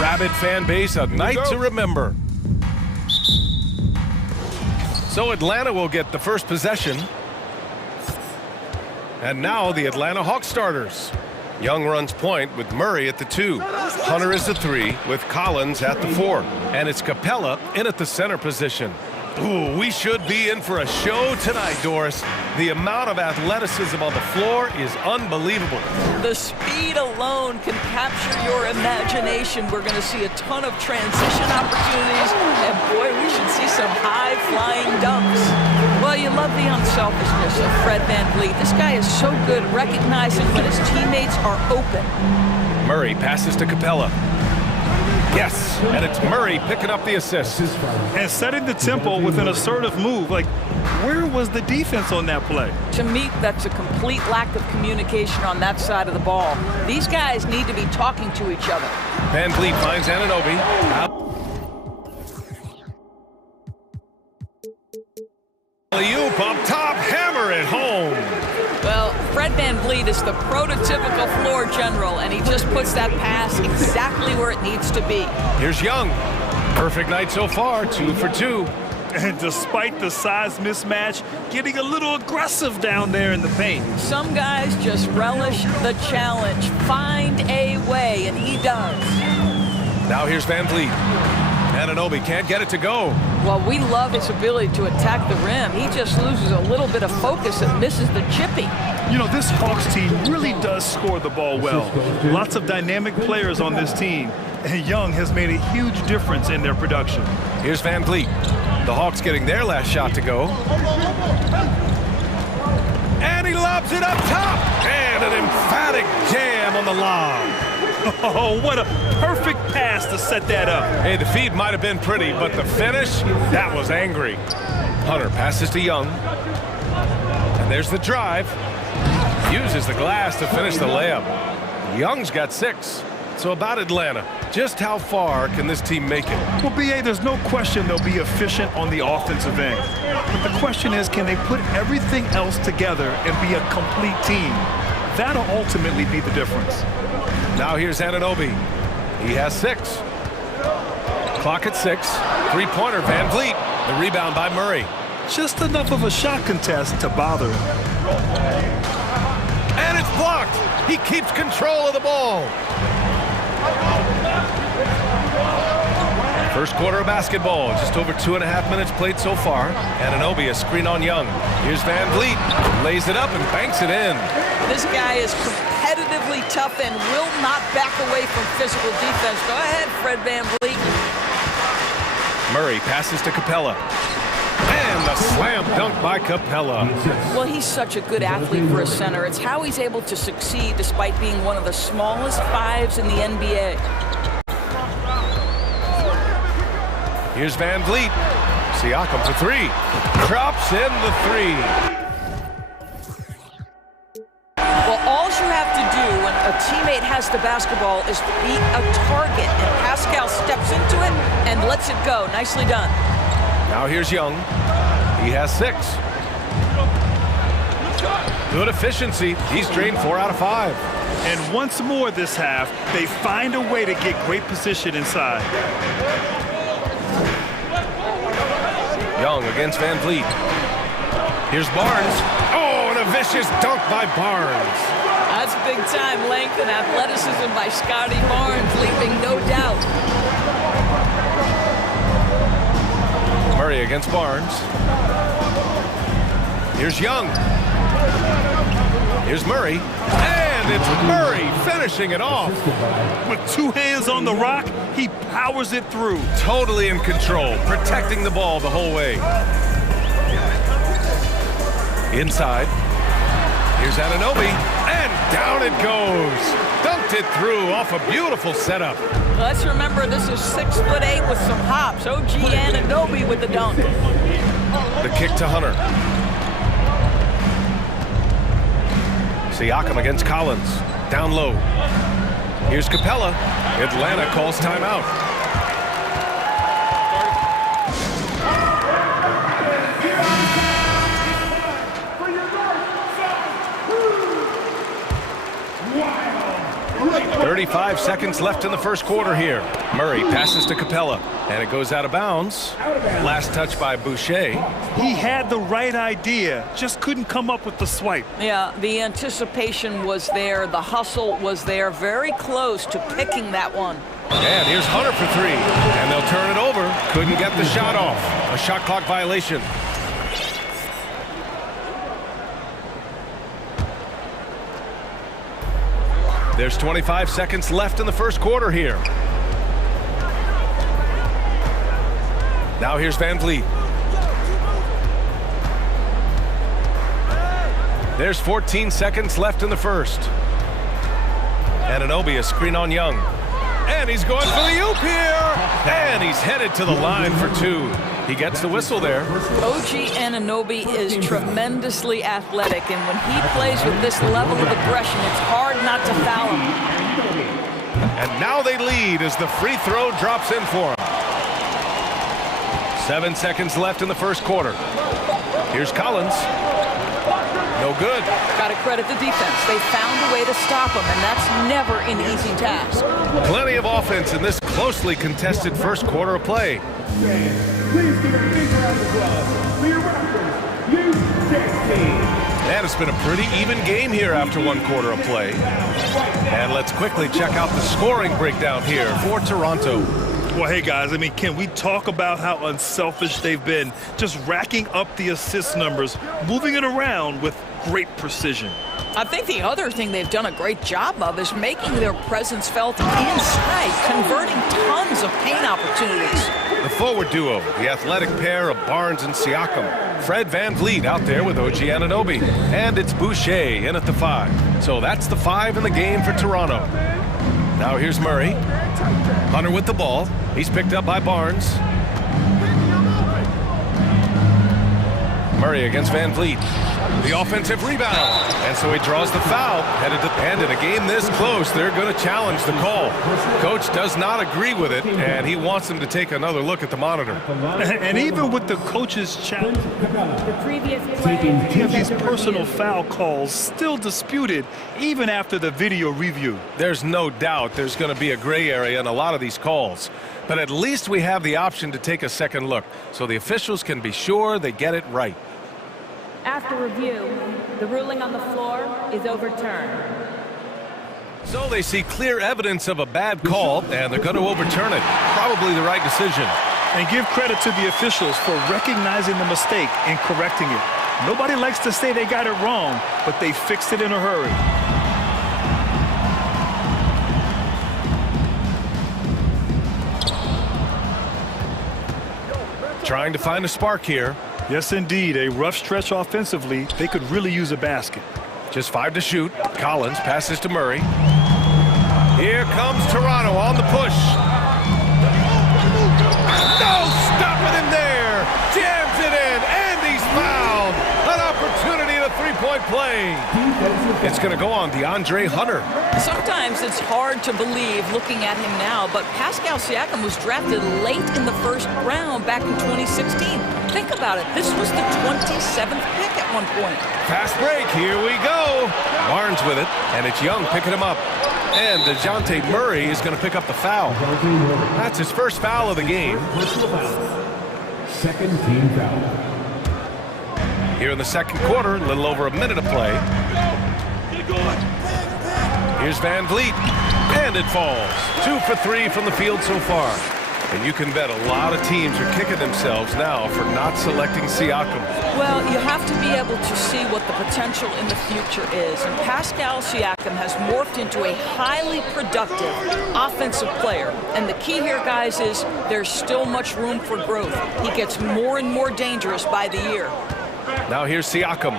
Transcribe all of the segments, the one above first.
Rabid fan base, a night to remember. So Atlanta will get the first possession. And now the Atlanta Hawks starters. Young runs point with Murray at the 2. Hunter is the 3 with Collins at the 4. And it's Capella in at the center position. Ooh, we should be in for a show tonight, Doris. The amount of athleticism on the floor is unbelievable. The speed alone can capture your imagination. We're going to see a ton of transition opportunities, and boy, we should see some high-flying dunks. Well, you love the unselfishness of Fred VanVleet. This guy is so good recognizing when his teammates are open. Murray passes to Capella. Yes, and it's Murray picking up the assist. And setting the tempo with an assertive move. Like, where was the defense on that play? To me, that's a complete lack of communication on that side of the ball. These guys need to be talking to each other. VanVleet finds Anunoby. Alley-oop up top, hammer it home. Well, Fred VanVleet is the prototypical floor general, and he just puts that pass exactly where it needs to be. Here's Young. Perfect night so far, 2 for 2. And despite the size mismatch, getting a little aggressive down there in the paint. Some guys just relish the challenge. Find a way, and he does. Now here's VanVleet. Anunoby can't get it to go. Well, we love his ability to attack the rim. He just loses a little bit of focus and misses the chippy. You know, this Hawks team really does score the ball well. Lots of dynamic players on this team, and Young has made a huge difference in their production. Here's VanVleet. The Hawks getting their last shot to go. And he lobs it up top! And an emphatic jam on the lob. Oh, what a perfect pass to set that up. Hey, the feed might have been pretty, but the finish, that was angry. Hunter passes to Young. And there's the drive. Uses the glass to finish the layup. Young's got 6. So about Atlanta, just how far can this team make it? Well, B.A., there's no question they'll be efficient on the offensive end. But the question is, can they put everything else together and be a complete team? That'll ultimately be the difference. Now here's Anunoby. He has 6. Clock at 6. Three-pointer, VanVleet. The rebound by Murray. Just enough of a shot contest to bother him. And it's blocked. He keeps control of the ball. First quarter of basketball. Just over 2.5 minutes played so far. Anunoby, a screen on Young. Here's VanVleet. Lays it up and banks it in. This guy is competitively tough and will not back away from physical defense. Go ahead, Fred VanVleet. Murray passes to Capella. And the slam dunk by Capella. Well, he's such a good athlete for a center. It's how he's able to succeed despite being one of the smallest 5s in the NBA. Here's VanVleet. Siakam for 3. Drops in the 3. Well, all you have to do when a teammate has the basketball is be a target, and Pascal steps into it and lets it go. Nicely done. Now here's Young. He has 6. Good efficiency. He's drained 4 out of 5. And once more this half, they find a way to get great position inside. Young against VanVleet. Here's Barnes. Oh, and a vicious dunk by Barnes. That's big-time length and athleticism by Scotty Barnes, leaving no doubt. Murray against Barnes. Here's Young. Here's Murray. And it's Murray finishing it off. With 2 hands on the rock, he powers it through. Totally in control, protecting the ball the whole way. Inside. Here's Anunoby. And down it goes. Dunked it through off a beautiful setup. Let's remember this is 6'8" with some hops. OG Anunoby with the dunk. The kick to Hunter. Siakam against Collins. Down low. Here's Capella. Atlanta calls timeout. Wow. 35 seconds left in the first quarter here. Murray passes to Capella, and it goes out of bounds. Last touch by Boucher. He had the right idea, just couldn't come up with the swipe. Yeah, the anticipation was there, the hustle was there, very close to picking that one. And here's Hunter for three, and they'll turn it over. Couldn't get the shot off. A shot clock violation. There's 25 seconds left in the first quarter here. Now here's Van Vliet. There's 14 seconds left in the first. Anunoby, a screen on Young. And he's going for the oop here. And he's headed to the line for two. He gets the whistle there. OG Anunoby is tremendously athletic, and when he plays with this level of aggression, it's hard not to foul him. And now they lead as the free throw drops in for him. 7 seconds left in the first quarter. Here's Collins. No good. Got to credit the defense. They found a way to stop him, and that's never an easy task. Plenty of offense in this closely contested first quarter of play. Please give a big round of applause for your reference, And it's been a pretty even game here after one quarter of play. And let's quickly check out the scoring breakdown here for Toronto. Well, hey, guys, I mean, can we talk about how unselfish they've been? Just racking up the assist numbers, moving it around with great precision. I think the other thing they've done a great job of is making their presence felt inside, converting tons of paint opportunities. The forward duo, the athletic pair of Barnes and Siakam. Fred Van Vliet out there with OG Anunoby. And it's Boucher in at the 5. So that's the 5 in the game for Toronto. Now here's Murray. Hunter with the ball. He's picked up by Barnes. Murray against Van Vliet. The offensive rebound. And so he draws the foul. And in a game this close, they're going to challenge the call. Coach does not agree with it, and he wants them to take another look at the monitor. And even with the coach's challenge, these personal foul calls still disputed even after the video review. There's no doubt there's going to be a gray area in a lot of these calls. But at least we have the option to take a second look, so the officials can be sure they get it right. After review, the ruling on the floor is overturned. So they see clear evidence of a bad call, and they're going to overturn it. Probably the right decision. And give credit to the officials for recognizing the mistake and correcting it. Nobody likes to say they got it wrong, but they fixed it in a hurry. Trying to find a spark here. Yes, indeed. A rough stretch offensively. They could really use a basket. Just 5 to shoot. Collins passes to Murray. Here comes Toronto on the push. No, stopping him there. Jams it in, and he's fouled. An opportunity at a three-point play. It's going to go on DeAndre Hunter. Sometimes it's hard to believe looking at him now, but Pascal Siakam was drafted late in the first round back in 2016. Think about it. This was the 27th pick at one point. Fast break. Here we go. Barnes with it, and it's Young picking him up. And DeJounte Murray is going to pick up the foul. That's his first foul of the game. Second team foul. Here in the second quarter, a little over a minute of play. Here's Van Vliet, and it falls. 2 for 3 from the field so far. And you can bet a lot of teams are kicking themselves now for not selecting Siakam. Well, you have to be able to see what the potential in the future is. And Pascal Siakam has morphed into a highly productive offensive player. And the key here, guys, is there's still much room for growth. He gets more and more dangerous by the year. Now here's Siakam.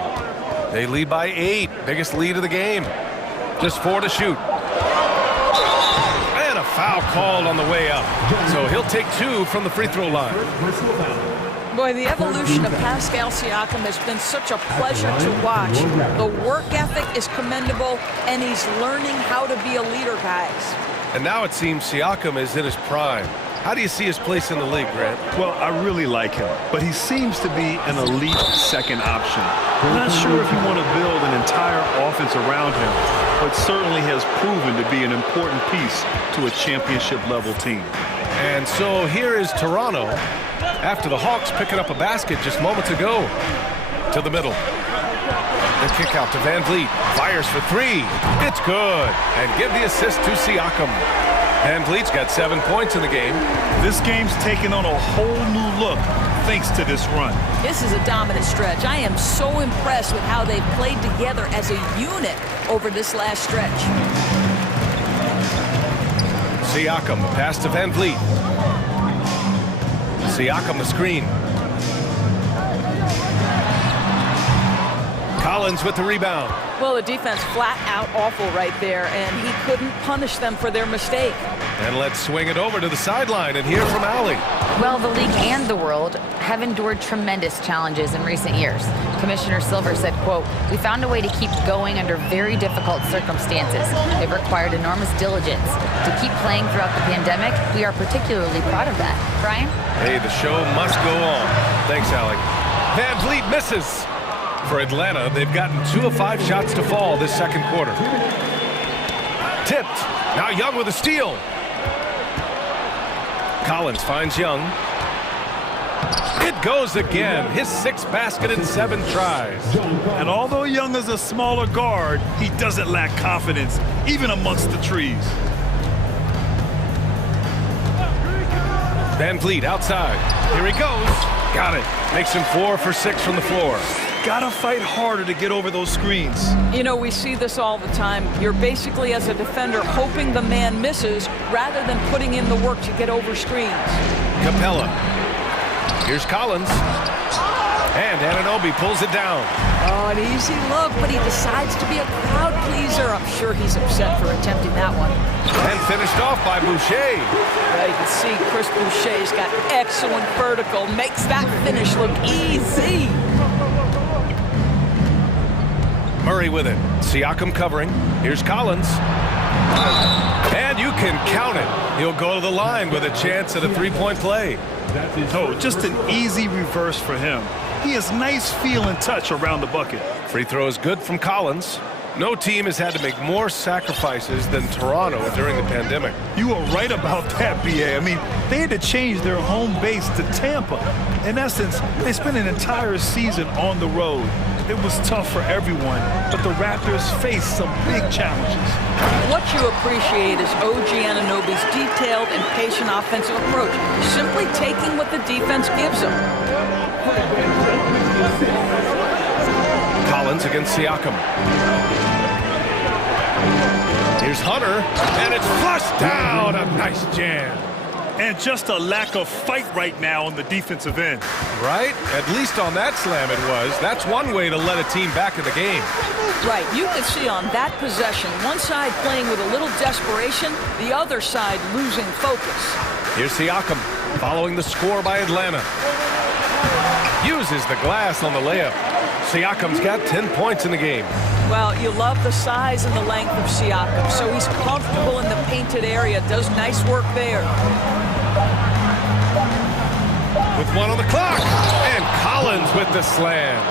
They lead by 8. Biggest lead of the game. Just 4 to shoot. Foul called on the way up. So he'll take 2 from the free throw line. Boy, the evolution of Pascal Siakam has been such a pleasure to watch. The work ethic is commendable, and he's learning how to be a leader, guys. And now it seems Siakam is in his prime. How do you see his place in the league, Grant? Well, I really like him, but he seems to be an elite second option. I'm not sure if you want to build an entire offense around him, but certainly has proven to be an important piece to a championship-level team. And so here is Toronto, after the Hawks picking up a basket just moments ago. To the middle. The kick out to Van Vliet. Fires for three. It's good. And give the assist to Siakam. Van Vliet's got 7 points in the game. This game's taken on a whole new look thanks to this run. This is a dominant stretch. I am so impressed with how they've played together as a unit over this last stretch. Siakam, pass to Van Vliet. Siakam, the screen. Collins with the rebound. Well, the defense flat out awful right there, and he couldn't punish them for their mistake. And let's swing it over to the sideline and hear from Allie. Well, the league and the world have endured tremendous challenges in recent years. Commissioner Silver said, quote, "We found a way to keep going under very difficult circumstances. It required enormous diligence. To keep playing throughout the pandemic, we are particularly proud of that." Brian? Hey, the show must go on. Thanks, Allie. Van Vliet misses. For Atlanta, they've gotten 2 of 5 shots to fall this second quarter. Tipped. Now Young with a steal. Collins finds Young. It goes again. His 6th basket in 7 tries. And although Young is a smaller guard, he doesn't lack confidence, even amongst the trees. Van Vliet outside. Here he goes. Got it. Makes him 4 for 6 from the floor. Gotta fight harder to get over those screens. You know, we see this all the time. You're basically, as a defender, hoping the man misses rather than putting in the work to get over screens. Capella. Here's Collins. And Anunoby pulls it down. Oh, an easy look, but he decides to be a crowd pleaser. I'm sure he's upset for attempting that one. And finished off by Boucher. Yeah, you can see Chris Boucher's got excellent vertical. Makes that finish look easy. Murray with it. Siakam covering. Here's Collins. And you can count it. He'll go to the line with a chance at a 3-point play. Oh, just an easy reverse for him. He has nice feel and touch around the bucket. Free throw is good from Collins. No team has had to make more sacrifices than Toronto during the pandemic. You are right about that, BA. I mean, they had to change their home base to Tampa. In essence, they spent an entire season on the road. It was tough for everyone, but the Raptors faced some big challenges. What you appreciate is OG Anunoby's detailed and patient offensive approach, simply taking what the defense gives him. Collins against Siakam. Here's Hunter, and it's flushed down. A nice jam. And just a lack of fight right now on the defensive end. Right? At least on that slam it was. That's one way to let a team back in the game. Right, you could see on that possession, one side playing with a little desperation, the other side losing focus. Here's Siakam, following the score by Atlanta. Uses the glass on the layup. Siakam's got 10 points in the game. Well, you love the size and the length of Siakam, so he's comfortable in the painted area, does nice work there. With 1 on the clock, and Collins with the slam.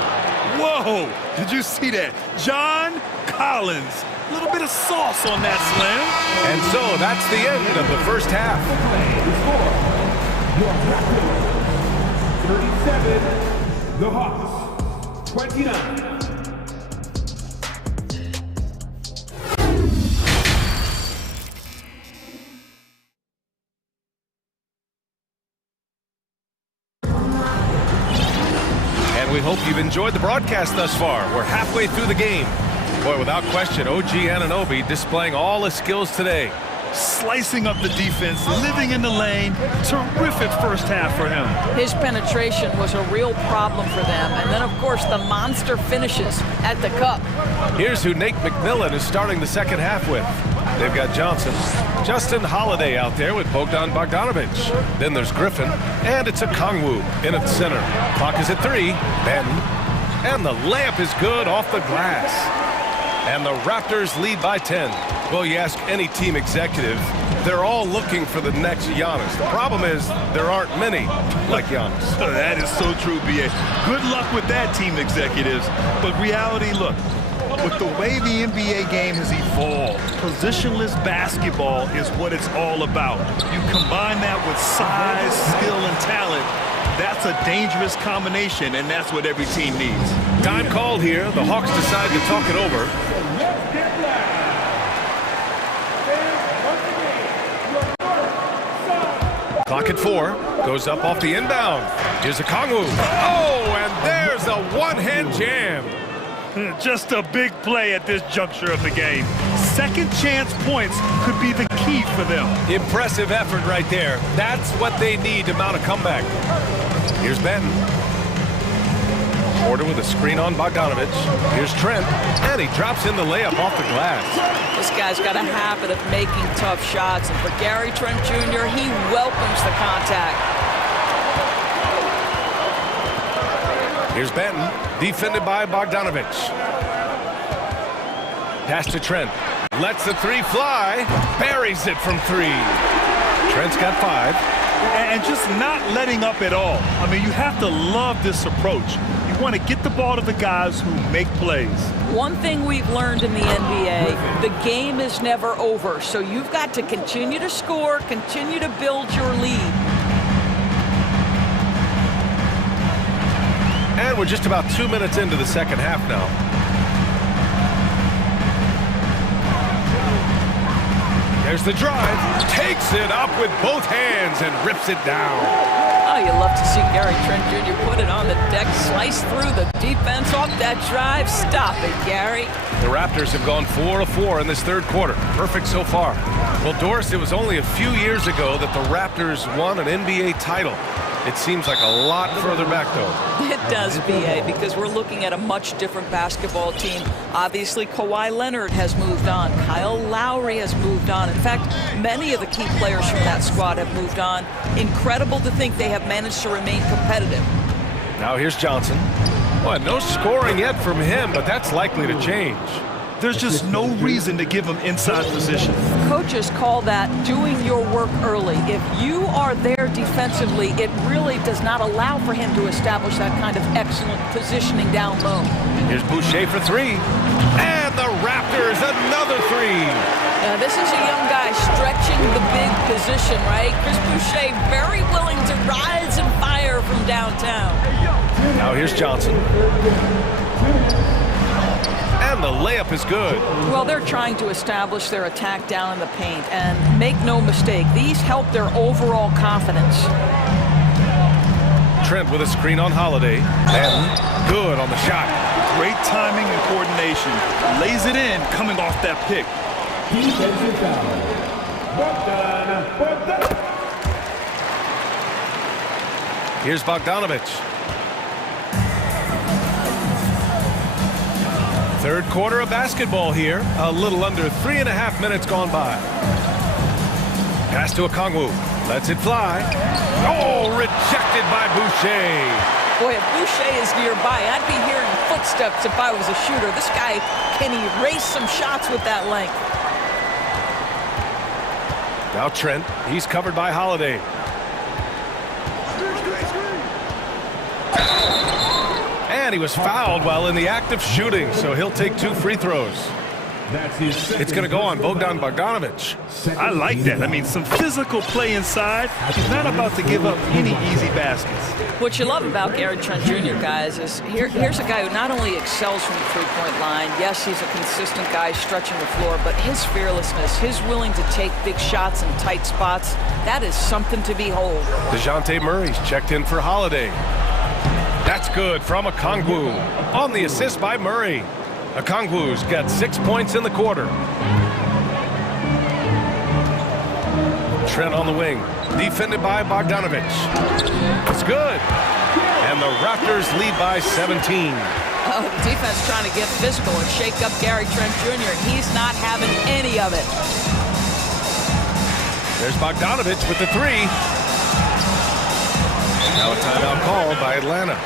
Whoa, did you see that? John Collins, a little bit of sauce on that slam. And so that's the end of the first half. 37, the Hawks, 29. We hope you've enjoyed the broadcast thus far. We're halfway through the game. Boy, without question, OG Anunoby displaying all his skills today. Slicing up the defense, living in the lane. Terrific first half for him. His penetration was a real problem for them. And then, of course, the monster finishes at the cup. Here's who Nate McMillan is starting the second half with. They've got Johnson. Justin Holiday out there with Bogdan Bogdanovic. Then there's Griffin. And it's a Kongwu in at the center. Clock is at 3. Benton. And the layup is good off the glass. And the Raptors lead by 10. Well, you ask any team executive, they're all looking for the next Giannis. The problem is there aren't many like Giannis. That is so true, B.A. Good luck with that, team executives. But reality, look, with the way the NBA game has evolved, positionless basketball is what it's all about. You combine that with size, skill, and talent, that's a dangerous combination, and that's what every team needs. Time called here. The Hawks decide to talk it over. Clock at 4. Goes up off the inbound. Here's a Kongwu. Oh, and there's a one-hand jam. Just a big play at this juncture of the game. Second chance points could be the key for them. Impressive effort right there. That's what they need to mount a comeback. Here's Benton. Porter with a screen on Bogdanovic. Here's Trent, and he drops in the layup off the glass. This guy's got a habit of making tough shots, and for Gary Trent Jr., he welcomes the contact. Here's Benton, defended by Bogdanovic. Pass to Trent. Lets the 3 fly. Buries it from 3. Trent's got 5. And just not letting up at all. I mean, you have to love this approach. You want to get the ball to the guys who make plays. One thing we've learned in the NBA, the game is never over. So you've got to continue to score, continue to build your lead. And we're just about 2 minutes into the second half now. There's the drive. Takes it up with both hands and rips it down. Oh, you love to see Gary Trent Jr. put it on the deck, slice through the defense off that drive. Stop it, Gary. The Raptors have gone 4 of 4 in this third quarter. Perfect so far. Well, Doris, it was only a few years ago that the Raptors won an NBA title. It seems like a lot further back, though. It does, B.A., because we're looking at a much different basketball team. Obviously, Kawhi Leonard has moved on. Kyle Lowry has moved on. In fact, many of the key players from that squad have moved on. Incredible to think they have managed to remain competitive. Now here's Johnson. Well, no scoring yet from him, but that's likely to change. There's just no reason to give him inside position. Coaches call that doing your work early. If you are there defensively, it really does not allow for him to establish that kind of excellent positioning down low. Here's Boucher for 3. And the Raptors, another 3. Now, this is a young guy stretching the big position, right? Chris Boucher very willing to rise and fire from downtown. Now here's Johnson. And the layup is good. Well, they're trying to establish their attack down in the paint. And make no mistake, these help their overall confidence. Trent with a screen on Holiday. And good on the shot. Great timing and coordination. Lays it in coming off that pick. Defensive foul. Bogdan. Here's Bogdanovic. Third quarter of basketball here. A little under 3.5 minutes gone by. Pass to a Kongwu. Lets it fly. Oh, rejected by Boucher. Boy, if Boucher is nearby, I'd be hearing footsteps if I was a shooter. This guy can erase some shots with that length. Now Trent. He's covered by Holiday. And he was fouled while in the act of shooting, so he'll take 2 free throws. It's going to go on Bogdan Bogdanovic. I like that. I mean, some physical play inside. He's not about to give up any easy baskets. What you love about Gary Trent Jr., guys, is here's a guy who not only excels from the three-point line, yes, he's a consistent guy stretching the floor, but his fearlessness, his willing to take big shots in tight spots, that is something to behold. DeJounte Murray's checked in for Holiday. That's good from Okongwu on the assist by Murray. Okongwu's got 6 points in the quarter. Trent on the wing, defended by Bogdanovic. It's good. And And the Raptors lead by 17. Oh, defense trying to get physical and shake up Gary Trent Jr., and he's not having any of it. There's Bogdanovich with the three. Now a timeout called by Atlanta.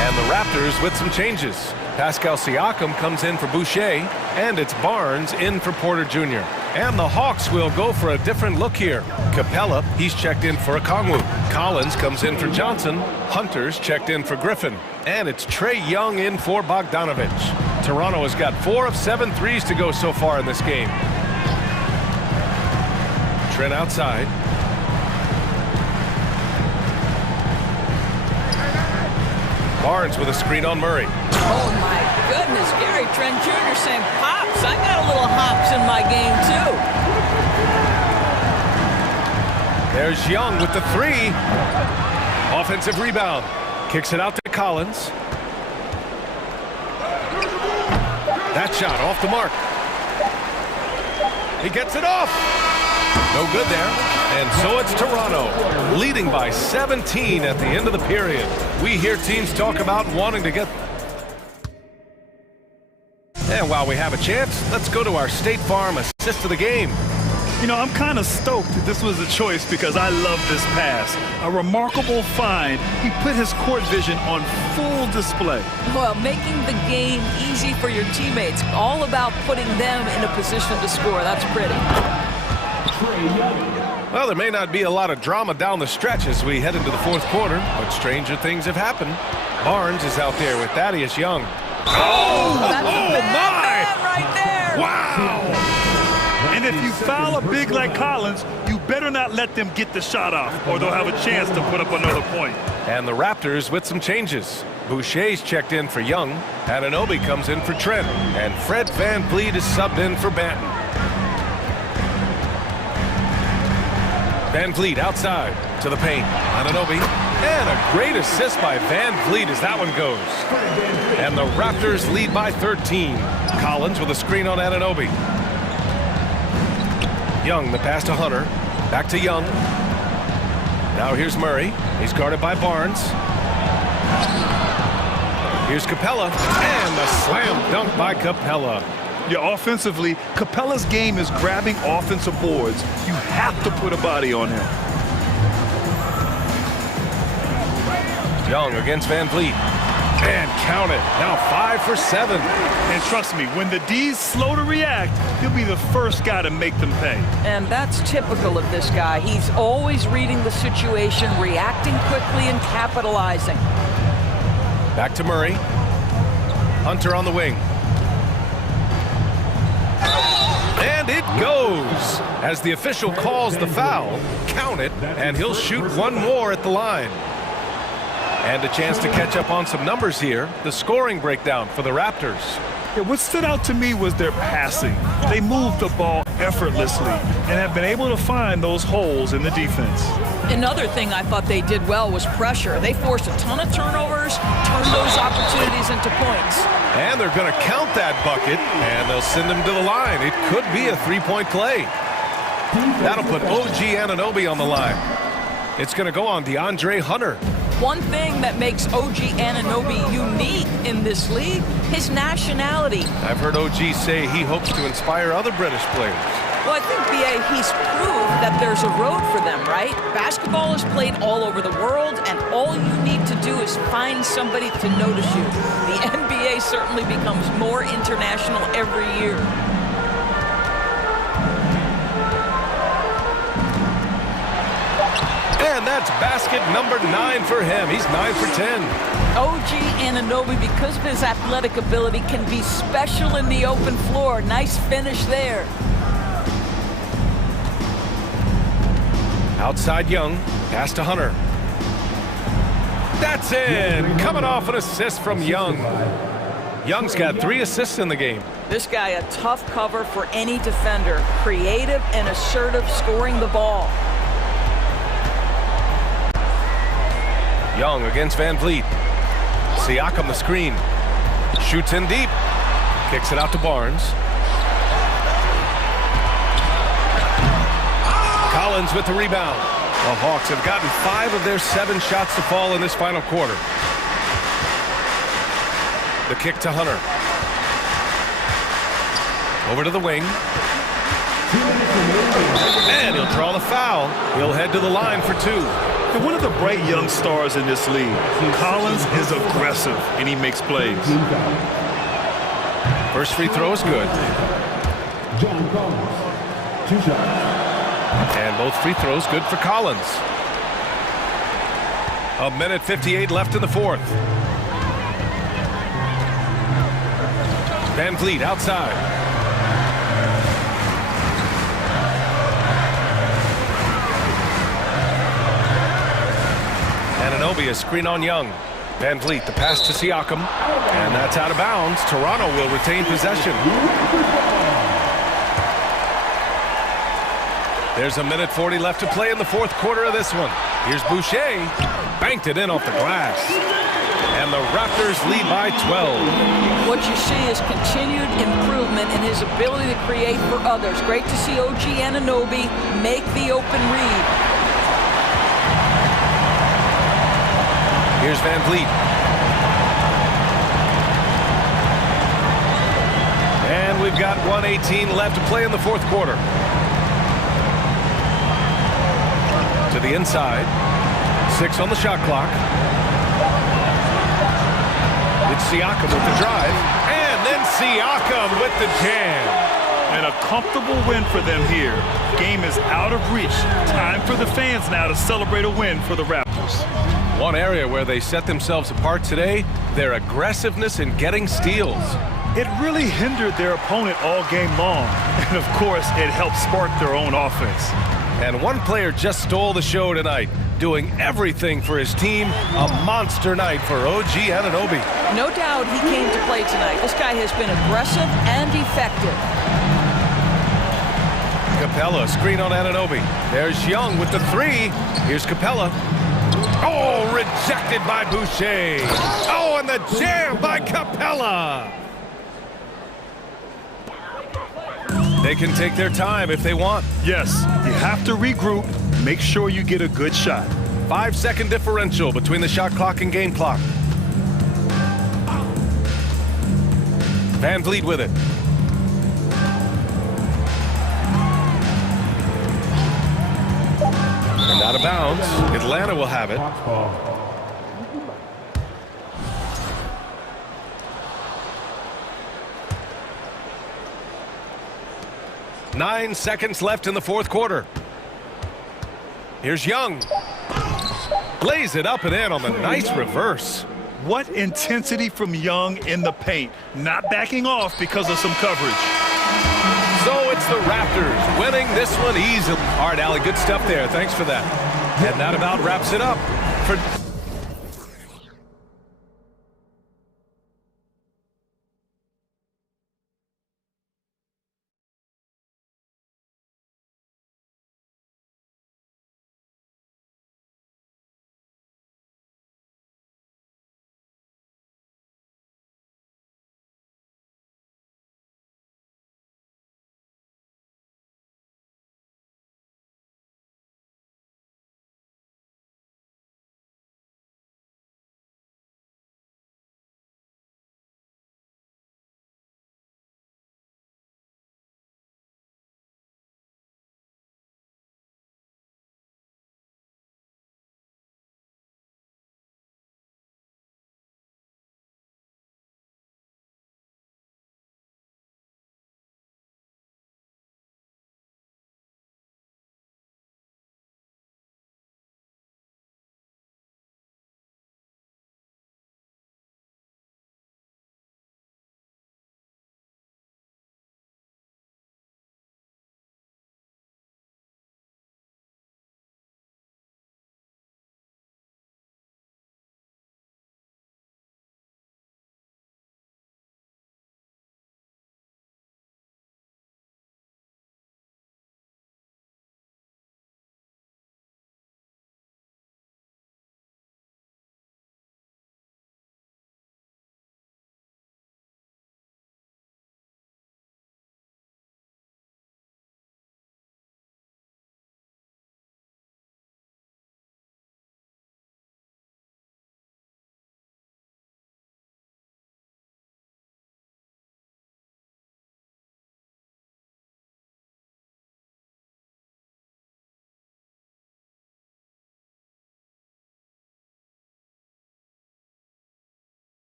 And the Raptors with some changes. Pascal Siakam comes in for Boucher, and it's Barnes in for Porter Jr. And the Hawks will go for a different look here. Capella, he's checked in for Okongwu. Collins comes in for Johnson. Hunter's checked in for Griffin. And it's Trae Young in for Bogdanovich. Toronto has got 4 of 7 threes to go so far in this game. Trent outside. Barnes with a screen on Murray. Oh, my goodness. Gary Trent Jr. saying, Pops, I got a little hops in my game, too. There's Young with the three. Offensive rebound. Kicks it out to Collins. That shot off the mark. He gets it off. No good there. And so it's Toronto, leading by 17 at the end of the period. We hear teams talk about wanting to get... And while we have a chance, let's go to our State Farm assist of the game. You know, I'm kind of stoked that this was a choice because I love this pass. A remarkable find. He put his court vision on full display. Well, making the game easy for your teammates. All about putting them in a position to score. That's pretty. Well, there may not be a lot of drama down the stretch as we head into the fourth quarter, but stranger things have happened. Barnes is out there with Thaddeus Young. That's a bad man right there. Wow! And if you foul a big like Collins, you better not let them get the shot off, or they'll have a chance to put up another point. And the Raptors with some changes. Boucher's checked in for Young. Anunoby comes in for Trent. And Fred VanVleet is subbed in for Banton. VanVleet outside to the paint. Anunoby. And a great assist by VanVleet as that one goes. And the Raptors lead by 13. Collins with a screen on Anunoby. Young, the pass to Hunter. Back to Young. Now here's Murray. He's guarded by Barnes. Here's Capella. And the slam dunk by Capella. Yeah, offensively, Capella's game is grabbing offensive boards. You have to put a body on him. Young against VanVleet. And count it. Now 5 for 7. And trust me, when the D's slow to react, he'll be the first guy to make them pay. And that's typical of this guy. He's always reading the situation, reacting quickly, and capitalizing. Back to Murray. Hunter on the wing. And it goes. As the official calls the foul, count it, and he'll shoot one more at the line. And a chance to catch up on some numbers here. The scoring breakdown for the Raptors. Yeah, what stood out to me was their passing. They moved the ball effortlessly and have been able to find those holes in the defense. Another thing I thought they did well was pressure. They forced a ton of turnovers, turned those opportunities into points. And they're going to count that bucket, and they'll send him to the line. It could be a three-point play. That'll put OG Anunoby on the line. It's going to go on DeAndre Hunter. One thing that makes OG Anunoby unique in this league, his nationality. I've heard OG say he hopes to inspire other British players. Well, I think, B.A., he's proved that there's a road for them, right? Basketball is played all over the world, and all you need to do is find somebody to notice you. The NBA certainly becomes more international every year. And that's basket number 9 for him. He's 9 for 10. OG Anunoby, because of his athletic ability, can be special in the open floor. Nice finish there. Outside Young, pass to Hunter. That's in! Coming off an assist from Young. Young's got 3 assists in the game. This guy, a tough cover for any defender. Creative and assertive, scoring the ball. Young against Van Vliet. Siakam the screen. Shoots in deep. Kicks it out to Barnes. Collins with the rebound. The Hawks have gotten 5 of their 7 shots to fall in this final quarter. The kick to Hunter. Over to the wing. And he'll draw the foul. He'll head to the line for 2. And one of the bright young stars in this league, Collins is aggressive and he makes plays. First free throw is good. John Collins, 2 shots. And both free throws good for Collins. 1:58 left in the fourth. Van Vliet outside. Anunoby a screen on Young. Van Vliet the pass to Siakam. And that's out of bounds. Toronto will retain possession. There's 1:40 left to play in the fourth quarter of this one. Here's Boucher. Banked it in off the glass. And the Raptors lead by 12. What you see is continued improvement in his ability to create for others. Great to see OG Anunoby make the open read. Here's Van Vliet. And we've got 1:18 left to play in the fourth quarter. To the inside. 6 on the shot clock. It's Siakam with the drive. And then Siakam with the jam. And a comfortable win for them here. Game is out of reach. Time for the fans now to celebrate a win for the Raptors. One area where they set themselves apart today, their aggressiveness in getting steals. It really hindered their opponent all game long. And of course, it helped spark their own offense. And one player just stole the show tonight, doing everything for his team. A monster night for OG Anunoby. No doubt he came to play tonight. This guy has been aggressive and effective. Capella, screen on Anunoby. There's Young with the 3. Here's Capella. Oh, rejected by Boucher. Oh, and the jam by Capella. They can take their time if they want. Yes, you have to regroup. Make sure you get a good shot. 5-second differential between the shot clock and game clock. Van Vliet with it. And out of bounds. Atlanta will have it. Ball. 9 seconds left in the fourth quarter. Here's Young. Lays it up and in on the nice reverse. What intensity from Young in the paint. Not backing off because of some coverage. So it's the Raptors winning this one easily. All right, Allie, good stuff there. Thanks for that. And that about wraps it up for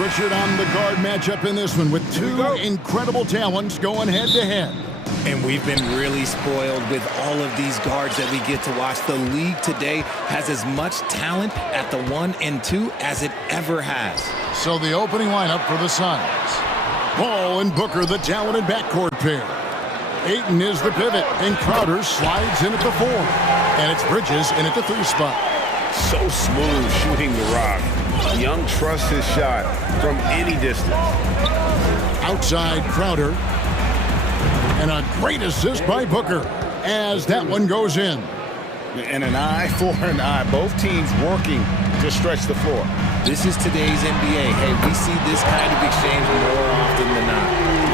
Richard on the guard matchup in this one with two incredible talents going head-to-head. And we've been really spoiled with all of these guards that we get to watch. The league today has as much talent at the 1 and 2 as it ever has. So the opening lineup for the Suns. Ball and Booker, the talented backcourt pair. Ayton is the pivot, and Crowder slides in at the 4. And it's Bridges in at the 3 spot. So smooth shooting the rock. Young trusts his shot from any distance. Outside Crowder. And a great assist by Booker as that one goes in. And an eye for an eye. Both teams working to stretch the floor. This is today's NBA. Hey, we see this kind of exchange more often than not.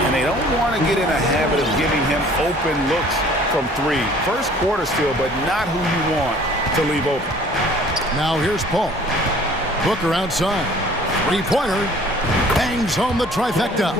And they don't want to get in a habit of giving him open looks from 3. First quarter still, but not who you want to leave open. Now here's Paul. Booker outside. Three-pointer. Bangs home the trifecta.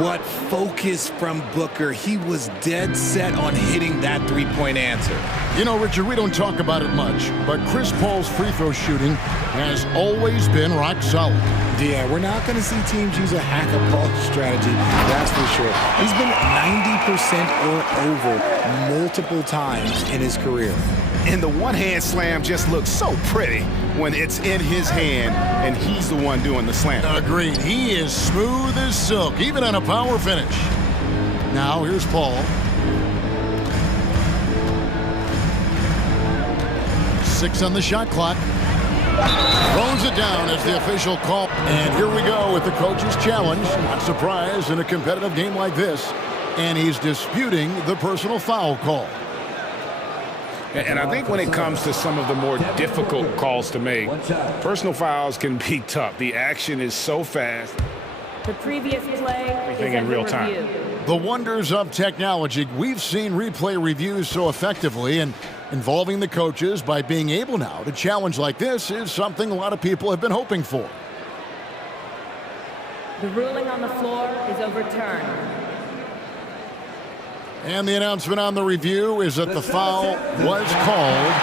What focus from Booker. He was dead set on hitting that three-point answer. You know, Richard, we don't talk about it much, but Chris Paul's free throw shooting has always been rock solid. Yeah, we're not going to see teams use a hack-a-ball strategy, that's for sure. He's been 90% or over multiple times in his career. And the one-hand slam just looks so pretty when it's in his hand and he's the one doing the slam. Agreed. He is smooth as silk, even on a power finish. Now here's Paul. 6 on the shot clock. Throws it down as the official call. And here we go with the coach's challenge. Not surprised in a competitive game like this. And he's disputing the personal foul call. And I think when it comes to some of the more difficult calls to make, personal fouls can be tough. The action is so fast. The previous play is in real time. review. The wonders of technology. We've seen replay reviews so effectively, and involving the coaches by being able now to challenge like this is something a lot of people have been hoping for. The ruling on the floor is overturned. And the announcement on the review is that the foul was called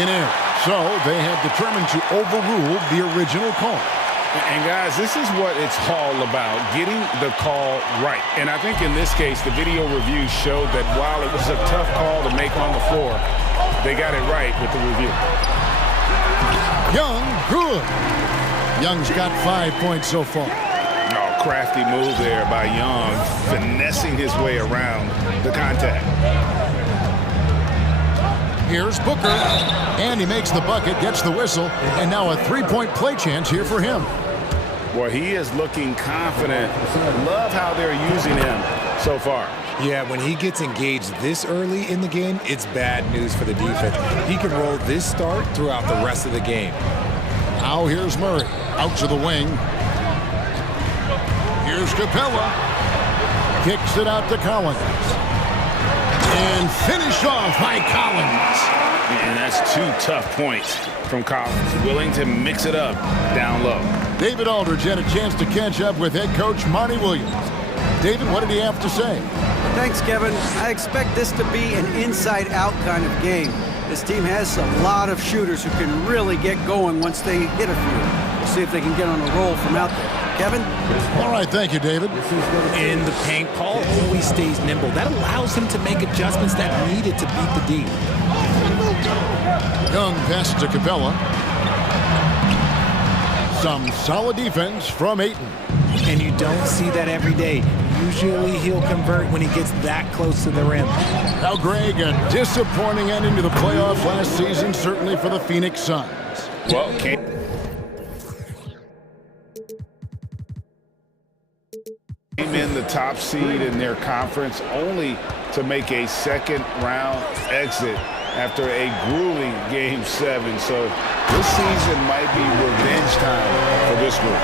in error. So they have determined to overrule the original call. And guys, this is what it's all about, getting the call right. And I think in this case, the video review showed that while it was a tough call to make on the floor, they got it right with the review. Young, good. Young's got 5 points so far. Oh, crafty move there by Young, finessing his way around the contact. Here's Booker, and he makes the bucket, gets the whistle, and now a three-point play chance here for him. Well, he is looking confident. Love how they're using him so far. Yeah, when he gets engaged this early in the game, it's bad news for the defense. He can roll this start throughout the rest of the game. Now here's Murray, out to the wing. Here's Capella. Kicks it out to Collins. And finished off by Collins. And that's 2 tough points from Collins. Willing to mix it up down low. David Aldridge had a chance to catch up with head coach Monty Williams. David, what did he have to say? Thanks, Kevin. I expect this to be an inside-out kind of game. This team has a lot of shooters who can really get going once they hit a few. We'll see if they can get on a roll from out there. Kevin? All right, thank you, David. In the paint, Paul always stays nimble. That allows him to make adjustments that needed to beat the D. Young passes to Capella. Some solid defense from Ayton. And you don't see that every day. Usually he'll convert when he gets that close to the rim. Now, Greg, a disappointing ending to the playoffs last season, certainly for the Phoenix Suns. Well, came in the top seed in their conference, only to make a second-round exit after a grueling Game 7. So this season might be revenge time for this group.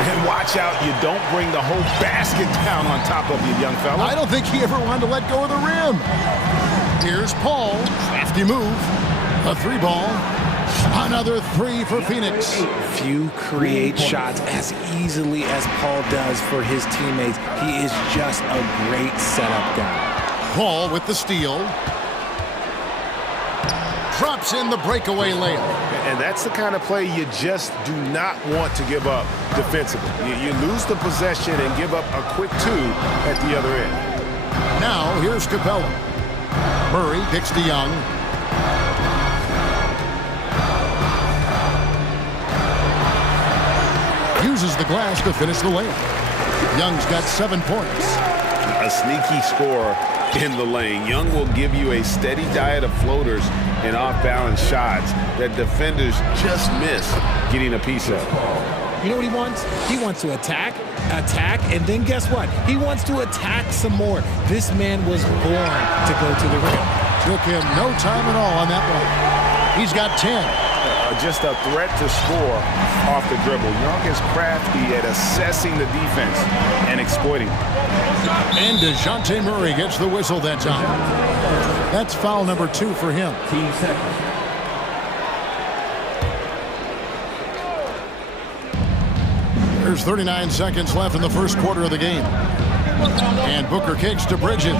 And watch out, you don't bring the whole basket down on top of you, young fella. I don't think he ever wanted to let go of the rim. Here's Paul. Crafty move. A three ball. Another three for Phoenix. Few create shots as easily as Paul does for his teammates. He is just a great setup guy. Paul with the steal. Drops in the breakaway layup. And that's the kind of play you just do not want to give up defensively. You lose the possession and give up a quick two at the other end. Now, here's Capella. Murray kicks to Young. Uses the glass to finish the layup. Young's got 7 points. A sneaky score in the lane. Young will give you a steady diet of floaters and off-balance shots that defenders just miss getting a piece of. You know what he wants? He wants to attack, and then guess what? He wants to attack some more. This man was born to go to the rim. Took him no time at all on that one. He's got 10. Just a threat to score off the dribble. Young is crafty at assessing the defense and exploiting. And DeJounte Murray gets the whistle that time. That's foul number 2 for him. There's 39 seconds left in the first quarter of the game. And Booker kicks to Bridges.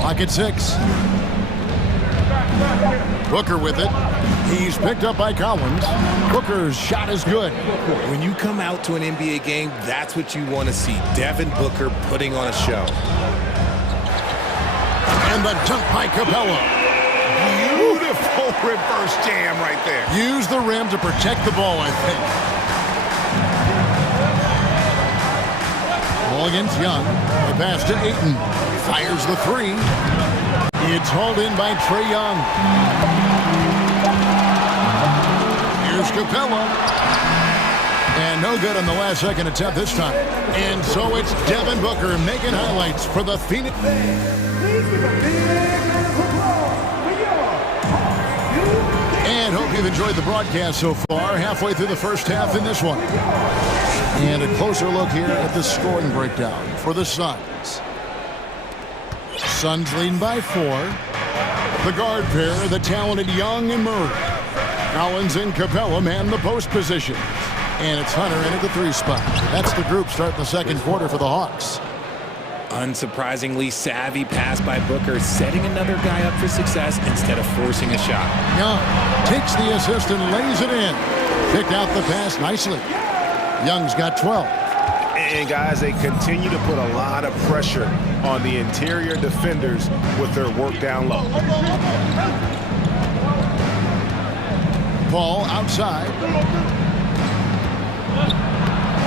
Clock at 6. Booker with it. He's picked up by Collins. Booker's shot is good. When you come out to an NBA game, that's what you want to see. Devin Booker putting on a show. And the dunk by Capella. Beautiful reverse jam right there. Use the rim to protect the ball, I think. Ball against Young. The pass to Ayton. Fires the three. It's hauled in by Trae Young. Here's Capella. And no good on the last second attempt this time. And so it's Devin Booker making highlights for the Phoenix. And hope you've enjoyed the broadcast so far. Halfway through the first half in this one. And a closer look here at the scoring breakdown for the Suns. Suns leading by 4. The guard pair, the talented Young and Murray. Collins and Capella man the post position. And it's Hunter in at the 3 spot. That's the group starting the second quarter for the Hawks. Unsurprisingly savvy pass by Booker, setting another guy up for success instead of forcing a shot. Young takes the assist and lays it in. Picked out the pass nicely. Young's got 12. And guys, they continue to put a lot of pressure on the interior defenders with their work down low. Paul outside.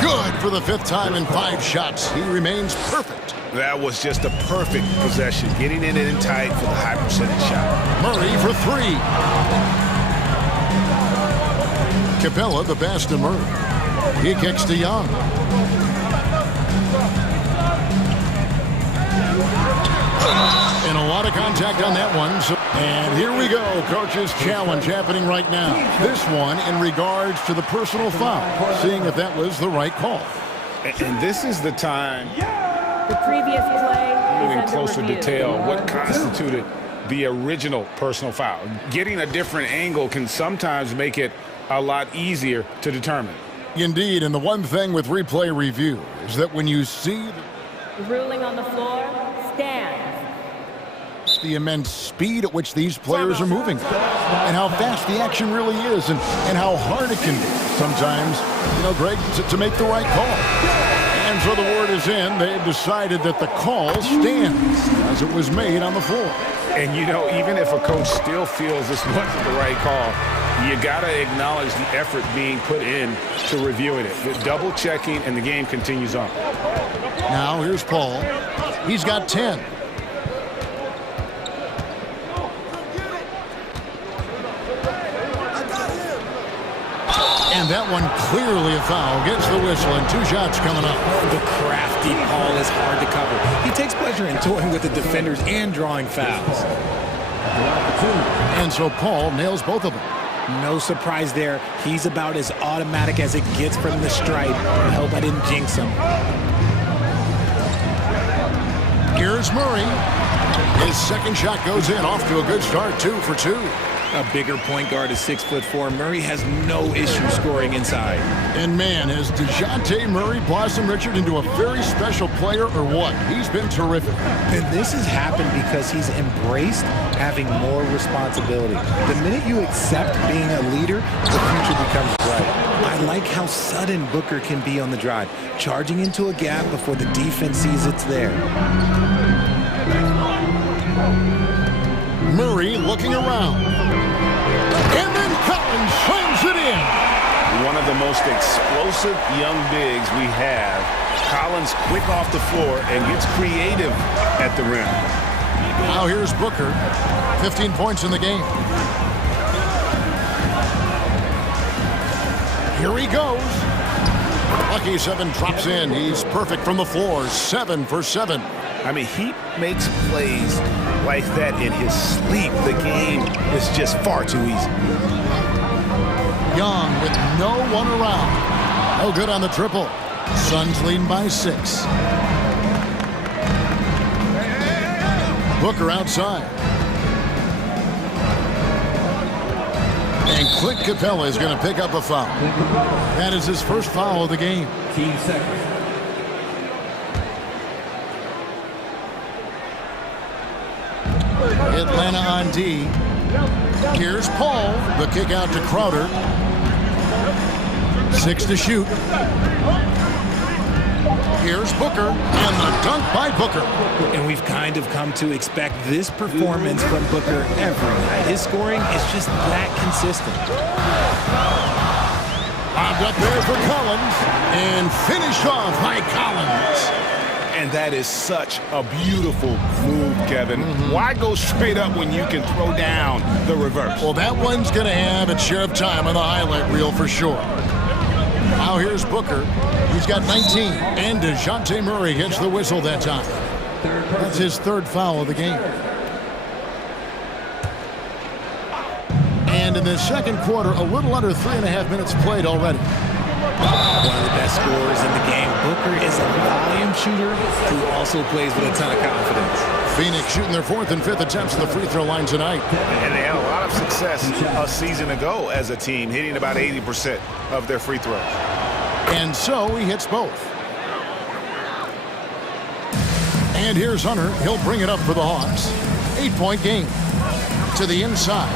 Good for the 5th time in 5 shots. He remains perfect. That was just a perfect possession, getting it in tight for the high percentage shot. Murray for 3. Capella the pass to Murray. He kicks to Young. And a lot of contact on that one. And here we go. Coach's challenge happening right now. This one in regards to the personal foul. Seeing if that was the right call. And this is the time. The previous play is in under closer review. detail what constituted the original personal foul. Getting a different angle can sometimes make it a lot easier to determine. Indeed, and the one thing with replay review is that when you see The ruling on the floor stands. the immense speed at which these players are moving and how fast the action really is and how hard it can be sometimes, Greg, to make the right call. And so the word is in. They've decided that the call stands as it was made on the floor. And, even if a coach still feels this wasn't the right call, you got to acknowledge the effort being put in to reviewing it. The double checking, and the game continues on. Now here's Paul. He's got 10. And that one clearly a foul. Gets the whistle, and 2 shots coming up. The crafty Paul is hard to cover. He takes pleasure in toying with the defenders and drawing fouls. And so Paul nails both of them. No surprise there. He's about as automatic as it gets from the stripe. I hope I didn't jinx him. Here's Murray. His second shot goes in, off to a good start, 2 for 2. A bigger point guard is 6'4". Murray has no issue scoring inside. And man, has DeJounte Murray blossomed, Richard, into a very special player or what? He's been terrific. And this has happened because he's embraced having more responsibility. The minute you accept being a leader, the future becomes bright. I like how sudden Booker can be on the drive, charging into a gap before the defense sees it's there. Murray looking around. And then Collins slams it in. One of the most explosive young bigs we have. Collins quick off the floor and gets creative at the rim. Now here's Booker. 15 points in the game. Here he goes. Lucky 7 drops in. He's perfect from the floor. 7 for 7. I mean, he makes plays like that in his sleep. The game is just far too easy. Young with no one around. No good on the triple. Suns leading by 6. Booker outside. And Clint Capella is going to pick up a foul. That is his first foul of the game. Team second. Atlanta on D. Here's Paul. The kick out to Crowder. 6 to shoot. Here's Booker. And the dunk by Booker. And we've kind of come to expect this performance from Booker every night. His scoring is just that consistent. Bobbed up there for Collins. And finished off by Collins. And that is such a beautiful move, Kevin. Why go straight up when you can throw down the reverse? Well, that one's going to have its share of time on the highlight reel for sure. Now here's Booker. He's got 19. And DeJounte Murray gets the whistle that time. That's his 3rd foul of the game. And in the second quarter, a little under 3.5 minutes played already. One of the best scorers in the game. Booker is a volume shooter who also plays with a ton of confidence. Phoenix shooting their 4th and 5th attempts at the free throw line tonight. And they had a lot of success a season ago as a team, hitting about 80% of their free throws. And so he hits both. And here's Hunter. He'll bring it up for the Hawks. 8-point game. To the inside.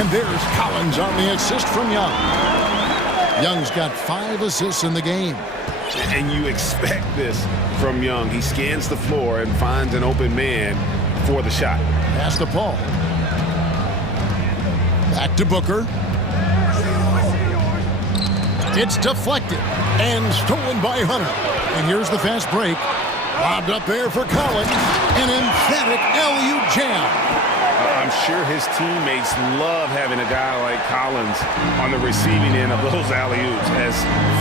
And there's Collins on the assist from Young. Young's got 5 assists in the game. And you expect this from Young. He scans the floor and finds an open man for the shot. Pass to Paul. Back to Booker. It's deflected and stolen by Hunter. And here's the fast break. Lobbed up there for Collins. An emphatic alley-oop jam. I'm sure his teammates love having a guy like Collins on the receiving end of those alley-oops. As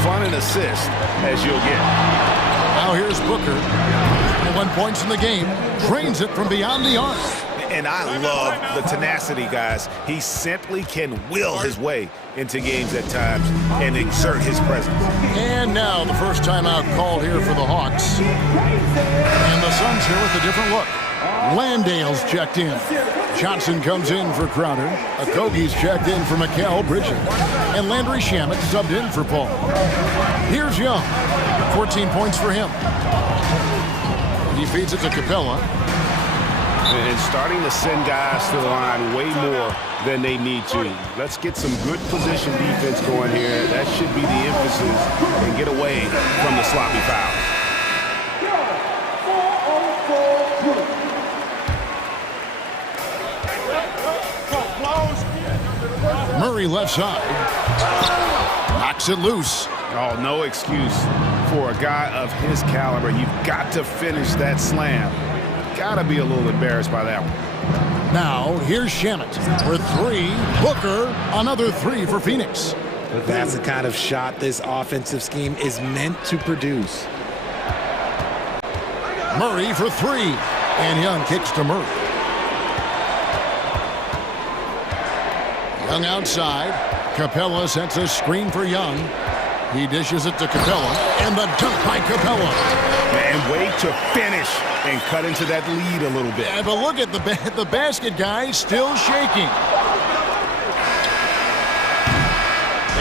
fun an assist as you'll get. Now here's Booker. 1 points in the game. Drains it from beyond the arc. And I love the tenacity, guys. He simply can will his way into games at times and exert his presence. And now the first timeout called here for the Hawks. And the Suns here with a different look. Landale's checked in. Johnson comes in for Crowder. Okogie's checked in for Mikal Bridges. And Landry Shamet subbed in for Paul. Here's Young. 14 points for him. He feeds it to Capella. And starting to send guys to the line way more than they need to. Let's get some good position defense going here. That should be the emphasis, and get away from the sloppy fouls. Murray left side. Knocks it loose. Oh, no excuse for a guy of his caliber. You've got to finish that slam. Gotta be a little embarrassed by that one. Now, here's Shamet for 3. Booker, another 3 for Phoenix. That's the kind of shot this offensive scheme is meant to produce. Murray for three. And Young kicks to Murray. Young outside. Capella sets a screen for Young. He dishes it to Capella. And the dunk by Capella. Man, wait to finish and cut into that lead a little bit. Yeah, but look at the basket guy still shaking.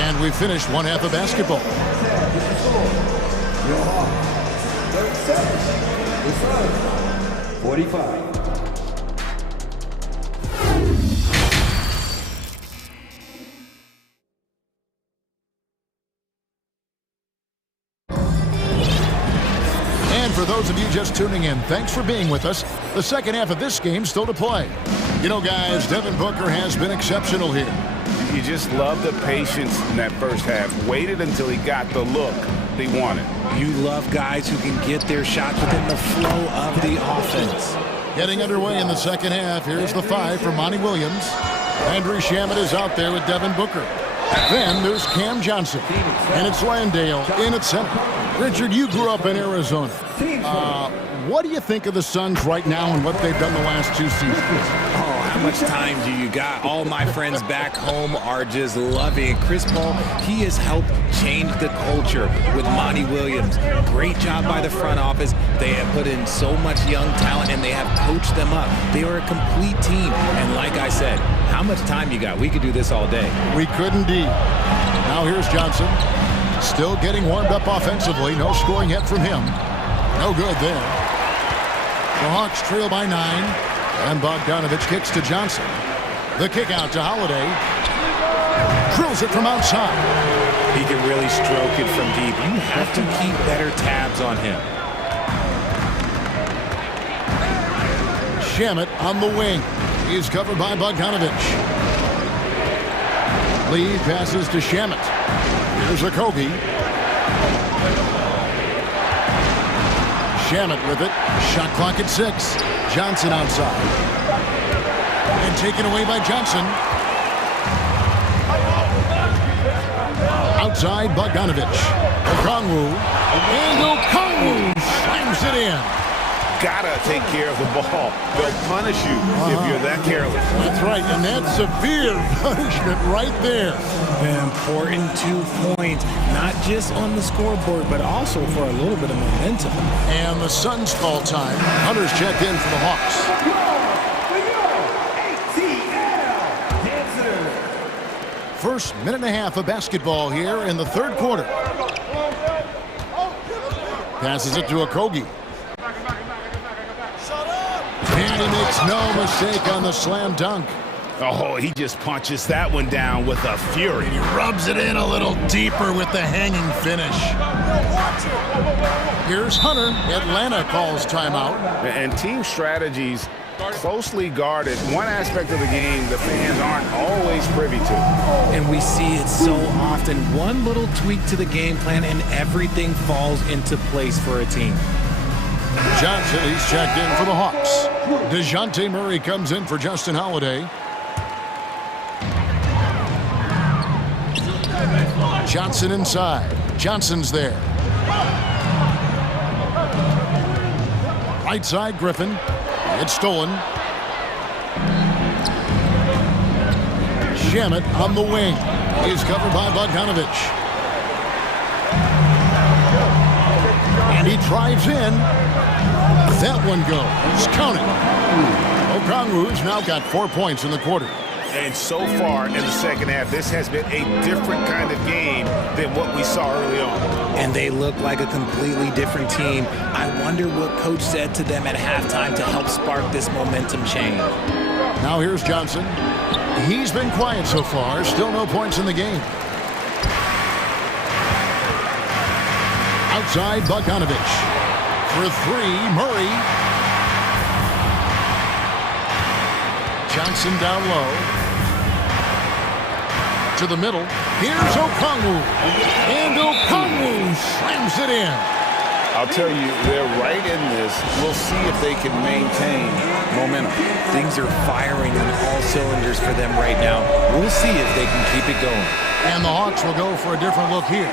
And we finished one half of basketball. Your Hawks, 45. For those of you just tuning in, thanks for being with us. The second half of this game still to play. You know, guys, Devin Booker has been exceptional here. You just love the patience in that first half. Waited until he got the look they wanted. You love guys who can get their shots within the flow of the offense. Getting underway in the second half. Here's the five for Monty Williams. Andrew Shamet is out there with Devin Booker. Then there's Cam Johnson. And it's Landale in at center. Richard, you grew up in Arizona. What do you think of the Suns right now and what they've done the last two seasons? Oh, how much time do you got? All my friends back home are just loving it. Chris Paul, he has helped change the culture with Monty Williams. Great job by the front office. They have put in so much young talent and they have coached them up. They are a complete team. And like I said, how much time you got? We could do this all day. We could indeed. Now here's Johnson. Still getting warmed up offensively. No scoring yet from him. No good there. The Hawks trail by 9. And Bogdanovich kicks to Johnson. The kick out to Holiday. Drills it from outside. He can really stroke it from deep. You have to keep better tabs on him. Shamet on the wing. He's covered by Bogdanovich. Lee passes to Shamet. Here's Okogie. Shamet with it. Shot clock at 6. Johnson outside. And taken away by Johnson. Outside Bogdanovich. Okongwu. And Okongwu slams it in. Gotta take care of the ball. They'll punish you if you're that careless. That's right, and that's severe punishment right there. An important 2 points, not just on the scoreboard, but also for a little bit of momentum. And the Suns call time. Hunter's checked in for the Hawks. First minute and a half of basketball here in the third quarter. Passes it to Okogie. And he makes no mistake on the slam dunk. Oh, he just punches that one down with a fury. And he rubs it in a little deeper with the hanging finish. Here's Hunter. Atlanta calls timeout. And team strategies closely guarded. One aspect of the game the fans aren't always privy to. And we see it so often. One little tweak to the game plan and everything falls into place for a team. Johnson, he's checked in for the Hawks. DeJounte Murray comes in for Justin Holiday. Johnson inside. Johnson's there. Right side, Griffin. It's stolen. Shamet on the wing. He's covered by Bogdanovich. And he drives in. That one goes. Count it. Okongwu's now got 4 points in the quarter. And so far in the second half, this has been a different kind of game than what we saw early on. And they look like a completely different team. I wonder what coach said to them at halftime to help spark this momentum change. Now here's Johnson. He's been quiet so far. Still no points in the game. Outside Bogdanovich. For 3, Murray. Johnson down low. To the middle. Here's Okongwu. And Okongwu slams it in. I'll tell you, they're right in this. We'll see if they can maintain momentum. Things are firing on all cylinders for them right now. We'll see if they can keep it going. And the Hawks will go for a different look here.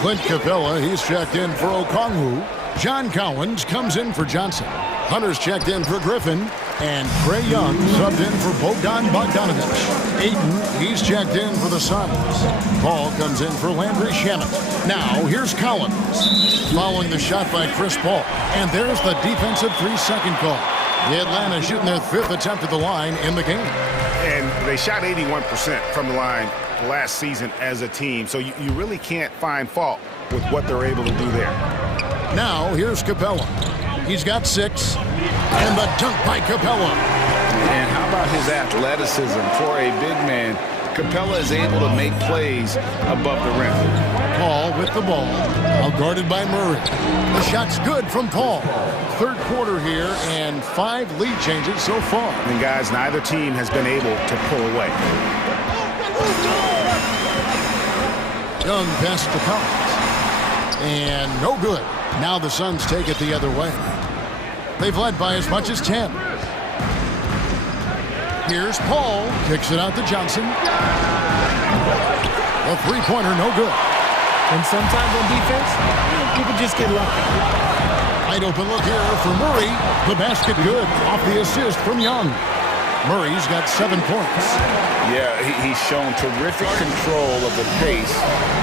Clint Capella, he's checked in for Okongwu. John Collins comes in for Johnson. Hunter's checked in for Griffin. And Trae Young subbed in for Bogdan Bogdanovic. Ayton, he's checked in for the Suns. Paul comes in for Landry Shamet. Now, here's Collins. Following the shot by Chris Paul. And there's the defensive 3-second call. The Atlanta shooting their 5th attempt at the line in the game. And they shot 81% from the line last season as a team. So you really can't find fault with what they're able to do there. Now, here's Capella. He's got 6. And the dunk by Capella. And how about his athleticism for a big man? Capella is able to make plays above the rim. Paul with the ball. Now guarded by Murray. The shot's good from Paul. Third quarter here and 5 lead changes so far. And guys, neither team has been able to pull away. Young pass to Collins. And no good. Now the Suns take it the other way. They've led by as much as 10. Here's Paul. Kicks it out to Johnson. A three-pointer, no good. And sometimes on defense, people just get lucky. Wide open look here for Murray. The basket good. Off the assist from Young. Murray's got 7 points. Yeah, he's shown terrific control of the pace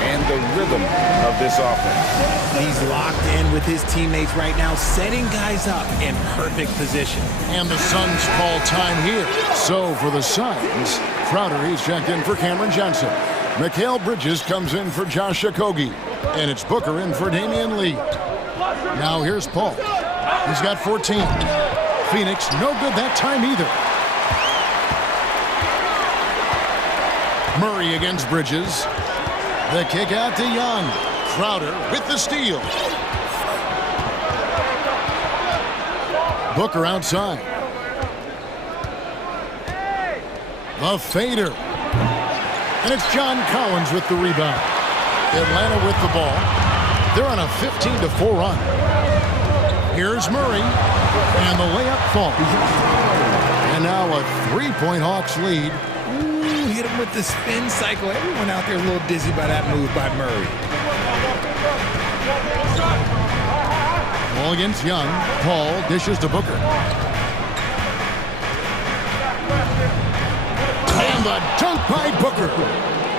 and the rhythm of this offense. He's locked in with his teammates right now, setting guys up in perfect position. And the Suns call time here. So for the Suns, Crowder, he's checked in for Cameron Johnson. Mikal Bridges comes in for Josh Okogie. And it's Booker in for Damian Lee. Now here's Paul. He's got 14. Phoenix, no good that time either. Murray against Bridges. The kick out to Young. Crowder with the steal. Booker outside. The fader. And it's John Collins with the rebound. Atlanta with the ball. They're on a 15-4 run. Here's Murray. And the layup falls. And now a 3-point Hawks lead. Hit him with the spin cycle. Everyone out there a little dizzy by that move by Murray. Ball against Young. Paul dishes to Booker. And the dunk by Booker.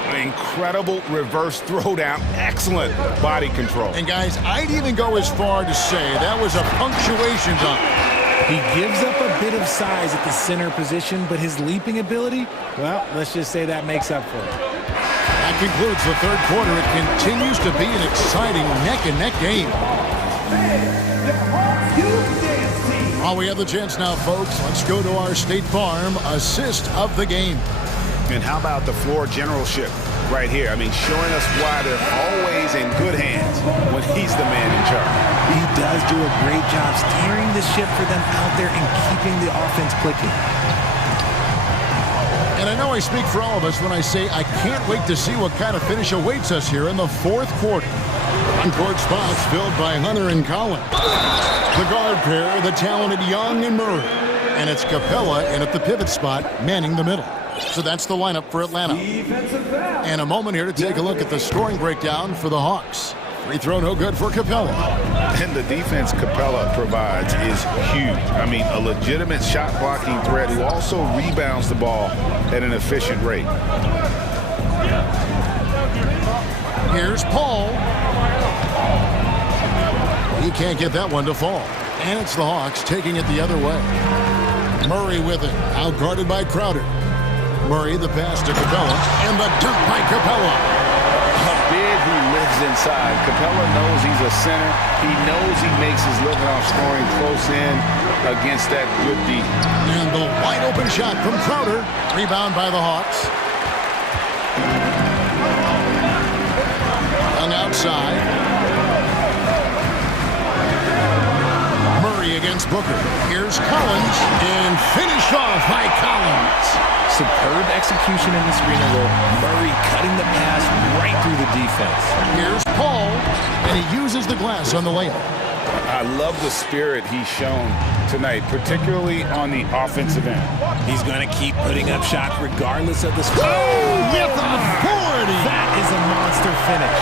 An incredible reverse throwdown. Excellent body control. And guys, I'd even go as far to say that was a punctuation dunk. He gives up a bit of size at the center position, but his leaping ability, well, let's just say that makes up for it. That concludes the third quarter. It continues to be an exciting neck-and-neck game. While we have the chance now, folks, let's go to our State Farm assist of the game. And how about the floor generalship right here? I mean, showing us why they're always in good hands when he's the man in charge. He does do a great job steering the ship for them out there and keeping the offense clicking. And I know I speak for all of us when I say I can't wait to see what kind of finish awaits us here in the fourth quarter. On-court spots filled by Hunter and Collins. The guard pair, the talented Young and Murray. And it's Capella in at the pivot spot, manning the middle. So that's the lineup for Atlanta. And a moment here to take a look at the scoring breakdown for the Hawks. Free throw no good for Capella. And the defense Capella provides is huge. I mean, a legitimate shot blocking threat who also rebounds the ball at an efficient rate. Here's Paul. He can't get that one to fall. And it's the Hawks taking it the other way. Murray with it, out guarded by Crowder. Murray the pass to Capella, and the dunk by Capella. A big who lives inside. Capella knows he's a center. He knows he makes his living off scoring close in against that good D. And the wide open shot from Crowder. Rebound by the Hawks. Young outside. Murray against Booker. Here's Collins, and finished off by Collins. Superb execution in the screener roll. Murray cutting the pass right through the defense. Here's Paul, and he uses the glass on the layup. I love the spirit he's shown tonight, particularly on the offensive end. He's going to keep putting up shots regardless of the score. Oh, with authority. That is a monster finish.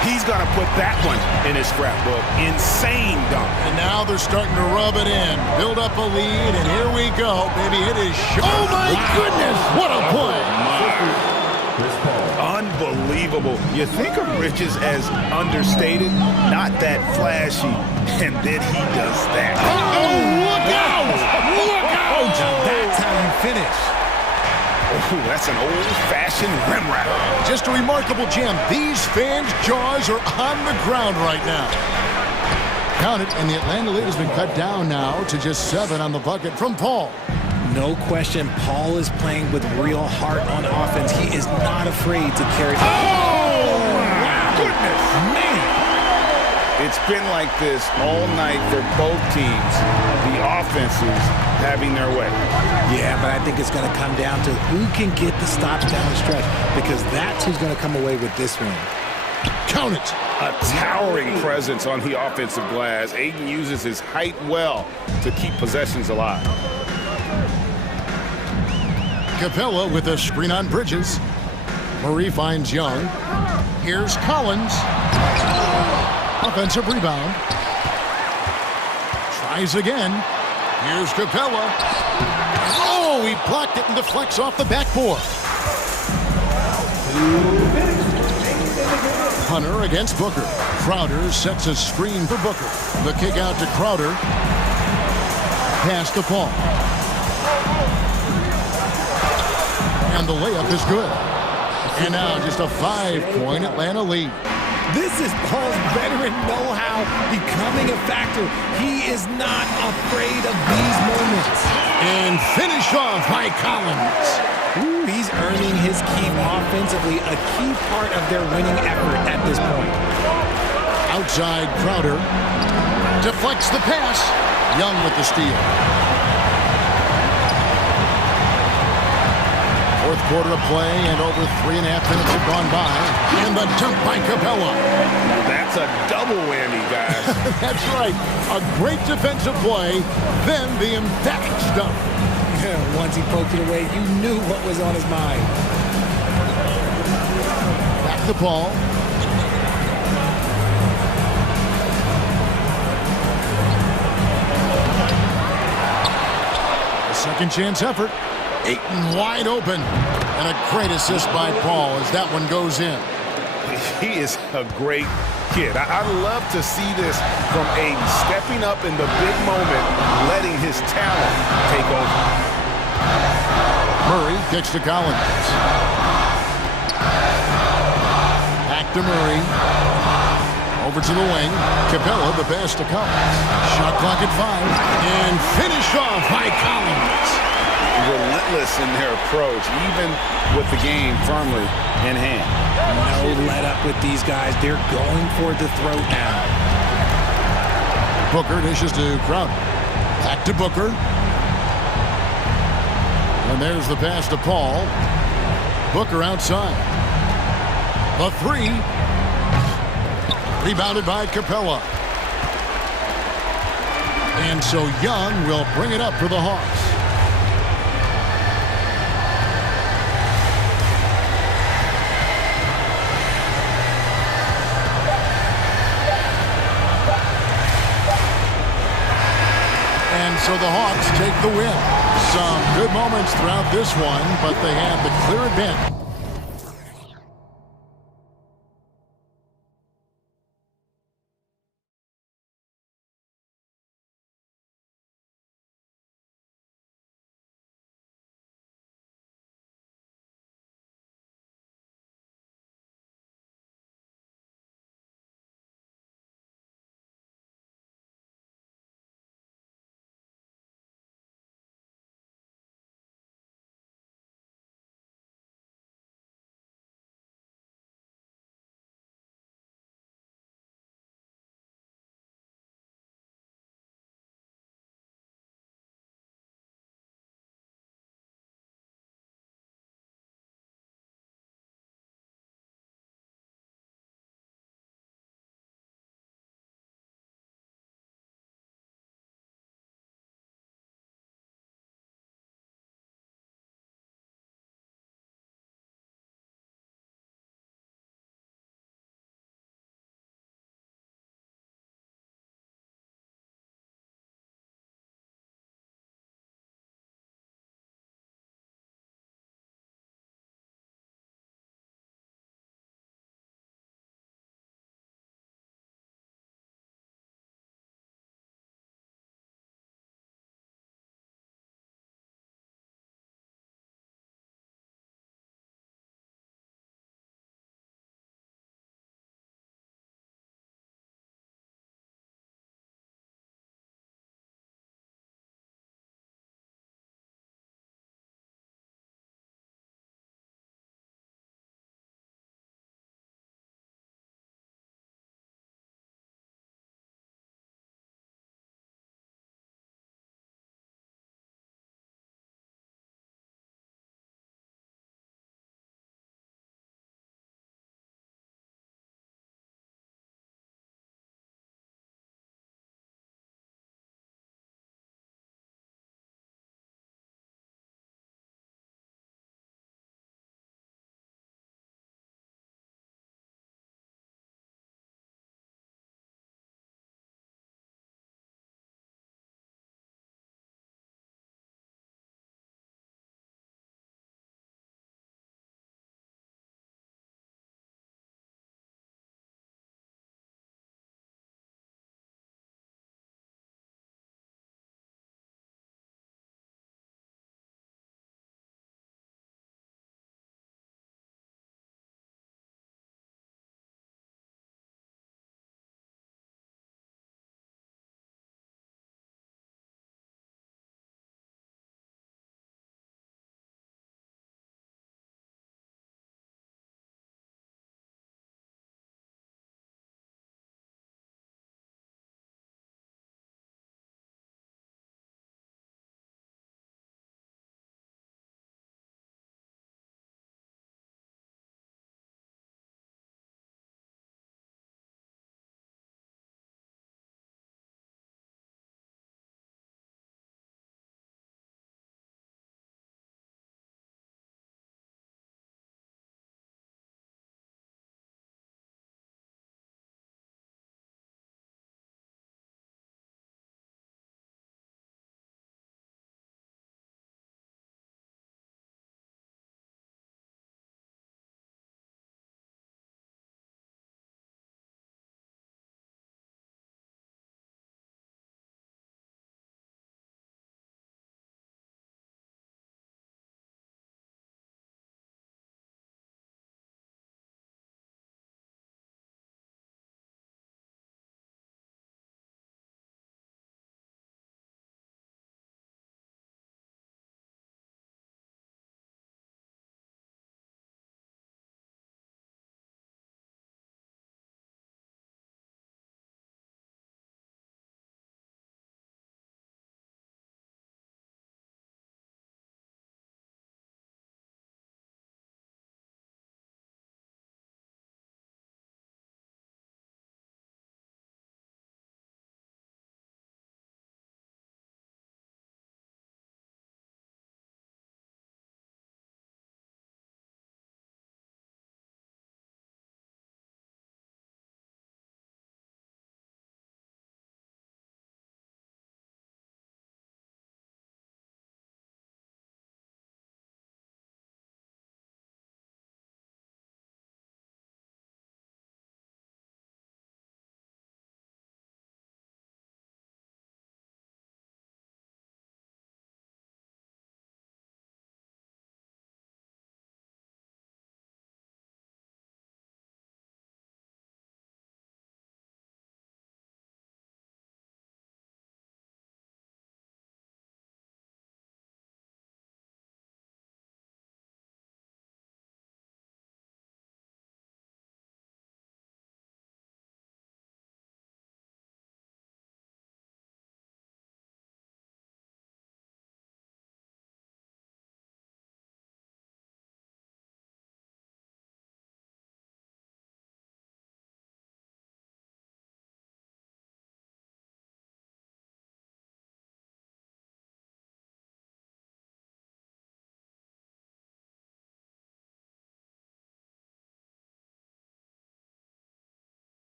He's going to put that one in his scrapbook. Insane dunk. And now they're starting to rub it in. Build up a lead, and here we go, baby. It is oh, my goodness. What a play. Unbelievable. You think of Bridges as understated, not that flashy, and then he does that. Oh, look out! Look out! Now that's how you finish. Oh, that's an old-fashioned rim wrap. Just a remarkable jam. These fans' jaws are on the ground right now. Count it, and the Atlanta lead has been cut down now to just 7 on the bucket from Paul. No question, Paul is playing with real heart on offense. He is not afraid to carry. Oh, my goodness. Man. It's been like this all night for both teams, the offenses having their way. Yeah, but I think it's going to come down to who can get the stops down the stretch, because that's who's going to come away with this one. Count it. A towering presence on the offensive glass. Aiden uses his height well to keep possessions alive. Capella with a screen on Bridges. Murray finds Young. Here's Collins. Offensive rebound. Tries again. Here's Capella. Oh, he blocked it and deflects off the backboard. Hunter against Booker. Crowder sets a screen for Booker. The kick out to Crowder. Pass to Paul. And the layup is good. And now just a 5-point Atlanta lead. This is Paul's veteran know-how becoming a factor. He is not afraid of these moments. And finished off by Collins. Ooh, he's earning his keep offensively, a key part of their winning effort at this point. Outside Crowder. Deflects the pass. Young with the steal. Fourth quarter of play, and over 3.5 minutes have gone by. And the dunk by Capella. That's a double whammy, guys. That's right. A great defensive play, then the emphatic stuff. Once he poked it away, you knew what was on his mind. Back to Paul. A second chance effort. Ayton wide open. And a great assist by Paul as that one goes in. He is a great kid. I love to see this from Aiden, stepping up in the big moment, letting his talent take over. Murray kicks to Collins. Back to Murray. Over to the wing. Capella, the pass to Collins. Shot clock at 5. And finish off by Collins. Relentless in their approach, even with the game firmly in hand. No let up with these guys. They're going for the throat now. Booker dishes to Crowder. Back to Booker. And there's the pass to Paul. Booker outside. The 3. Rebounded by Capella. And so Young will bring it up for the Hawks. So the Hawks take the win. Some good moments throughout this one, but they had the clear advantage.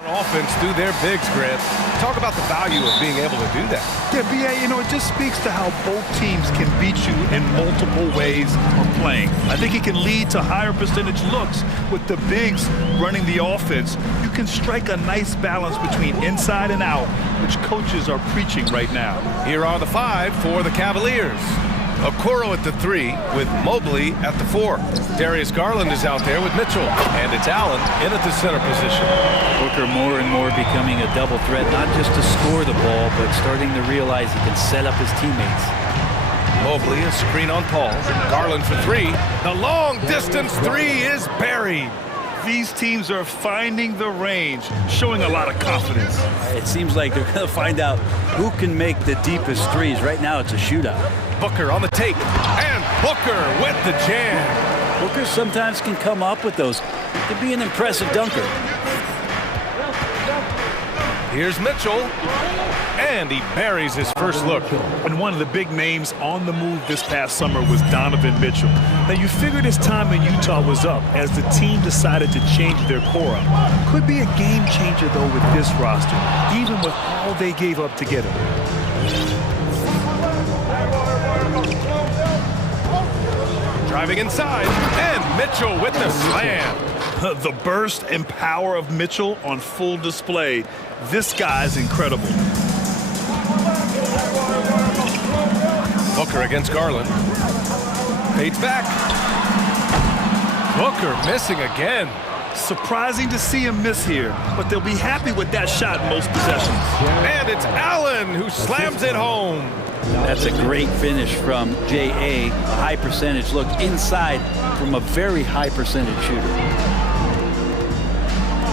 Offense through their bigs, Grant. Talk about the value of being able to do that. Yeah, BA, it just speaks to how both teams can beat you in multiple ways of playing. I think it can lead to higher percentage looks with the bigs running the offense. You can strike a nice balance between inside and out, which coaches are preaching right now. Here are the 5 for the Cavaliers. Okoro at the 3 with Mobley at the 4. Darius Garland is out there with Mitchell. And it's Allen in at the center position. Booker more and more becoming a double threat, not just to score the ball, but starting to realize he can set up his teammates. Mobley, a screen on Paul. Garland for 3. The long distance 3 is buried. These teams are finding the range, showing a lot of confidence. It seems like they're going to find out who can make the deepest threes. Right now, it's a shootout. Booker on the take, and Booker with the jam. Booker sometimes can come up with those. Could be an impressive dunker. Here's Mitchell, and he buries his first look. And one of the big names on the move this past summer was Donovan Mitchell. Now, you figured his time in Utah was up as the team decided to change their core up. Could be a game changer, though, with this roster, even with all they gave up to get him. Driving inside, and Mitchell with the slam. The burst and power of Mitchell on full display. This guy's incredible. Booker against Garland. Fades back. Booker missing again. Surprising to see him miss here, but they'll be happy with that shot in most possessions. And it's Allen who slams it home. That's a great finish from J.A. A high percentage look inside from a very high percentage shooter.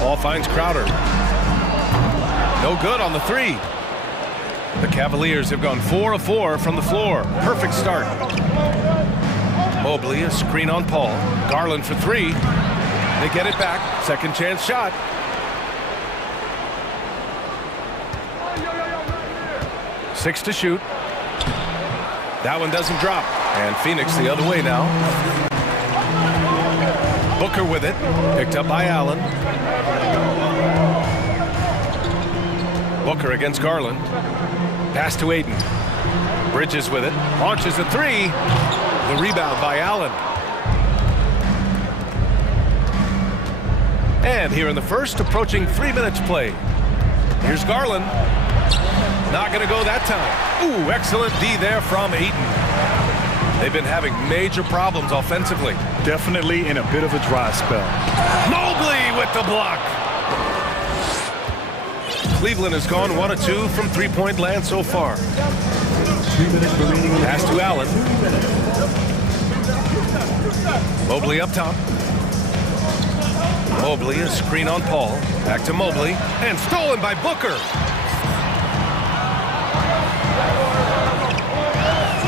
Ball finds Crowder. No good on the 3. The Cavaliers have gone 4 of 4 from the floor. Perfect start. Mobley, a screen on Paul. Garland for 3. They get it back. Second chance shot. Six to shoot. That one doesn't drop. And Phoenix the other way now. Booker with it. Picked up by Allen. Booker against Garland. Pass to Aiden. Bridges with it. Launches a 3. The rebound by Allen. And here in the first, approaching 3 minutes played. Here's Garland. Not going to go that time. Ooh, excellent D there from Aiden. They've been having major problems offensively. Definitely in a bit of a dry spell. Mobley with the block. Cleveland has gone 1 of 2 from three-point land so far. 3 minutes remaining. Pass to Allen. Mobley up top. Mobley, a screen on Paul. Back to Mobley. And stolen by Booker.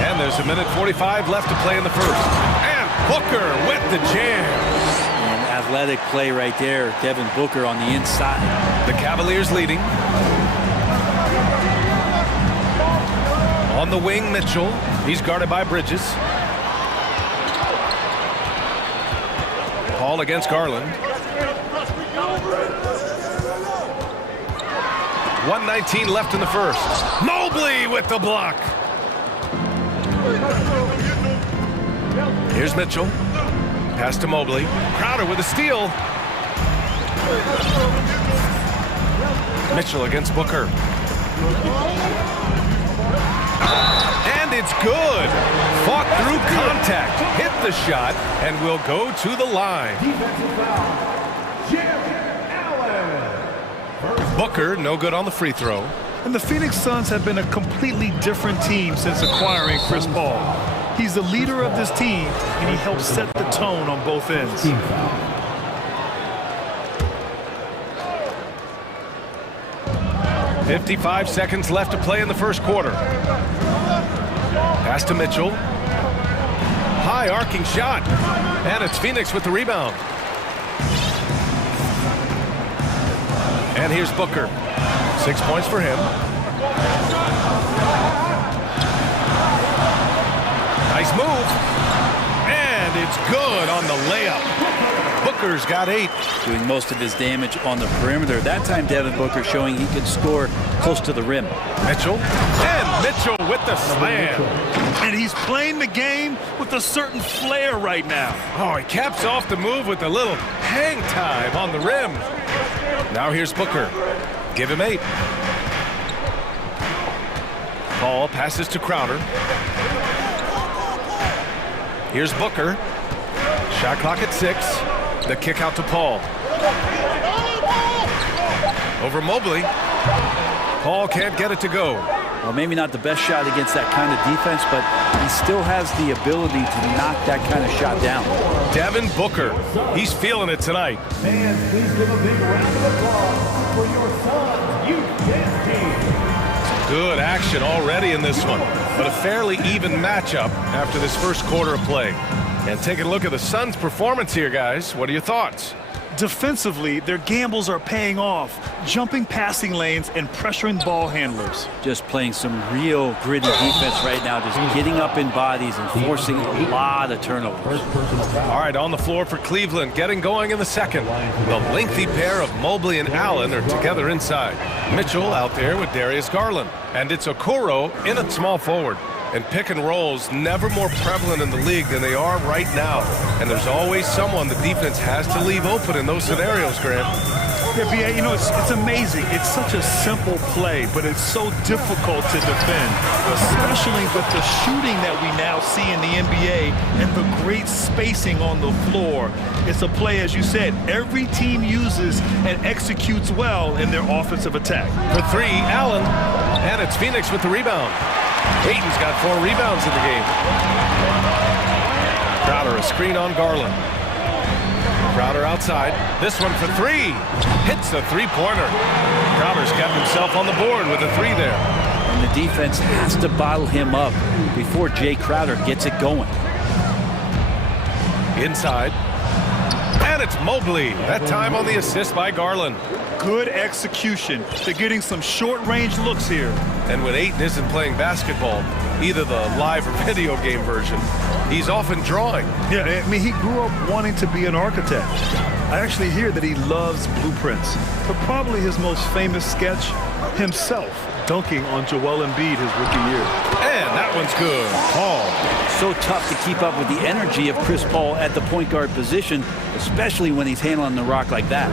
And there's a minute 45 left to play in the first. And Booker with the jam. And athletic play right there. Devin Booker on the inside. The Cavaliers leading. On the wing, Mitchell. He's guarded by Bridges. Paul against Garland. 1:19 left in the first. Mobley with the block. Here's Mitchell. Pass to Mobley. Crowder with a steal. Mitchell against Booker. And it's good. Fought through contact. Hit the shot and will go to the line. Booker, no good on the free throw. And the Phoenix Suns have been a completely different team since acquiring Chris Paul. He's the leader of this team, and he helps set the tone on both ends. 55 seconds left to play in the first quarter. Pass to Mitchell. High arcing shot. And it's Phoenix with the rebound. And here's Booker. 6 points for him. Nice move. And it's good on the layup. Booker's got 8. Doing most of his damage on the perimeter. That time, Devin Booker showing he can score close to the rim. Mitchell. And Mitchell with the slam. And he's playing the game with a certain flair right now. Oh, he caps off the move with a little hang time on the rim. Now here's Booker. Give him 8. Ball passes to Crowder. Here's Booker. Shot clock at 6. The kick out to Paul. Over Mobley. Paul can't get it to go. Well, maybe not the best shot against that kind of defense, but he still has the ability to knock that kind of shot down. Devin Booker. He's feeling it tonight. Fans, please give a big round of applause for your son's youth dance team. Good action already in this one, but a fairly even matchup after this first quarter of play. And taking a look at the Suns' performance here, guys. What are your thoughts? Defensively, their gambles are paying off, jumping passing lanes and pressuring ball handlers. Just playing some real gritty defense right now, just getting up in bodies and forcing a lot of turnovers. All right, on the floor for Cleveland, getting going in the second. The lengthy pair of Mobley and Allen are together inside. Mitchell out there with Darius Garland. And it's Okoro in at small forward. And pick and rolls never more prevalent in the league than they are right now. And there's always someone the defense has to leave open in those scenarios, Grant. Yeah, B.A., you know, it's amazing. It's such a simple play, but it's so difficult to defend, especially with the shooting that we now see in the NBA and the great spacing on the floor. It's a play, as you said, every team uses and executes well in their offensive attack. For 3, Allen. And it's Phoenix with the rebound. Ayton's got 4 rebounds in the game. Crowder, a screen on Garland. Crowder outside. This one for 3. Hits the three-pointer. Crowder's kept himself on the board with a 3 there. And the defense has to bottle him up before Jay Crowder gets it going. Inside. And it's Mobley. That time on the assist by Garland. Good execution. They're getting some short-range looks here. And when Ayton isn't playing basketball, either the live or video game version, he's often drawing. Yeah, I mean, he grew up wanting to be an architect. I actually hear that he loves blueprints. But probably his most famous sketch, himself dunking on Joel Embiid his rookie year. And that one's good. Paul. So tough to keep up with the energy of Chris Paul at the point guard position, especially when he's handling the rock like that.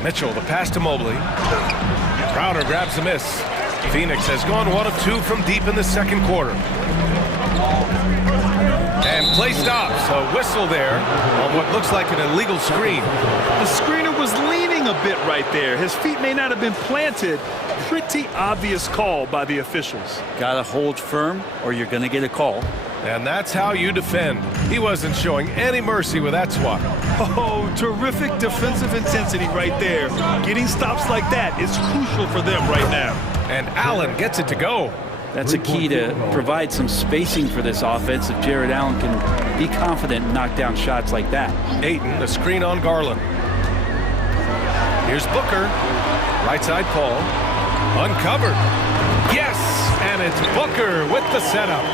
Mitchell, the pass to Mobley. Crowder grabs the miss. Phoenix has gone 1 of 2 from deep in the second quarter. And play stops. A whistle there on what looks like an illegal screen. The screener was leaning a bit right there. His feet may not have been planted. Pretty obvious call by the officials. Gotta hold firm or you're gonna get a call. And that's how you defend. He wasn't showing any mercy with that swat. Oh, terrific defensive intensity right there. Getting stops like that is crucial for them right now. And Allen gets it to go. That's a key to provide some spacing for this offense if Jared Allen can be confident and knock down shots like that. Ayton, the screen on Garland. Here's Booker. Right side Paul. Uncovered. Yes! And it's Booker with the setup.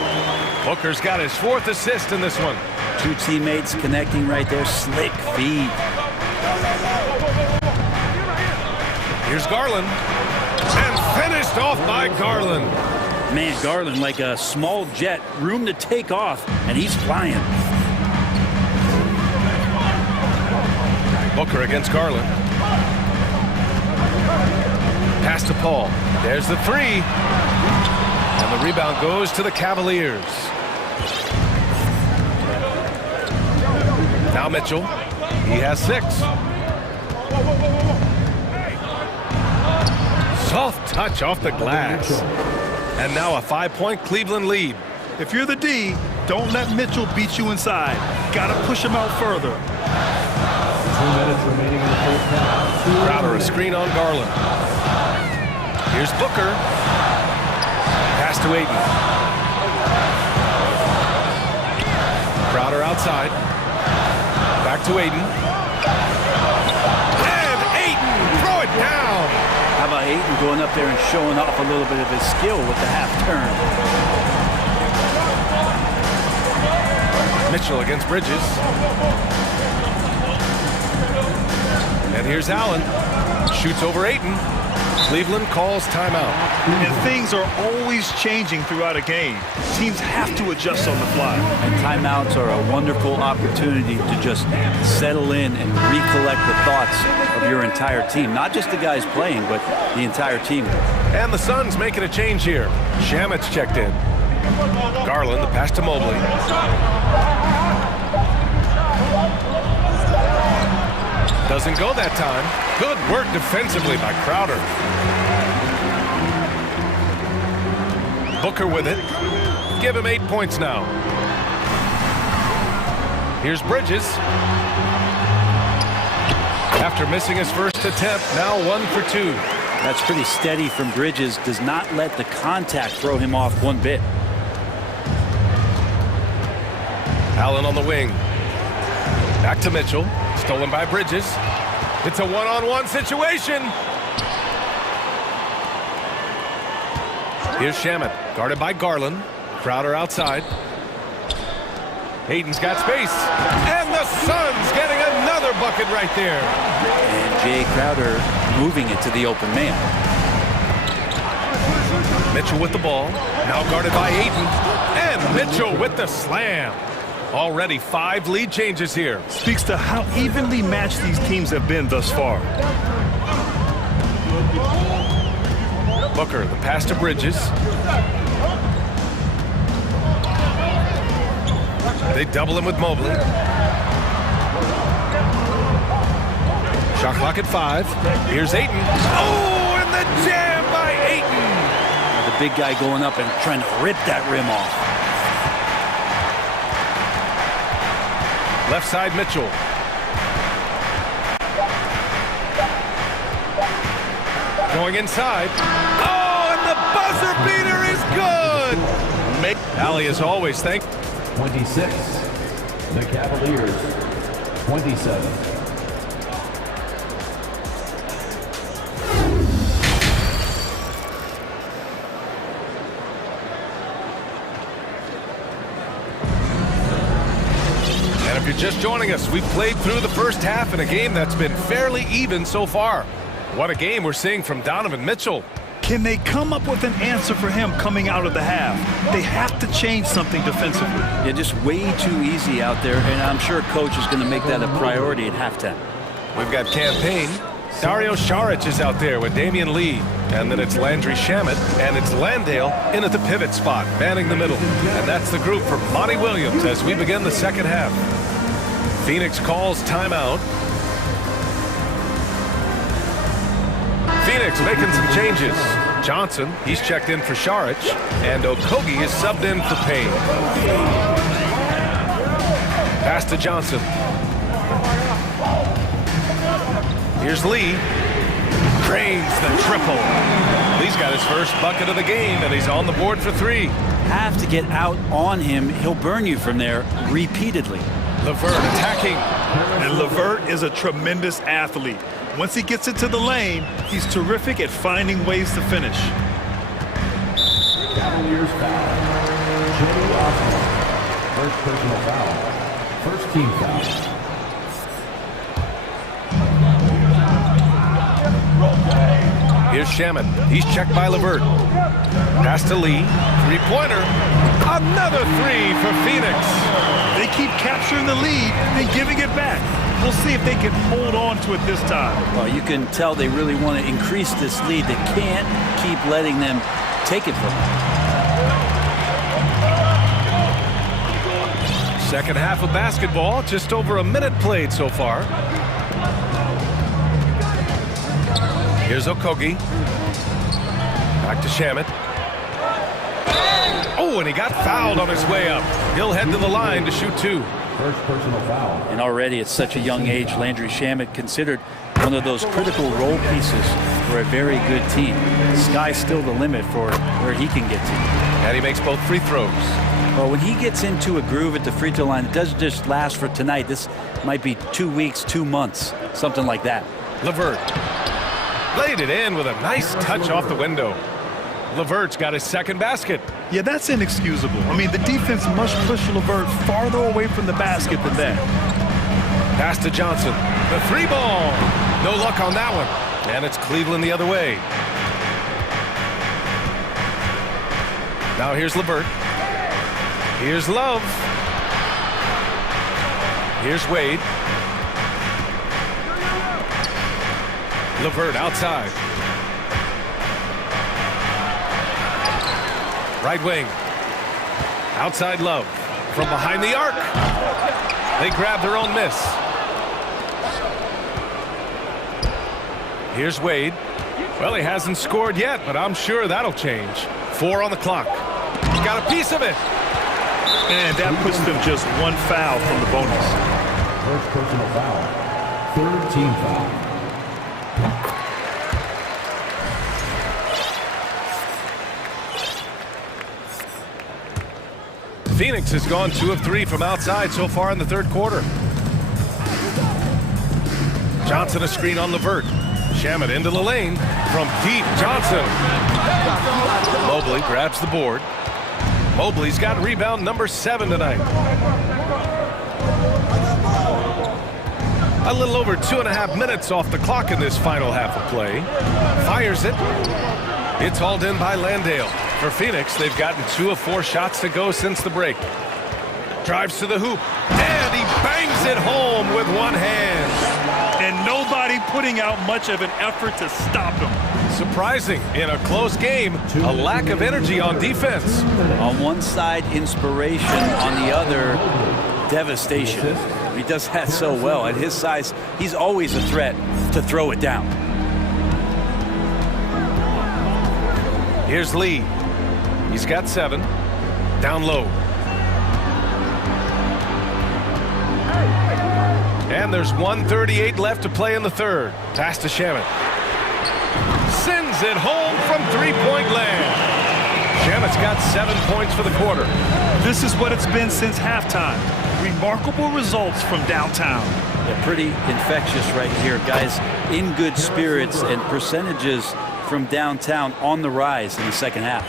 Booker's got his 4th assist in this one. 2 teammates connecting right there. Slick feed. Here's Garland. And finished off by Garland. Man, Garland like a small jet. Room to take off, and he's flying. Booker against Garland. Pass to Paul. There's the 3. And the rebound goes to the Cavaliers. Now Mitchell. He has 6. Soft touch off the glass. And now a 5-point Cleveland lead. If you're the D, don't let Mitchell beat you inside. Gotta push him out further. 2 minutes remaining in the first half. Crowder, a screen on Garland. Here's Booker. Pass to Ayton. Crowder outside. Back to Ayton. And Ayton, throw it down. How about Ayton going up there and showing off a little bit of his skill with the half turn? Mitchell against Bridges. And here's Allen. Shoots over Ayton. Cleveland calls timeout. And things are always changing throughout a game. Teams have to adjust on the fly. And timeouts are a wonderful opportunity to just settle in and recollect the thoughts of your entire team. Not just the guys playing, but the entire team. And the Suns making a change here. Shamet's checked in. Garland, the pass to Mobley. Doesn't go that time. Good work defensively by Crowder. Booker with it. Give him 8 points now. Here's Bridges. After missing his first attempt, now 1 for 2. That's pretty steady from Bridges. Does not let the contact throw him off one bit. Allen on the wing. Back to Mitchell. Stolen by Bridges. It's a one-on-one situation. Here's Shamet, guarded by Garland. Crowder outside. Hayden's got space. And the Suns getting another bucket right there. And Jay Crowder moving it to the open man. Mitchell with the ball. Now guarded by Ayton. And Mitchell with the slam. Already 5 lead changes here. Speaks to how evenly matched these teams have been thus far. Booker, the pass to Bridges. They double him with Mobley. Shot clock at 5. Here's Ayton. Oh, and the jam by Ayton. The big guy going up and trying to rip that rim off. Left side, Mitchell. Going inside. Oh, and the buzzer beater is good. Allie, as always, 26. The Cavaliers, 27. If you're just joining us, we've played through the first half in a game that's been fairly even so far. What a game we're seeing from Donovan Mitchell. Can they come up with an answer for him coming out of the half? They have to change something defensively. Yeah, just way too easy out there, and I'm sure coach is going to make that a priority at halftime. We've got campaign. Dario Saric is out there with Damian Lee. And then it's Landry Shamet, and it's Landale in at the pivot spot, manning the middle. And that's the group for Monty Williams as we begin the second half. Phoenix calls timeout. Phoenix making some changes. Johnson, he's checked in for Saric, and Okogie is subbed in for Payne. Pass to Johnson. Here's Lee. Cranes the triple. Lee's got his first bucket of the game, and he's on the board for 3. Have to get out on him. He'll burn you from there repeatedly. LeVert attacking. And LeVert is a tremendous athlete. Once he gets into the lane, he's terrific at finding ways to finish. Cavaliers foul. Jimmy Osmond. First personal foul. First team foul. Here's Shamet. He's checked by LeVert. Pass to Lee. 3-pointer. Another 3 for Phoenix. They keep capturing the lead and giving it back. We'll see if they can hold on to it this time. Well, you can tell they really want to increase this lead. They can't keep letting them take it from them. Second half of basketball. Just over a minute played so far. Here's Okogie. Back to Shamet. Oh, and he got fouled on his way up. He'll head to the line to shoot 2. First personal foul. And already at such a young age, Landry Shamet considered one of those critical role pieces for a very good team. The sky's still the limit for where he can get to. And he makes both free throws. Well, when he gets into a groove at the free throw line, it doesn't just last for tonight. This might be 2 weeks, 2 months, something like that. LeVert laid it in with a nice touch off the window. LeVert's got his second basket. Yeah, that's inexcusable. I mean, the defense must push LeVert farther away from the basket than that. Pass to Johnson. The three ball. No luck on that one. And it's Cleveland the other way. Now here's LeVert. Here's Love. Here's Wade. LeVert outside. Right wing. Outside Love. From behind the arc. They grab their own miss. Here's Wade. Well, he hasn't scored yet, but I'm sure that'll change. 4 on the clock. He's got a piece of it. And that puts them just one foul from the bonus. First personal foul. Third team foul. Phoenix has gone 2 of 3 from outside so far in the third quarter. Johnson a screen on LeVert. Shamet into the lane. From deep, Johnson. Mobley grabs the board. Mobley's got rebound number 7 tonight. A little over 2.5 minutes off the clock in this final half of play. Fires it. It's hauled in by Landale. For Phoenix, they've gotten 2 of 4 shots to go since the break. Drives to the hoop. And he bangs it home with one hand. And nobody putting out much of an effort to stop him. Surprising in a close game, a lack of energy on defense. On one side, inspiration. On the other, devastation. He does that so well. At his size, he's always a threat to throw it down. Here's Lee. He's got 7. Down low. And there's 1:38 left to play in the third. Pass to Shamet. Sends it home from three-point land. Shamet's got 7 points for the quarter. This is what it's been since halftime. Remarkable results from downtown. Yeah, pretty infectious right here, guys. In good spirits and percentages from downtown on the rise in the second half.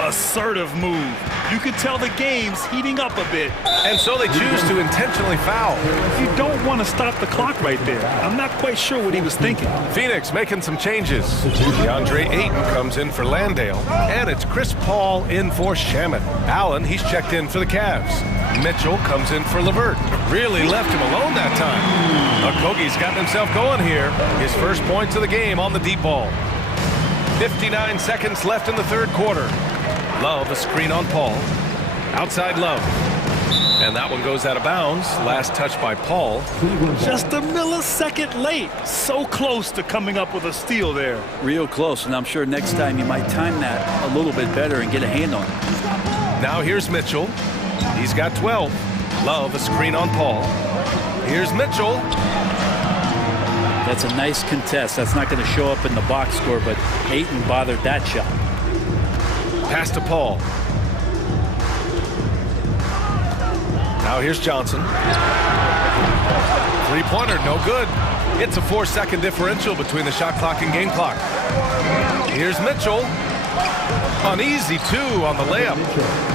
Assertive move. You could tell the game's heating up a bit. And so they choose to intentionally foul. You don't want to stop the clock right there. I'm not quite sure what he was thinking. Phoenix making some changes. DeAndre Ayton comes in for Landale. And it's Chris Paul in for Shamet. Allen, he's checked in for the Cavs. Mitchell comes in for LeVert. Really left him alone that time. Okogie's gotten himself going here. His first points of the game on the deep ball. 59 seconds left in the third quarter. Love a screen on Paul. Outside Love. And that one goes out of bounds. Last touch by Paul. Just a millisecond late. So close to coming up with a steal there. Real close, and I'm sure next time you might time that a little bit better and get a hand on it. Now here's Mitchell. He's got 12. Love a screen on Paul. Here's Mitchell. That's a nice contest. That's not going to show up in the box score, but Ayton bothered that shot. Pass to Paul. Now here's Johnson. Three-pointer, no good. It's a 4-second differential between the shot clock and game clock. Here's Mitchell. An easy 2 on the layup.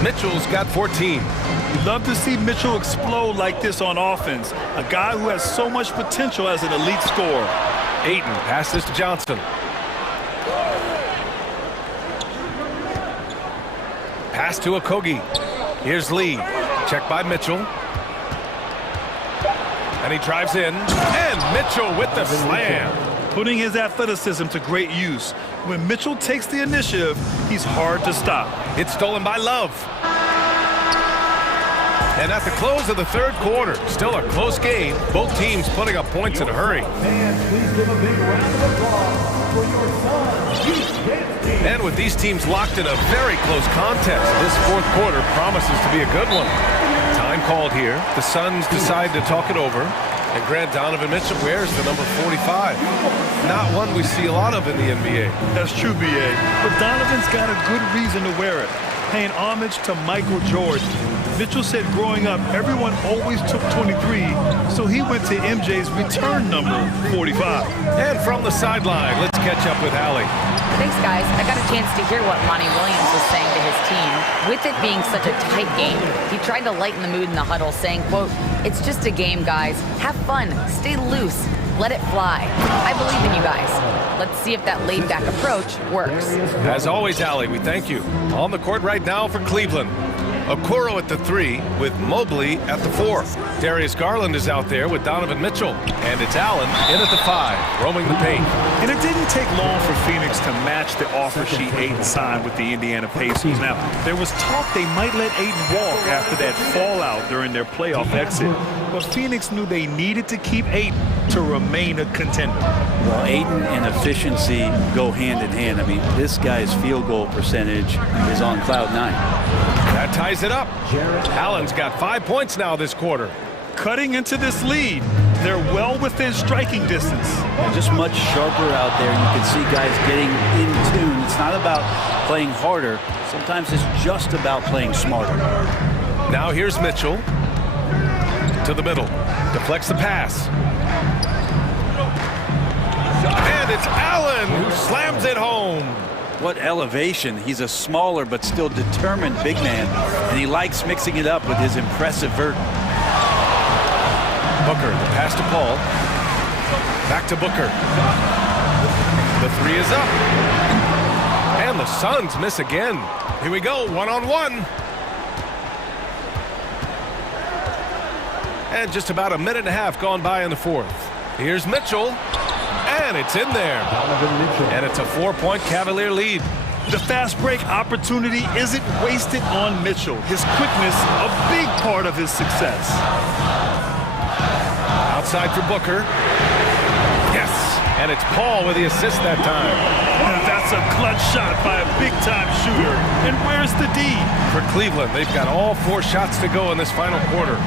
Mitchell's got 14. You'd love to see Mitchell explode like this on offense. A guy who has so much potential as an elite scorer. Ayton passes to Johnson. Pass to Okogie. Here's Lee. Checked by Mitchell. And he drives in. And Mitchell with the slam. Putting his athleticism to great use. When Mitchell takes the initiative, he's hard to stop. It's stolen by Love. And at the close of the third quarter, still a close game. Both teams putting up points in a hurry. Please give a big round of applause for your son. And with these teams locked in a very close contest, this fourth quarter promises to be a good one. Time called here. The Suns decide to talk it over. And Grant Donovan Mitchell wears the number 45. Not one we see a lot of in the NBA. That's true, B.A. But Donovan's got a good reason to wear it. Paying homage to Michael Jordan. Mitchell said growing up, everyone always took 23, so he went to MJ's return number, 45. And from the sideline, let's catch up with Allie. Thanks, guys. I got a chance to hear what Monty Williams was saying to his team. With it being such a tight game, he tried to lighten the mood in the huddle, saying, quote, "It's just a game, guys. Have fun. Stay loose. Let it fly. I believe in you guys." Let's see if that laid-back approach works. As always, Allie, we thank you. On the court right now for Cleveland. Okoro at the 3 with Mobley at the 4. Darius Garland is out there with Donovan Mitchell. And it's Allen in at the 5, roaming the paint. And it didn't take long for Phoenix to match the offer sheet Ayton signed with the Indiana Pacers. Now, there was talk they might let Ayton walk after that fallout during their playoff exit. But Phoenix knew they needed to keep Ayton to remain a contender. Well, Ayton and efficiency go hand in hand. I mean, this guy's field goal percentage is on cloud 9. That ties it up. Allen's got 5 points now this quarter. Cutting into this lead, they're well within striking distance. They're just much sharper out there. You can see guys getting in tune. It's not about playing harder. Sometimes it's just about playing smarter. Now here's Mitchell to the middle. Deflects the pass. And it's Allen who slams it home. What elevation. He's a smaller but still determined big man, and he likes mixing it up with his impressive vert. Booker, the pass to Paul. Back to Booker. The 3 is up. And the Suns miss again. Here we go, one-on-one. And just about a minute and a half gone by in the 4th. Here's Mitchell. And it's in there. And it's a 4-point Cavalier lead. The fast break opportunity isn't wasted on Mitchell. His quickness, a big part of his success. Outside for Booker. Yes. And it's Paul with the assist that time. And that's a clutch shot by a big-time shooter. And where's the D? For Cleveland, they've got all 4 shots to go in this final quarter.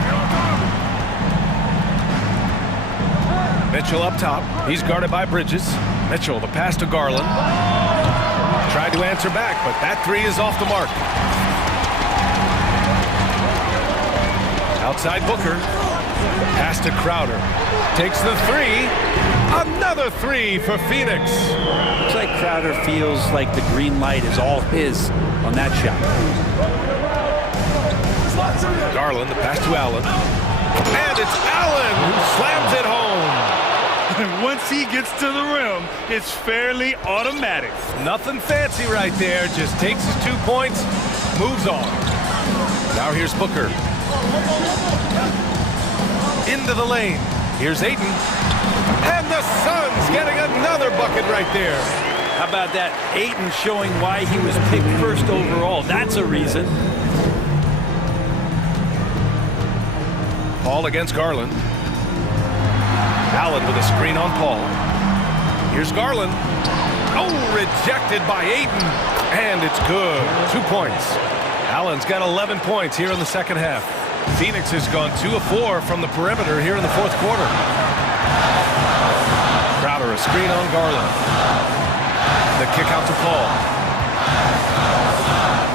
Mitchell up top. He's guarded by Bridges. Mitchell, the pass to Garland. Tried to answer back, but that 3 is off the mark. Outside Booker. Pass to Crowder. Takes the 3. Another 3 for Phoenix. Looks like Crowder feels like the green light is all his on that shot. Garland, the pass to Allen. And it's Allen who slams it home. And once he gets to the rim, it's fairly automatic. Nothing fancy right there. Just takes his 2 points, moves on. Now here's Booker. Into the lane. Here's Ayton. And the Suns getting another bucket right there. How about that? Ayton showing why he was picked first overall. That's a reason. Paul against Garland. Allen with a screen on Paul. Here's Garland. Oh, rejected by Ayton. And it's good. 2 points. Allen's got 11 points here in the second half. Phoenix has gone 2 of 4 from the perimeter here in the 4th quarter. Crowder, a screen on Garland. The kick out to Paul.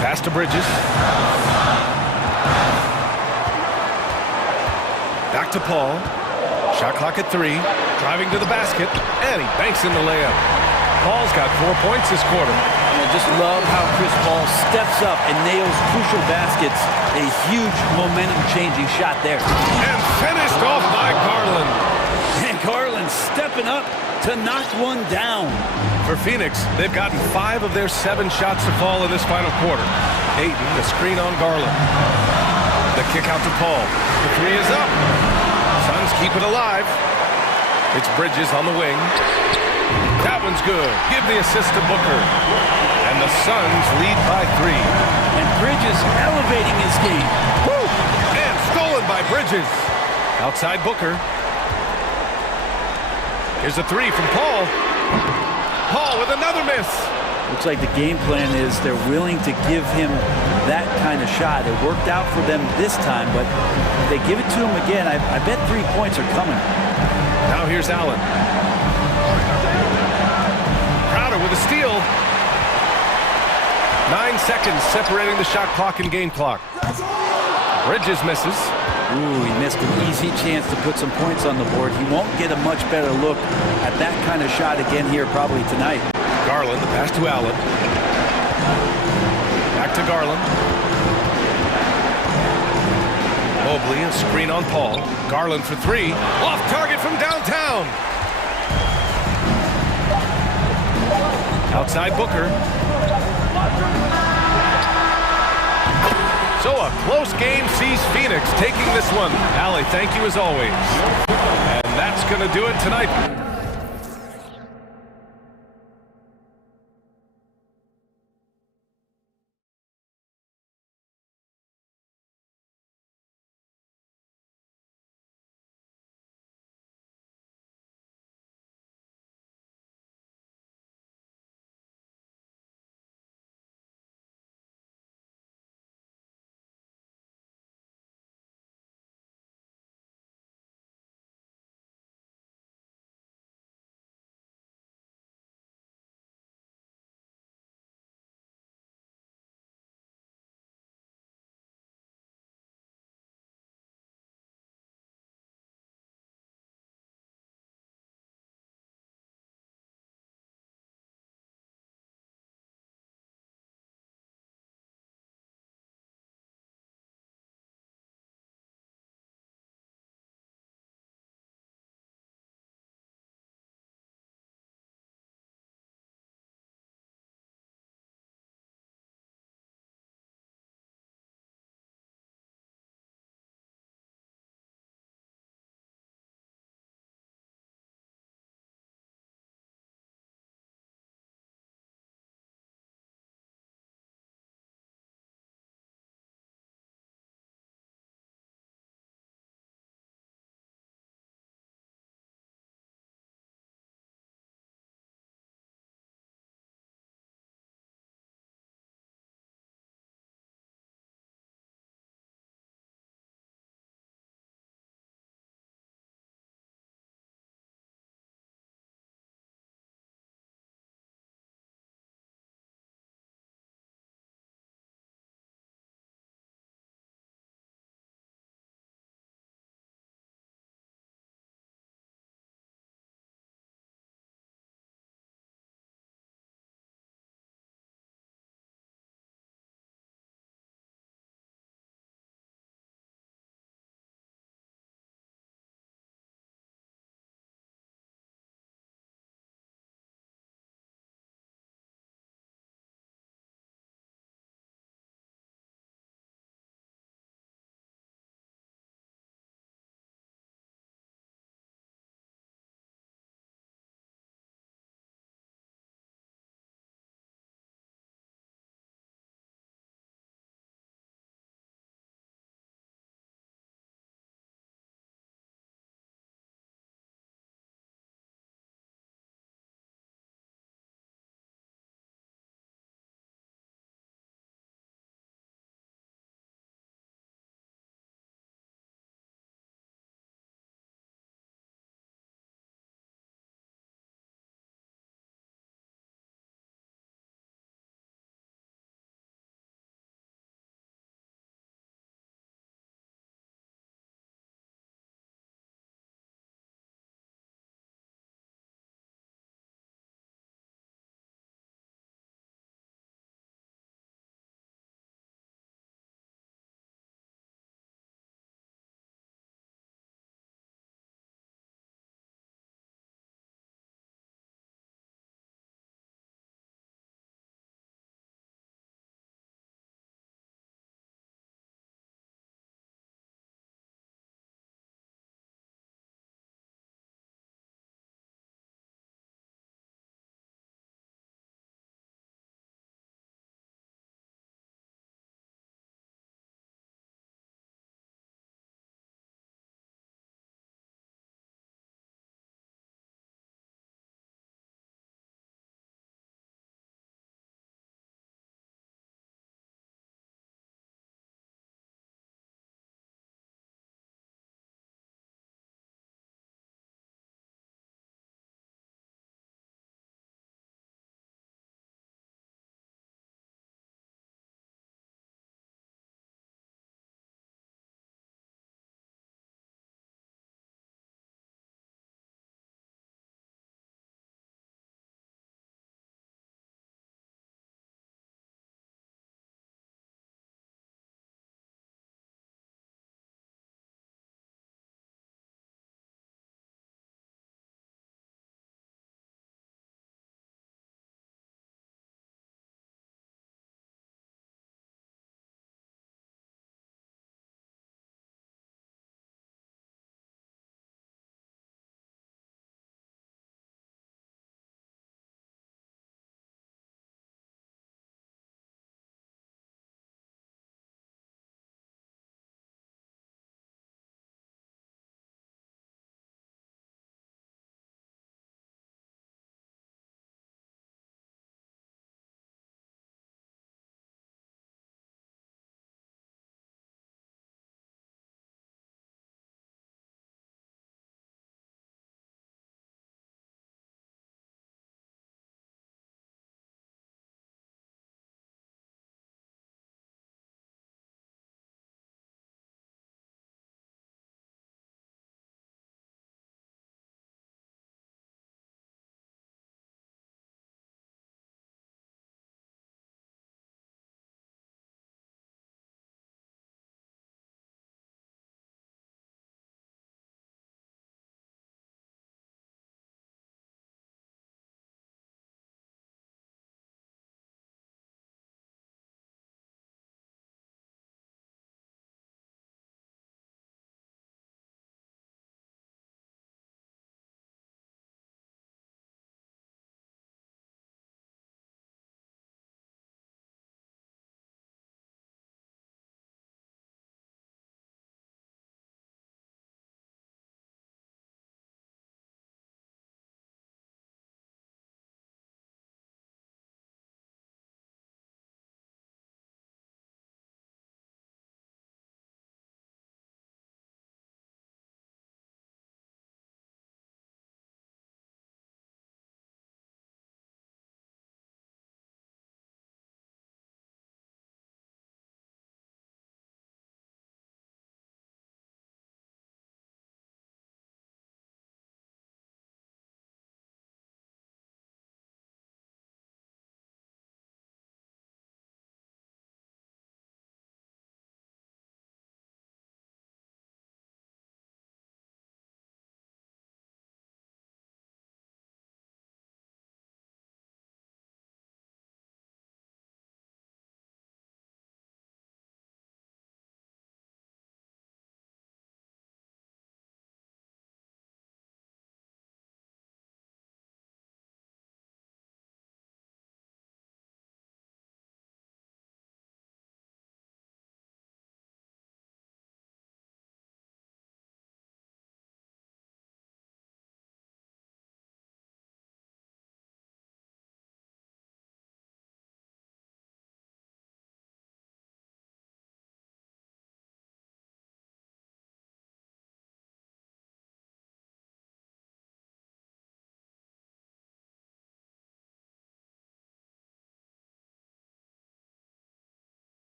Pass to Bridges. Back to Paul. Shot clock at 3. Driving to the basket. And he banks in the layup. Paul's got 4 points this quarter. I just love how Chris Paul steps up and nails crucial baskets. A huge momentum-changing shot there. And finished off by Garland. And Garland stepping up to knock one down. For Phoenix, they've gotten 5 of their 7 shots to fall in this final quarter. Ayton, the screen on Garland. The kick out to Paul. The 3 is up. Suns keep it alive. It's Bridges on the wing. That one's good. Give the assist to Booker. And the Suns lead by 3. And Bridges elevating his game. Woo! And stolen by Bridges. Outside Booker. Here's a 3 from Paul. Paul with another miss. Looks like the game plan is they're willing to give him that kind of shot. It worked out for them this time, but if they give it to him again, I bet 3 points are coming. Now here's Allen. Crowder with a steal. 9 seconds separating the shot clock and game clock. Bridges misses. Ooh, he missed an easy chance to put some points on the board. He won't get a much better look at that kind of shot again here probably tonight. Garland, the pass to Allen. Back to Garland. Mobley, a screen on Paul. Garland for three. Off target from downtown. Outside Booker. So a close game sees Phoenix taking this one. Allie, thank you as always. And that's going to do it tonight.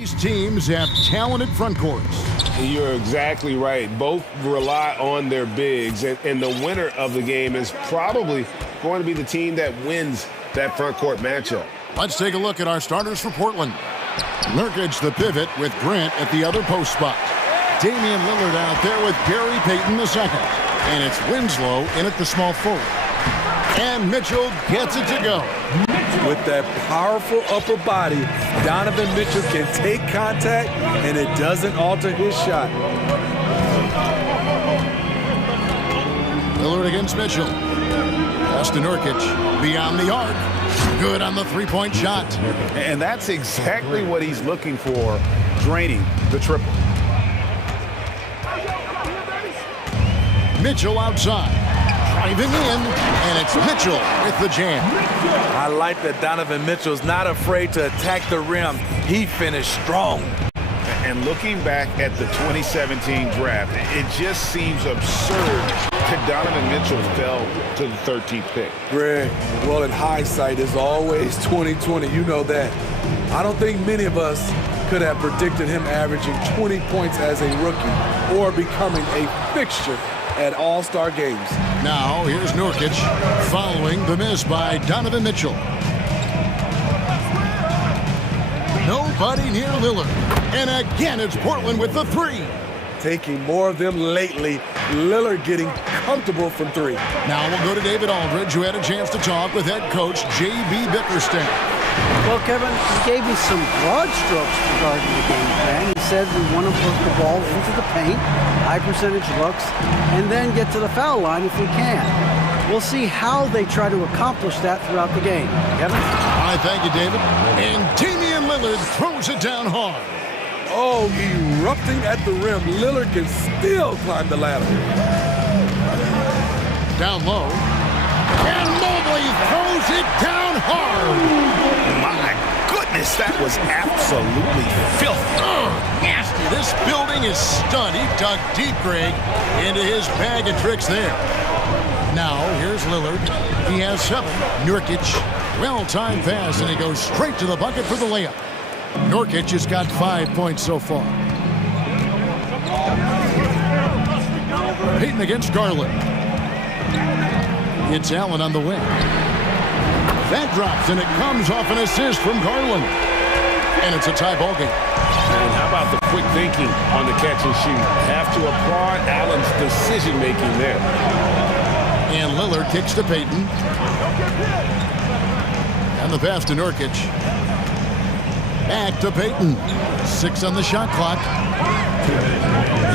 These teams have talented front courts. You're exactly right. Both rely on their bigs, and the winner of the game is probably going to be the team that wins that front court matchup. Let's take a look at our starters for Portland. Nurkic, the pivot, with Grant at the other post spot. Damian Lillard out there with Gary Payton II. And it's Winslow in at the small forward. And Mitchell gets it to go. With that powerful upper body, Donovan Mitchell can take contact, and it doesn't alter his shot. Lillard against Mitchell. Pass to Nurkic. Beyond the arc. Good on the three-point shot. And that's exactly what he's looking for, draining the triple. Mitchell outside. Driving in, and it's Mitchell with the jam. I like that Donovan Mitchell's not afraid to attack the rim. He finished strong. And looking back at the 2017 draft, it just seems absurd that Donovan Mitchell fell to the 13th pick. Greg, well, in hindsight, is always 20/20. You know that. I don't think many of us could have predicted him averaging 20 points as a rookie or becoming a fixture at all-star games. Now, here's Nurkic following the miss by Donovan Mitchell. Nobody near Lillard. And again, it's Portland with the three. Taking more of them lately. Lillard getting comfortable from three. Now we'll go to David Aldridge, who had a chance to talk with head coach J.B. Bickerstaff. Well, Kevin, he gave me some broad strokes regarding the game plan. He said we want to put the ball into the paint, high percentage looks, and then get to the foul line if we can. We'll see how they try to accomplish that throughout the game. Kevin? All right, thank you, David. And Damian Lillard throws it down hard. Oh, erupting at the rim. Lillard can still climb the ladder. Down low. And Mobley throws it down hard. My goodness, that was absolutely filthy. Nasty. This building is stunned. He dug deep, Greg, into his bag of tricks there. Now, here's Lillard. He has 7. Nurkic, well-timed pass, and he goes straight to the bucket for the layup. Nurkic has got 5 points so far. Payton against Garland. It's Allen on the wing. That drops, and it comes off an assist from Garland. And it's a tie ball game. And how about the quick thinking on the catch and shoot? Have to applaud Allen's decision-making there. And Lillard kicks to Payton. And the pass to Nurkic. Back to Payton. 6 on the shot clock.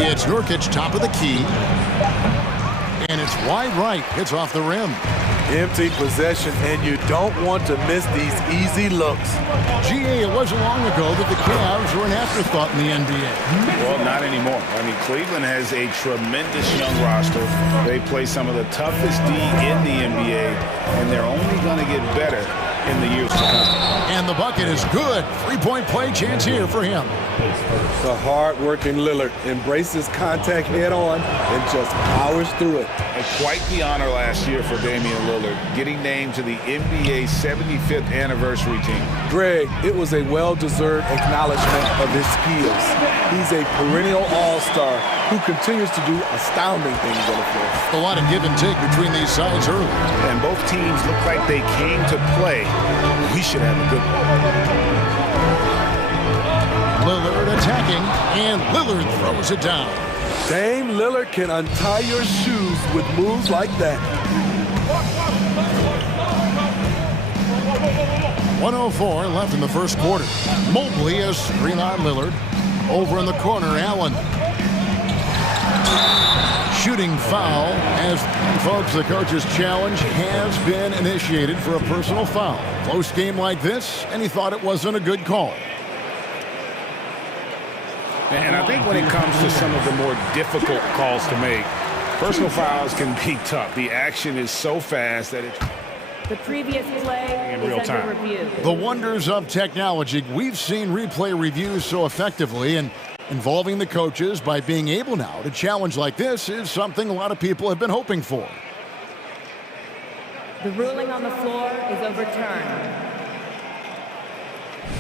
It's Nurkic, top of the key. And it's wide right. Hits off the rim. Empty possession, and you don't want to miss these easy looks. GA, it wasn't long ago that the Cavs were an afterthought in the NBA. Well, not anymore. I mean, Cleveland has a tremendous young roster. They play some of the toughest D in the NBA, and they're only going to get better in the years to come. And the bucket is good. 3-point play chance here for him. The hard-working Lillard embraces contact head-on and just powers through it. And quite the honor last year for Damian Lillard, getting named to the NBA 75th anniversary team. Greg, it was a well-deserved acknowledgement of his skills. He's a perennial all-star who continues to do astounding things on the floor. A lot of give and take between these sides early. And both teams look like they came to play. We should have a good one. Lillard attacking, and Lillard throws it down. Dame Lillard can untie your shoes with moves like that. 1:04 left in the first quarter. Mobley has screen on Lillard. Over in the corner, Allen. Shooting foul as, folks, the coach's challenge has been initiated for a personal foul. Close game like this, and he thought it wasn't a good call. And I think when it comes to some of the more difficult calls to make, personal fouls can be tough. The action is so fast that it's... The previous play in is real time. under review. The wonders of technology. We've seen replay reviews so effectively, and involving the coaches by being able now to challenge like this is something a lot of people have been hoping for. The ruling on the floor is overturned.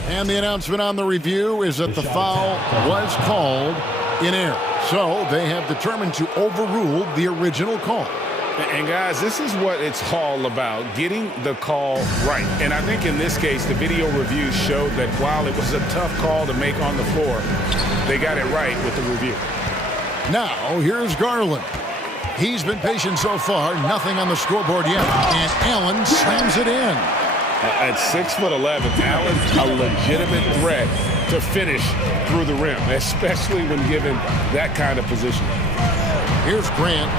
And the announcement on the review is that the foul was called in error. So they have determined to overrule the original call. And guys, this is what it's all about, getting the call right. And I think in this case, the video review showed that while it was a tough call to make on the floor, they got it right with the review. Now, here's Garland. He's been patient so far, nothing on the scoreboard yet. And Allen slams it in. At 6'11", Allen, a legitimate threat to finish through the rim, especially when given that kind of position. Here's Grant.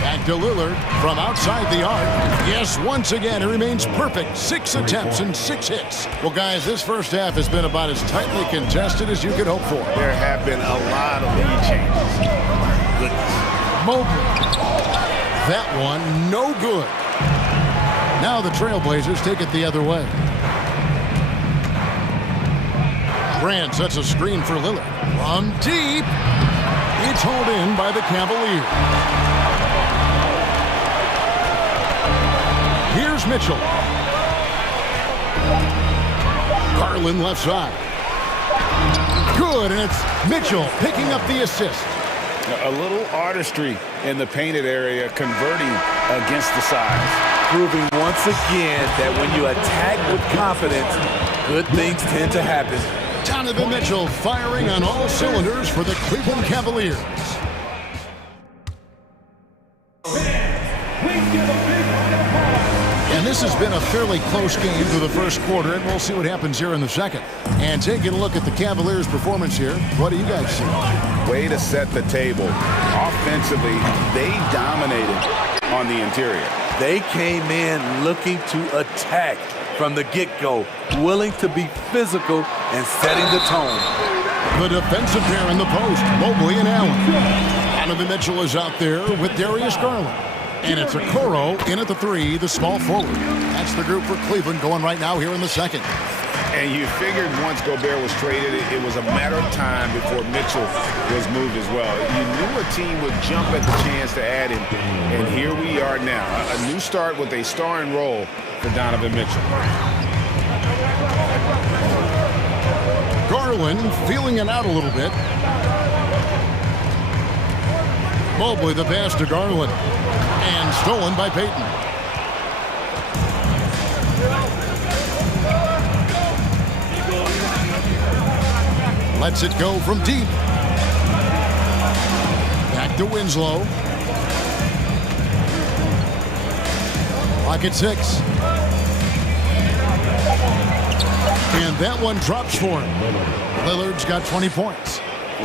Back to Lillard from outside the arc. Yes, once again, he remains perfect. 6 attempts and 6 hits. Well, guys, this first half has been about as tightly contested as you could hope for. There have been a lot of lead changes. Goodness. Mobley. That one, no good. Now the Trailblazers take it the other way. Grant sets a screen for Lillard. From deep. It's hauled in by the Cavaliers. Here's Mitchell. Garland left side. Good, and it's Mitchell picking up the assist. A little artistry in the painted area, converting against the size. Proving once again that when you attack with confidence, good things tend to happen. Donovan Mitchell firing on all cylinders for the Cleveland Cavaliers. And this has been a fairly close game through the first quarter, and we'll see what happens here in the second. And taking a look at the Cavaliers' performance here, what do you guys see? Way to set the table. Offensively, they dominated on the interior. They came in looking to attack from the get-go, willing to be physical and setting the tone. The defensive pair in the post, Mobley and Allen. Donovan Mitchell is out there with Darius Garland. And it's Okoro in at the 3, the small forward. That's the group for Cleveland going right now here in the second. And you figured once Gobert was traded, it was a matter of time before Mitchell was moved as well. You knew a team would jump at the chance to add him. And here we are now. A new start with a starring role for Donovan Mitchell. Garland feeling it out a little bit. Mobley the pass to Garland. And stolen by Payton. Lets it go from deep. Back to Winslow. Clock at 6. And that one drops for him. Lillard's got 20 points.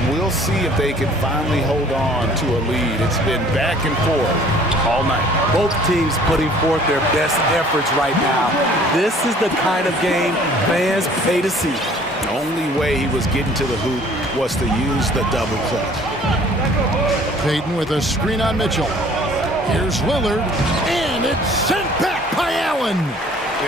We'll see if they can finally hold on to a lead. It's been back and forth all night. Both teams putting forth their best efforts right now. This is the kind of game fans pay to see. The only way he was getting to the hoop was to use the double clutch. Payton with a screen on Mitchell. Here's Lillard, and it's sent back by Allen.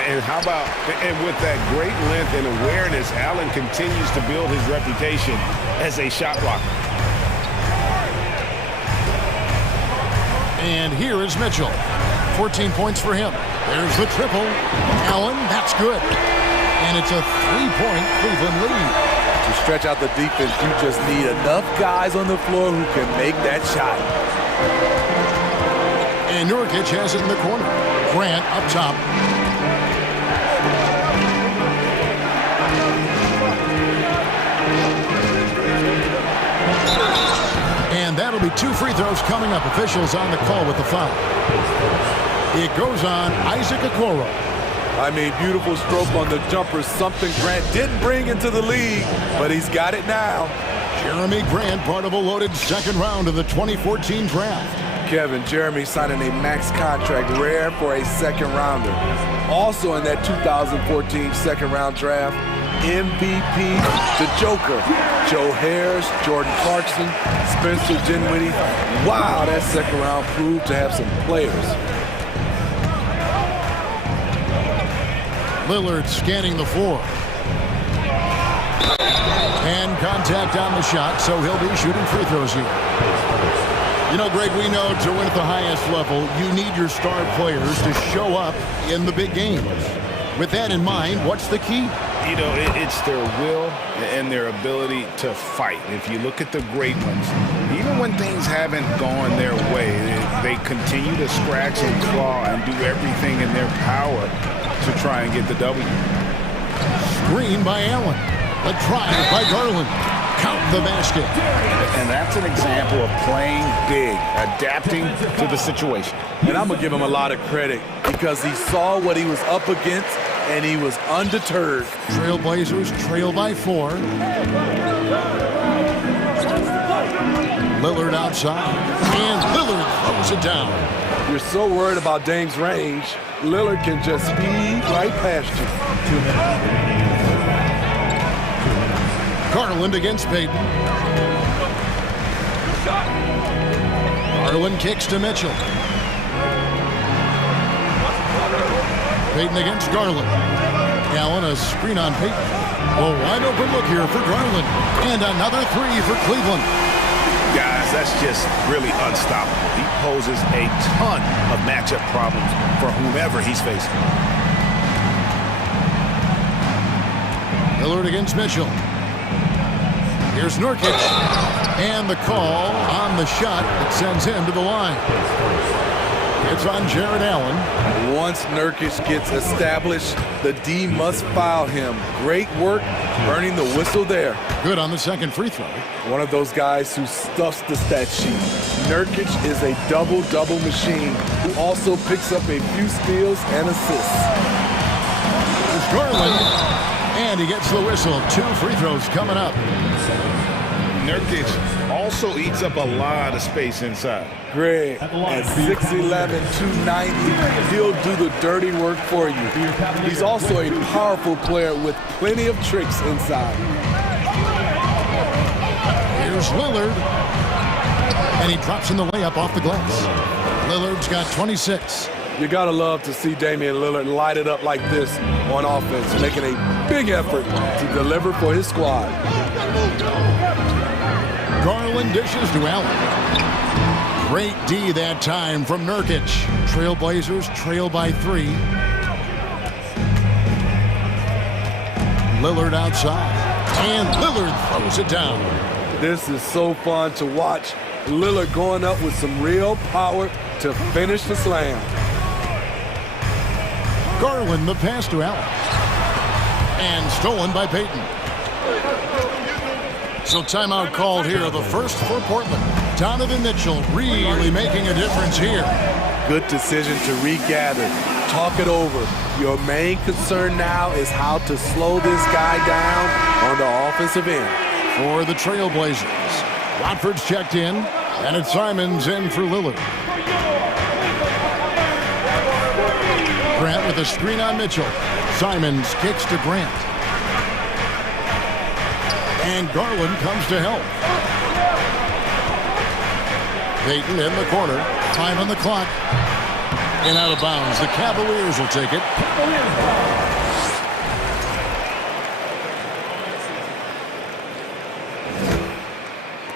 And how about, and with that great length and awareness, Allen continues to build his reputation as a shot blocker. And here is Mitchell. 14 points for him. There's the triple. Allen, that's good. And it's a 3-point Cleveland lead. To stretch out the defense, you just need enough guys on the floor who can make that shot. And Nurkic has it in the corner. Grant up top. And that'll be 2 free throws coming up. Officials on the call with the foul. It goes on Isaac Okoro. I mean, beautiful stroke on the jumper, something Grant didn't bring into the league, but he's got it now. Jeremy Grant, part of a loaded second round of the 2014 draft. Kevin, Jeremy signing a max contract, rare for a second rounder. Also in that 2014 second round draft, MVP, the Joker, Joe Harris, Jordan Clarkson, Spencer Dinwiddie. Wow, that second round proved to have some players. Lillard scanning the floor. And contact on the shot, so he'll be shooting free throws here. You know, Greg, we know to win at the highest level, you need your star players to show up in the big games. With that in mind, what's the key? You know, it's their will and their ability to fight. If you look at the great ones, even when things haven't gone their way, they continue to scratch and claw and do everything in their power to try and get the W. Screen by Allen. A drive by Garland. Count the basket. And that's an example of playing big, adapting to the situation. And I'm going to give him a lot of credit because he saw what he was up against and he was undeterred. Trailblazers trail by 4. Lillard outside. And Lillard throws it down. You're so worried about Dame's range, Lillard can just speed right past you. 2 minutes. Garland against Payton. Garland kicks to Mitchell. Payton against Garland. Allen, a screen on Payton. A wide open look here for Garland. And another 3 for Cleveland. Guys, that's just really unstoppable. He poses a ton of matchup problems for whomever he's facing. Lillard against Mitchell. Here's Nurkic, and the call on the shot that sends him to the line. It's on Jared Allen. Once Nurkic gets established, the D must foul him. Great work earning the whistle there. Good on the second free throw. One of those guys who stuffs the stat sheet. Nurkic is a double-double machine who also picks up a few steals and assists. There's Garland, and he gets the whistle. 2 free throws coming up. Nurkic also eats up a lot of space inside. Greg, at 6'11", 290, he'll do the dirty work for you. He's also a powerful player with plenty of tricks inside. Here's Lillard, and he drops in the layup off the glass. Lillard's got 26. You gotta love to see Damian Lillard light it up like this on offense, making a big effort to deliver for his squad. Garland dishes to Allen. Great D that time from Nurkic. Trailblazers trail by 3. Lillard outside. And Lillard throws it down. This is so fun to watch. Lillard going up with some real power to finish the slam. Garland the pass to Allen. And stolen by Payton. So timeout called here, the first for Portland. Donovan Mitchell really making a difference here. Good decision to regather. Talk it over. Your main concern now is how to slow this guy down on the offensive end. For the Trailblazers, Watford's checked in, and it's Simons in for Lillard. Grant with a screen on Mitchell. Simons kicks to Grant. And Garland comes to help. Payton in the corner. 5 on the clock. And out of bounds. The Cavaliers will take it.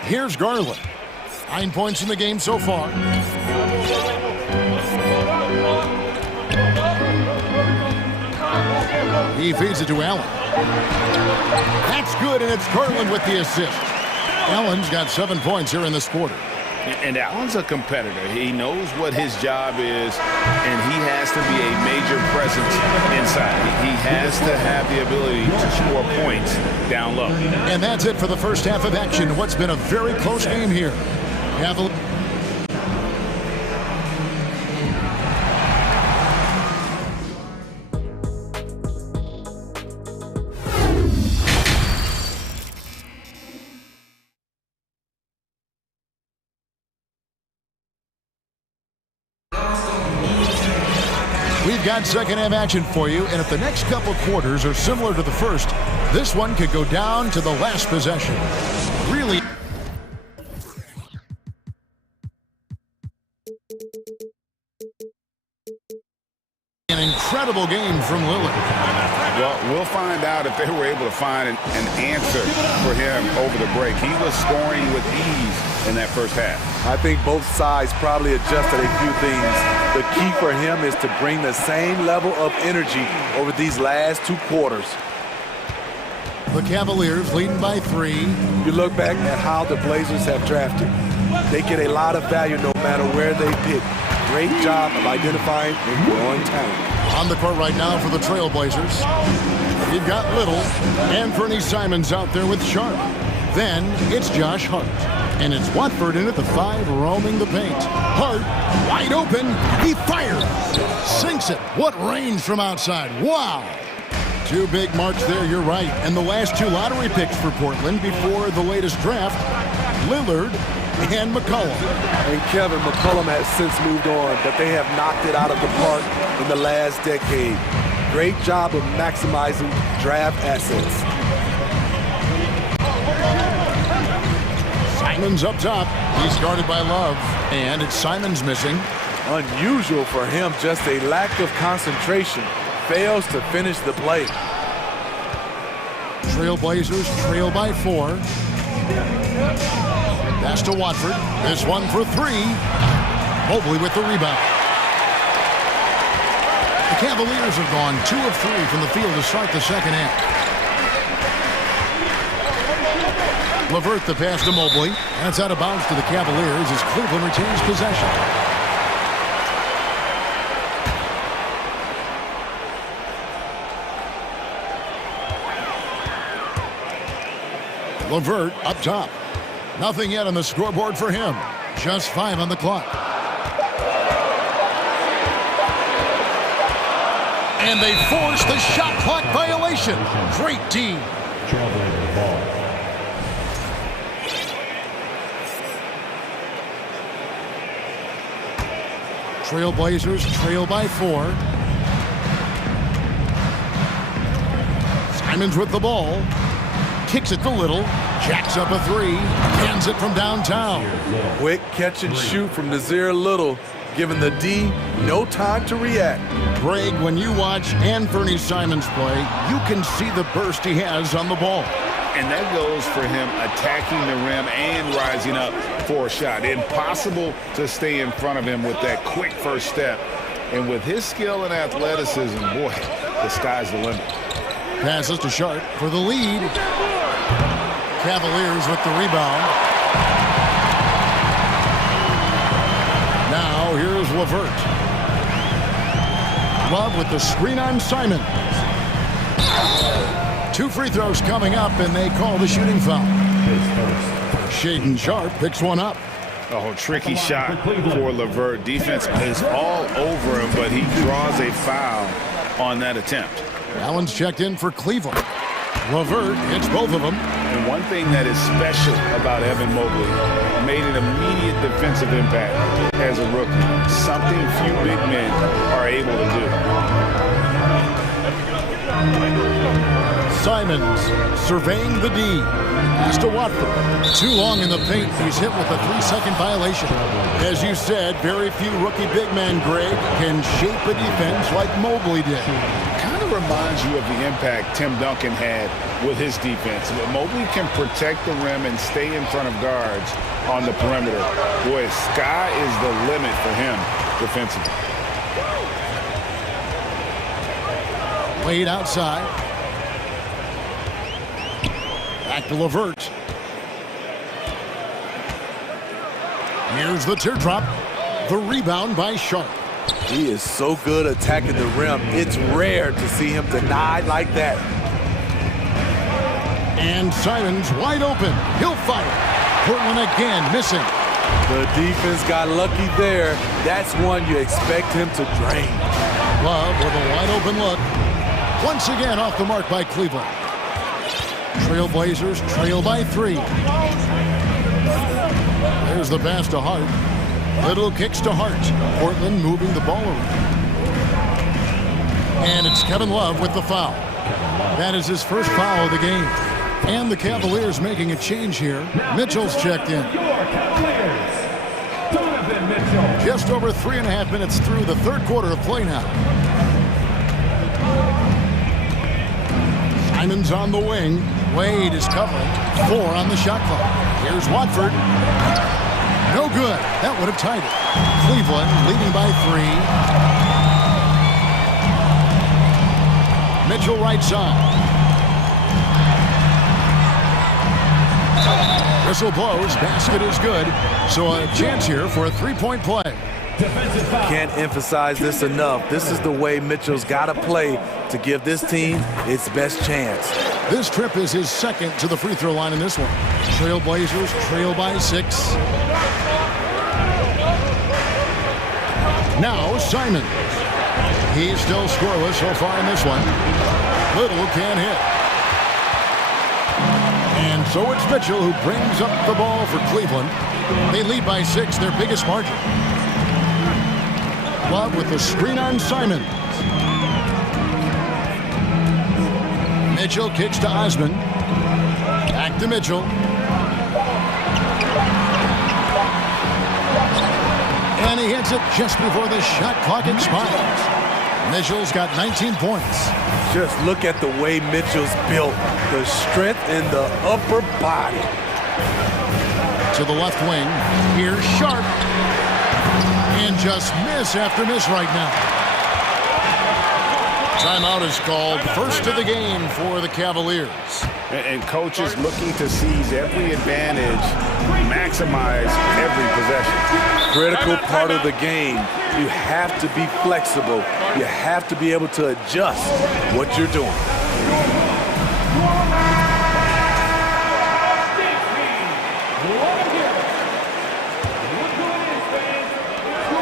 Here's Garland. 9 points in the game so far. He feeds it to Allen. That's good, and it's Garland with the assist. Allen's got 7 points here in this quarter. And Allen's a competitor. He knows what his job is, and he has to be a major presence inside. He has to have the ability to score points down low. And that's it for the first half of action. What's been a very close game here. We've got second half action for you, and if the next couple quarters are similar to the first, this one could go down to the last possession. Really an incredible game from Lillard. Well, we'll find out if they were able to find an answer for him over the break. He was scoring with ease in that first half. I think both sides probably adjusted a few things. The key for him is to bring the same level of energy over these last 2 quarters. The Cavaliers leading by 3. You look back at how the Blazers have drafted. They get a lot of value no matter where they pick. Great job of identifying and growing talent. On the court right now for the Trailblazers. You've got Little. Anthony Simons out there with Sharp. Then it's Josh Hart. And it's Watford in at the 5, roaming the paint. Hart, wide open. He fires. Sinks it. What range from outside. Wow. 2 big marks there, you're right. And the last 2 lottery picks for Portland before the latest draft, Lillard and McCollum. And Kevin, McCollum has since moved on, but they have knocked it out of the park in the last decade. Great job of maximizing draft assets. Simons up top. He's guarded by Love. And it's Simons missing. Unusual for him, just a lack of concentration. Fails to finish the play. Trailblazers trail by 4. Pass to Watford. This one for 3. Mobley with the rebound. The Cavaliers have gone 2 of 3 from the field to start the second half. LeVert the pass to Mobley. That's out of bounds to the Cavaliers as Cleveland retains possession. LeVert up top. Nothing yet on the scoreboard for him. Just 5 on the clock. And they force the shot clock violation. Great D. Trailblazer ball. Trailblazers trail by 4. Simons with the ball. Kicks it to Little. Jacks up a 3. Hands it from downtown. Quick catch and shoot from Nazir Little. Giving the D no time to react. Greg, when you watch Anthony Simons play, you can see the burst he has on the ball. And that goes for him attacking the rim and rising up for a shot. Impossible to stay in front of him with that quick first step. And with his skill and athleticism, boy, the sky's the limit. Passes to Sharp for the lead. Cavaliers with the rebound. Now here's LeVert. Love with the screen on Simon. 2 free throws coming up, and they call the shooting foul. Shaedon Sharp picks one up. Oh, tricky shot for LeVert. Defense is all over him, but he draws a foul on that attempt. Allen's checked in for Cleveland. LeVert hits both of them. And one thing that is special about Evan Mobley, made an immediate defensive impact as a rookie. Something few big men are able to do. Simons surveying the D. Pass to Watford. Too long in the paint. He's hit with a 3-second violation. As you said, very few rookie big men, Greg, can shape a defense like Mobley did. Kind of reminds you of the impact Tim Duncan had with his defense. But Mobley can protect the rim and stay in front of guards on the perimeter. Boy, sky is the limit for him defensively. Wade outside. Back to LeVert. Here's the teardrop. The rebound by Sharp. He is so good attacking the rim. It's rare to see him denied like that. And Simons wide open. He'll fire. Portland again missing. The defense got lucky there. That's one you expect him to drain. Love with a wide open look. Once again off the mark by Cleveland. Trailblazers trail by 3. There's the pass to Hart. Little kicks to Hart. Portland moving the ball around. And it's Kevin Love with the foul. That is his first foul of the game. And the Cavaliers making a change here. Mitchell's checked in. Just over 3.5 minutes through the third quarter of play now. Simons on the wing. Wade is covering. 4 on the shot clock. Here's Watford. good. That would have tied it. Cleveland leading by 3. Mitchell right side. Whistle blows. Basket is good. So a chance here for a three-point play. Can't emphasize this enough. This is the way Mitchell's got to play to give this team its best chance. This trip is his second to the free throw line in this one. Trailblazers trail by 6. Now Simons. He's still scoreless so far in this one. Little can't hit. And so it's Mitchell who brings up the ball for Cleveland. They lead by 6, their biggest margin. Love with the screen on Simons. Mitchell kicks to Osman. Back to Mitchell. And he hits it just before the shot clock expires. Mitchell's got 19 points. Just look at the way Mitchell's built. The strength in the upper body. To the left wing. Here's Sharp. And just miss after miss right now. Timeout is called. First of the game for the Cavaliers. And coaches looking to seize every advantage, maximize every possession. Critical part of the game. You have to be flexible. You have to be able to adjust what you're doing.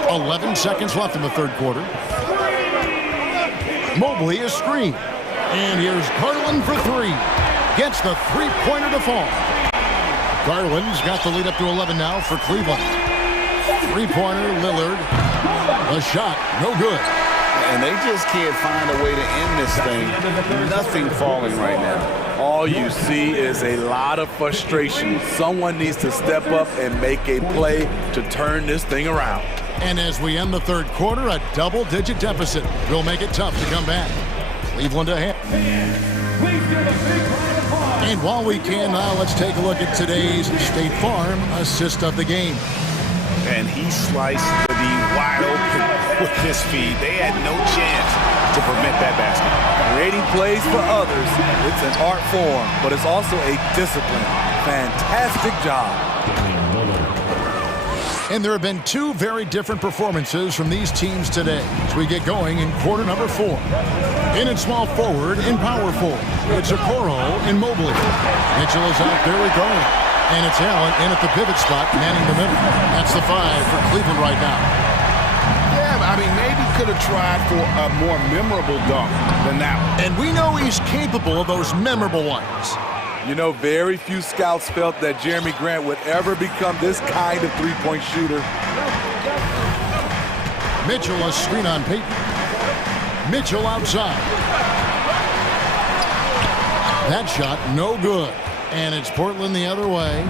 11 seconds left in the third quarter. Mobley is screened. And here's Garland for 3. Gets the three-pointer to fall. Garland's got the lead up to 11 now for Cleveland. Three-pointer, Lillard. The shot, no good. And they just can't find a way to end this thing. Nothing falling right now. All you see is a lot of frustration. Someone needs to step up and make a play to turn this thing around. And as we end the third quarter, a double-digit deficit will make it tough to come back. Cleveland ahead. And while we can now, let's take a look at today's State Farm assist of the game. And he sliced the D wide open with his feed. They had no chance to prevent that basket. Creating plays for others, it's an art form, but it's also a discipline. Fantastic job. And there have been two very different performances from these teams today as we get going in quarter number 4. In at small forward, in power forward, it's Okoro and Mobley. Mitchell is out there going. And it's Allen in at the pivot spot, manning the middle. That's the 5 for Cleveland right now. Yeah, I mean, maybe could have tried for a more memorable dunk than that one. And we know he's capable of those memorable ones. You know, very few scouts felt that Jeremy Grant would ever become this kind of three-point shooter. Mitchell a screen on Payton. Mitchell outside. That shot, no good. And it's Portland the other way.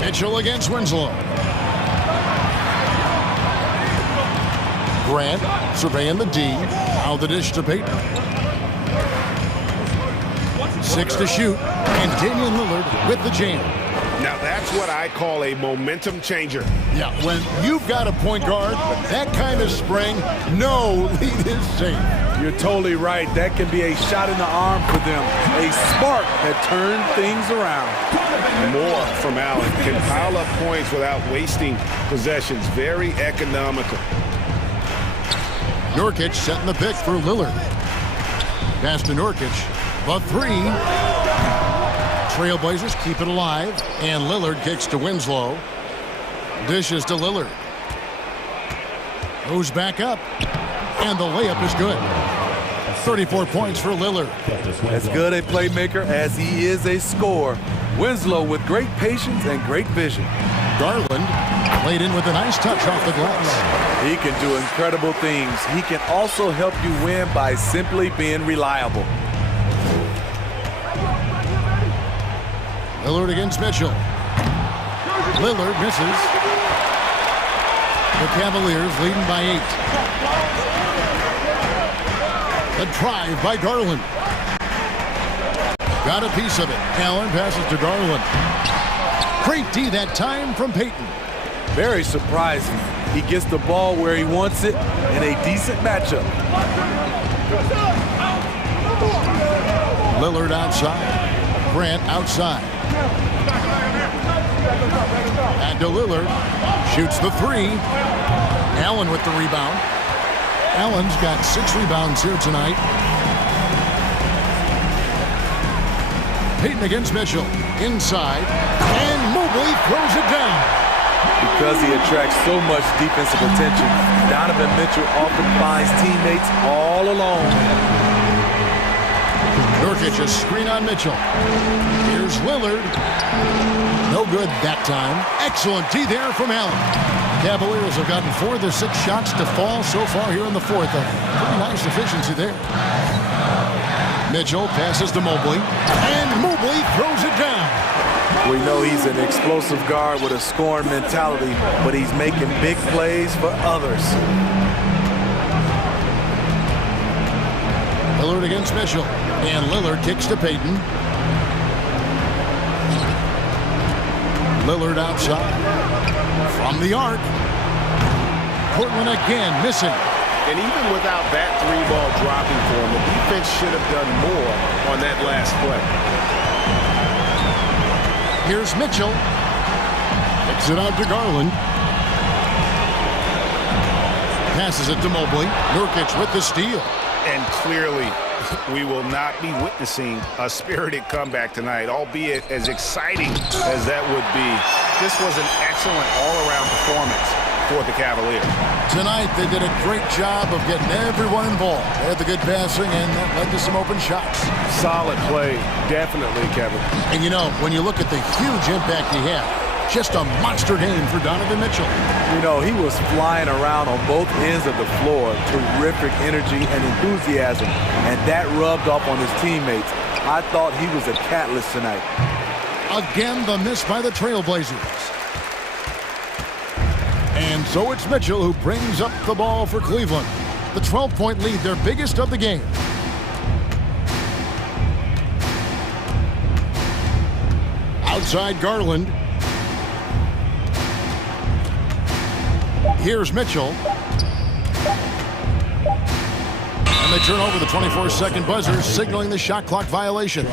Mitchell against Winslow. Grant surveying the D. Now the dish to Payton. 6 to shoot. And Damian Lillard with the jam. Now that's what I call a momentum changer. Yeah, when you've got a point guard, that kind of spring, no lead is safe. You're totally right. That can be a shot in the arm for them. A spark that turned things around. More from Allen. Can pile up points without wasting possessions. Very economical. Nurkic setting the pick for Lillard. Pass to Nurkic. The 3. Trailblazers keep it alive. And Lillard kicks to Winslow. Dishes to Lillard. Goes back up. And the layup is good. 34 points for Lillard. As good a playmaker as he is a scorer. Winslow with great patience and great vision. Garland played in with a nice touch off the glass. He can do incredible things. He can also help you win by simply being reliable. Lillard against Mitchell. Lillard misses. The Cavaliers leading by 8. The drive by Garland. Got a piece of it. Allen passes to Garland. Great D that time from Peyton. Very surprising. He gets the ball where he wants it in a decent matchup. Lillard outside. Grant outside. And to Lillard. Shoots the three. Allen with the rebound. Allen's got 6 rebounds here tonight. Peyton against Mitchell. Inside. And Mobley throws it down. Because he attracts so much defensive attention, Donovan Mitchell often finds teammates all alone. Nurkic a screen on Mitchell. Here's Lillard. No good that time. Excellent D there from Allen. Cavaliers have gotten 4 of their 6 shots to fall so far here in the fourth. A pretty nice efficiency there. Mitchell passes to Mobley. And Mobley throws it down. We know he's an explosive guard with a scoring mentality, but he's making big plays for others. Lillard against Mitchell. And Lillard kicks to Peyton. Lillard outside. From the arc. Portland again missing. And even without that 3-ball dropping for him, the defense should have done more on that last play. Here's Mitchell. Kicks it out to Garland. Passes it to Mobley. Nurkic with the steal. And clearly, we will not be witnessing a spirited comeback tonight, albeit as exciting as that would be. This was an excellent all-around performance for the Cavaliers. Tonight, they did a great job of getting everyone involved. They had the good passing, and that led to some open shots. Solid play, definitely, Kevin. And you know, when you look at the huge impact he had, just a monster game for Donovan Mitchell. You know, he was flying around on both ends of the floor. Terrific energy and enthusiasm, and that rubbed off on his teammates. I thought he was a catalyst tonight. Again, the miss by the Trailblazers. And so it's Mitchell who brings up the ball for Cleveland. The 12-point lead, their biggest of the game. Outside Garland. Here's Mitchell. And they turn over the 24-second buzzer, signaling the shot clock violation.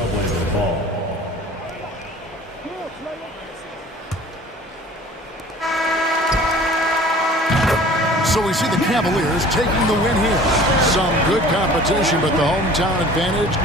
So we see the Cavaliers taking the win here. Some good competition, but the hometown advantage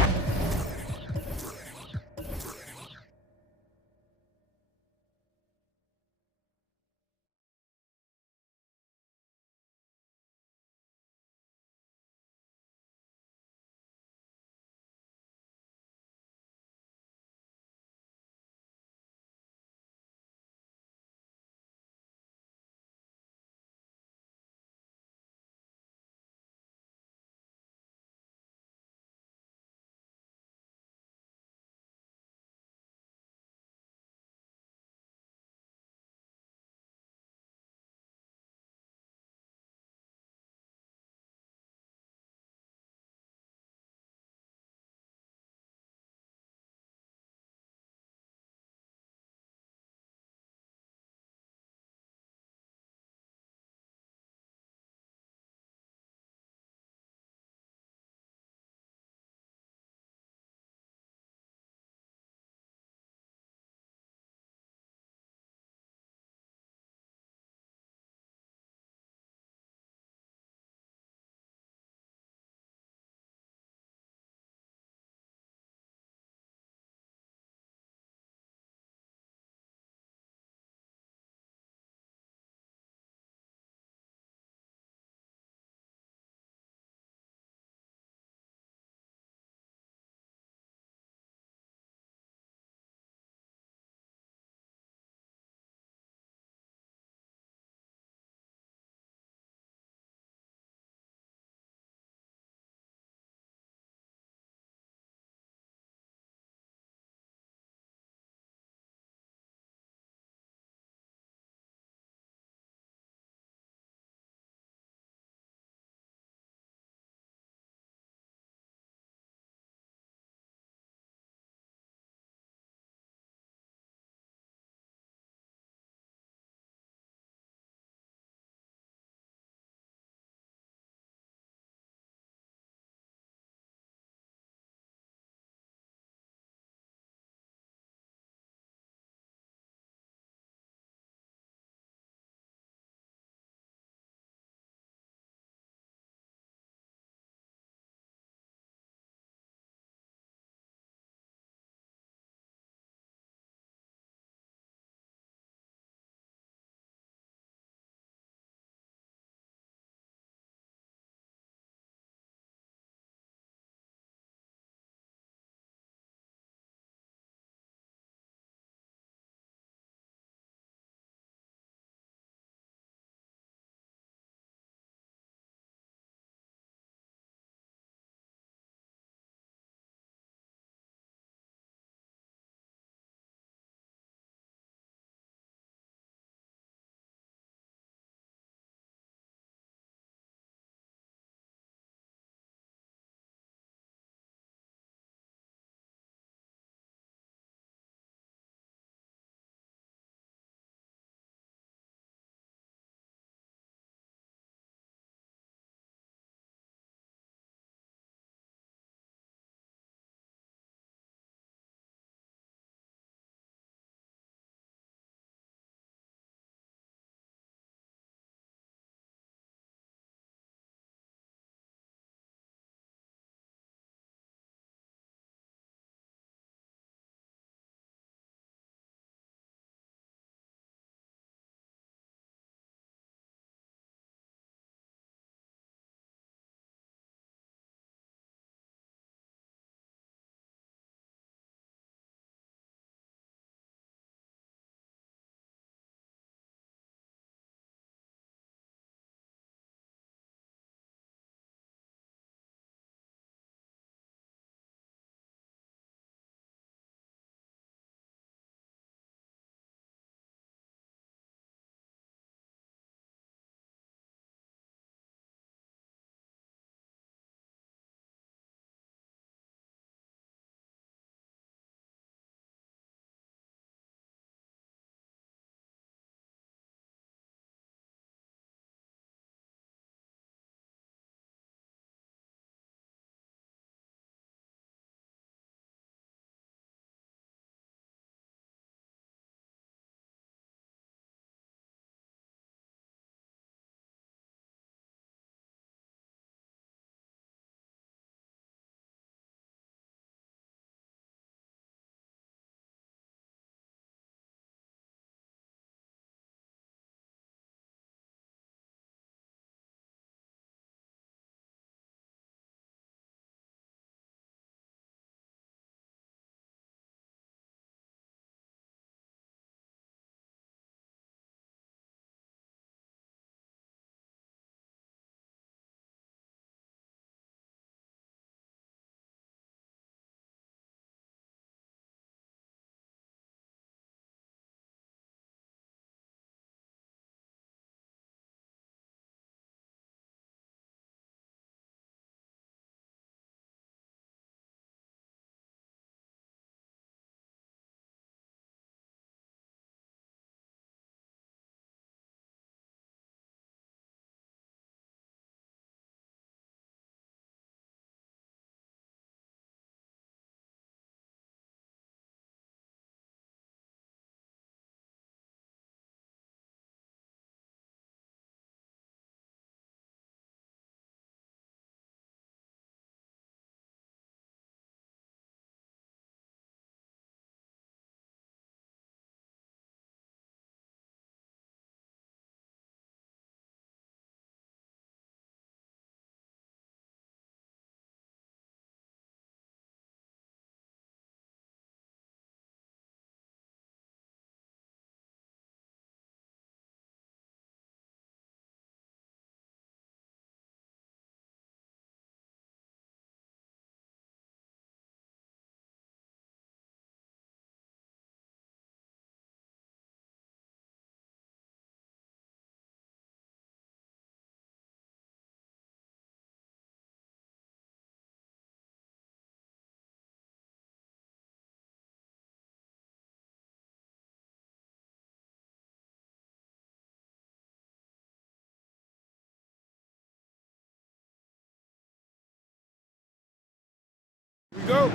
Go.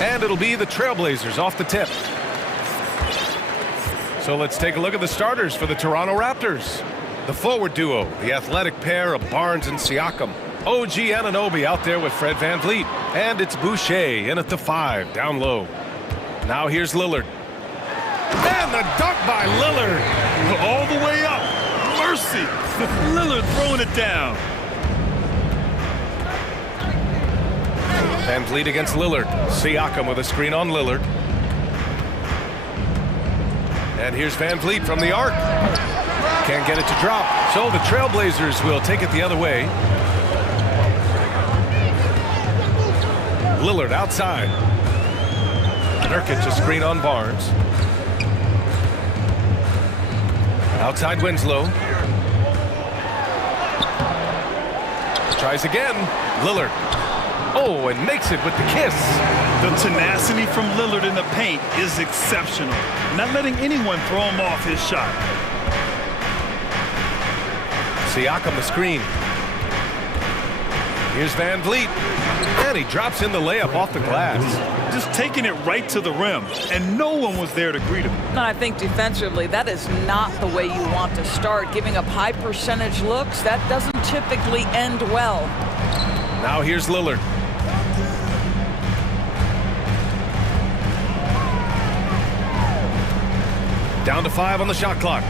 And it'll be the Trailblazers off the tip. So let's take a look at the starters for the Toronto Raptors. The forward duo, the athletic pair of Barnes and Siakam. OG Anunoby out there with Fred VanVleet. And it's Boucher in at the 5, down low. Now here's Lillard. And the dunk by Lillard. All the way up. Mercy. Lillard throwing it down. VanVleet against Lillard. Siakam with a screen on Lillard. And here's VanVleet from the arc. Can't get it to drop. So the Trailblazers will take it the other way. Lillard outside. Nurkic a screen on Barnes. Outside Winslow. Tries again. Lillard. Oh, and makes it with the kiss. The tenacity from Lillard in the paint is exceptional. Not letting anyone throw him off his shot. Siakam the screen. Here's VanVleet. And he drops in the layup off the glass. Just taking it right to the rim, and no one was there to greet him. And I think defensively, that is not the way you want to start. Giving up high percentage looks, that doesn't typically end well. Now here's Lillard. Down to 5 on the shot clock.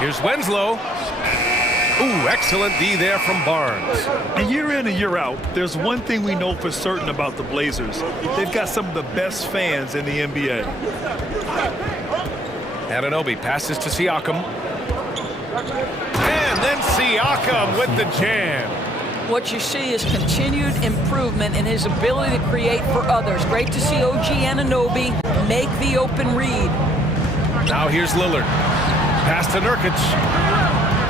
Here's Winslow. Ooh, excellent D there from Barnes. And year in and year out, there's one thing we know for certain about the Blazers. They've got some of the best fans in the NBA. Anunoby passes to Siakam. And then Siakam with the jam. What you see is continued improvement in his ability to create for others. Great to see OG Anunoby make the open read. Now here's Lillard. Pass to Nurkic.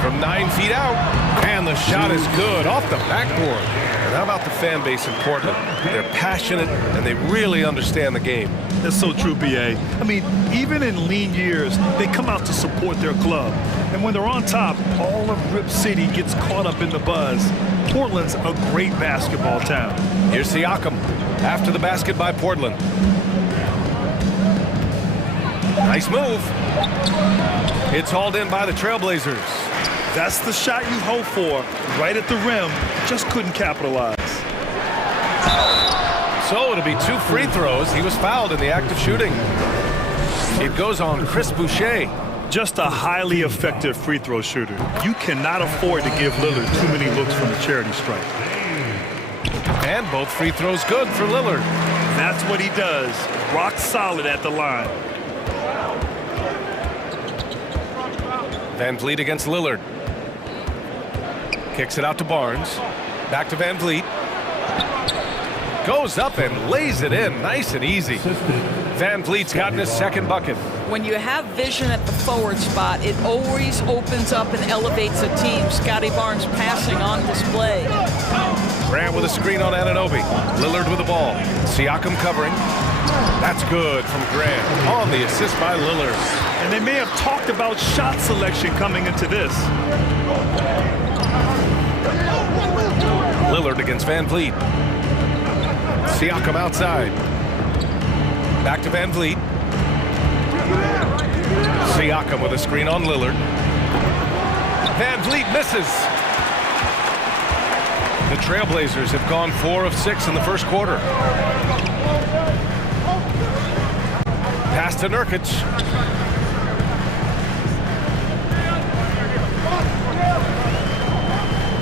From 9 feet out. And the shot is good off the backboard. And how about the fan base in Portland? They're passionate and they really understand the game. That's so true, B.A. I mean, even in lean years, they come out to support their club. And when they're on top, all of Rip City gets caught up in the buzz. Portland's a great basketball town. Here's Siakam after the basket by Portland. Nice move. It's hauled in by the Trailblazers. That's the shot you hope for, right at the rim. Just couldn't capitalize. So it'll be 2 free throws. He was fouled in the act of shooting. It goes on Chris Boucher. Just a highly effective free throw shooter. You cannot afford to give Lillard too many looks from the charity stripe. And both free throws good for Lillard. That's what he does. Rock solid at the line. VanVleet against Lillard. Kicks it out to Barnes. Back to VanVleet. Goes up and lays it in nice and easy. VanVleet's gotten his second bucket. When you have vision at the forward spot, it always opens up and elevates a team. Scotty Barnes passing on display. Grant with a screen on Anunoby. Lillard with the ball. Siakam covering. That's good from Grant on the assist by Lillard. And they may have talked about shot selection coming into this. Lillard against VanVleet. Siakam outside. Back to VanVleet. Siakam with a screen on Lillard. VanVleet misses. The Trailblazers have gone 4 of 6 in the first quarter. Pass to Nurkic.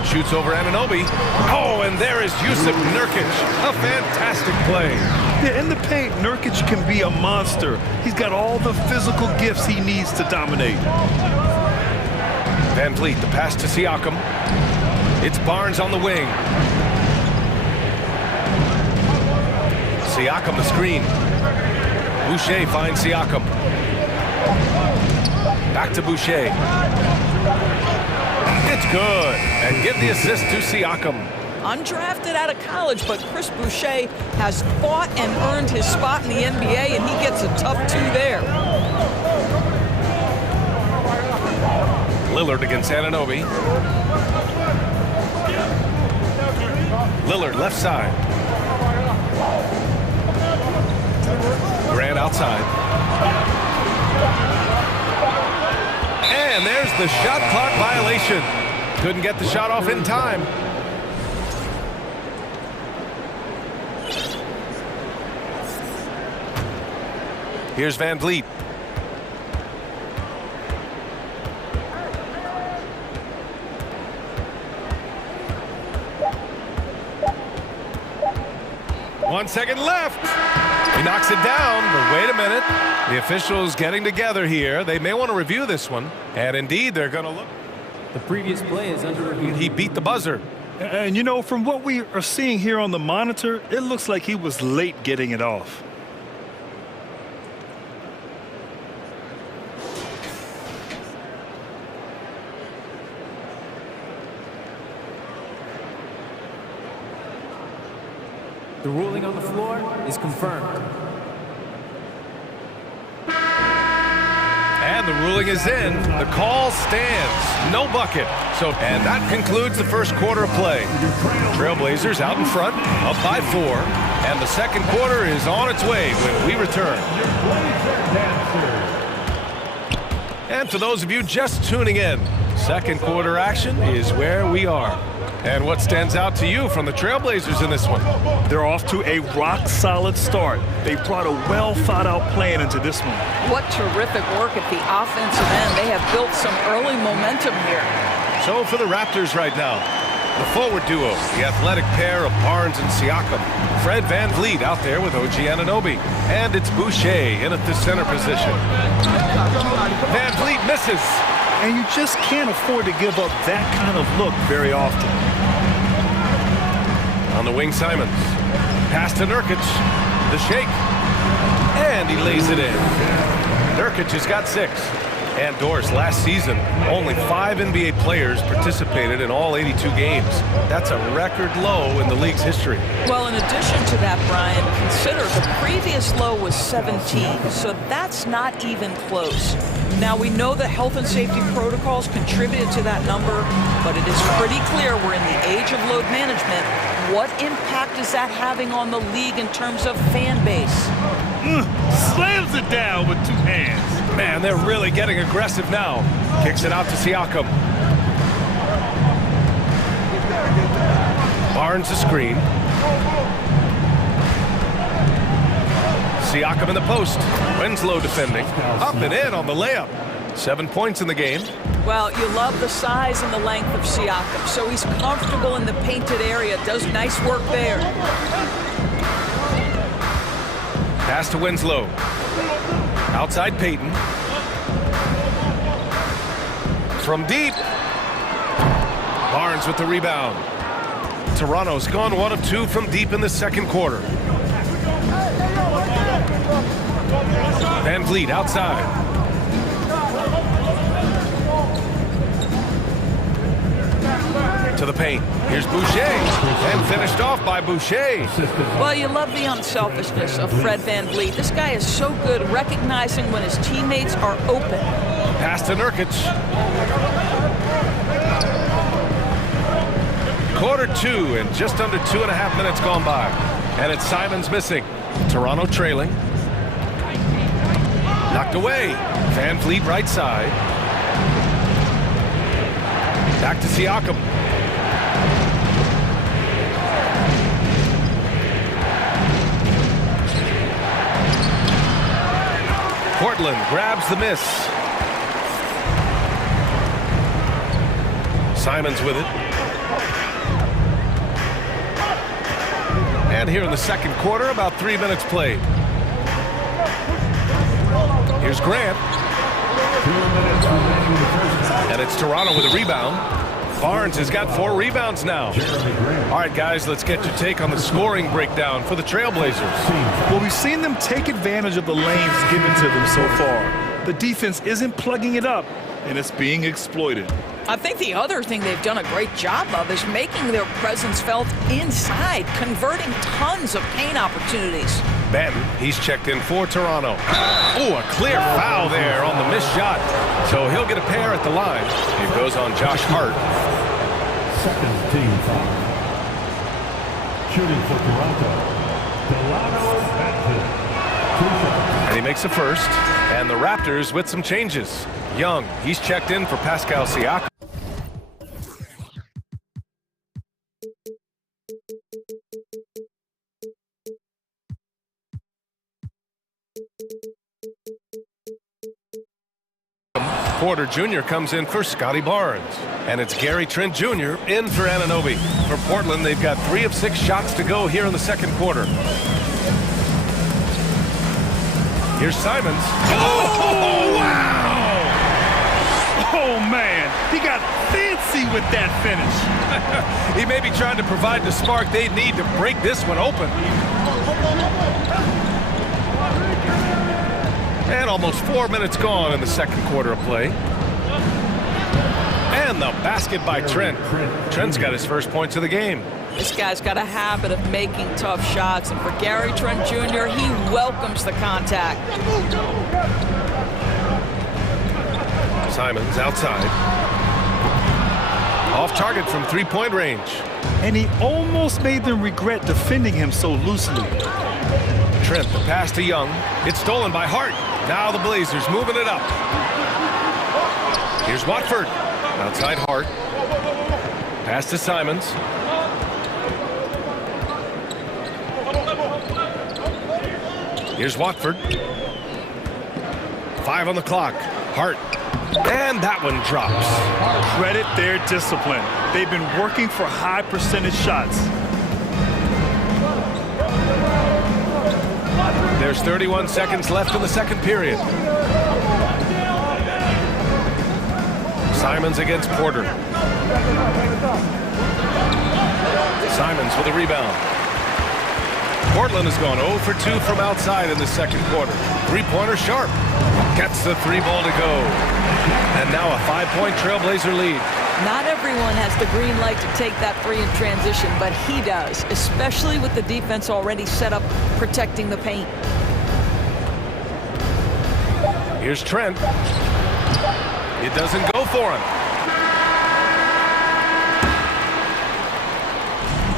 Shoots over Anunoby. Oh, and there is Jusuf Nurkic. A fantastic play. Yeah, in the paint, Nurkic can be a monster. He's got all the physical gifts he needs to dominate. VanVleet, the pass to Siakam. It's Barnes on the wing. Siakam the screen. Boucher finds Siakam. Back to Boucher. It's good. And give the assist to Siakam. Undrafted out of college, but Chris Boucher has fought and earned his spot in the NBA, and he gets a tough 2 there. Lillard against Anunoby. Lillard left side. Grant outside. And there's the shot clock violation. Couldn't get the shot off in time. Here's Van Vliet. One second left. He knocks it down, but wait a minute. The officials getting together here. They may want to review this one. And indeed, they're going to look. The previous play is under review. He beat the buzzer. And, you know, from what we are seeing here on the monitor, it looks like he was late getting it off. The ruling on the floor is confirmed. And the ruling is in. The call stands. No bucket. And that concludes the first quarter of play. Trailblazers out in front, up by 4. And the second quarter is on its way when we return. And for those of you just tuning in, second quarter action is where we are. And what stands out to you from the Trailblazers in this one? They're off to a rock-solid start. They brought a well-thought-out plan into this one. What terrific work at the offensive end. They have built some early momentum here. So for the Raptors right now, the forward duo, the athletic pair of Barnes and Siakam. Fred Van Vliet out there with OG Anunoby. And it's Boucher in at the center position. Van Vliet misses. And you just can't afford to give up that kind of look very often. On the wing, Simons. Pass to Nurkic. The shake. And he lays it in. Nurkic has got 6. And Doris, last season, only 5 NBA players participated in all 82 games. That's a record low in the league's history. Well, in addition to that, Brian, consider the previous low was 17, so that's not even close. Now, we know that health and safety protocols contributed to that number, but it is pretty clear we're in the age of load management. What impact is that having on the league in terms of fan base? Slams it down with 2 hands. Man, they're really getting aggressive now. Kicks it out to Siakam. Barnes the screen. Siakam in the post. Winslow defending. Up and in on the layup. 7 points in the game. Well, you love the size and the length of Siakam, so he's comfortable in the painted area. Does nice work there. Pass to Winslow. Outside Peyton. From deep. Barnes with the rebound. Toronto's gone 1 of 2 from deep in the second quarter. Van Vliet outside. To the paint. Here's Boucher. And finished off by Boucher. Well, you love the unselfishness of Fred Van Vliet. This guy is so good recognizing when his teammates are open. Pass to Nurkic. Quarter 2 and just under 2.5 minutes gone by. And it's Simons missing. Toronto trailing. Knocked away. Van Vliet right side. Back to Siakam. Portland grabs the miss. Simons with it. And here in the second quarter, about 3 minutes played. Here's Grant. And it's Toronto with a rebound. Barnes has got 4 rebounds now. All right, guys, let's get your take on the scoring breakdown for the Trailblazers. Well, we've seen them take advantage of the lanes given to them so far. The defense isn't plugging it up, and it's being exploited. I think the other thing they've done a great job of is making their presence felt inside, converting tons of paint opportunities. Benton, he's checked in for Toronto. Oh, a clear foul there on the missed shot. So he'll get a pair at the line. It goes on Josh Hart. Second team foul. Shooting for Toronto, And he makes a first. And the Raptors with some changes. Young, he's checked in for Pascal Siakam. Porter Jr. comes in for Scotty Barnes. And it's Gary Trent Jr. in for Anunoby. For Portland, they've got 3 of 6 shots to go here in the second quarter. Here's Simons. Oh, wow! Oh, man. He got fancy with that finish. He may be trying to provide the spark they need to break this one open. And almost 4 minutes gone in the second quarter of play. And the basket by Trent. Trent's got his first points of the game. This guy's got a habit of making tough shots, and for Gary Trent Jr., he welcomes the contact. Simons outside. Off target from three-point range. And he almost made them regret defending him so loosely. Trent, the pass to Young. It's stolen by Hart. Now the Blazers moving it up. Here's Watford. Outside Hart. Pass to Simons. Here's Watford. 5 on the clock. Hart. And that one drops. Credit their discipline. They've been working for high percentage shots. There's 31 seconds left in the second period. Simons against Porter. Simons with a rebound. Portland has gone 0 for 2 from outside in the second quarter. Three-pointer Sharp. Gets the 3-ball to go. And now a 5-point Trailblazer lead. Not everyone has the green light to take that 3 in transition, but he does, especially with the defense already set up protecting the paint. Here's Trent. It doesn't go for him.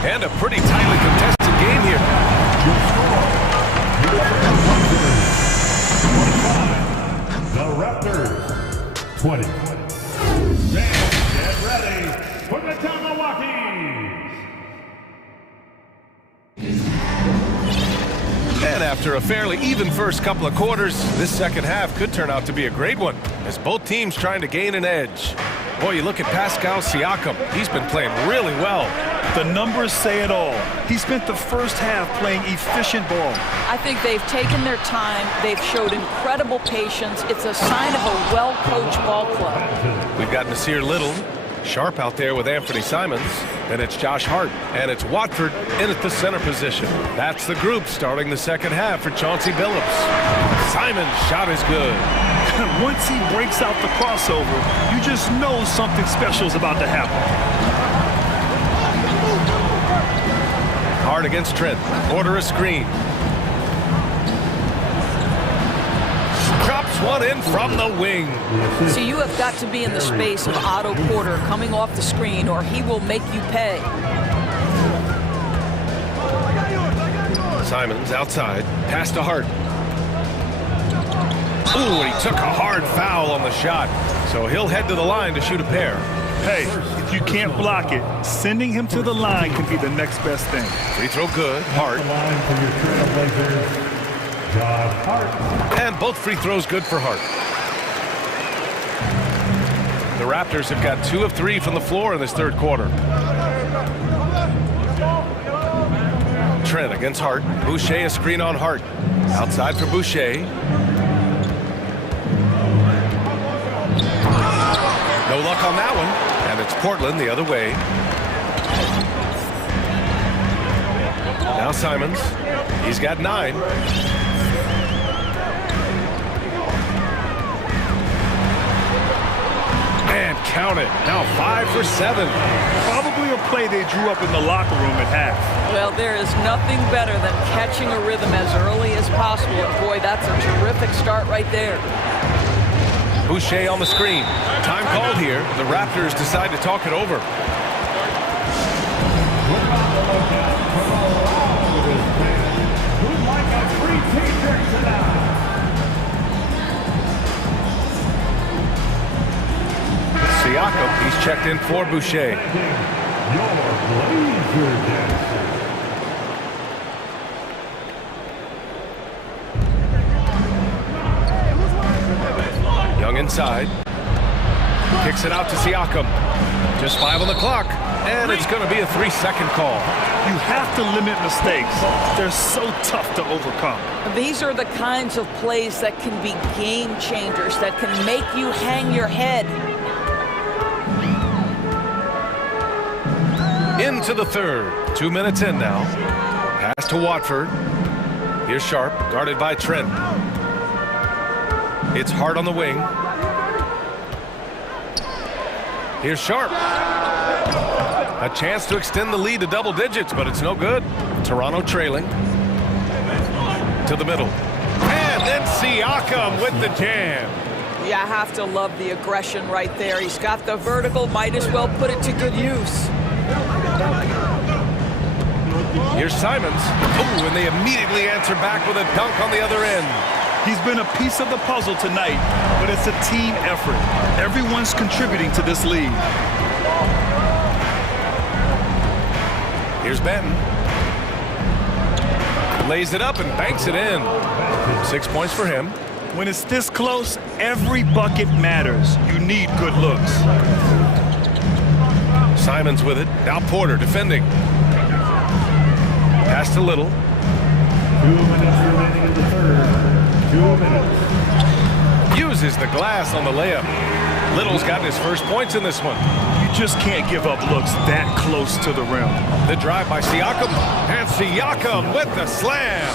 And a pretty tightly contested game here. The Raptors, 20. Get ready for the Milwaukee. And after a fairly even first couple of quarters, this second half could turn out to be a great one, as both teams trying to gain an edge. Boy, you look at Pascal Siakam. He's been playing really well. The numbers say it all. He spent the first half playing efficient ball. I think they've taken their time. They've showed incredible patience. It's a sign of a well-coached ball club. We've got Nasir Little. Sharp out there with Anthony Simons. Then it's Josh Hart. And it's Watford in at the center position. That's the group starting the second half for Chauncey Billups. Simons' shot is good. Once he breaks out the crossover, you just know something special is about to happen. Hart against Trent. Porter a screen. Drops one in from the wing. So you have got to be in the space of Otto Porter coming off the screen, or he will make you pay. Simons outside. Pass to Hart. Ooh, and he took a hard foul on the shot. So he'll head to the line to shoot a pair. Hey, if you can't block it, sending him to the line can be the next best thing. Free throw good. Hart. The line for your Trailblazers, Josh Hart. And both free throws good for Hart. The Raptors have got 2 of 3 from the floor in this third quarter. Trent against Hart. Boucher a screen on Hart. Outside for Boucher. No luck on that one. And it's Portland the other way. Now Simons. He's got 9. And count it. Now 5 for 7. Probably a play they drew up in the locker room at half. Well, there is nothing better than catching a rhythm as early as possible. And boy, that's a terrific start right there. Boucher on the screen. Time called here. The Raptors decide to talk it over. checked in for Boucher. Young inside. Kicks it out to Siakam. Just 5 on the clock. And it's going to be a 3-second call. You have to limit mistakes. They're so tough to overcome. These are the kinds of plays that can be game changers, that can make you hang your head. Into the third. 2 minutes in now. Pass to Watford. Here's Sharp, guarded by Trent. It's Hart on the wing. Here's Sharp. A chance to extend the lead to double digits, but it's no good. Toronto trailing. To the middle. And then Siakam with the jam. You have to love the aggression right there. He's got the vertical, might as well put it to good use. Here's Simons. Oh, and they immediately answer back with a dunk on the other end. He's been a piece of the puzzle tonight, but it's a team effort. Everyone's contributing to this lead. Here's Benton. Lays it up and banks it in. 6 points for him. When it's this close, every bucket matters. You need good looks. Simons with it. Now Porter defending. Pass to Little. 2 minutes remaining in the third. 2 minutes. Uses the glass on the layup. Little's gotten his first points in this one. You just can't give up looks that close to the rim. The drive by Siakam. And Siakam with the slam.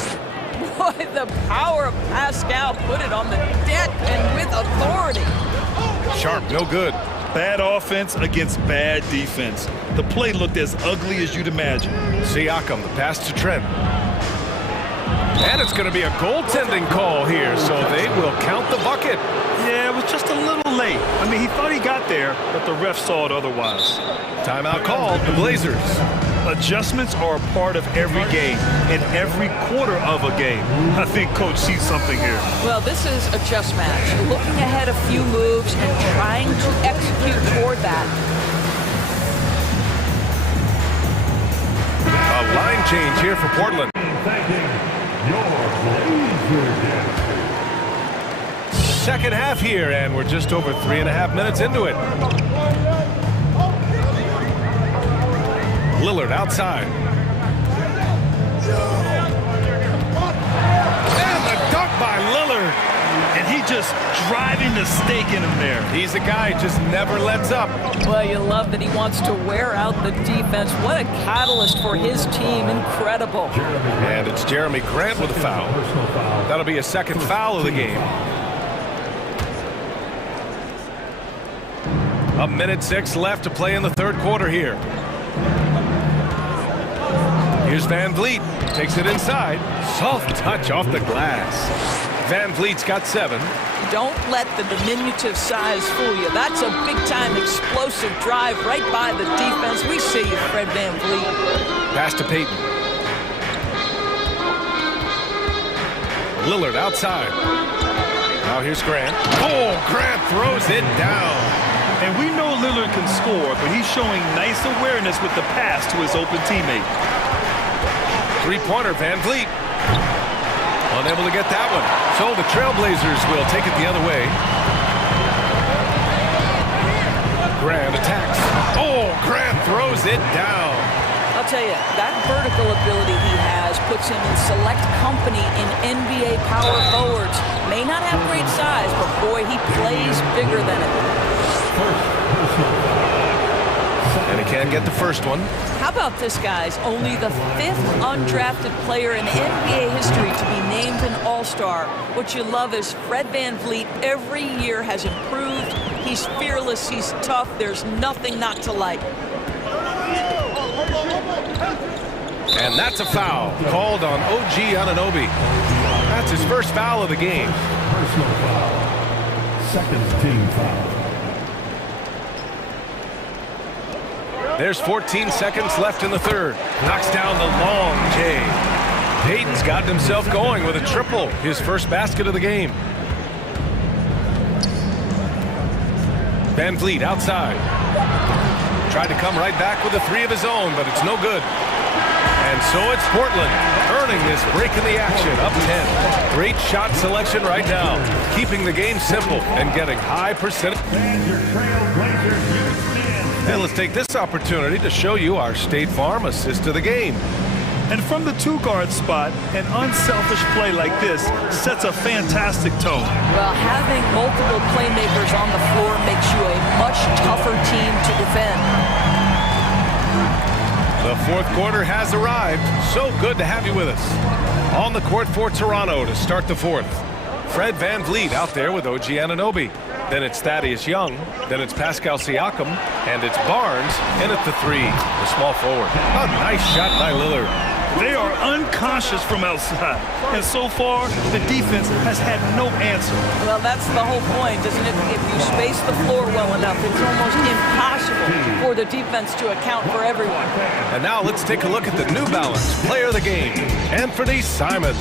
Boy, the power of Pascal put it on the deck and with authority. Sharp, no good. Bad offense against bad defense. The play looked as ugly as you'd imagine. Siakam, the pass to Trent. And it's going to be a goaltending call here, so they will count the bucket. Yeah, it was just a little late. I mean, he thought he got there, but the ref saw it otherwise. Timeout called, the Blazers. Adjustments are a part of every game, and every quarter of a game. I think Coach sees something here. Well, this is a chess match. Looking ahead a few moves and trying to execute toward that. A line change here for Portland. Second half here, and we're just over 3.5 minutes into it. Lillard outside. And the dunk by Lillard. And he just driving the stake in him there. He's a guy who just never lets up. Well, you love that he wants to wear out the defense. What a catalyst for his team. Incredible. And it's Jeremy Grant with a foul. That'll be a second foul of the game. 1:06 left to play in the third quarter here. Here's Van Vliet. Takes it inside. Soft touch off the glass. Van Vliet's got 7. Don't let the diminutive size fool you. That's a big-time explosive drive right by the defense. We see you, Fred Van Vliet. Pass to Payton. Lillard outside. Now here's Grant. Oh, Grant throws it down. And we know Lillard can score, but he's showing nice awareness with the pass to his open teammate. Three-pointer, Van Vliet. Unable to get that one. So the Trailblazers will take it the other way. Grant attacks. Oh, Grant throws it down. I'll tell you, that vertical ability he has puts him in select company in NBA power forwards. May not have great size, but boy, he plays bigger than it. And he can't get the first one. How about this, guys? Only the 5th undrafted player in NBA history to be named an All-Star. What you love is Fred Van Vliet every year has improved. He's fearless. He's tough. There's nothing not to like. And that's a foul called on OG Anunoby. That's his first foul of the game. Personal foul. Second team foul. There's 14 seconds left in the third. Knocks down the long J. Payton's gotten himself going with a triple, his first basket of the game. Van Vliet outside. Tried to come right back with a three of his own, but it's no good. And so it's Portland earning this break in the action, up 10. Great shot selection right now, keeping the game simple and getting high percentage. And let's take this opportunity to show you our State Farm assist of the game. And from the two-guard spot, an unselfish play like this sets a fantastic tone. Well, having multiple playmakers on the floor makes you a much tougher team to defend. The fourth quarter has arrived. So good to have you with us. On the court for Toronto to start the fourth. Fred Van Vliet out there with OG Anunoby. Then it's Thaddeus Young. Then it's Pascal Siakam. And it's Barnes in at the three, the small forward. A nice shot by Lillard. They are unconscious from outside. And so far, the defense has had no answer. Well, that's the whole point, isn't it? If you space the floor well enough, it's almost impossible for the defense to account for everyone. And now let's take a look at the New Balance player of the game, Anthony Simons.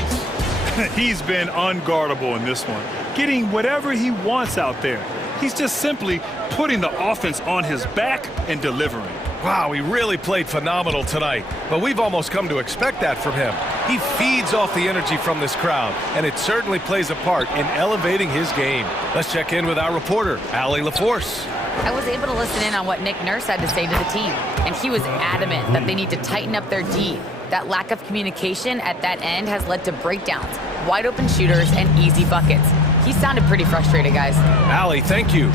He's been unguardable in this one, getting whatever he wants out there. He's just simply putting the offense on his back and delivering. Wow, he really played phenomenal tonight, but we've almost come to expect that from him. He feeds off the energy from this crowd, and it certainly plays a part in elevating his game. Let's check in with our reporter, Allie LaForce. I was able to listen in on what Nick Nurse had to say to the team, and he was adamant that they need to tighten up their D. That lack of communication at that end has led to breakdowns, wide open shooters, and easy buckets. He sounded pretty frustrated, guys. Allie, thank you.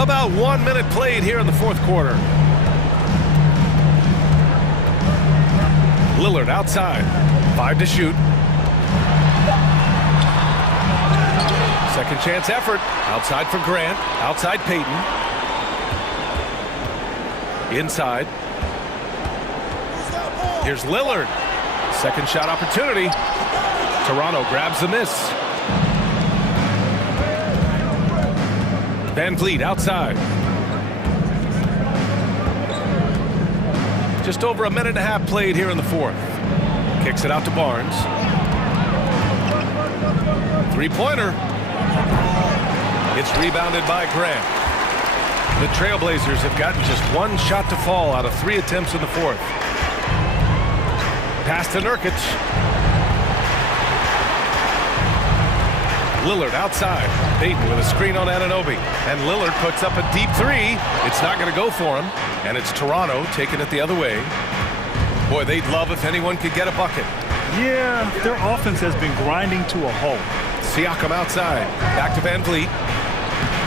About 1 minute played here in the fourth quarter. Lillard outside. 5 to shoot. Second chance effort. Outside for Grant. Outside Payton. Inside. Here's Lillard. Second shot opportunity. Toronto grabs the miss. Van Vliet outside. Just over a minute and a half played here in the fourth. Kicks it out to Barnes. Three-pointer. It's rebounded by Grant. The Trailblazers have gotten just one shot to fall out of 3 attempts in the fourth. Pass to Nurkic. Lillard outside. Payton with a screen on Anunoby. And Lillard puts up a deep three. It's not going to go for him. And it's Toronto taking it the other way. Boy, they'd love if anyone could get a bucket. Yeah, their offense has been grinding to a halt. Siakam outside. Back to Van Vliet.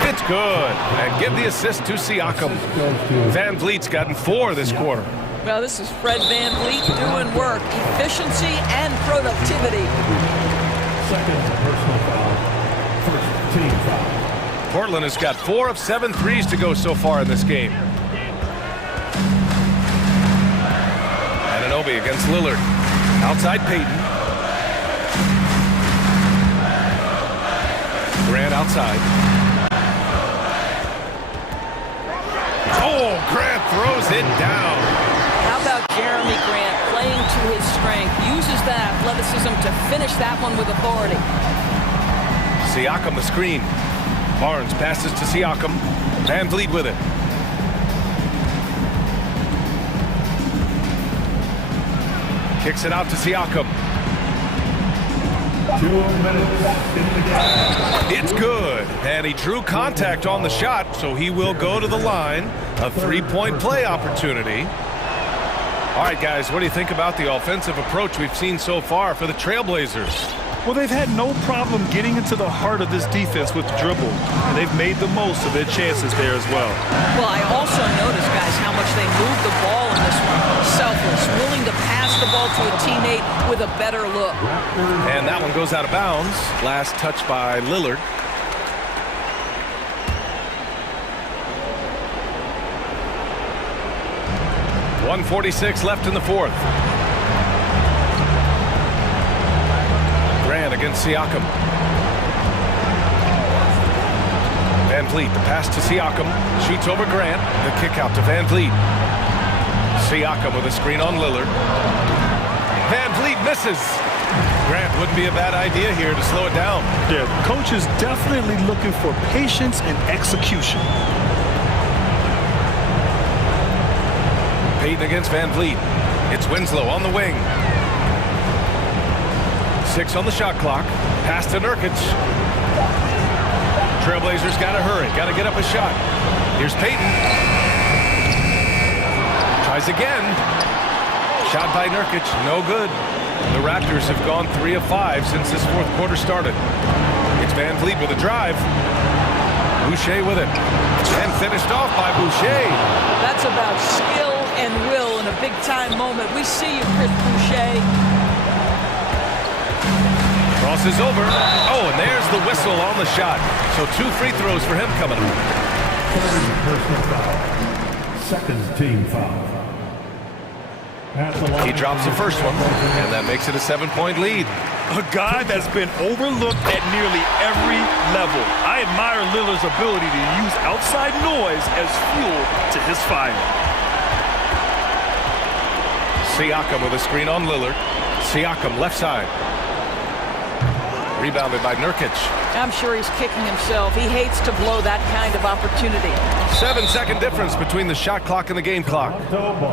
It's good. And give the assist to Siakam. Van Vliet's gotten 4 this quarter. Well, this is Fred Van Vliet doing work. Efficiency and productivity. Second personal foul. First team foul. Portland has got 4 of 7 threes to go so far in this game. Anunoby against Lillard. Outside Payton. Grant outside. Oh, Grant throws it down. How about Jeremy Grant playing to his strength, uses that athleticism to finish that one with authority. Siakam the screen. Barnes passes to Siakam. Van Vliet with it. Kicks it out to Siakam. 2 minutes in the game. It's good. And he drew contact on the shot, so he will go to the line. A 3-point play opportunity. All right, guys, what do you think about the offensive approach we've seen so far for the Trailblazers? Well, they've had no problem getting into the heart of this defense with the dribble, and they've made the most of their chances there as well. Well, I also noticed, guys, how much they moved the ball in this one. Selfless, willing to pass the ball to a teammate with a better look. And that one goes out of bounds. Last touch by Lillard. .146 left in the fourth. Grant against Siakam. Van Vliet, the pass to Siakam. Shoots over Grant. The kick out to Van Vliet. Siakam with a screen on Lillard. Van Vliet misses. Grant, wouldn't be a bad idea here to slow it down. Yeah, the coach is definitely looking for patience and execution. Peyton against Van Vliet. It's Winslow on the wing. 6 on the shot clock. Pass to Nurkic. Trailblazers got to hurry. Got to get up a shot. Here's Peyton. Tries again. Shot by Nurkic. No good. The Raptors have gone 3 of 5 since this fourth quarter started. It's Van Vliet with a drive. Boucher with it. And finished off by Boucher. That's about skill and will in a big-time moment. We see you, Chris Boucher. Crosses over. Oh, and there's the whistle on the shot. So 2 free throws for him coming up. Personal foul. Second team foul. He drops the first one, and that makes it a 7-point lead. A guy that's been overlooked at nearly every level. I admire Lillard's ability to use outside noise as fuel to his fire. Siakam with a screen on Lillard. Siakam left side. Rebounded by Nurkic. I'm sure he's kicking himself. He hates to blow that kind of opportunity. 7-second difference between the shot clock and the game clock.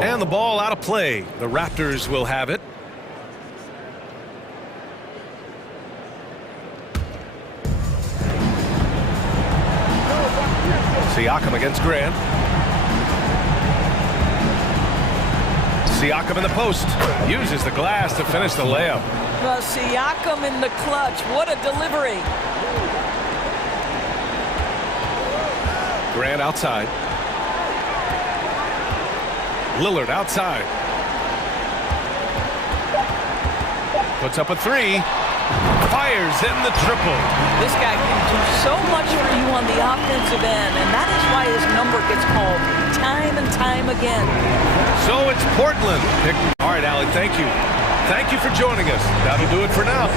And the ball out of play. The Raptors will have it. Siakam against Grant. Siakam in the post. Uses the glass to finish the layup. Well, Siakam in the clutch. What a delivery. Grant outside. Lillard outside. Puts up a 3. Fires in the triple. This guy can do so much for you on the offensive end, and that is why his number gets called time and time again. So it's Portland. All right, Allie, thank you. Thank you for joining us. That'll do it for now.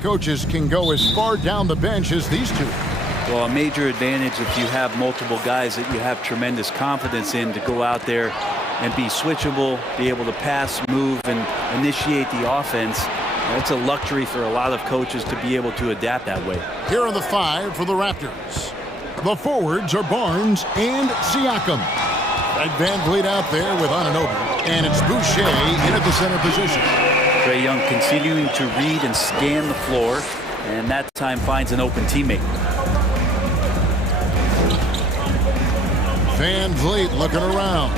Coaches can go as far down the bench as these two. Well, a major advantage if you have multiple guys that you have tremendous confidence in to go out there and be switchable, be able to pass, move, and initiate the offense. That's a luxury for a lot of coaches to be able to adapt that way. Here are the 5 for the Raptors. The forwards are Barnes and Siakam. Right, Van Vliet out there with Anunoby. And it's Boucher in at the center position. Trae Young continuing to read and scan the floor, and that time finds an open teammate. Van Vliet looking around.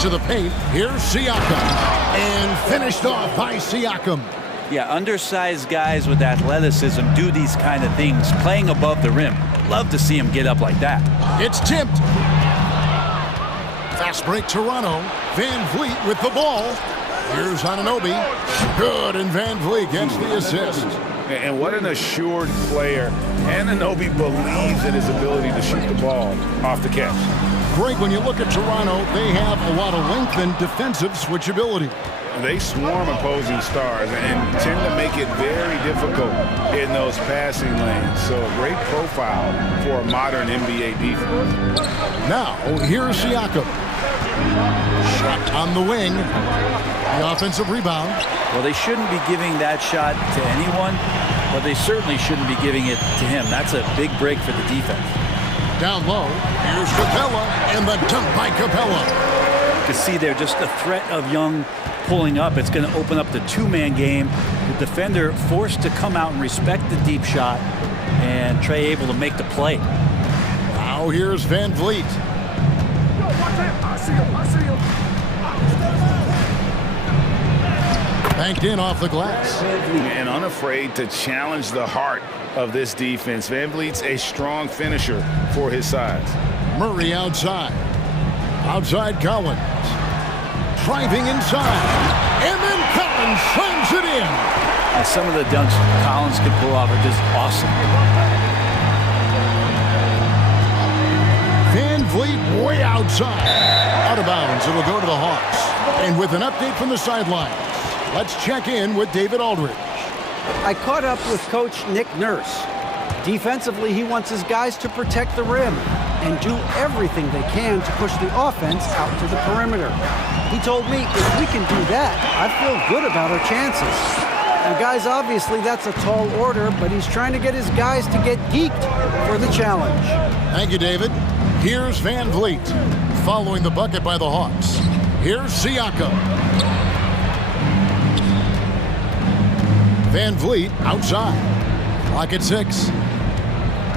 To the paint, here's Siakam. And finished off by Siakam. Yeah, undersized guys with athleticism do these kind of things, playing above the rim. Love to see him get up like that. It's tipped. Fast break Toronto. Van Vliet with the ball. Here's Anunoby. Good, and Van Vliet gets the assist. And what an assured player. Anunoby believes in his ability to shoot the ball off the catch. Greg, when you look at Toronto, they have a lot of length and defensive switchability. They swarm opposing stars and tend to make it very difficult in those passing lanes. So a great profile for a modern NBA defense. Now, here's Siakam. Shot on the wing. The offensive rebound. Well, they shouldn't be giving that shot to anyone, but they certainly shouldn't be giving it to him. That's a big break for the defense. Down low, here's Capella, and the dunk by Capella. To see there just the threat of Young pulling up, it's going to open up the two-man game. The defender forced to come out and respect the deep shot, and Trae able to make the play. Now here's Van Vliet. Banked in off the glass. And unafraid to challenge the heart of this defense. Van Vliet's a strong finisher for his size. Murray outside. Outside Collins. Driving inside. And then Collins slams it in. And some of the dunks Collins can pull off are just awesome. Van Vliet way outside. Out of bounds. It'll go to the Hawks. And with an update from the sidelines, let's check in with David Aldridge. I caught up with Coach Nick Nurse. Defensively, he wants his guys to protect the rim and do everything they can to push the offense out to the perimeter. He told me if we can do that, I feel good about our chances. Now, guys, obviously that's a tall order, but he's trying to get his guys to get geeked for the challenge. Thank you, David. Here's Van Vliet, following the bucket by the Hawks. Here's Siakam. Van Vliet outside. Clock at 6.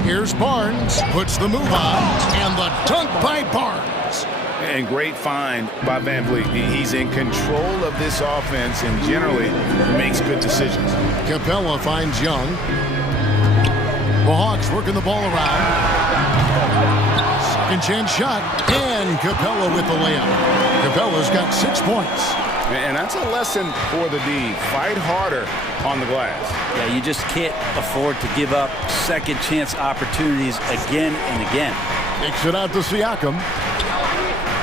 Here's Barnes. Puts the move on. And the dunk by Barnes. And great find by Van Vliet. He's in control of this offense and generally makes good decisions. Capella finds Young. The Hawks working the ball around. Second chance shot. And Capella with the layup. Capella's got 6 points. And that's a lesson for the D. Fight harder on the glass. Yeah, you just can't afford to give up second chance opportunities again and again. Kicks it out to Siakam.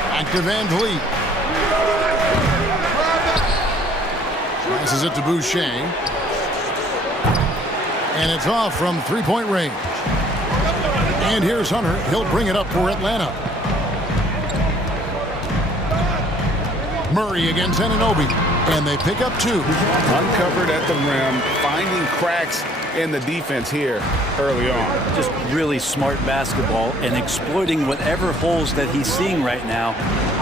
Back to Van Vliet. Passes it to Boucher. And it's off from three-point range. And here's Hunter. He'll bring it up for Atlanta. Murray against Anunoby, and they pick up 2. Uncovered at the rim, finding cracks in the defense here early on. Just really smart basketball and exploiting whatever holes that he's seeing right now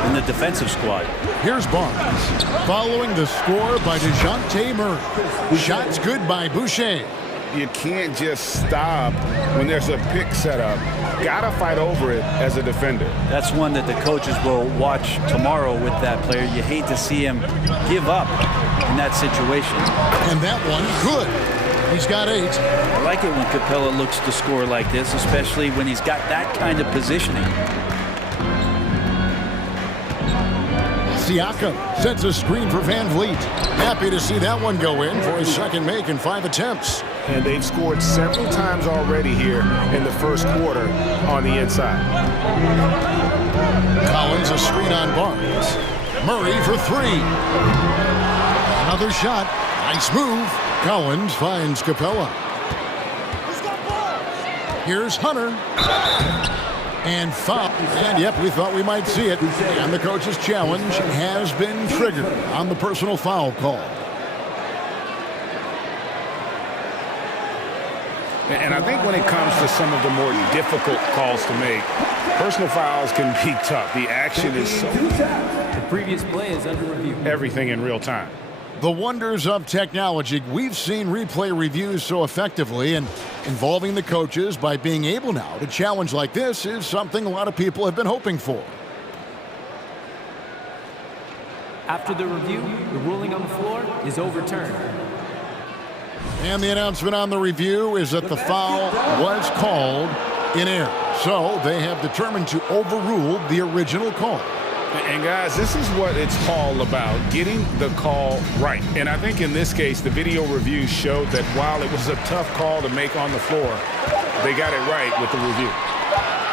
in the defensive squad. Here's Barnes, following the score by DeJounte Murray. Shots good by Boucher. You can't just stop when there's a pick set up. Gotta fight over it as a defender. That's one that the coaches will watch tomorrow with that player. You hate to see him give up in that situation. And that one, good. He's got 8. I like it when Capella looks to score like this, especially when he's got that kind of positioning. Siakam sets a screen for Van Vliet. Happy to see that one go in for his second make in 5 attempts. And they've scored several times already here in the first quarter on the inside. Collins a screen on Barnes. Murray for 3. Another shot. Nice move. Collins finds Capella. Here's Hunter. And foul. And yep, we thought we might see it. And the coach's challenge has been triggered on the personal foul call. And I think when it comes to some of the more difficult calls to make, personal fouls can be tough. The action is so... The previous play is under review. Everything in real time. The wonders of technology. We've seen replay reviews so effectively, and involving the coaches by being able now to challenge like this is something a lot of people have been hoping for. After the review, the ruling on the floor is overturned. And the announcement on the review is that the foul was called in error. So they have determined to overrule the original call. And guys, this is what it's all about, getting the call right. And I think in this case, the video review showed that while it was a tough call to make on the floor, they got it right with the review.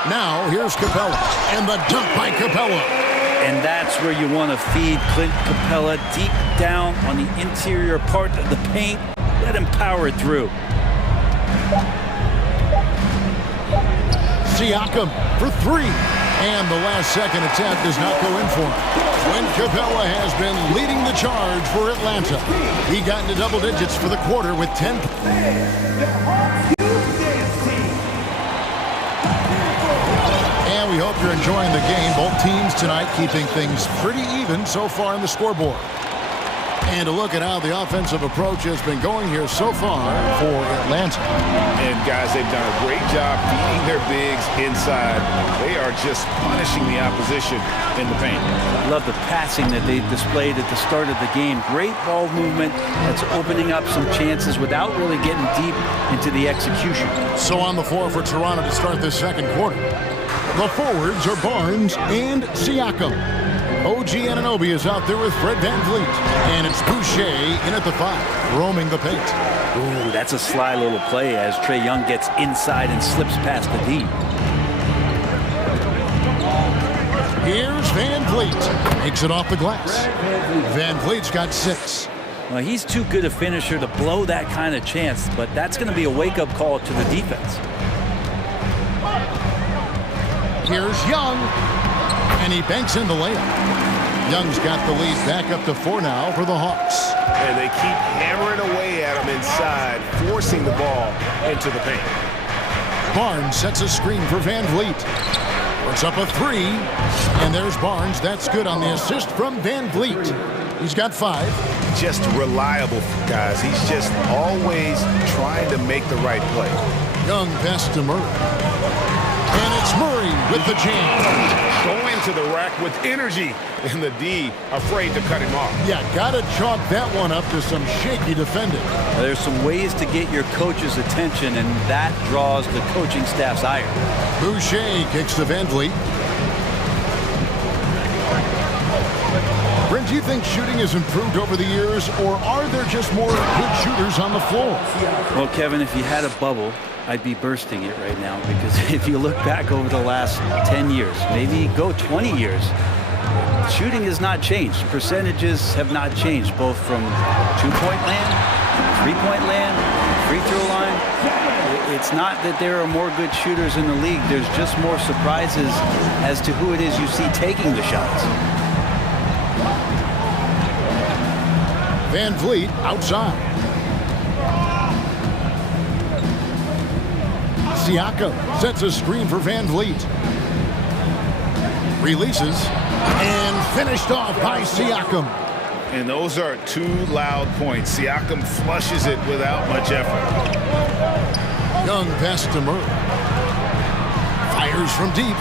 Now here's Capella, and the dunk by Capella. And that's where you want to feed Clint Capella, deep down on the interior part of the paint. Let him power through. Siakam for three. And the last-second attempt does not go in for him. When Capella has been leading the charge for Atlanta. He got into double digits for the quarter with 10. And we hope you're enjoying the game. Both teams tonight keeping things pretty even so far in the scoreboard. And a look at how the offensive approach has been going here so far for Atlanta. And guys, they've done a great job feeding their bigs inside. They are just punishing the opposition in the paint. I love the passing that they displayed at the start of the game. Great ball movement that's opening up some chances without really getting deep into the execution. So on the floor for Toronto to start this second quarter. The forwards are Barnes and Siakam. OG Anunoby is out there with Fred VanVleet. And it's Boucher in at the 5, roaming the paint. Ooh, that's a sly little play as Trae Young gets inside and slips past the D. Here's VanVleet. Makes it off the glass. VanVleet's got 6. Well, he's too good a finisher to blow that kind of chance, but that's going to be a wake-up call to the defense. Here's Young. And he banks in the layup. Young's got the lead back up to 4 now for the Hawks. And they keep hammering away at him inside, forcing the ball into the paint. Barnes sets a screen for VanVleet. Puts up a 3. And there's Barnes. That's good on the assist from VanVleet. He's got 5. Just reliable, guys. He's just always trying to make the right play. Young pass to Murray. And it's Murray with the jam. Going to the rack with energy, and the D afraid to cut him off. Yeah, gotta chalk that one up to some shaky defending. There's some ways to get your coach's attention, and that draws the coaching staff's ire. Boucher kicks to VanVleet. Brent, do you think shooting has improved over the years, or are there just more good shooters on the floor? Well, Kevin, if you had a bubble, I'd be bursting it right now, because if you look back over the last 10 years, maybe go 20 years, shooting has not changed. Percentages have not changed, both from two-point land, three-point land, free throw line. It's not that there are more good shooters in the league. There's just more surprises as to who it is you see taking the shots. VanVleet outside. Siakam sets a screen for VanVleet. Releases and finished off by Siakam. And those are 2 loud points. Siakam flushes it without much effort. Young pass to Murray. Fires from deep.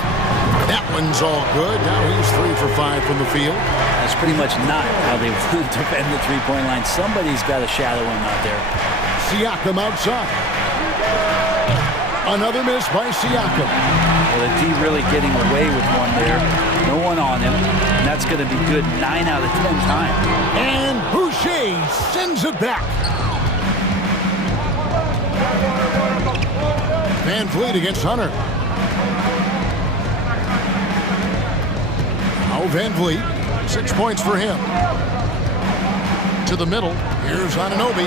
That one's all good. Now he's 3 for 5 from the field. That's pretty much not how they defend the three-point line. Somebody's got to shadow him out there. Siakam outside. Another miss by Siakam. Well, the D really getting away with one there. No one on him. And that's going to be good 9 out of 10 times. And Boucher sends it back. VanVleet against Hunter. Now VanVleet, 6 points for him. To the middle. Here's Anunoby.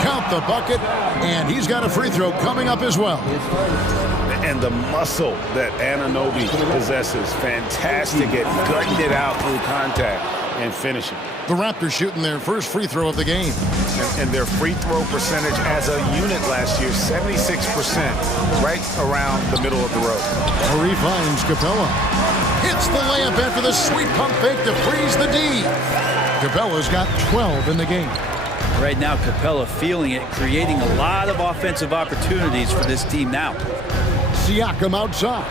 Count the bucket, and he's got a free throw coming up as well. And the muscle that Anunoby possesses, fantastic at gutting it out through contact and finishing. The Raptors shooting their first free throw of the game. And their free throw percentage as a unit last year, 76%, right around the middle of the road. Murray finds Capella. Hits the layup after the sweet pump fake to freeze the D. Capella's got 12 in the game. Right now, Capella feeling it, creating a lot of offensive opportunities for this team now. Siakam outside.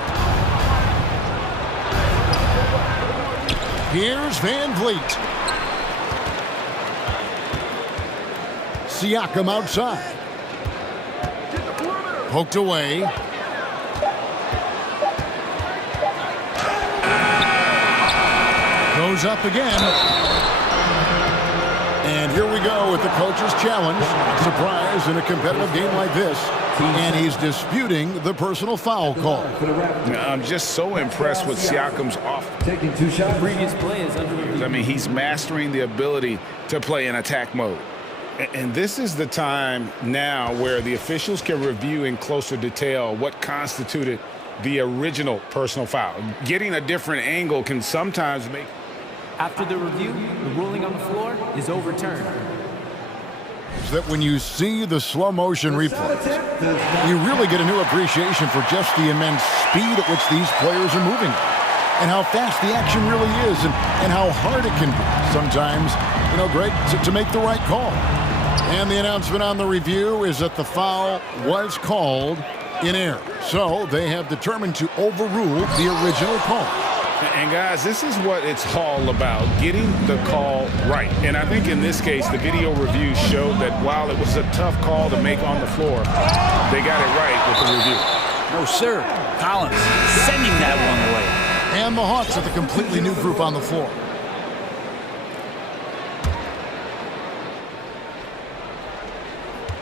Here's Van Vliet. Siakam outside. Poked away. Goes up again. And here we go with the coach's challenge. Surprise in a competitive game like this. And he's disputing the personal foul call. I'm just so impressed with Siakam's offense. Taking 2 shots. Previous play is under. I mean, he's mastering the ability to play in attack mode. And this is the time now where the officials can review in closer detail what constituted the original personal foul. Getting a different angle can sometimes make... After the review, the ruling on the floor is overturned. That when you see the slow motion replays, you really get a new appreciation for just the immense speed at which these players are moving and how fast the action really is and how hard it can be sometimes, Greg, to make the right call. And the announcement on the review is that the foul was called in error. So they have determined to overrule the original call. And guys, this is what it's all about, getting the call right. And I think in this case, the video review showed that while it was a tough call to make on the floor, they got it right with the review. No, sir. Collins sending that one away. And the Hawks with a completely new group on the floor.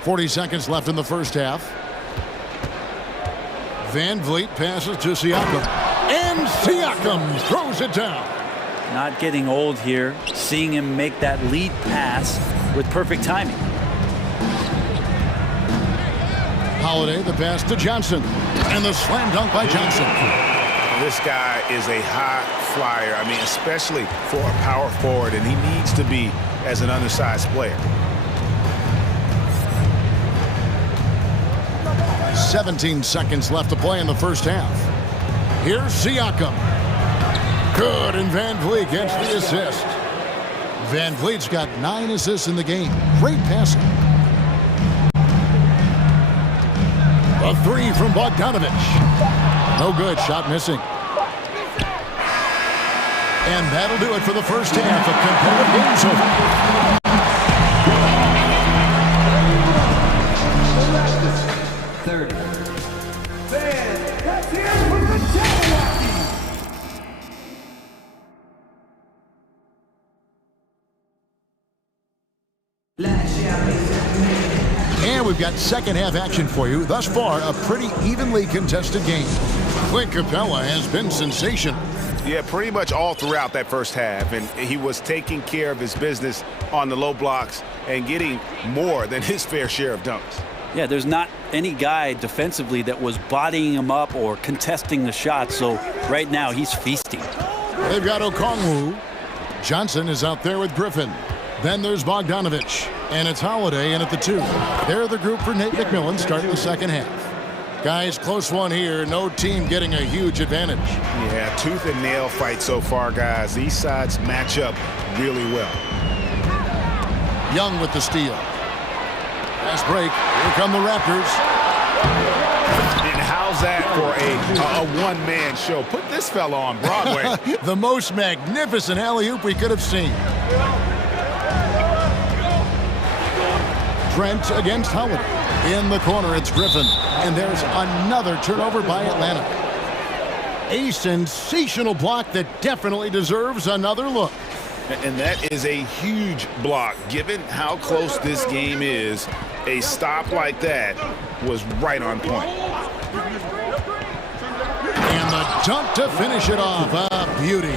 .40 seconds left in the first half. Van Vliet passes to Siakam. And Siakam throws it down. Not getting old here. Seeing him make that lead pass with perfect timing. Holiday, the pass to Johnson. And the slam dunk by Johnson. This guy is a high flyer. I mean, especially for a power forward, and he needs to be as an undersized player. 17 seconds left to play in the first half. Here's Siakam. Good, and Van Vliet gets the assist. Van Vliet's got 9 assists in the game. Great passing. A 3 from Bogdanovich. No good, shot missing. And that'll do it for the first half of competitive games over. And we've got second half action for you. Thus far, a pretty evenly contested game. Clint Capella has been sensational. Yeah, pretty much all throughout that first half. And he was taking care of his business on the low blocks and getting more than his fair share of dunks. Yeah, there's not any guy defensively that was bodying him up or contesting the shot. So right now he's feasting. They've got Okongwu. Johnson is out there with Griffin. Then there's Bogdanovich. And it's Holiday in at the 2. They're the group for Nate McMillan starting the second half. Guys, close one here. No team getting a huge advantage. Yeah, tooth and nail fight so far, guys. These sides match up really well. Young with the steal. Fast break. Here come the Raptors. And how's that for a one-man show? Put this fella on Broadway. The most magnificent alley-oop we could have seen. Trent against Howard. In the corner, it's Griffin. And there's another turnover by Atlanta. A sensational block that definitely deserves another look. And that is a huge block. Given how close this game is, a stop like that was right on point. And the dunk to finish it off. A beauty.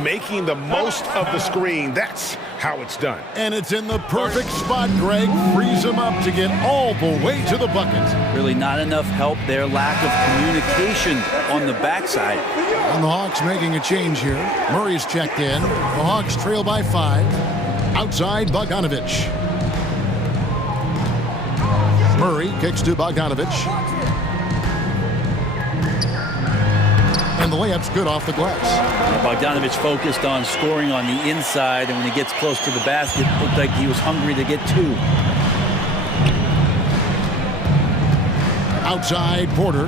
Making the most of the screen. That's how it's done. And it's in the perfect spot, Greg. Frees him up to get all the way to the bucket. Really not enough help there. Lack of communication on the backside. And the Hawks making a change here. Murray's checked in. The Hawks trail by 5. Outside, Bogdanovich. Murray kicks to Bogdanovich. And the layup's good off the glass. Bogdanovich focused on scoring on the inside, and when he gets close to the basket, it looked like he was hungry to get 2. Outside, Porter.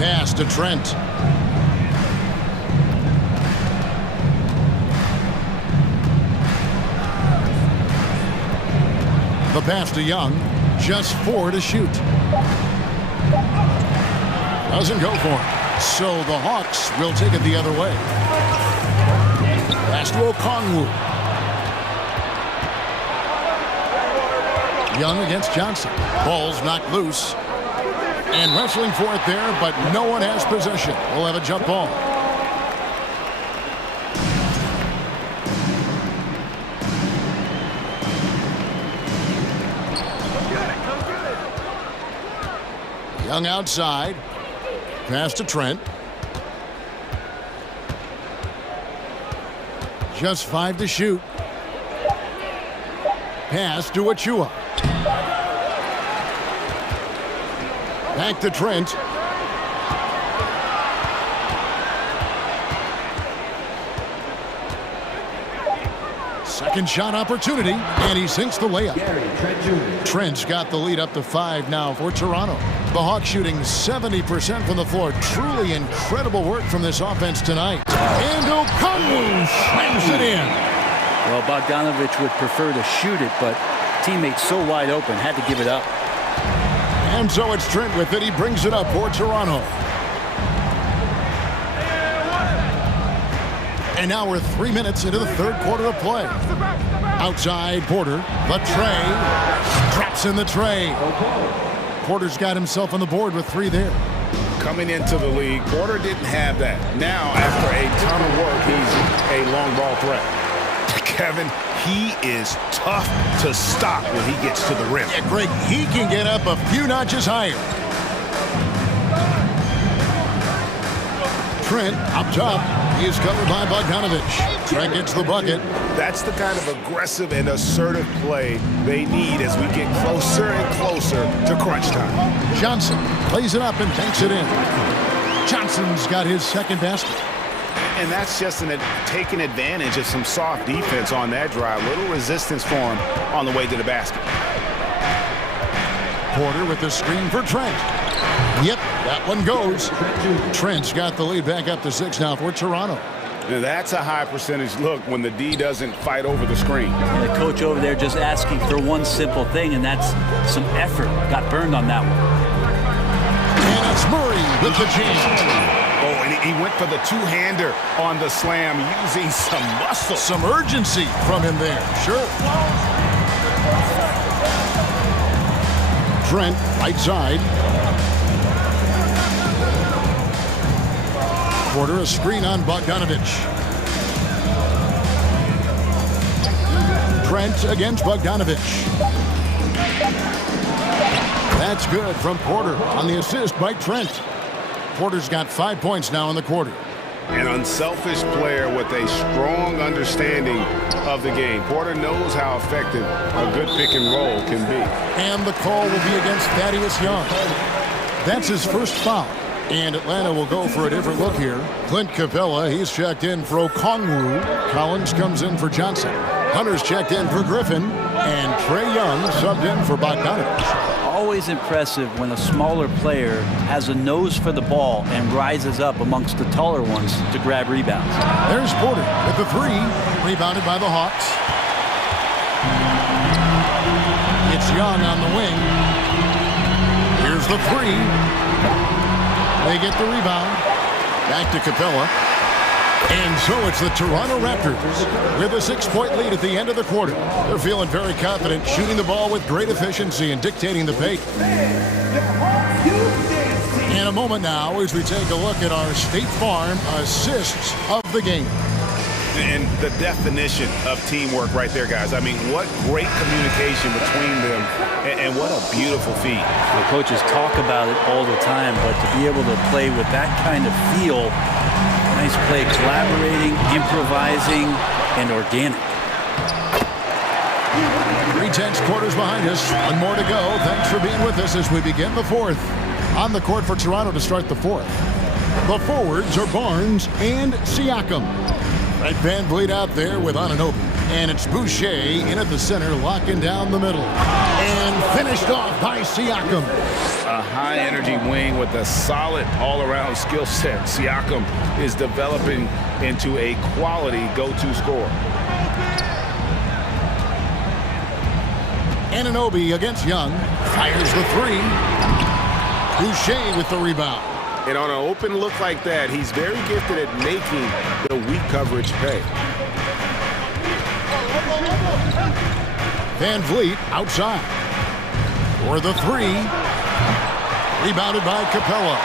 Pass to Trent. The pass to Young. Just 4 to shoot. Doesn't go for it. So the Hawks will take it the other way. Pass to Okongwu. Young against Johnson. Ball's knocked loose. And wrestling for it there, but no one has possession. We'll have a jump ball. Young outside. Pass to Trent. Just 5 to shoot. Pass to Achua. Back to Trent. Second shot opportunity, and he sinks the layup. Trent's got the lead up to 5 now for Toronto. The Hawks shooting 70% from the floor. Truly incredible work from this offense tonight. And Okongwu slams it in. Well, Bogdanovich would prefer to shoot it, but teammates so wide open, had to give it up. And so it's Trent with it. He brings it up for Toronto. And now we're 3 minutes into the third quarter of play. Outside, Porter. The tray. Drops in the tray. Porter's got himself on the board with 3 there. Coming into the league, Porter didn't have that. Now, after a ton of work, he's a long ball threat. Kevin, he is tough to stop when he gets to the rim. Yeah, Greg, he can get up a few notches higher. Trent up top. He is covered by Bogdanovich. Trent gets the bucket. That's the kind of aggressive and assertive play they need as we get closer and closer to crunch time. Johnson plays it up and banks it in. Johnson's got his second basket. And that's just taking advantage of some soft defense on that drive. Little resistance for him on the way to the basket. Porter with the screen for Trent. Yep, that one goes. Trent's got the lead back up to 6 now for Toronto. Now that's a high percentage look when the D doesn't fight over the screen. And the coach over there just asking for one simple thing, and that's some effort. Got burned on that one. And it's Murray with the jam. Oh, and he went for the two-hander on the slam, using some muscle. Some urgency from him there, sure. Trent, right side. Porter, a screen on Bogdanovich. Trent against Bogdanovich. That's good from Porter on the assist by Trent. Porter's got 5 points now in the quarter. An unselfish player with a strong understanding of the game. Porter knows how effective a good pick and roll can be. And the call will be against Thaddeus Young. That's his first foul. And Atlanta will go for a different look here. Clint Capella, he's checked in for Okongwu. Collins comes in for Johnson. Hunter's checked in for Griffin. And Trae Young subbed in for Bogdanovich. Always impressive when a smaller player has a nose for the ball and rises up amongst the taller ones to grab rebounds. There's Porter with the 3, rebounded by the Hawks. It's Young on the wing. Here's the 3. They get the rebound. Back to Capella. And so it's the Toronto Raptors with a 6-point lead at the end of the quarter. They're feeling very confident, shooting the ball with great efficiency and dictating the pace. In a moment now, as we take a look at our State Farm assists of the game. And the definition of teamwork right there, guys. I mean, what great communication between them, and what a beautiful feat. The coaches talk about it all the time, but to be able to play with that kind of feel, nice play, collaborating, improvising, and organic. 3/10 quarters behind us. One more to go. Thanks for being with us as we begin the fourth. On the court for Toronto to start the fourth. The forwards are Barnes and Siakam. Right, Van Vliet out there with Anunoby. And it's Boucher in at the center, locking down the middle. And finished off by Siakam. A high-energy wing with a solid all-around skill set. Siakam is developing into a quality go-to scorer. Anunoby against Young. Fires the three. Boucher with the rebound. And on an open look like that, he's very gifted at making the weak coverage pay. Van Vliet outside. For the three. Rebounded by Capella.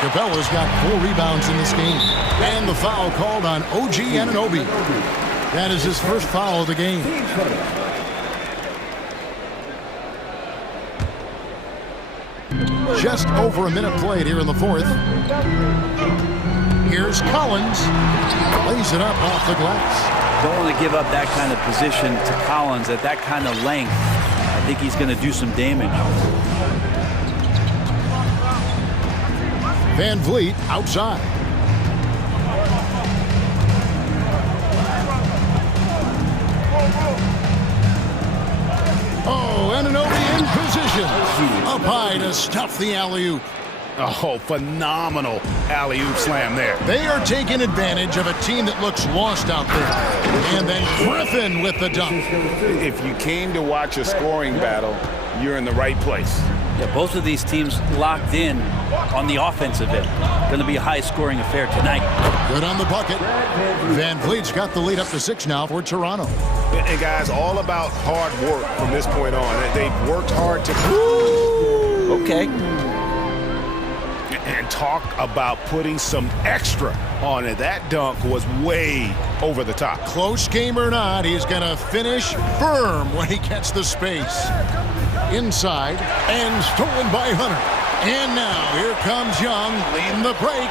Capella's got 4 rebounds in this game. And the foul called on OG Anunoby. That is his first foul of the game. Just over a minute played here in the fourth. Here's Collins. Lays it up off the glass. Don't want to give up that kind of position to Collins at that kind of length. I think he's going to do some damage. Van Vliet outside. Oh, Anunoby in position. Up high to stuff the alley-oop. Oh, phenomenal alley-oop slam there. They are taking advantage of a team that looks lost out there. And then Griffin with the dunk. If you came to watch a scoring battle, you're in the right place. Yeah, both of these teams locked in on the offensive end. Going to be a high-scoring affair tonight. Good on the bucket. Van Vliet's got the lead up to 6 now for Toronto. And guys, all about hard work from this point on. They've worked hard to... Okay. And talk about putting some extra on it. That dunk was way over the top. Close game or not, he's going to finish firm when he gets the space. Inside, and stolen by Hunter. And now, here comes Young, leading the break.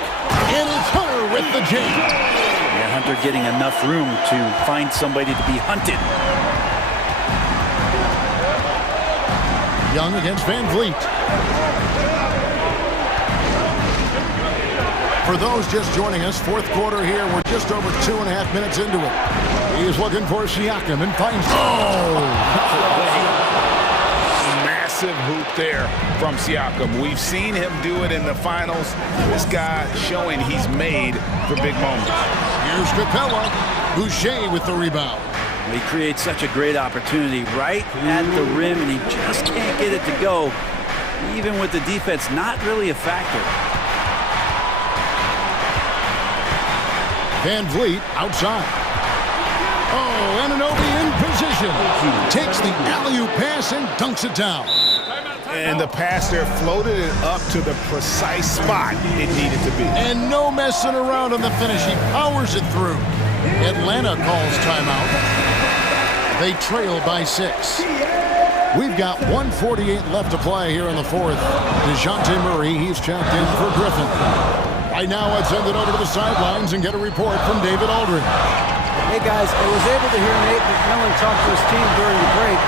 And it's Hunter with the jam. Yeah, Hunter getting enough room to find somebody to be hunted. Young against Van Vliet. For those just joining us, fourth quarter here. We're just over 2.5 minutes into it. He's looking for Siakam and finds... Massive hoop there from Siakam. We've seen him do it in the finals. This guy showing he's made for big moments. Here's Capella. Boucher with the rebound. He creates such a great opportunity right at the rim, and he just can't get it to go. Even with the defense, not really a factor. Van Vliet outside. Oh, Anunoby in position. Takes the alley-oop pass and dunks it down. And the pass there floated it up to the precise spot it needed to be. And no messing around on the finish. He powers it through. Atlanta calls timeout. They trail by 6. We've got 1:48 left to play here in the fourth. DeJounte Murray, he's checked in for Griffin. Right now, let's send it over to the sidelines and get a report from David Aldridge. Hey, guys, I was able to hear Nate McMillan talk to his team during the break.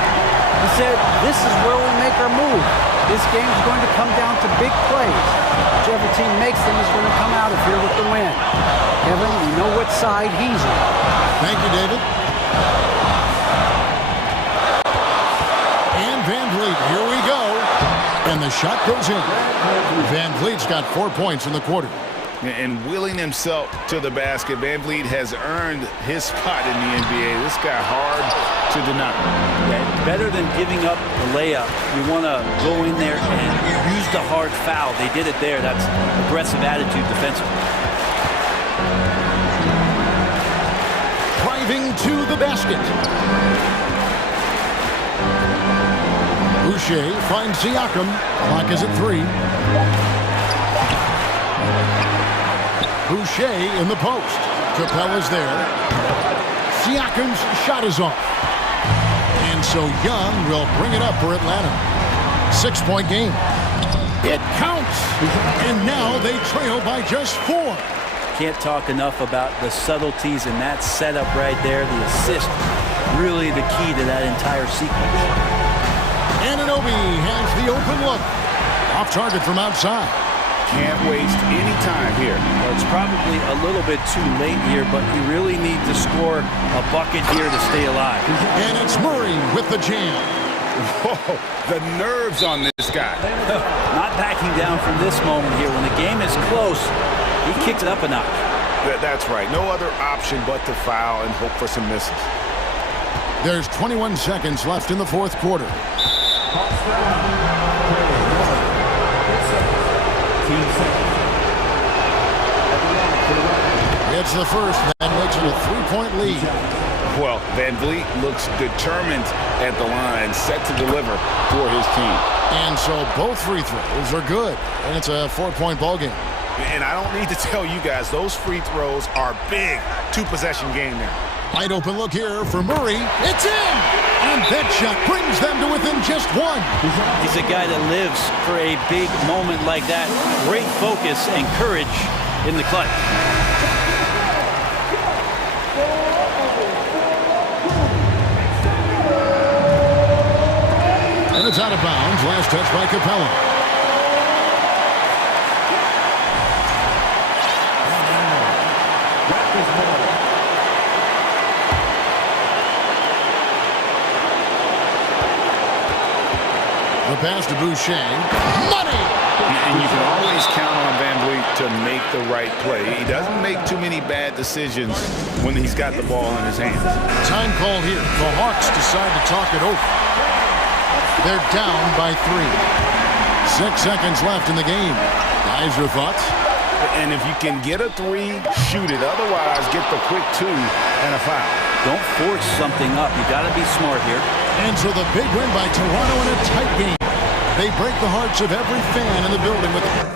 He said, this is where we make our move. This game's going to come down to big plays. Whichever team makes them is going to come out of here with the win. Kevin, you know what side he's on. Thank you, David. And Van Vliet, here we go. And the shot goes in. Van Vliet's got 4 points in the quarter. And wheeling himself to the basket, Van Vliet has earned his spot in the NBA. This guy hard to deny. Yeah, better than giving up the layup. You want to go in there and use the hard foul. They did it there. That's aggressive attitude defensively. Driving to the basket. Boucher finds Siakam. Clock is at 3. Boucher in the post. Capella's there. Siakam's shot is off. And so Young will bring it up for Atlanta. 6-point game. It counts. And now they trail by just 4. Can't talk enough about the subtleties in that setup right there. The assist, really the key to that entire sequence. Anunoby has the open look. Off target from outside. Can't waste any time here. Well, it's probably a little bit too late here, but you really need to score a bucket here to stay alive. And it's Murray with the jam. Whoa, the nerves on this guy. Not backing down from this moment here. When the game is close, he kicks it up a notch. That's right. No other option but to foul and hope for some misses. There's 21 seconds left in the fourth quarter. It's the first. That makes it a 3-point lead. Well, Van Vliet looks determined at the line, set to deliver for his team. And so both free throws are good. And it's a 4-point ball game. And I don't need to tell you guys, those free throws are big. 2-possession game there. Wide open look here for Murray. It's in! And that shot brings them to within just 1. He's a guy that lives for a big moment like that. Great focus and courage in the clutch. And it's out of bounds. Last touch by Capella. The pass to Boucher. Money! And you can always count on Van Vliet to make the right play. He doesn't make too many bad decisions when he's got the ball in his hands. Time call here. The Hawks decide to talk it over. They're down by 3. 6 seconds left in the game. Guys, your thoughts? And if you can get a 3, shoot it. Otherwise, get the quick 2 and a foul. Don't force something up. You got to be smart here. And so the big win by Toronto in a tight game. They break the hearts of every fan in the building with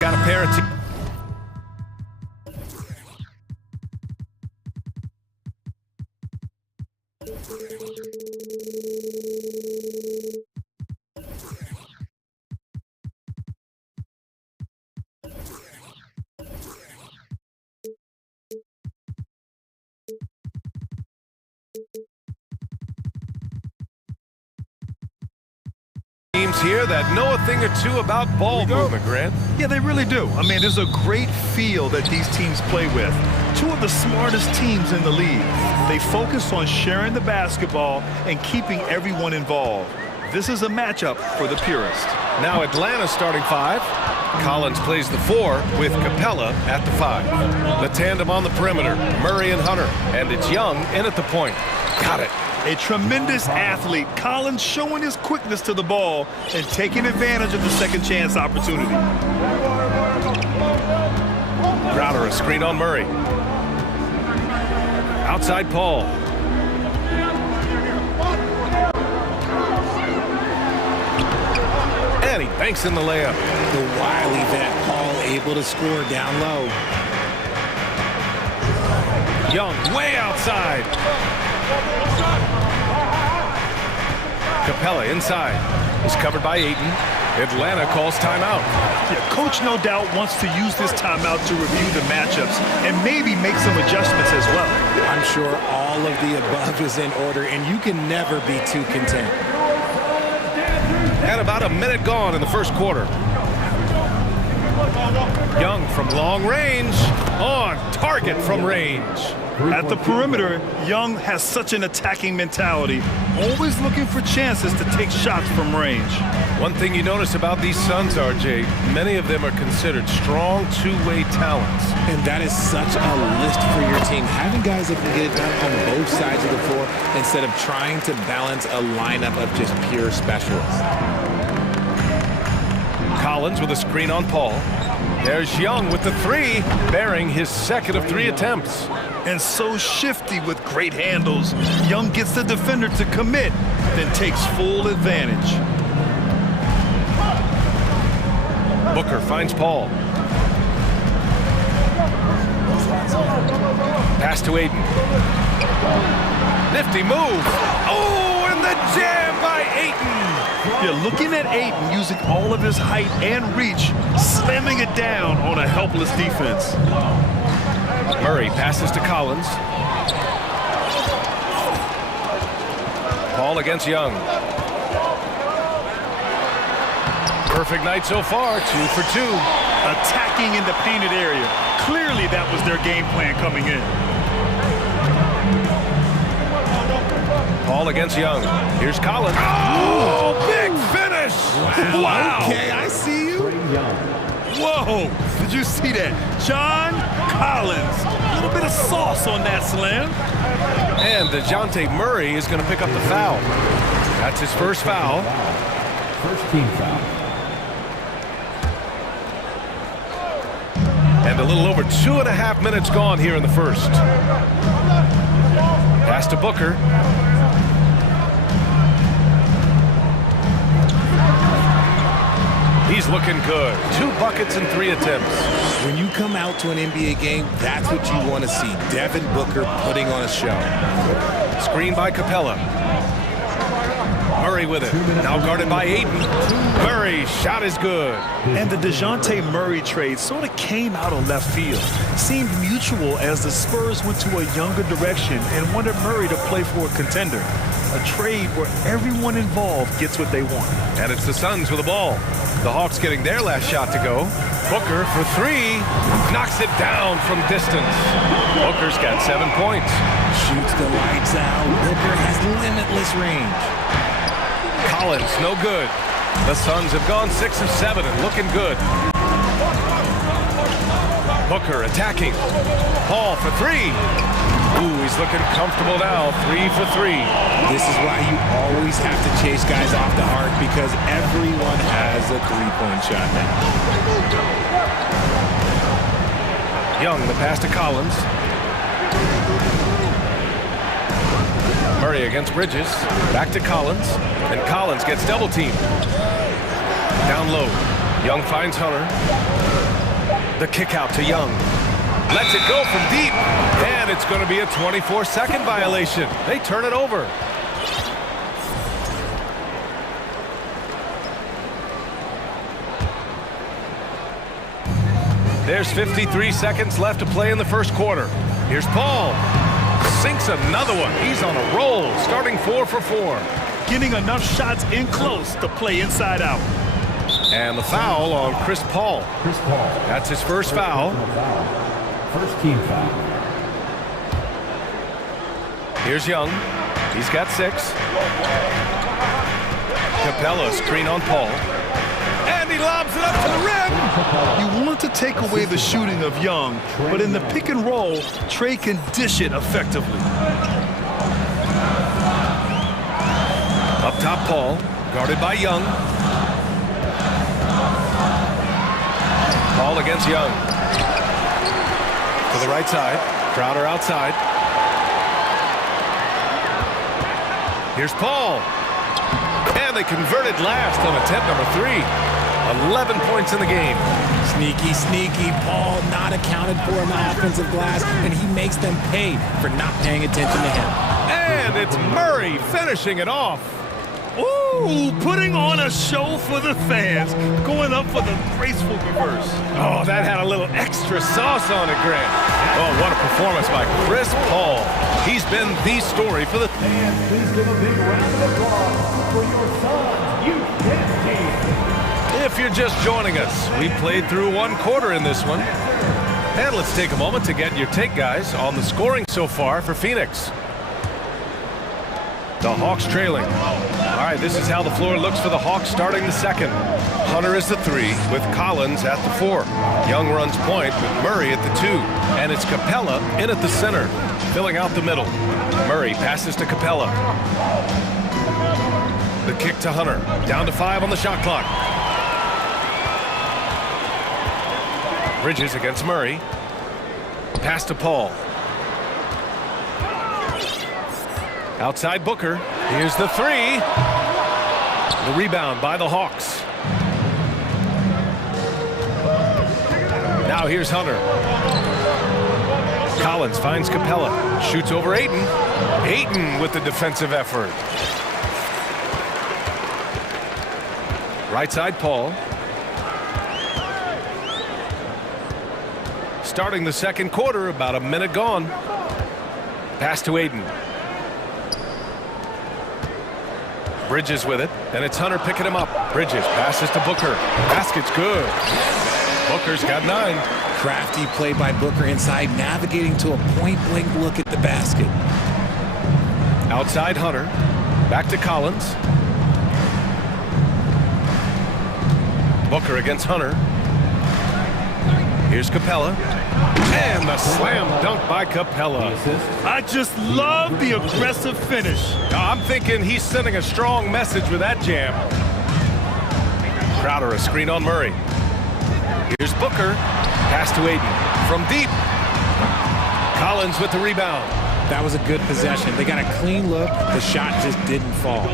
Got a pair of teams here that know a thing or two about ball movement, Grant. Yeah, they really do. I mean, there's a great feel that these teams play with. Two of the smartest teams in the league. They focus on sharing the basketball and keeping everyone involved. This is a matchup for the purist. Now Atlanta starting 5. Collins plays the 4 with Capella at the 5. The tandem on the perimeter, Murray and Hunter. And it's Young in at the point. Got it. A tremendous athlete. Collins showing his quickness to the ball and taking advantage of the second chance opportunity. Crowder a screen on Murray. Outside Paul. And he banks in the layup. The wily vet Paul able to score down low. Young way outside. Capella inside. Is covered by Ayton. Atlanta calls timeout. Yeah, coach no doubt wants to use this timeout to review the matchups and maybe make some adjustments as well. I'm sure all of the above is in order, and you can never be too content. And about a minute gone in the first quarter. Young from long range, on target from range. At the perimeter, Young has such an attacking mentality, always looking for chances to take shots from range. One thing you notice about these Suns, RJ, many of them are considered strong two-way talents. And that is such a list for your team. Having guys that can get it done on both sides of the floor instead of trying to balance a lineup of just pure specialists. Collins with a screen on Paul. There's Young with the 3, bearing his second of 3 attempts. And so shifty with great handles. Young gets the defender to commit, then takes full advantage. Booker finds Paul. Pass to Ayton. Nifty move. Oh, and the jam by Ayton. Yeah, looking at Ayton using all of his height and reach, slamming it down on a helpless defense. Murray passes to Collins. Paul against Young. Perfect night so far, 2 for 2. Attacking in the painted area. Clearly that was their game plan coming in. Paul against Young. Here's Collins. Oh, big finish! Wow. Okay, I see you. Whoa, did you see that? John Collins, a little bit of sauce on that slam. And DeJounte Murray is going to pick up the foul. That's his first foul. First team foul. And a little over 2.5 minutes gone here in the first. Pass to Booker. He's looking good. 2 buckets and 3 attempts. When you come out to an NBA game, that's what you want to see. Devin Booker putting on a show. Screen by Capella. Murray with it. Now guarded by Ayton. Murray, shot is good. And the DeJounte Murray trade sort of came out of left field. Seemed mutual as the Spurs went to a younger direction and wanted Murray to play for a contender. A trade where everyone involved gets what they want. And it's the Suns with the ball. The Hawks getting their last shot to go. Booker for 3. Knocks it down from distance. Booker's got 7 points. Shoots the lights out. Booker has limitless range. Collins, no good. The Suns have gone 6 of 7 and looking good. Booker attacking. Paul for 3. Ooh, he's looking comfortable now. 3 for 3. This is why you always have to chase guys off the arc, because everyone has a three-point shot now. Young, the pass to Collins. Murray against Bridges. Back to Collins. And Collins gets double-teamed. Down low. Young finds Hunter. The kick out to Young. Lets it go from deep. And it's going to be a 24-second violation. They turn it over. There's 53 seconds left to play in the first quarter. Here's Paul. Sinks another one. He's on a roll, starting 4 for 4. Getting enough shots in close to play inside out. And the foul on Chris Paul. Chris Paul. That's his first foul. First team foul. Here's Young. He's got 6. Capella screen on Paul. And he lobs it up to the rim. You want to take away the shooting of Young, but in the pick and roll, Trey can dish it effectively. Up top, Paul, guarded by Young. Paul against Young. To the right side. Crowder outside. Here's Paul. And they converted last on attempt number 3. 11 points in the game. Sneaky, sneaky. Paul not accounted for in the offensive glass, and he makes them pay for not paying attention to him. And it's Murray finishing it off. Ooh, putting on a show for the fans, going up for the graceful reverse. Oh, that had a little extra sauce on it, Grant. Oh, what a performance by Chris Paul. He's been the story for the... And please give a big round of applause for your son, youth team. If you're just joining us, we played through one quarter in this one. And let's take a moment to get your take, guys, on the scoring so far for Phoenix. The Hawks trailing. All right, this is how the floor looks for the Hawks starting the second. Hunter is the 3 with Collins at the 4. Young runs point with Murray at the 2. And it's Capella in at the center, filling out the middle. Murray passes to Capella. The kick to Hunter. Down to 5 on the shot clock. Bridges against Murray. Pass to Paul. Outside Booker. Here's the 3. The rebound by the Hawks. Now here's Hunter. Collins finds Capella. Shoots over Ayton. Ayton with the defensive effort. Right side Paul. Starting the second quarter, about a minute gone. Pass to Ayton. Bridges with it, and it's Hunter picking him up. Bridges passes to Booker. Basket's good. Booker's got 9. Crafty play by Booker inside, navigating to a point-blank look at the basket. Outside Hunter. Back to Collins. Booker against Hunter. Here's Capella. And the slam dunk by Capella. I just love the aggressive finish. I'm thinking he's sending a strong message with that jam. Crowder a screen on Murray. Here's Booker. Pass to Ayton. From deep. Collins with the rebound. That was a good possession. They got a clean look. The shot just didn't fall.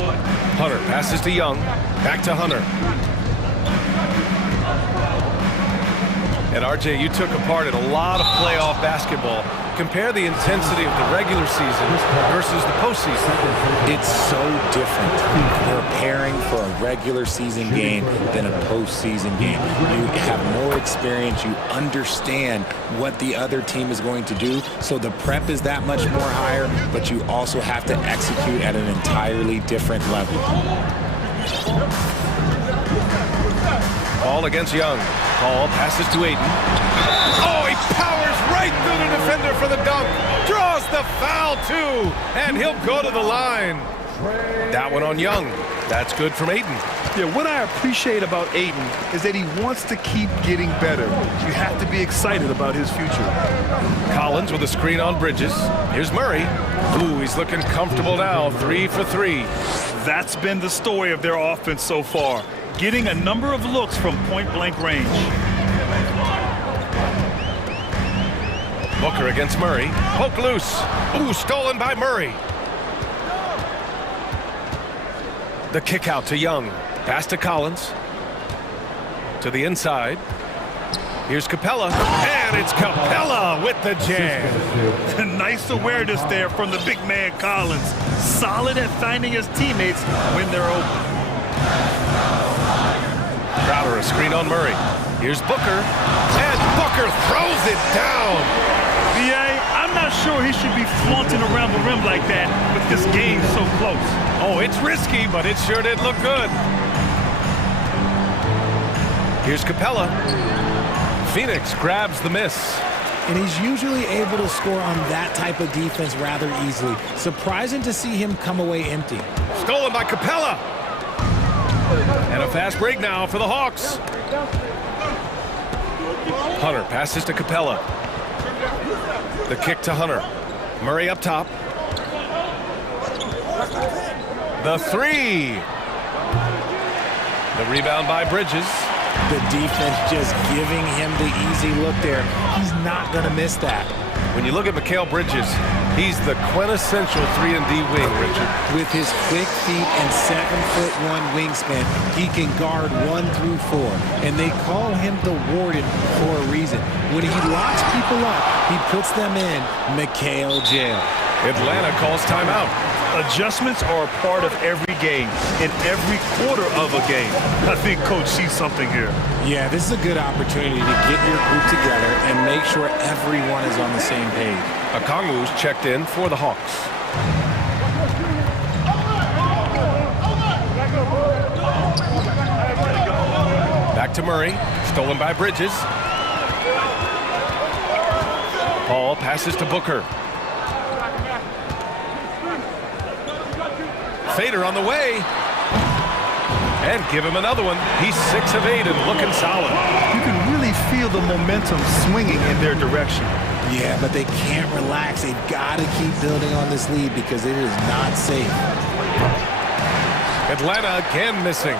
Hunter passes to Young. Back to Hunter. And RJ, you took a part in a lot of playoff basketball. Compare the intensity of the regular season versus the postseason. It's so different preparing for a regular season game than a postseason game. You have more experience. You understand what the other team is going to do. So the prep is that much more higher, but you also have to execute at an entirely different level. Paul against Young. Paul passes to Ayton. Oh, he powers right through the defender for the dunk. Draws the foul, too. And he'll go to the line. That one on Young. That's good from Ayton. Yeah, what I appreciate about Ayton is that he wants to keep getting better. You have to be excited about his future. Collins with a screen on Bridges. Here's Murray. Ooh, he's looking comfortable now. 3 for 3. That's been the story of their offense so far, getting a number of looks from point-blank range. Booker against Murray. Poke loose. Ooh, stolen by Murray. The kick out to Young. Pass to Collins. To the inside. Here's Capella. And it's Capella with the jam. Nice awareness there from the big man Collins. Solid at finding his teammates when they're open. Crowder a screen on Murray. Here's Booker. And Booker throws it down. I'm not sure he should be flaunting around the rim like that with this game so close. Oh, it's risky, but it sure did look good. Here's Capella. Phoenix grabs the miss. And he's usually able to score on that type of defense rather easily. Surprising to see him come away empty. Stolen by Capella. And a fast break now for the Hawks. Hunter passes to Capella. The kick to Hunter. Murray up top. The three. The rebound by Bridges. The defense just giving him the easy look there. He's not going to miss that. When you look at Mikal Bridges, he's the quintessential 3-and-D wing, Richard. With his quick feet and 7'1" wingspan, he can guard 1 through 4. And they call him the Warden for a reason. When he locks people up, he puts them in Mikal jail. Atlanta calls timeout. Adjustments are a part of every game, in every quarter of a game. I think Coach sees something here. Yeah, this is a good opportunity to get your group together and make sure everyone is on the same page. Okongwu's checked in for the Hawks. Back to Murray, stolen by Bridges. Paul passes to Booker. Fader on the way. And give him another one. He's 6 of 8 and looking solid. You can really feel the momentum swinging in their direction. Yeah, but they can't relax. They've got to keep building on this lead because it is not safe. Atlanta again missing.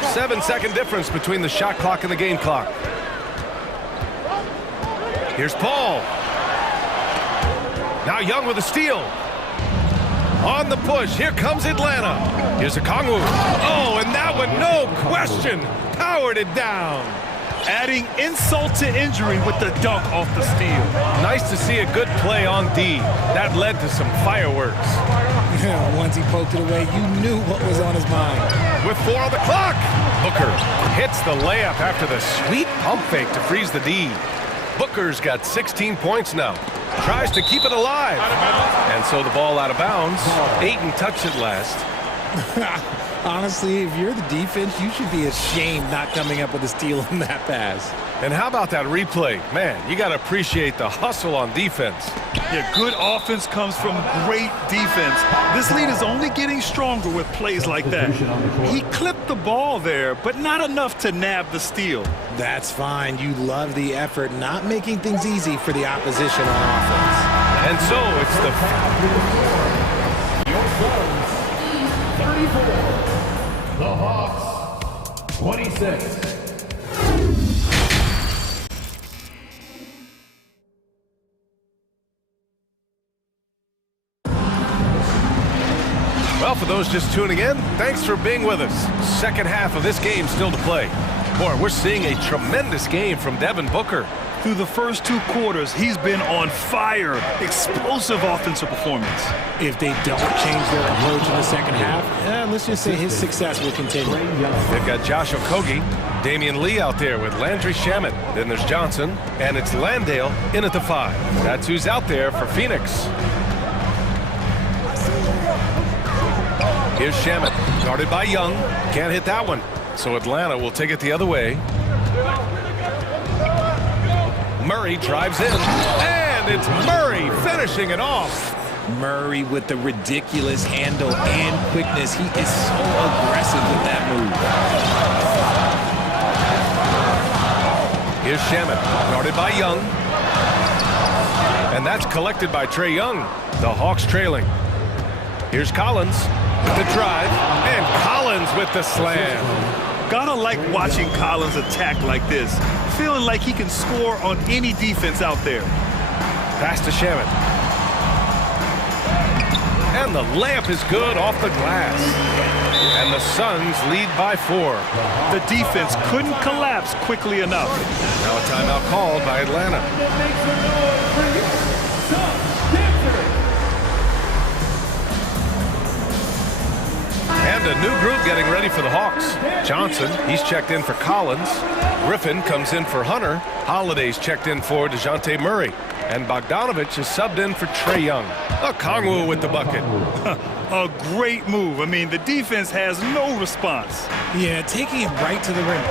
7-second difference between the shot clock and the game clock. Here's Paul. Now Young with a steal. On the push, here comes Atlanta. Here's Okongwu. Oh, and that one, no question, powered it down. Adding insult to injury with the dunk off the steal. Nice to see a good play on D. That led to some fireworks. Once he poked it away, you knew what was on his mind. With 4 on the clock, Booker hits the layup after the sweet pump fake to freeze the D. Booker's got 16 points now. Tries to keep it alive. And so the ball out of bounds. Ayton touched it last. Honestly, if you're the defense, you should be ashamed not coming up with a steal in that pass. And how about that replay? Man, you got to appreciate the hustle on defense. Yeah, good offense comes from great defense. This lead is only getting stronger with plays like that. He clipped the ball there, but not enough to nab the steal. That's fine. You love the effort, not making things easy for the opposition on offense. And so it's the... Your Suns, 34. The Hawks, 26. Well, for those just tuning in, thanks for being with us. Second half of this game still to play. Boy, we're seeing a tremendous game from Devin Booker. Through the first 2 quarters, he's been on fire. Explosive offensive performance. If they don't change their approach in the second half, let's just say his success will continue. They've got Josh Okogie, Damian Lee out there with Landry Shamet. Then there's Johnson, and it's Landale in at the 5. That's who's out there for Phoenix. Here's Shamet, guarded by Young. Can't hit that one. So Atlanta will take it the other way. Murray drives in, and it's Murray finishing it off. Murray with the ridiculous handle and quickness. He is so aggressive with that move. Here's Shaman, guarded by Young. And that's collected by Trae Young. The Hawks trailing. Here's Collins with the drive. And Collins with the slam. Gotta like watching Collins attack like this. Feeling like he can score on any defense out there. Pass to Shaman. And the layup is good off the glass. And the Suns lead by 4. The defense couldn't collapse quickly enough. Now a timeout called by Atlanta. And a new group getting ready for the Hawks. Johnson, he's checked in for Collins. Griffin comes in for Hunter. Holiday's checked in for DeJounte Murray. And Bogdanovich is subbed in for Trae Young. Okongwu with the bucket. A great move. I mean, the defense has no response. Yeah, taking it right to the rim.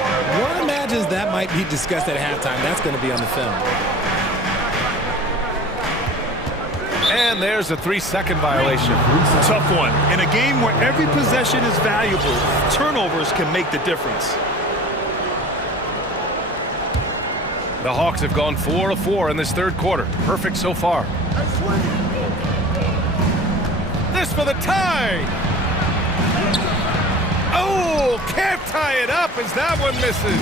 One imagines that might be discussed at halftime. That's going to be on the film. And there's a 3-second violation. Tough one. In a game where every possession is valuable, turnovers can make the difference. The Hawks have gone 4 of 4 in this third quarter. Perfect so far. This for the tie. Oh, can't tie it up as that one misses.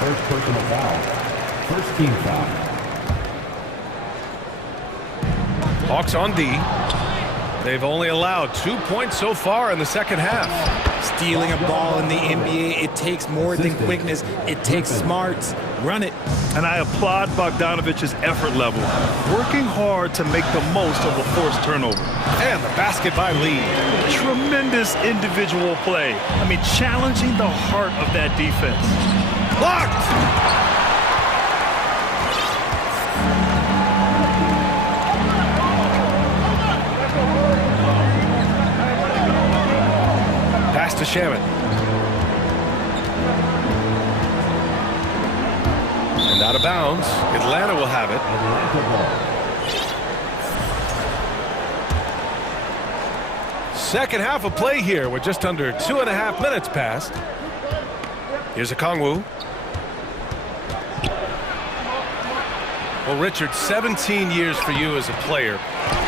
First personal foul. First team foul. Hawks on D. They've only allowed 2 points so far in the second half. Stealing a ball in the NBA, it takes more than quickness. It takes smarts. Run it. And I applaud Bogdanovich's effort level, working hard to make the most of a forced turnover. And the basket by Lee. Tremendous individual play. I mean, challenging the heart of that defense. Blocked! To Shaman. And out of bounds. Atlanta will have it. Second half of play here with just under 2.5 minutes passed. Here's Okongwu. Well, Richard, 17 years for you as a player.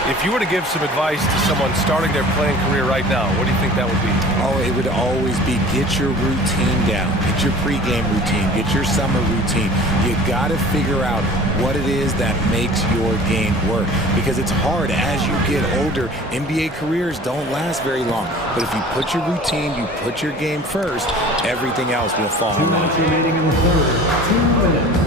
If you were to give some advice to someone starting their playing career right now, what do you think that would be? Oh, it would always be get your routine down. Get your pregame routine. Get your summer routine. You got to figure out what it is that makes your game work. Because it's hard as you get older. NBA careers don't last very long. But if you put your routine, you put your game first, everything else will fall in line. 2 minutes remaining in the third. 2 minutes.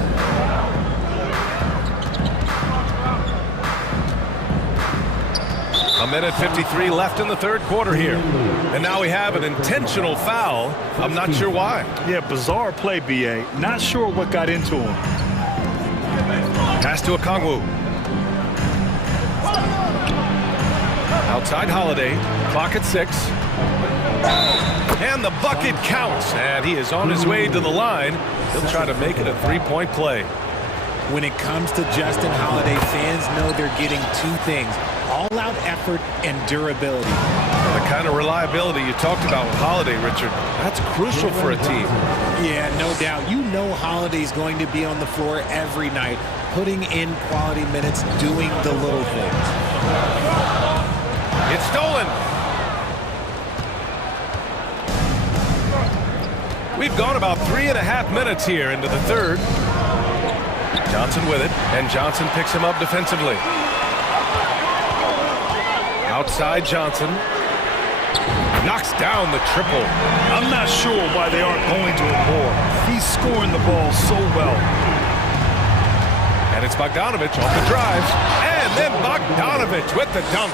A minute 53 left in the third quarter here. And now we have an intentional foul. I'm not sure why. Yeah, bizarre play, B.A. Not sure what got into him. Pass to Okongwu. Outside Holiday. Clock at 6. And the bucket counts. And he is on his way to the line. He'll try to make it a 3-point play. When it comes to Justin Holiday, fans know they're getting 2 things. All-out effort and durability. The kind of reliability you talked about with Holiday, Richard, that's crucial for a team. Yeah, no doubt. You know Holiday's going to be on the floor every night, putting in quality minutes, doing the little things. It's stolen. We've gone about 3.5 minutes here into the third. Johnson with it, and Johnson picks him up defensively. Outside Johnson. Knocks down the triple. I'm not sure why they aren't going to it more. He's scoring the ball so well. And it's Bogdanovich off the drive. And then Bogdanovich with the dunk.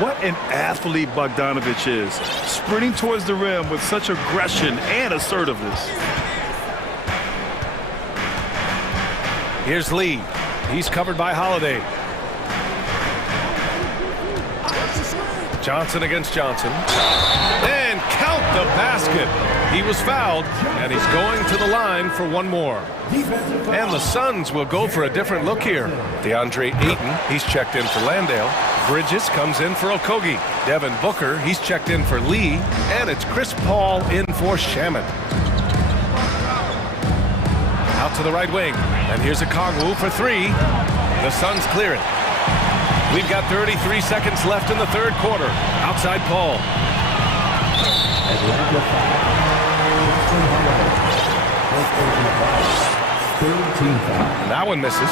What an athlete Bogdanovich is. Sprinting towards the rim with such aggression and assertiveness. Here's Lee. He's covered by Holiday. Johnson against Johnson. And count the basket. He was fouled, and he's going to the line for one more. And the Suns will go for a different look here. DeAndre Ayton, he's checked in for Landale. Bridges comes in for Okogie. Devin Booker, he's checked in for Lee. And it's Chris Paul in for Shaman. Out to the right wing. And here's a Kongwu for three. The Suns clear it. We've got 33 seconds left in the third quarter. Outside Paul. That one misses.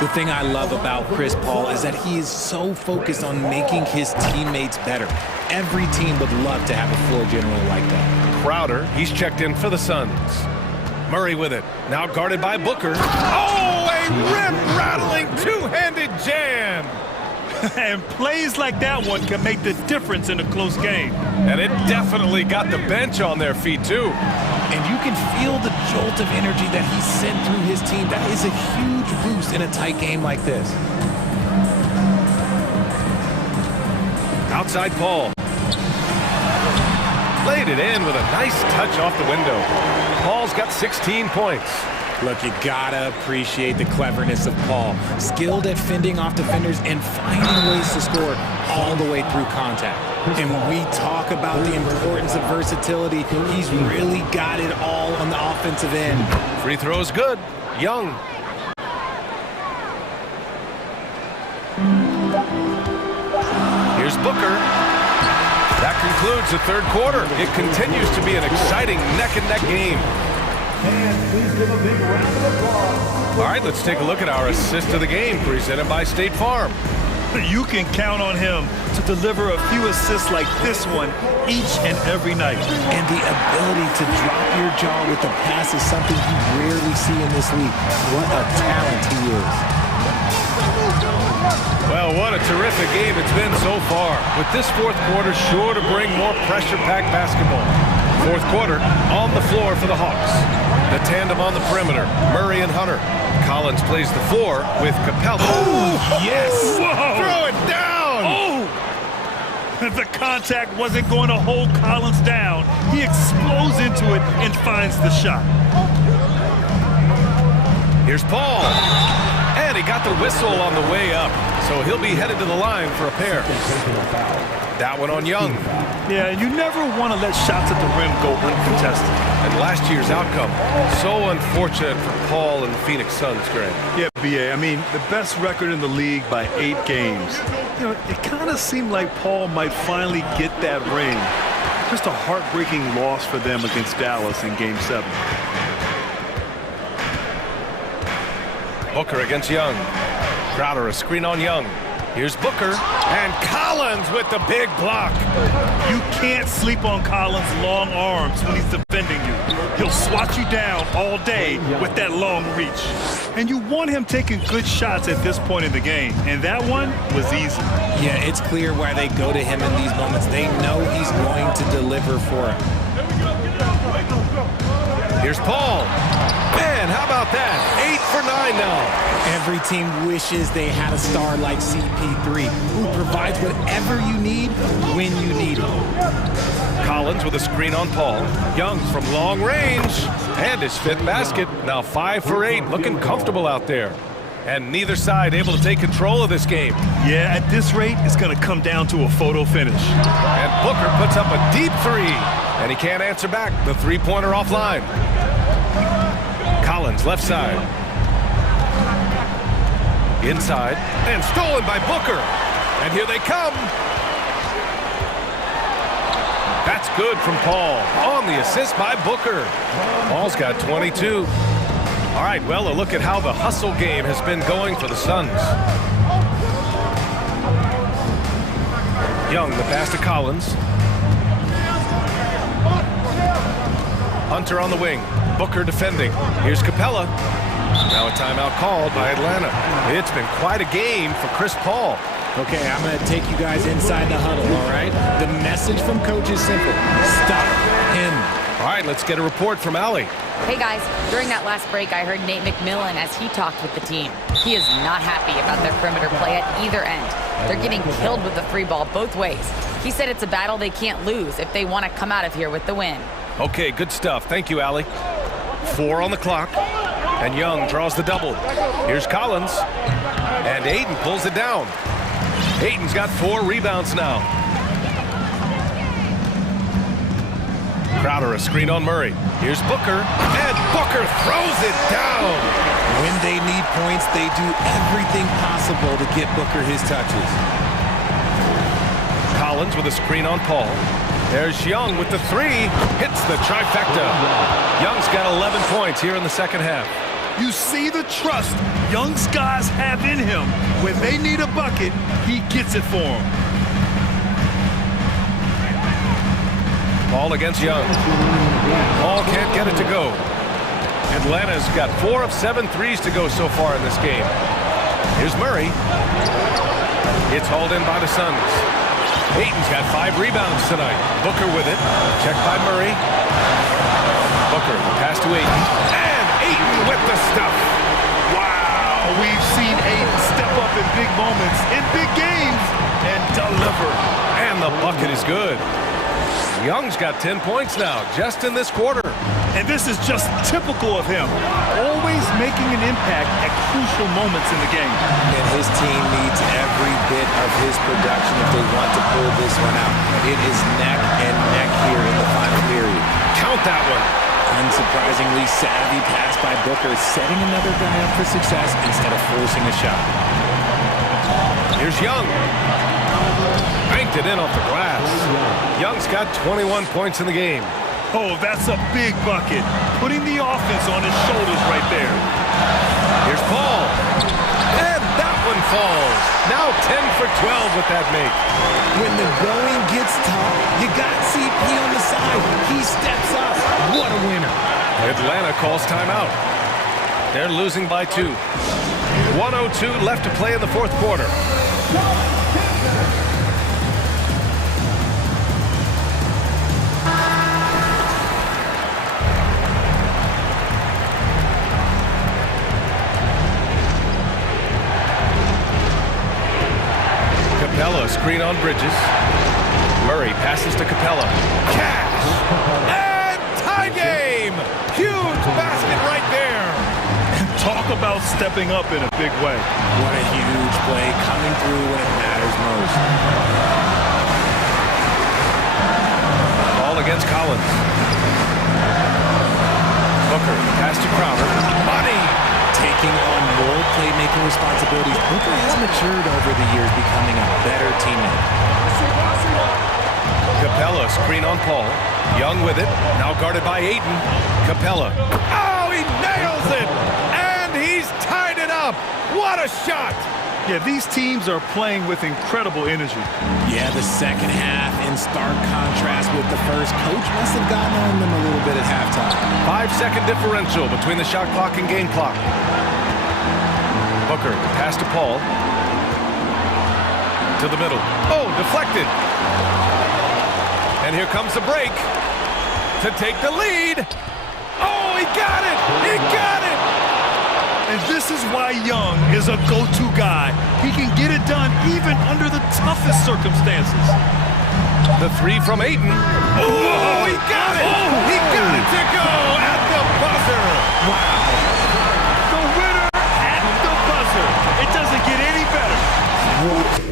The thing I love about Chris Paul is that he is so focused on making his teammates better. Every team would love to have a floor general like that. Crowder, he's checked in for the Suns. Murray with it. Now guarded by Booker. Oh, a rim-rattling two-handed jam. And plays like that one can make the difference in a close game. And it definitely got the bench on their feet, too. And you can feel the jolt of energy that he sent through his team. That is a huge boost in a tight game like this. Outside Paul. Laid it in with a nice touch off the window. Paul's got 16 points. Look, you gotta appreciate the cleverness of Paul. Skilled at fending off defenders and finding ways to score all the way through contact. And when we talk about the importance of versatility, he's really got it all on the offensive end. Free throw's good. Young. Here's Booker. That concludes the third quarter. It continues to be an exciting neck-and-neck game. And please give a big round of applause. All right, let's take a look at our assist of the game presented by State Farm. You can count on him to deliver a few assists like this one each and every night. And the ability to drop your jaw with the pass is something you rarely see in this league. What a talent he is. Well, what a terrific game it's been so far. With this fourth quarter sure to bring more pressure-packed basketball. Fourth quarter on the floor for the Hawks. The tandem on the perimeter, Murray and Hunter. Collins plays the four with Capella. Oh, yes! Whoa. Throw it down! Oh! The contact wasn't going to hold Collins down. He explodes into it and finds the shot. Here's Paul. And he got the whistle on the way up. So he'll be headed to the line for a pair. That one on Young. Yeah, you never want to let shots at the rim go uncontested. And last year's outcome, so unfortunate for Paul and the Phoenix Suns, Greg. Yeah, BA, I mean, the best record in the league by 8 games. You know, it kind of seemed like Paul might finally get that ring. Just a heartbreaking loss for them against Dallas in Game 7. Booker against Young. Crowder, a screen on Young. Here's Booker, and Collins with the big block. You can't sleep on Collins' long arms when he's defending you. He'll swat you down all day with that long reach. And you want him taking good shots at this point in the game, and that one was easy. Yeah, it's clear why they go to him in these moments. They know he's going to deliver for him. Here's Paul. Man, how about that? 8 for 9 now. Every team wishes they had a star like CP3 who provides whatever you need when you need it. Collins with a screen on Paul. Young from long range. And his fifth basket. Now 5 for 8. Looking comfortable out there. And neither side able to take control of this game. Yeah, at this rate, it's going to come down to a photo finish. And Booker puts up a deep three. And he can't answer back. The three-pointer offline. Collins, left side. Inside. And stolen by Booker. And here they come. That's good from Paul. On the assist by Booker. Paul's got 22. All right, well, a look at how the hustle game has been going for the Suns. Young, the pass to Collins. Hunter on the wing. Booker defending. Here's Capella. Now a timeout called by Atlanta. It's been quite a game for Chris Paul. Okay, I'm going to take you guys inside the huddle, all right? The message from coach is simple. Stop him. All right, let's get a report from Allie. Hey guys, during that last break, I heard Nate McMillan as he talked with the team. He is not happy about their perimeter play at either end. They're getting killed with the free ball both ways. He said it's a battle they can't lose if they want to come out of here with the win. Okay, good stuff. Thank you, Allie. 4 on the clock, and Young draws the double. Here's Collins, and Aiden pulls it down. Aiden's got 4 rebounds now. Crowder, a screen on Murray. Here's Booker, and Booker throws it down. When they need points, they do everything possible to get Booker his touches. Collins with a screen on Paul. There's Young with the 3. Hits the trifecta. Young's got 11 points here in the second half. You see the trust Young's guys have in him. When they need a bucket, he gets it for them. Ball against Young. Paul can't get it to go. Atlanta's got 4 of 7 threes to go so far in this game. Here's Murray. It's hauled in by the Suns. Aiton's got 5 rebounds tonight. Booker with it. Checked by Murray. Booker, pass to Aiton. And Aiton with the stuff. Wow, we've seen Aiton step up in big moments, in big games, and deliver. And the bucket is good. Young's got 10 points now, just in this quarter. And this is just typical of him, always making an impact at crucial moments in the game. And his team needs every bit of his production if they want to pull this one out. It is neck and neck here in the final period. Count that one. Unsurprisingly savvy pass by Booker, setting another guy up for success instead of forcing a shot. Here's Young. Banked it in off the glass. Young's got 21 points in the game. Oh, that's a big bucket. Putting the offense on his shoulders right there. Here's Paul. And that one falls. Now 10 for 12 with that make. When the going gets tough, you got CP on the side. He steps up. What a winner. Atlanta calls timeout. They're losing by 2. 1:02 left to play in the fourth quarter. Capella, screen on Bridges. Murray passes to Capella. Cash! And tie game! Huge basket right there! Talk about stepping up in a big way. What a huge play, coming through when it matters most. Ball against Collins. Booker, pass to Crowder. Money! Taking on more playmaking responsibilities, Booker has matured over the years, becoming a better teammate. Capella, screen on Paul. Young with it, now guarded by Aiton. Capella. Oh, he nails it! And he's tied it up! What a shot! Yeah, these teams are playing with incredible energy. Yeah, the second half in stark contrast with the first. Coach must have gotten on them a little bit at halftime. 5-second differential between the shot clock and game clock. Booker, pass to Paul. To the middle. Oh, deflected. And here comes the break to take the lead. Oh, he got it! He got it! And this is why Young is a go-to guy. He can get it done even under the toughest circumstances. The 3 from Aiton. Oh, he got it! He got it to go at the buzzer! Wow. The winner at the buzzer. It doesn't get any better.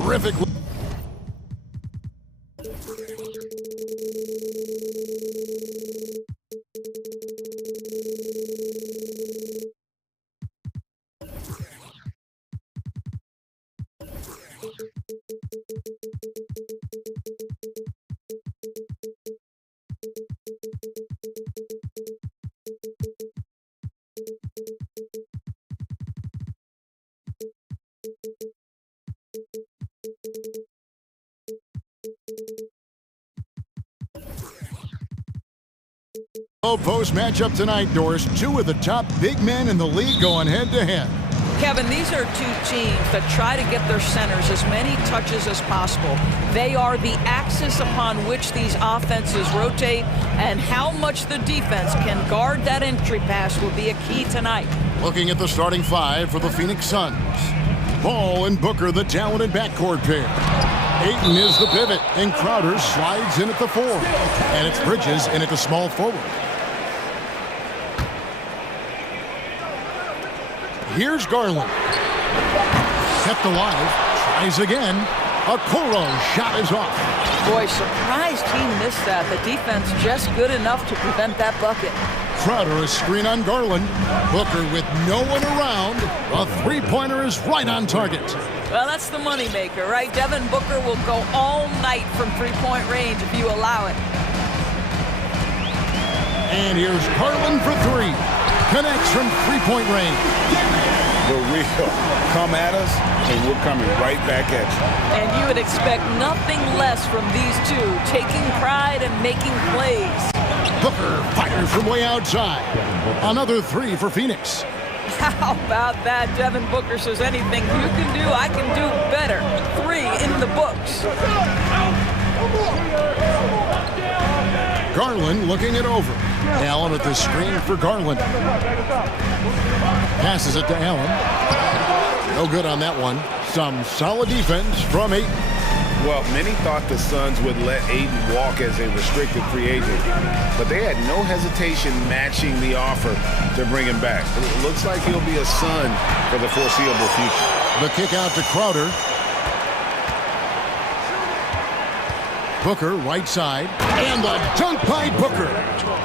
Terrific. Post matchup tonight, Doris. Two of the top big men in the league going head-to-head. Kevin, these are two teams that try to get their centers as many touches as possible. They are the axis upon which these offenses rotate, and how much the defense can guard that entry pass will be a key tonight. Looking at the starting five for the Phoenix Suns. Ball and Booker, the talented backcourt pair. Ayton is the pivot, and Crowder slides in at the 4. And it's Bridges in at the small forward. Here's Garland. Kept alive. Tries again. Okoro's shot is off. Boy, surprised he missed that. The defense just good enough to prevent that bucket. Crowder, a screen on Garland. Booker with no one around. A three-pointer is right on target. Well, that's the moneymaker, right? Devin Booker will go all night from three-point range if you allow it. And here's Garland for 3. Connects from three-point range. The real come at us, and we're coming right back at you. And you would expect nothing less from these two, taking pride and making plays. Booker fires from way outside. Another 3 for Phoenix. How about that? Devin Booker says anything you can do, I can do better. 3 in the books. Garland looking it over. Allen at the screen for Garland. Passes it to Allen. No good on that one. Some solid defense from Ayton. Well, many thought the Suns would let Ayton walk as a restricted free agent, but they had no hesitation matching the offer to bring him back. It looks like he'll be a Sun for the foreseeable future. The kick out to Crowder. Booker, right side, and the dunk by Booker.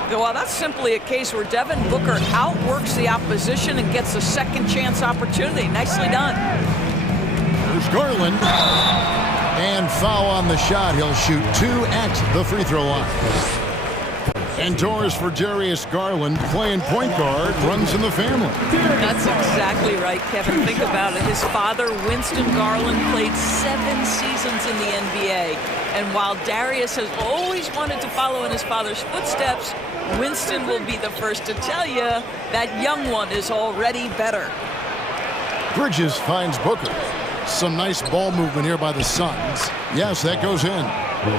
Well, that's simply a case where Devin Booker outworks the opposition and gets a second chance opportunity. Nicely done. There's Garland. And foul on the shot. He'll shoot 2 at the free throw line. And doors for Darius Garland, playing point guard, runs in the family. That's exactly right, Kevin. Think about it. His father, Winston Garland, played 7 seasons in the NBA. And while Darius has always wanted to follow in his father's footsteps, Winston will be the first to tell you that young one is already better. Bridges finds Booker. Some nice ball movement here by the Suns. Yes, that goes in.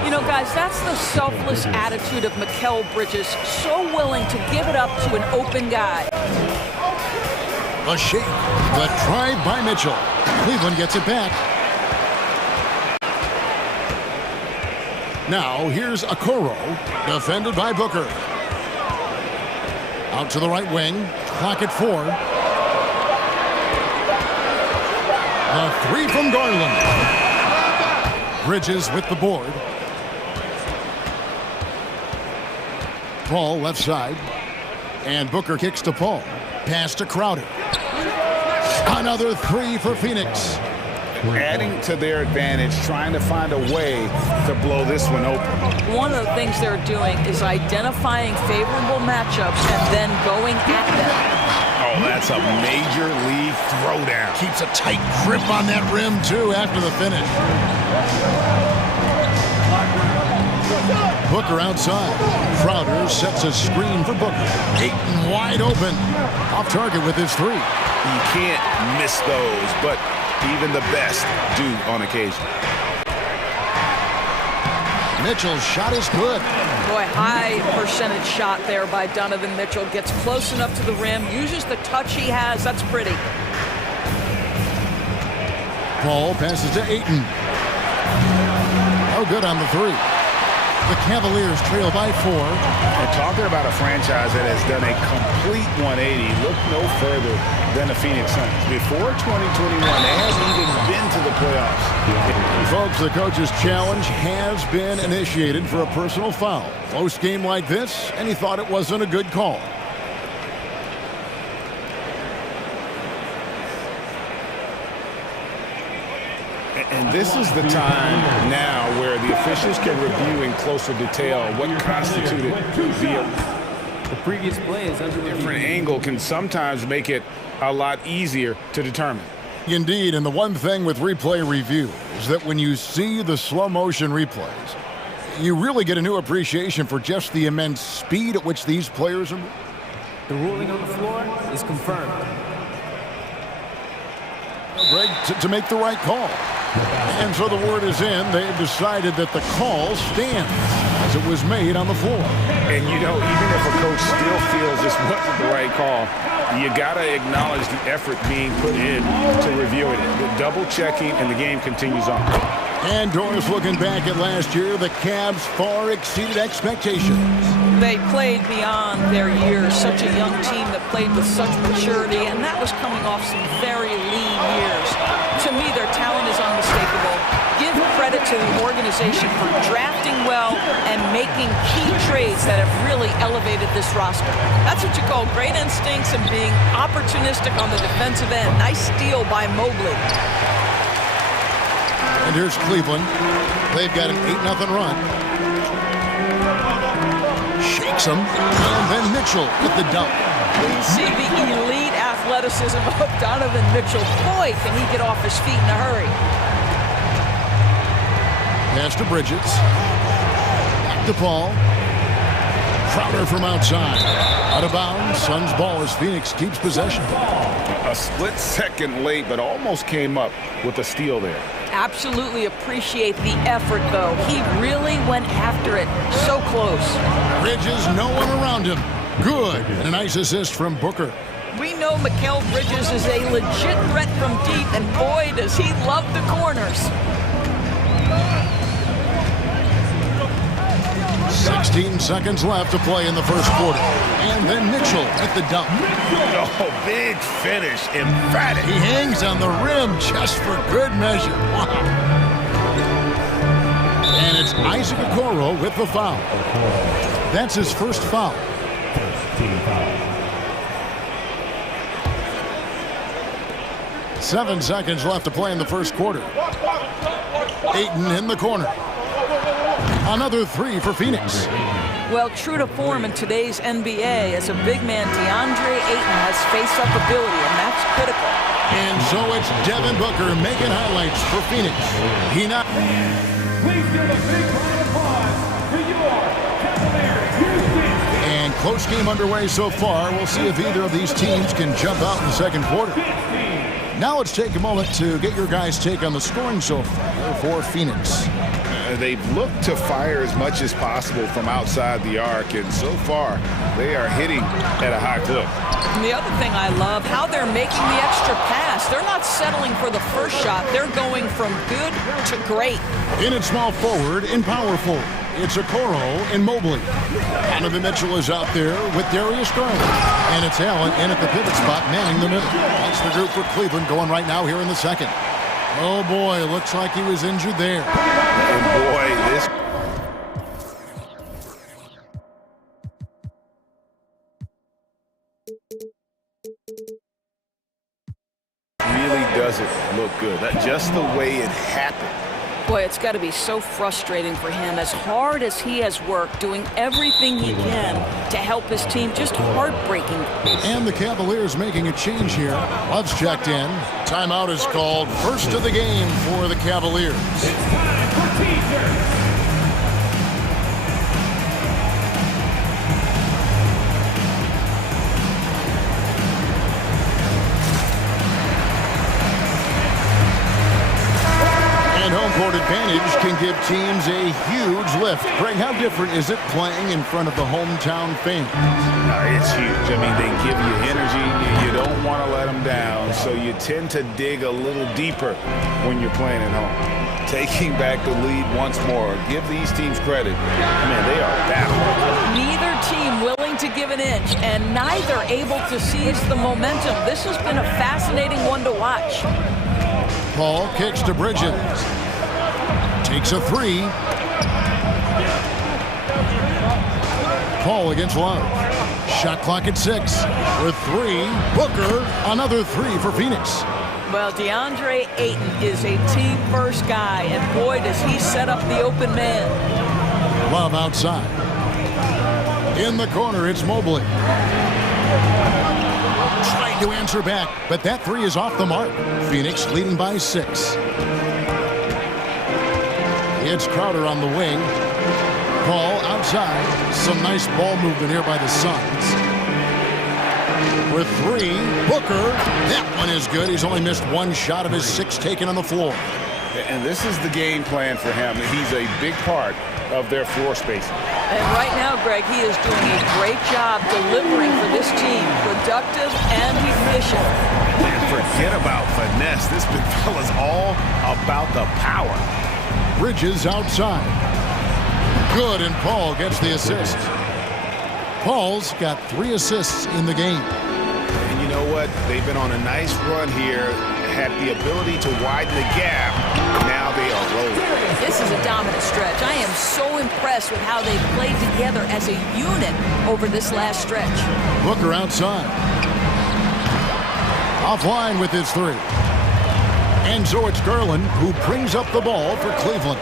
You know, guys, that's the selfless attitude of Mikal Bridges. So willing to give it up to an open guy. A shake. The drive by Mitchell. Cleveland gets it back. Now, here's Okoro, defended by Booker. Out to the right wing. Clock at 4. The 3 from Garland. Bridges with the board. Paul left side. And Booker kicks to Paul. Pass to Crowder. Another 3 for Phoenix. Adding to their advantage, trying to find a way to blow this one open. One of the things they're doing is identifying favorable matchups and then going at them. Oh, that's a major league throwdown. Keeps a tight grip on that rim, too, after the finish. Booker outside. Crowder sets a screen for Booker. Ayton wide open. Off target with his three. You can't miss those, but even the best do on occasion. Mitchell's shot is good. Boy, high percentage shot there by Donovan Mitchell. Gets close enough to the rim, uses the touch he has. That's pretty. Paul passes to Ayton. No good on the three. The Cavaliers trail by 4. And talking about a franchise that has done a complete 180, look no further than the Phoenix Suns. Before 2021, they haven't even been to the playoffs. Folks, the coach's challenge has been initiated for a personal foul. Close game like this, and he thought it wasn't a good call. And this is the time now where the officials can review in closer detail what constituted The previous play is under review. different angle can sometimes make it a lot easier to determine. Indeed, and the one thing with replay review is that when you see the slow motion replays, you really get a new appreciation for just the immense speed at which these players are moving. The ruling on the floor is confirmed. Greg, to make the right call. And so the word is in. They've decided that the call stands as it was made on the floor. And, you know, even if a coach still feels this wasn't the right call, you got to acknowledge the effort being put in to reviewing it. The double checking, and the game continues on. And Doris, looking back at last year, the Cavs far exceeded expectations. They played beyond their years. Such a young team that played with such maturity, and that was coming off some very lean years. To me, their talent is unmistakable. Give credit to the organization for drafting well and making key trades that have really elevated this roster. That's what you call great instincts and being opportunistic on the defensive end. Nice steal by Mobley. And here's Cleveland. They've got an 8-0 run. Shakes him. And then Mitchell with the dunk. We see the elite athleticism of Donovan Mitchell. Boy, can he get off his feet in a hurry. Pass to Bridges. Back to Paul. Crowder from outside. Out of bounds. Suns ball as Phoenix keeps possession. A split second late, but almost came up with a steal there. Absolutely appreciate the effort, though. He really went after it. So close. Bridges, no one around him. Good. And a nice assist from Booker. We know Mikal Bridges is a legit threat from deep, and boy, does he love the corners. 16 seconds left to play in the first quarter. And then Mitchell at the dunk. Oh, big finish. Emphatic. He hangs on the rim just for good measure. Wow. And it's Isaac Okoro with the foul. That's his first foul. Team foul. 7 seconds left to play in the first quarter. Ayton in the corner. Another three for Phoenix. Well, true to form in today's NBA, as a big man, DeAndre Ayton has face-up ability, and that's critical. And so it's Devin Booker making highlights for Phoenix. He not. Please give a big round of applause to your Cavaliers. And close game underway so far. We'll see if either of these teams can jump out in the second quarter. Now let's take a moment to get your guys' take on the scoring so far for Phoenix. They've looked to fire as much as possible from outside the arc, and so far they are hitting at a high clip. And the other thing I love, how they're making the extra pass. They're not settling for the first shot. They're going from good to great. In at small forward, in power forward, it's Okoro and Mobley. Donovan Mitchell is out there with Darius Garland. And it's Allen in at the pivot spot, manning the middle. That's the group for Cleveland going right now here in the second. Oh boy, looks like he was injured there. And boy, this really doesn't look good. That just the way it happened. Boy, it's got to be so frustrating for him. As hard as he has worked, doing everything he can to help his team, just heartbreaking. And the Cavaliers making a change here. Love's checked in. Timeout is called. First of the game for the Cavaliers. advantage can give teams a huge lift. Greg, how different is it playing in front of the hometown fans? It's huge. I mean, they give you energy. You don't want to let them down, so you tend to dig a little deeper when you're playing at home. Taking back the lead once more. Give these teams credit. Man, they are battling. Neither team willing to give an inch, and neither able to seize the momentum. This has been a fascinating one to watch. Paul kicks to Bridges. Takes a three. Paul against Love. Shot clock at 6. With 3. Booker, another 3 for Phoenix. Well, DeAndre Ayton is a team-first guy, and boy, does he set up the open man. Love outside. In the corner, it's Mobley. Trying to answer back, but that 3 is off the mark. Phoenix leading by 6. It's Crowder on the wing. Paul outside. Some nice ball movement here by the Suns. With 3, Booker. That one is good. He's only missed 1 shot of his 6 taken on the floor. And this is the game plan for him. He's a big part of their floor spacing. And right now, Greg, he is doing a great job delivering for this team. Productive and efficient. Man, forget about finesse. This big fella's all about the power. Bridges outside. Good, and Paul gets the assist. Paul's got 3 assists in the game. And you know what? They've been on a nice run here, had the ability to widen the gap. Now they are rolling. This is a dominant stretch. I am so impressed with how they played together as a unit over this last stretch. Booker outside. Offline with his 3. And so it's Garland who brings up the ball for Cleveland.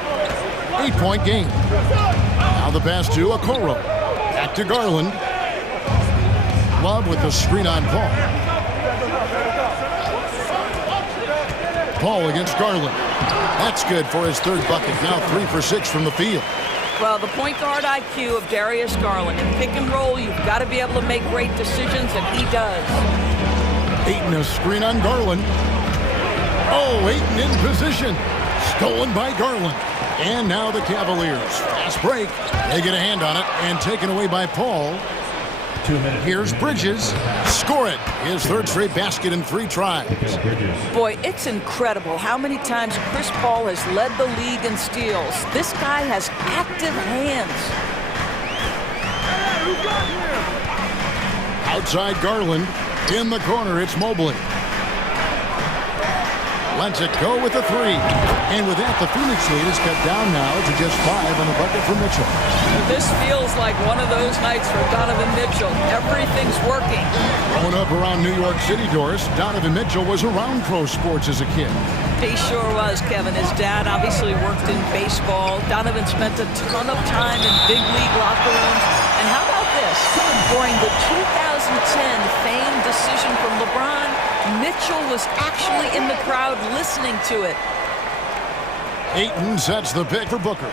8-point game. Now the pass to Okoro. Back to Garland. Love with the screen on Paul. Paul against Garland. That's good for his 3rd bucket. Now 3 for 6 from the field. Well, the point guard IQ of Darius Garland. In pick and roll, you've got to be able to make great decisions, and he does. Ayton a screen on Garland. Oh, Ayton in position. Stolen by Garland. And now the Cavaliers. Fast break. They get a hand on it and taken away by Paul. 2 minutes. Here's Bridges. Score it. His 3rd straight basket in 3 tries. Boy, it's incredible how many times Chris Paul has led the league in steals. This guy has active hands. Outside Garland. In the corner, it's Mobley. Lets it go with the 3. And with that, the Phoenix lead is cut down now to just 5 on the bucket from Mitchell. This feels like one of those nights for Donovan Mitchell. Everything's working. Growing up around New York City, Doris, Donovan Mitchell was around pro sports as a kid. He sure was, Kevin. His dad obviously worked in baseball. Donovan spent a ton of time in big league locker rooms. And how about this? During the 2010 famed decision from LeBron, Mitchell was actually in the crowd listening to it. Ayton sets the pick for Booker.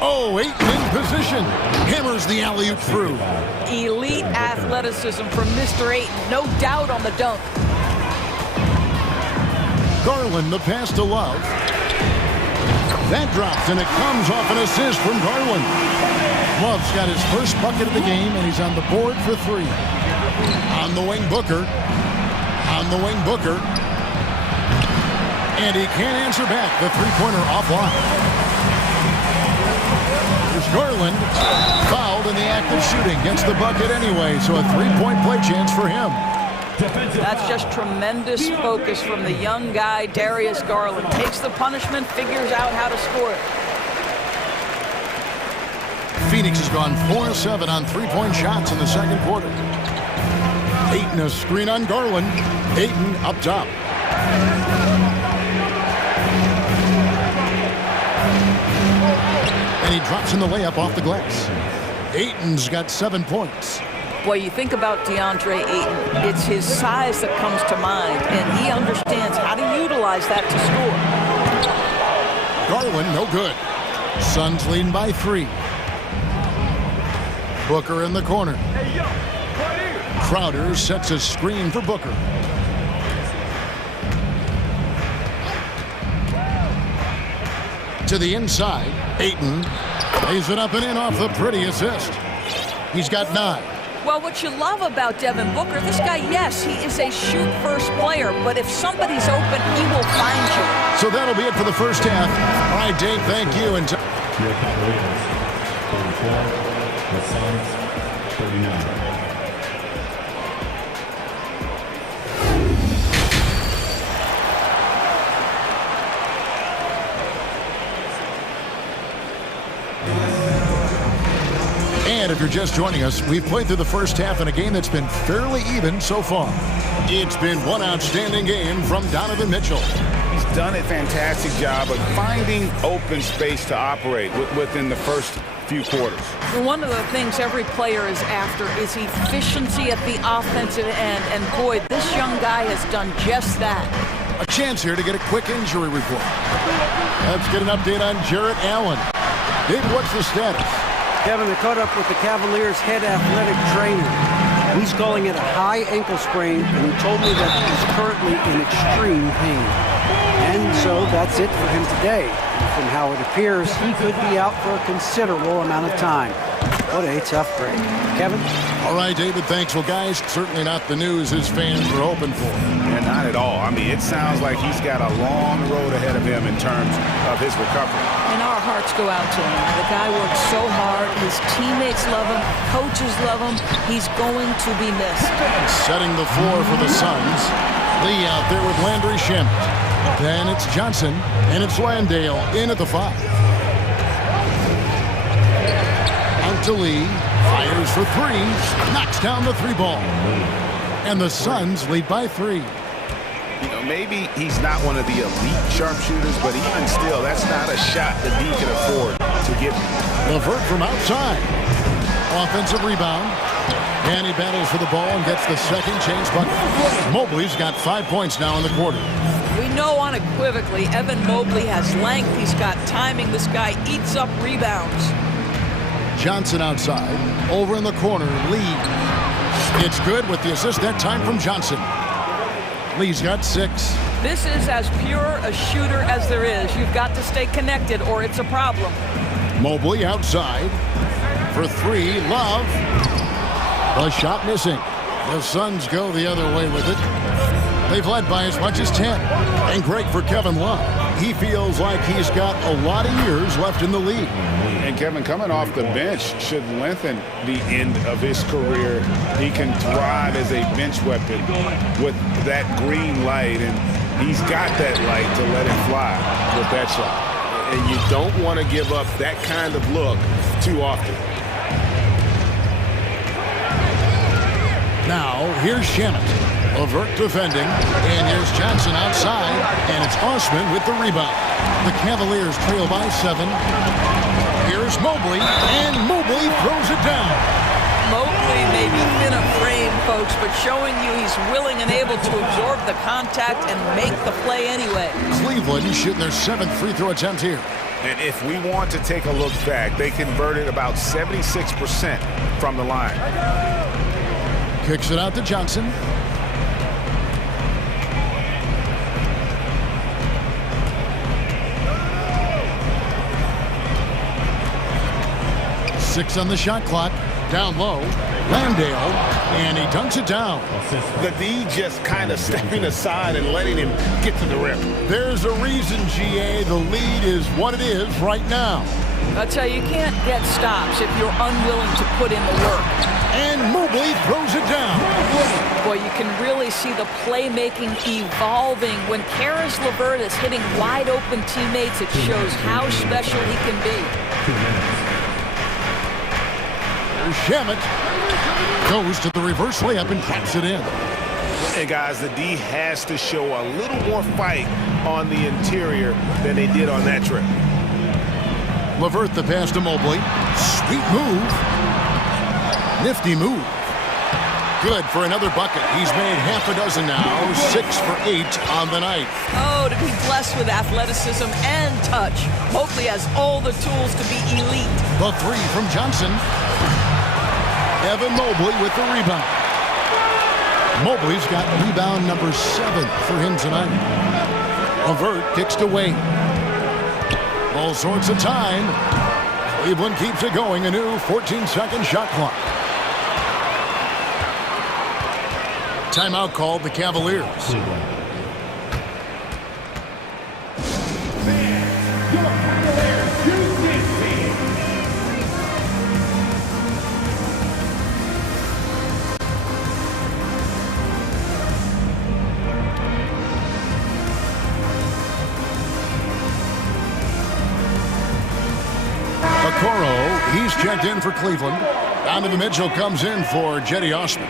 Oh, Ayton in position. Hammers the alley-oop through. Elite athleticism from Mr. Ayton. No doubt on the dunk. Garland, the pass to Love. That drops, and it comes off an assist from Garland. Love's got his 1st bucket of the game, and he's on the board for 3. On the wing, Booker. On the wing, Booker. And he can't answer back. The 3-pointer offline. Here's Garland. Fouled in the act of shooting. Gets the bucket anyway, so a 3-point play chance for him. That's just tremendous focus from the young guy, Darius Garland. Takes the punishment, figures out how to score it. Phoenix has gone 4-7 on 3-point shots in the 2nd quarter. Ayton a screen on Garland. Ayton up top. And he drops in the layup off the glass. Ayton's got 7 points. Boy, you think about DeAndre Ayton, it's his size that comes to mind, and he understands how to utilize that to score. Garland, no good. Suns leading by 3. Booker in the corner. Crowder sets a screen for Booker. to the inside. Ayton lays it up and in off the pretty assist. He's got 9. Well, what you love about Devin Booker, this guy, yes, he is a shoot-first player, but if somebody's open, he will find you. So that'll be it for the first half. All right, Dave, thank you. And Your Cavaliers, 34, the Suns, 39. And if you're just joining us, we've played through the first half in a game that's been fairly even so far. It's been one outstanding game from Donovan Mitchell. He's done a fantastic job of finding open space to operate within the first few quarters. One of the things every player is after is efficiency at the offensive end, and boy, this young guy has done just that. A chance here to get a quick injury report. Let's get an update on Jarrett Allen. Dave, what's the status? Kevin, I caught up with the Cavaliers' head athletic trainer. He's calling it a high ankle sprain, and he told me that he's currently in extreme pain. And so that's it for him today. From how it appears, he could be out for a considerable amount of time. What a tough break. Kevin? All right, David, thanks. Well, guys, certainly not the news his fans were hoping for. Yeah, not at all. I mean, it sounds like he's got a long road ahead of him in terms of his recovery. And our hearts go out to him. The guy works so hard. His teammates love him. Coaches love him. He's going to be missed. Setting the floor for the Suns. Lee out there with Landry Shamet. Then it's Johnson, and it's Landale in at the 5. Out to Lee. Fires for 3. Knocks down the 3 ball. And the Suns lead by 3. You know, maybe he's not one of the elite sharpshooters, but even still, that's not a shot that he can afford to give him. LeVert from outside. Offensive rebound. And he battles for the ball and gets the second chance bucket. Mobley's got 5 points now in the quarter. We know unequivocally Evan Mobley has length. He's got timing. This guy eats up rebounds. Johnson outside. Over in the corner. Lee. It's good with the assist that time from Johnson. Lee's got 6. This is as pure a shooter as there is. You've got to stay connected or it's a problem. Mobley outside. For 3. Love. The shot missing. The Suns go the other way with it. They've led by as much as 10. And great for Kevin Love. He feels like he's got a lot of years left in the league. And Kevin, coming off the bench should lengthen the end of his career. He can thrive as a bench weapon with that green light, and he's got that light to let him fly with that shot. And you don't want to give up that kind of look too often. Now, here's Shamet. LeVert defending, and here's Johnson outside, and it's Osman with the rebound. The Cavaliers trail by 7. Here's Mobley, and Mobley throws it down. Mobley may be thin of frame, folks, but showing you he's willing and able to absorb the contact and make the play anyway. Cleveland shooting their 7th free throw attempt here. And if we want to take a look back, they converted about 76% from the line. Kicks it out to Johnson. Six on the shot clock. Down low. Landale. And he dunks it down. The D just kind of stepping aside and letting him get to the rim. There's a reason, GA. The lead is what it is right now. I'll tell you, you can't get stops if you're unwilling to put in the work. And Mobley throws it down. Boy, you can really see the playmaking evolving. When Karis LeVert is hitting wide open teammates, it shows how special he can be. 2 minutes. Shamet goes to the reverse layup and drops it in. And guys, the D has to show a little more fight on the interior than they did on that trip. LeVert the pass to Mobley. Sweet move. Nifty move. Good for another bucket. He's made half a dozen now. 6 for 8 on the night. Oh, to be blessed with athleticism and touch. Mobley has all the tools to be elite. The 3 from Johnson. Evan Mobley with the rebound. Mobley's got rebound number 7 for him tonight. LeVert kicks to Wade. All sorts of time. Cleveland keeps it going. A new 14-second shot clock. Timeout called the Cavaliers. He's checked in for Cleveland. Donovan Mitchell comes in for Jetty Osman.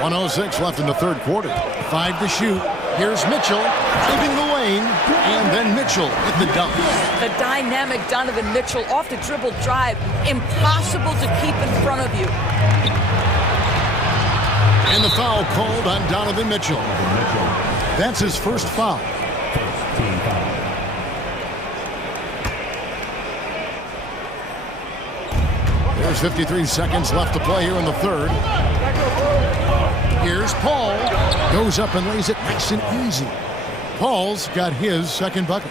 1:06 left in the third quarter. 5 to shoot. Here's Mitchell leaving the lane, and then Mitchell at the dunk. The dynamic Donovan Mitchell off the dribble drive. Impossible to keep in front of you. And the foul called on Donovan Mitchell. That's his first foul. There's 53 seconds left to play here in the third. Here's Paul. Goes up and lays it nice and easy. Paul's got his second bucket.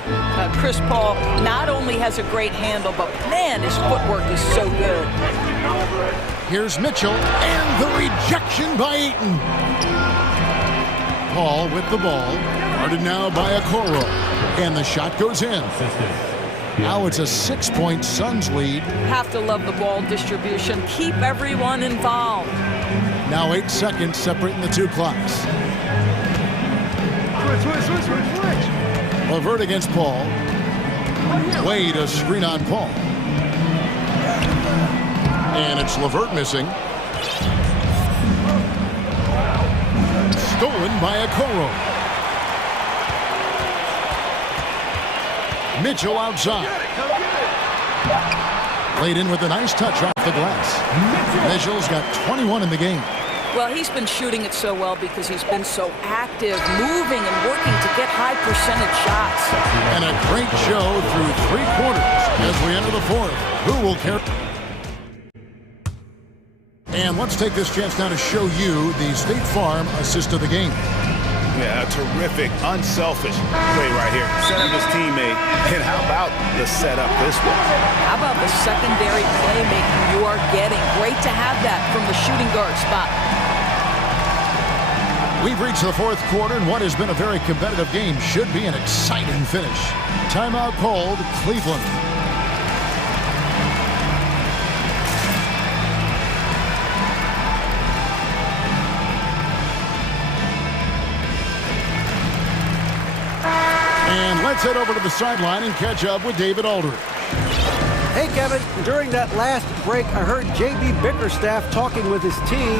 Chris Paul not only has a great handle, but man, his footwork is so good. Here's Mitchell, and the rejection by Ayton. Paul with the ball, guarded now by Okoro, and the shot goes in. Now it's a 6-point Suns lead. Have to love the ball distribution. Keep everyone involved. Now 8 seconds separating the two clocks. Switch. LeVert against Paul. Wade a screen on Paul. And it's LeVert missing. Stolen by Okoro. Mitchell outside. Laid in with a nice touch off the glass. Mitchell's got 21 in the game. Well, he's been shooting it so well because he's been so active, moving and working to get high percentage shots. And a great show through 3 quarters as we enter the fourth. Who will carry? And let's take this chance now to show you the State Farm assist of the game. Yeah, a terrific, unselfish play right here. Set up his teammate. And how about the setup this way? How about the secondary playmaking you are getting? Great to have that from the shooting guard spot. We've reached the fourth quarter, and what has been a very competitive game should be an exciting finish. Timeout called, Cleveland. And let's head over to the sideline and catch up with David Aldridge. Hey, Kevin. During that last break, I heard J.B. Bickerstaff talking with his team.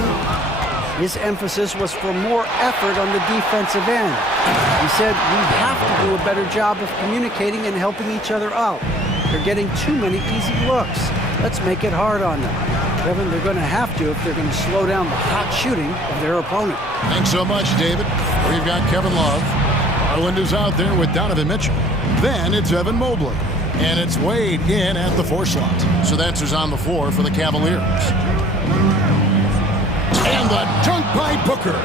His emphasis was for more effort on the defensive end. He said we have to do a better job of communicating and helping each other out. They're getting too many easy looks. Let's make it hard on them. Kevin, they're going to have to if they're going to slow down the hot shooting of their opponent. Thanks so much, David. We've got Kevin Love. Garland is out there with Donovan Mitchell. Then it's Evan Mobley. And it's Wade in at the 4 slot. So that's who's on the floor for the Cavaliers. And the dunk by Booker.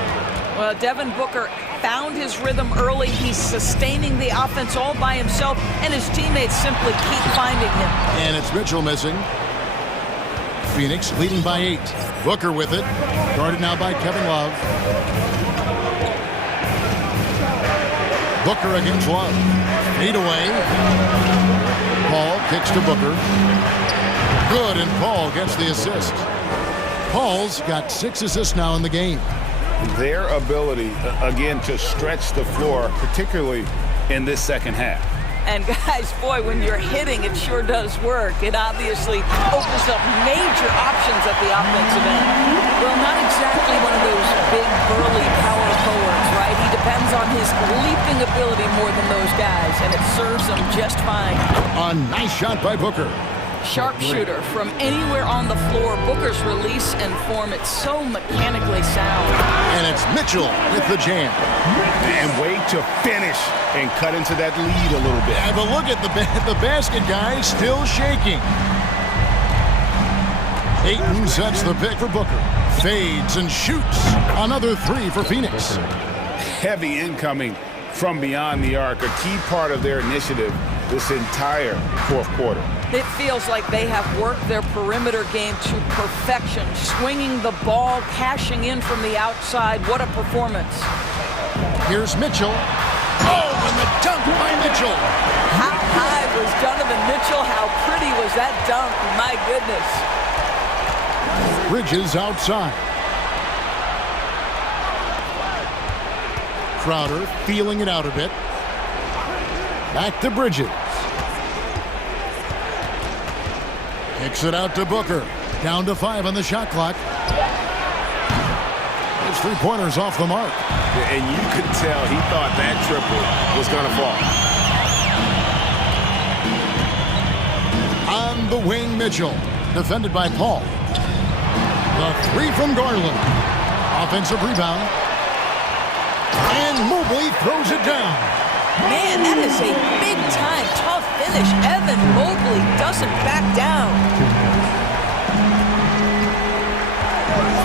Well, Devin Booker found his rhythm early. He's sustaining the offense all by himself, and his teammates simply keep finding him. And it's Mitchell missing. Phoenix leading by 8. Booker with it. Guarded now by Kevin Love. Booker against Love. 8 away. Paul kicks to Booker. Good, and Paul gets the assist. Paul's got 6 assists now in the game. Their ability, again, to stretch the floor, particularly in this second half. And guys, boy, when you're hitting, it sure does work. It obviously opens up major options at the offensive end. Well, not exactly one of those big, burly power forwards, right? He depends on his leaping ability more than those guys, and it serves him just fine. A nice shot by Booker. Sharpshooter from anywhere on the floor. Booker's release and form, it's so mechanically sound. And it's Mitchell with the jam. And wait to finish and cut into that lead a little bit. Yeah, but look at the basket, guys, still shaking. Ayton sets the pick for Booker. Fades and shoots. Another 3 for Phoenix. Heavy incoming from beyond the arc, a key part of their initiative this entire fourth quarter. It feels like they have worked their perimeter game to perfection, swinging the ball, cashing in from the outside. What a performance. Here's Mitchell. Oh, and the dunk by Mitchell. How high was Donovan Mitchell? How pretty was that dunk? My goodness. Bridges outside. Crowder feeling it out a bit. Back to Bridges. Kicks it out to Booker. Down to 5 on the shot clock. His three-pointer's off the mark. And you could tell he thought that triple was going to fall. On the wing, Mitchell. Defended by Paul. The three from Garland. Offensive rebound. And Mobley throws it down. Man, that is a big-time, tough finish. Evan Mobley doesn't back down.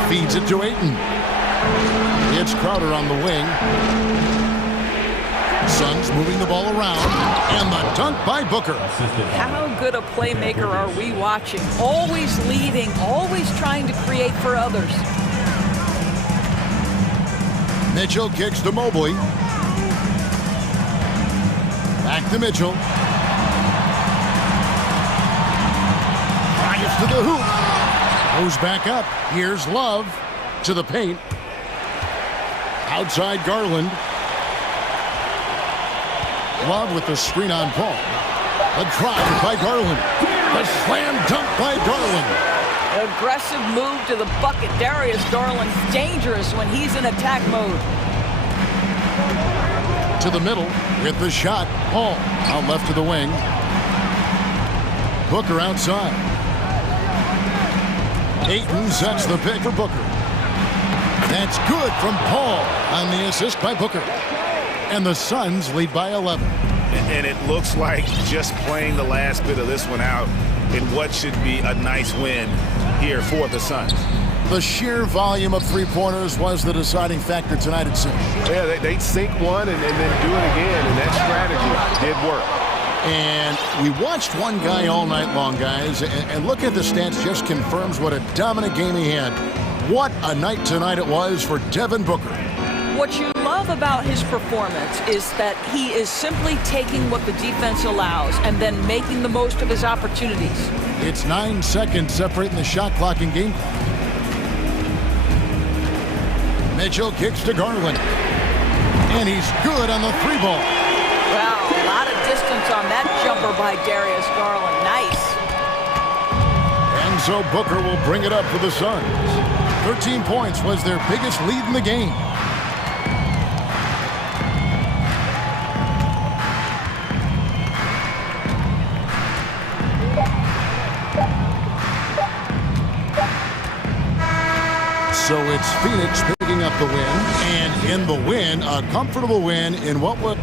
Feeds it to Ayton. It's Crowder on the wing. Suns moving the ball around. And the dunk by Booker. How good a playmaker are we watching? Always leading, always trying to create for others. Mitchell kicks to Mobley. Back to Mitchell. Drives to the hoop. Goes back up. Here's Love to the paint. Outside Garland. Love with the screen on Paul. The drive by Garland. The slam dunk by Garland. Aggressive move to the bucket. Darius Garland dangerous when he's in attack mode. To the middle with the shot. Paul out left to the wing. Booker outside. Ayton sets the pick for Booker. That's good from Paul on the assist by Booker. And the Suns lead by 11. And it looks like just playing the last bit of this one out in what should be a nice win here for the Suns. The sheer volume of three-pointers was the deciding factor tonight, it seems. Yeah, they sink one and then do it again, and that strategy did work. And we watched one guy all night long, guys, and look at the stats just confirms what a dominant game he had. What a night tonight it was for Devin Booker. What you love about his performance is that he is simply taking what the defense allows and then making the most of his opportunities. It's 9 seconds separating the shot clock and game clock. Mitchell kicks to Garland. And he's good on the three ball. Wow, a lot of distance on that jumper by Darius Garland. Nice. And so Booker will bring it up for the Suns. 13 points was their biggest lead in the game. So it's Phoenix picking up the win, and in the win, a comfortable win in what would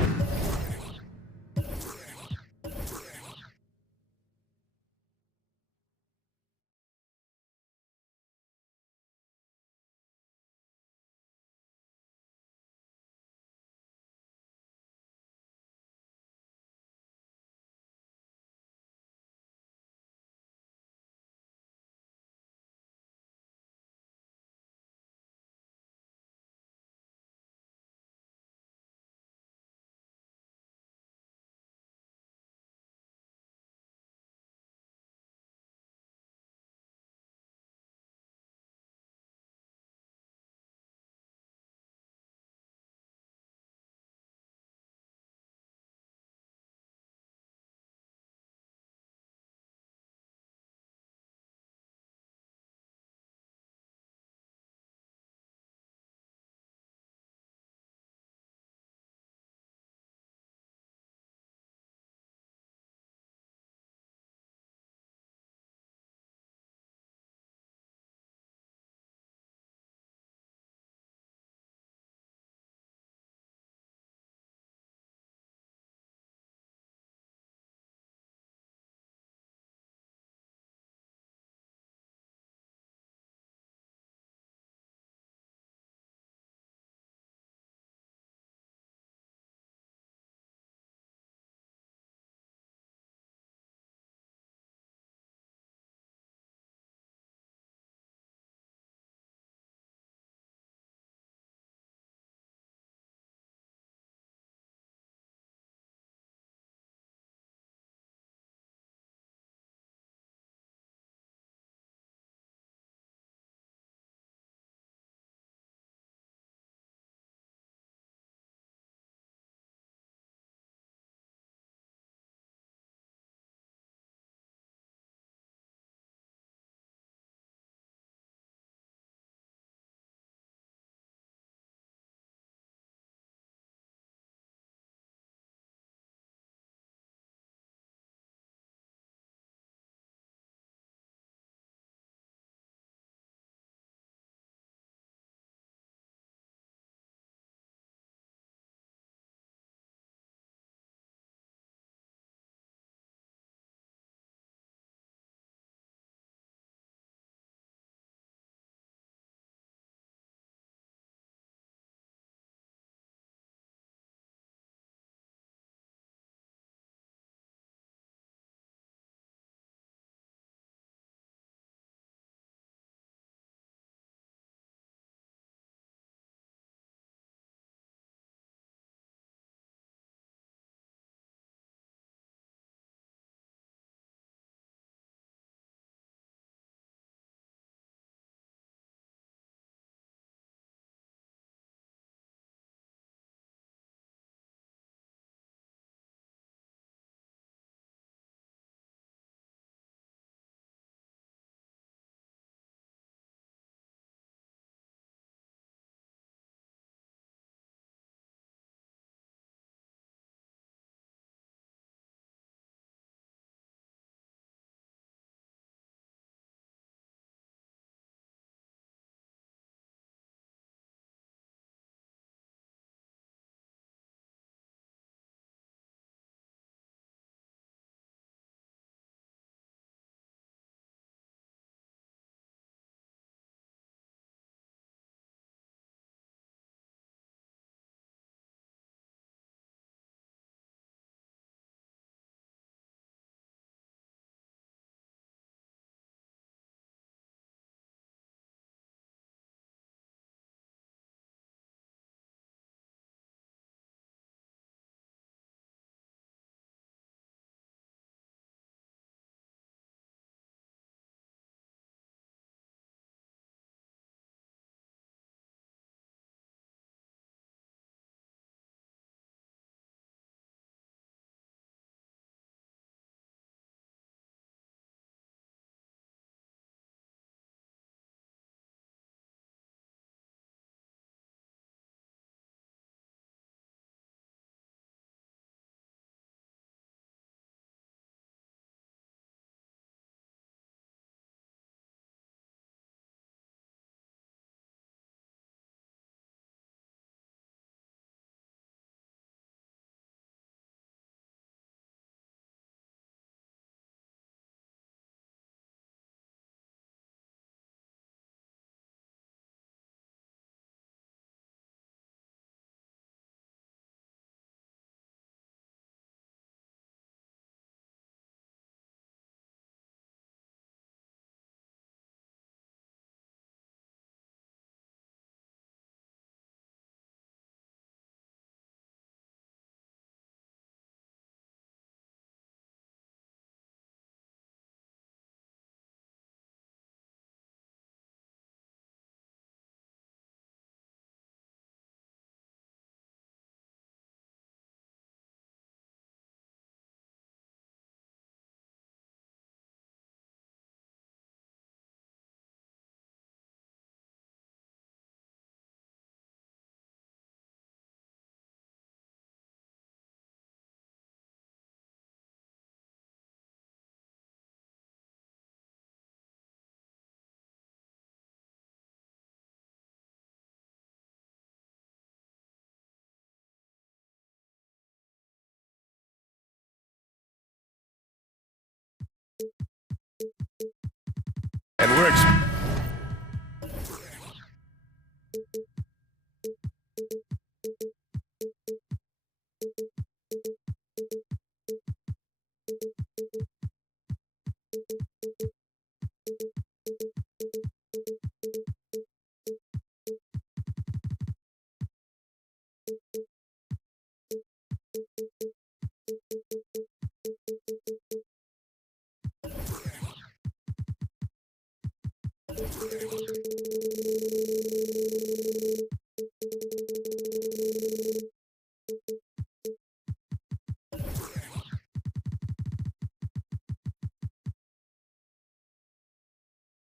And we're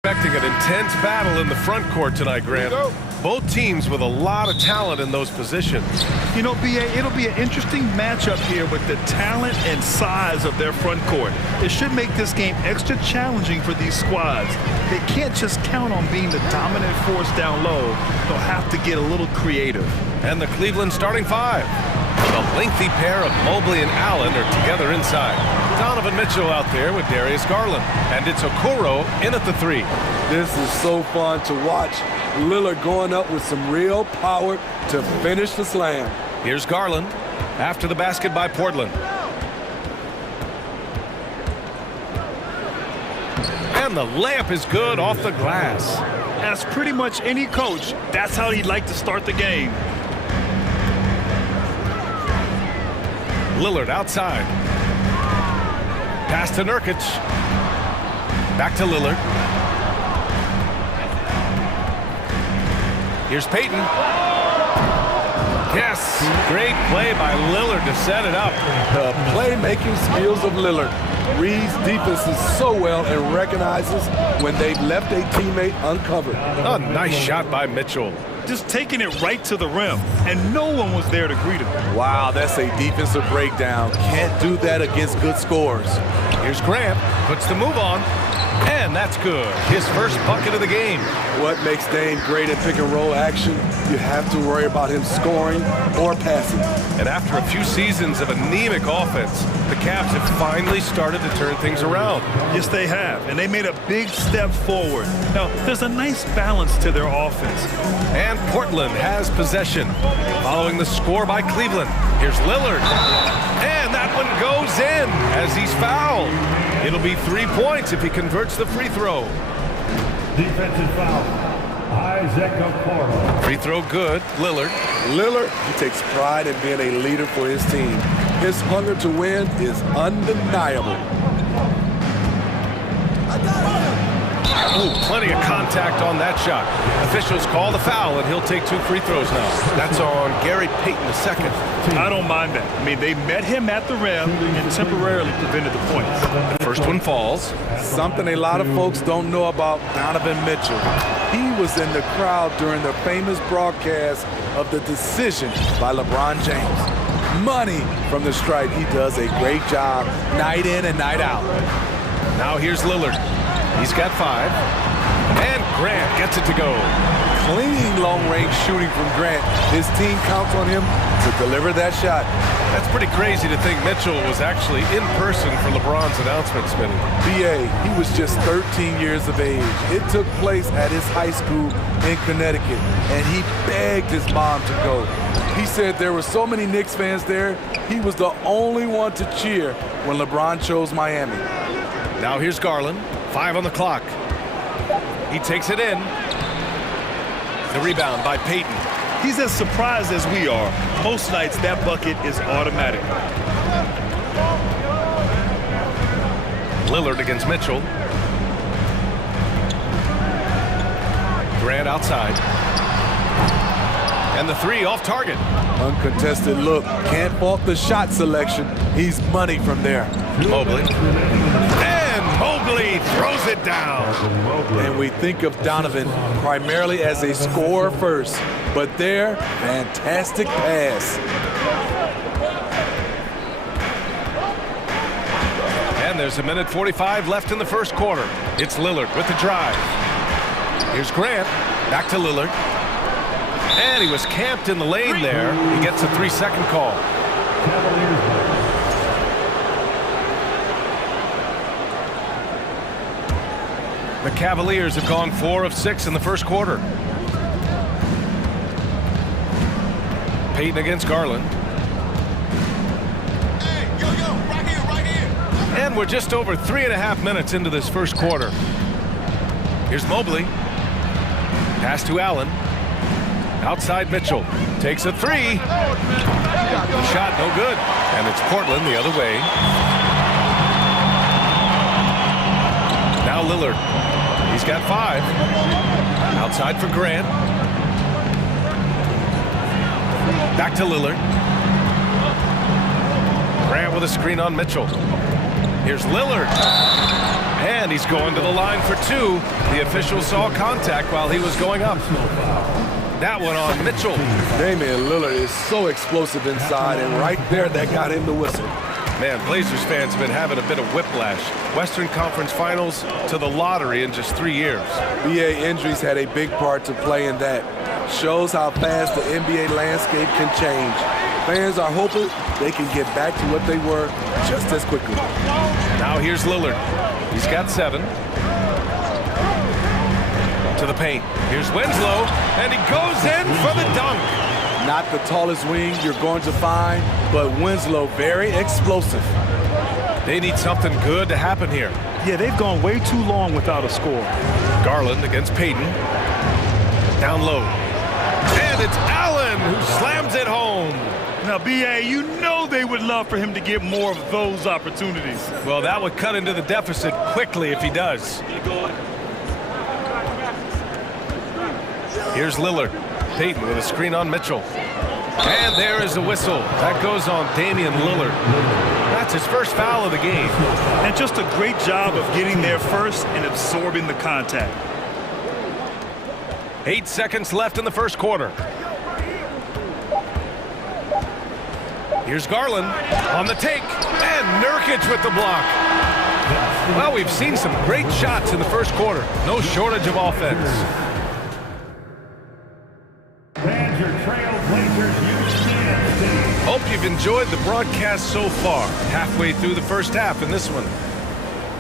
expecting an intense battle in the front court tonight, Grant. Both teams with a lot of talent in those positions. You know, B.A., it'll be an interesting matchup here with the talent and size of their front court. It should make this game extra challenging for these squads. They can't just count on being the dominant force down low. They'll have to get a little creative. And the Cleveland starting five. The lengthy pair of Mobley and Allen are together inside. Donovan Mitchell out there with Darius Garland. And it's Okoro in at the three. This is so fun to watch. Lillard going up with some real power to finish the slam. Here's Garland after the basket by Portland. And the layup is good off the glass. As pretty much any coach, that's how he'd like to start the game. Lillard outside. Pass to Nurkic. Back to Lillard. Here's Payton. Yes, great play by Lillard to set it up. The playmaking skills of Lillard. Reads defenses so well and recognizes when they've left a teammate uncovered. A nice shot by Mitchell. Just taking it right to the rim, and no one was there to greet him. Wow, that's a defensive breakdown. Can't do that against good scores. Here's Grant, puts the move on, and that's good. His first bucket of the game. What makes Dame great at pick and roll action? You have to worry about him scoring or passing. And after a few seasons of anemic offense, the Cavs have finally started to turn things around. Yes, they have, and they made a big step forward. Now, there's a nice balance to their offense. And Portland has possession. Following the score by Cleveland, here's Lillard. And that one goes in as he's fouled. It'll be 3 points if he converts the free throw. Defensive foul. Isaac Okoro. Free throw good. Lillard. Lillard, he takes pride in being a leader for his team. His hunger to win is undeniable. Ooh, plenty of contact on that shot. Officials call the foul, and he'll take 2 free throws now. That's on Gary Payton II. I don't mind that. I mean, they met him at the rim and temporarily prevented the points. The first one falls. Something a lot of folks don't know about Donovan Mitchell. He was in the crowd during the famous broadcast of the decision by LeBron James. Money from the stripe. He does a great job night in and night out. Now here's Lillard. He's got 5. And Grant gets it to go. Clean long-range shooting from Grant. His team counts on him to deliver that shot. That's pretty crazy to think Mitchell was actually in person for LeBron's announcement spinning. B.A., he was just 13 years of age. It took place at his high school in Connecticut, and he begged his mom to go. He said there were so many Knicks fans there, he was the only one to cheer when LeBron chose Miami. Now here's Garland. 5 on the clock. He takes it in. The rebound by Payton. He's as surprised as we are. Most nights, that bucket is automatic. Lillard against Mitchell. Grant outside. And the 3 off target. Uncontested look. Can't fault the shot selection. He's money from there. Mobley. And Mobley throws it down. And we think of Donovan primarily as a scorer first. But there, fantastic pass. And there's 1:45 left in the first quarter. It's Lillard with the drive. Here's Grant. Back to Lillard. And he was camped in the lane there. He gets a 3-second call. The Cavaliers have gone 4 of 6 in the first quarter. Payton against Garland. And we're just over 3.5 minutes into this first quarter. Here's Mobley. Pass to Allen. Outside Mitchell. Takes a three. The shot no good. And it's Portland the other way. Now Lillard. He's got 5. Outside for Grant. Back to Lillard. Grant with a screen on Mitchell. Here's Lillard. And he's going to the line for 2. The official saw contact while he was going up. That one on Mitchell. Damian Lillard is so explosive inside, and right there, that got him the whistle. Man, Blazers fans have been having a bit of whiplash. Western Conference Finals to the lottery in just 3 years. BA injuries had a big part to play in that. Shows how fast the NBA landscape can change. Fans are hoping they can get back to what they were just as quickly. Now here's Lillard. He's got 7. To the paint. Here's Winslow, and he goes in for the dunk. Not the tallest wing you're going to find, but Winslow very explosive. They need something good to happen here. Yeah, they've gone way too long without a score. Garland against Payton. Down low. And it's Allen who slams it home. Now, BA, you know they would love for him to get more of those opportunities. Well, that would cut into the deficit quickly if he does. Here's Lillard. Payton with a screen on Mitchell. And there is a whistle. That goes on Damian Lillard. That's his first foul of the game. And just a great job of getting there first and absorbing the contact. 8 seconds left in the first quarter. Here's Garland on the take, and Nurkic with the block. Well, we've seen some great shots in the first quarter. No shortage of offense. Hope you've enjoyed the broadcast so far. Halfway through the first half in this one.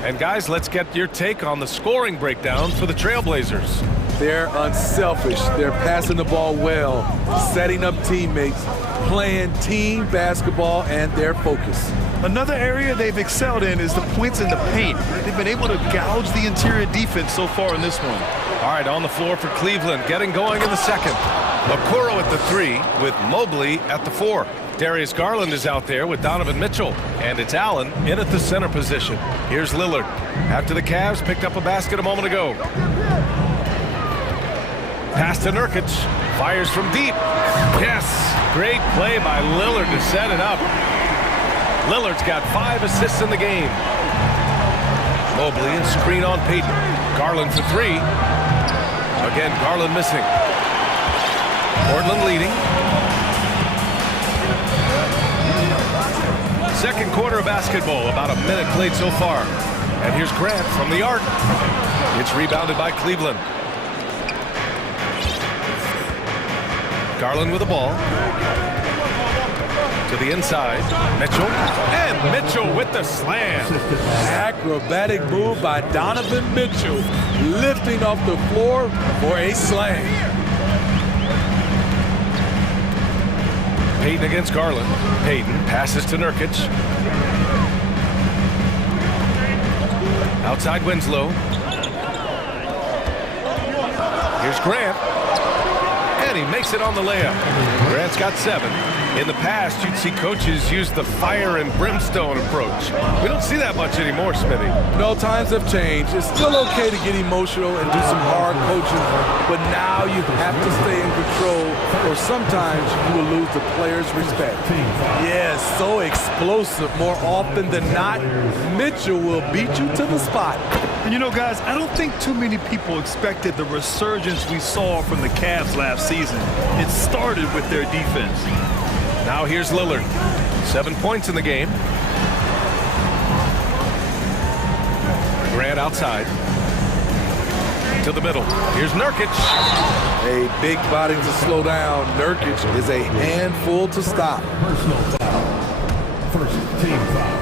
And guys, let's get your take on the scoring breakdown for the Trailblazers. They're unselfish. They're passing the ball well, setting up teammates, playing team basketball, and their focus. Another area they've excelled in is the points in the paint. They've been able to gouge the interior defense so far in this one. All right, on the floor for Cleveland, getting going in the second. Okoro at the 3 with Mobley at the 4. Darius Garland is out there with Donovan Mitchell, and it's Allen in at the center position. Here's Lillard. After the Cavs picked up a basket a moment ago. Pass to Nurkic. Fires from deep. Yes, great play by Lillard to set it up. Lillard's got 5 assists in the game. Mobley, a screen on Payton. Garland for 3. Again, Garland missing. Portland leading. Second quarter of basketball, about a minute played so far. And here's Grant from the arc. It's rebounded by Cleveland. Garland with the ball. To the inside. Mitchell. And Mitchell with the slam. Acrobatic move by Donovan Mitchell. Lifting off the floor for a slam. Payton against Garland. Payton passes to Nurkic. Outside Winslow. Here's Grant. And he makes it on the layup. Grant's got 7. In the past, you'd see coaches use the fire and brimstone approach. We don't see that much anymore, Smithy. No, times have changed. It's still okay to get emotional and do some hard coaching, but now you have to stay in control, or sometimes you will lose the players' respect. Yes, so explosive more often than not. Mitchell will beat you to the spot. And you know, guys, I don't think too many people expected the resurgence we saw from the Cavs last season. It started with their defense. Now here's Lillard. 7 points in the game. Grant outside. To the middle. Here's Nurkic. A big body to slow down. Nurkic is a handful to stop. Personal foul. First team foul.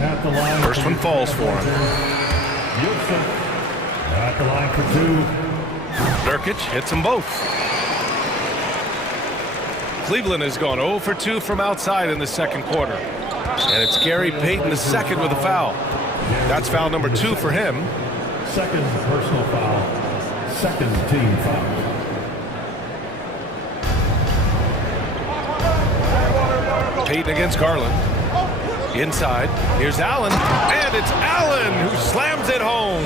At the line. First one falls for him. at the line for two. Nurkic hits them both. Cleveland has gone 0 for 2 from outside in the second quarter. And it's Gary Payton the second with a foul. That's foul number 2 for him. Second personal foul. Second team foul. Payton against Garland. Inside. Here's Allen. And it's Allen who slams it home.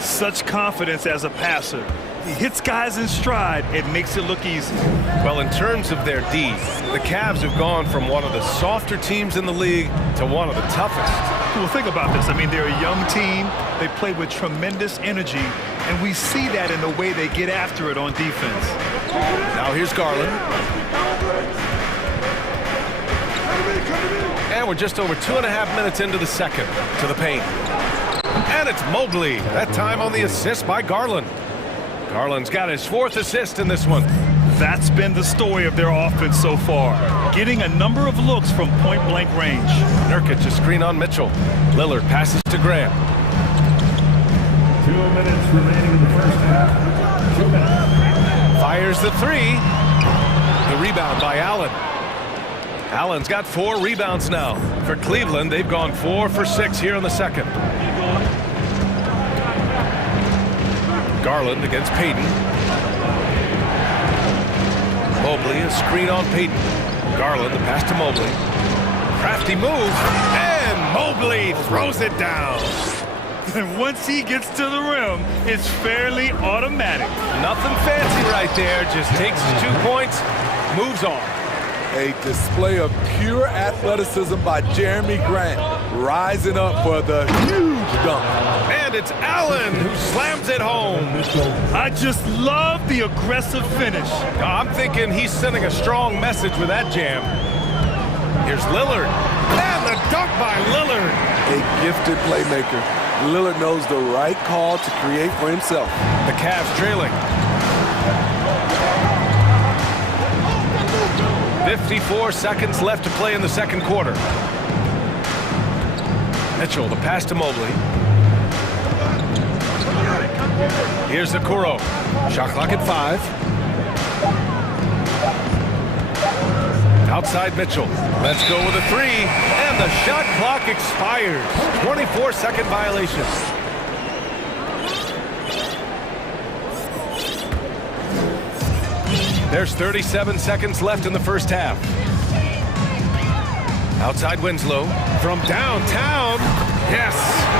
Such confidence as a passer. He hits guys in stride. It makes it look easy. Well, in terms of their D, the Cavs have gone from one of the softer teams in the league to one of the toughest. Well, think about this. I mean, they're a young team. They play with tremendous energy, and we see that in the way they get after it on defense. Now here's Garland. And we're just over 2.5 minutes into the second to the paint. And it's Mobley, that time on the assist by Garland. Garland's got his 4th assist in this one. That's been the story of their offense so far, getting a number of looks from point-blank range. Nurkic a screen on Mitchell. Lillard passes to Graham. 2 minutes remaining in the first half. 2 minutes. Fires the 3. The rebound by Allen. Allen's got 4 rebounds now. For Cleveland, they've gone 4 for 6 here in the second. Garland against Payton. Mobley, a screen on Payton. Garland, the pass to Mobley. Crafty move, and Mobley throws it down. And once he gets to the rim, it's fairly automatic. Nothing fancy right there, just takes his 2 points, moves on. A display of pure athleticism by Jeremy Grant, rising up for the huge dunk. And it's Allen who slams it home. I just love the aggressive finish. I'm thinking he's sending a strong message with that jam. Here's Lillard. And the dunk by Lillard. A gifted playmaker. Lillard knows the right call to create for himself. The Cavs trailing. 54 seconds left to play in the second quarter. Mitchell, the pass to Mobley. Here's Okoro. Shot clock at 5. Outside Mitchell. Let's go with a 3. And the shot clock expires. 24-second violation. There's 37 seconds left in the first half. Outside Winslow from downtown. Yes,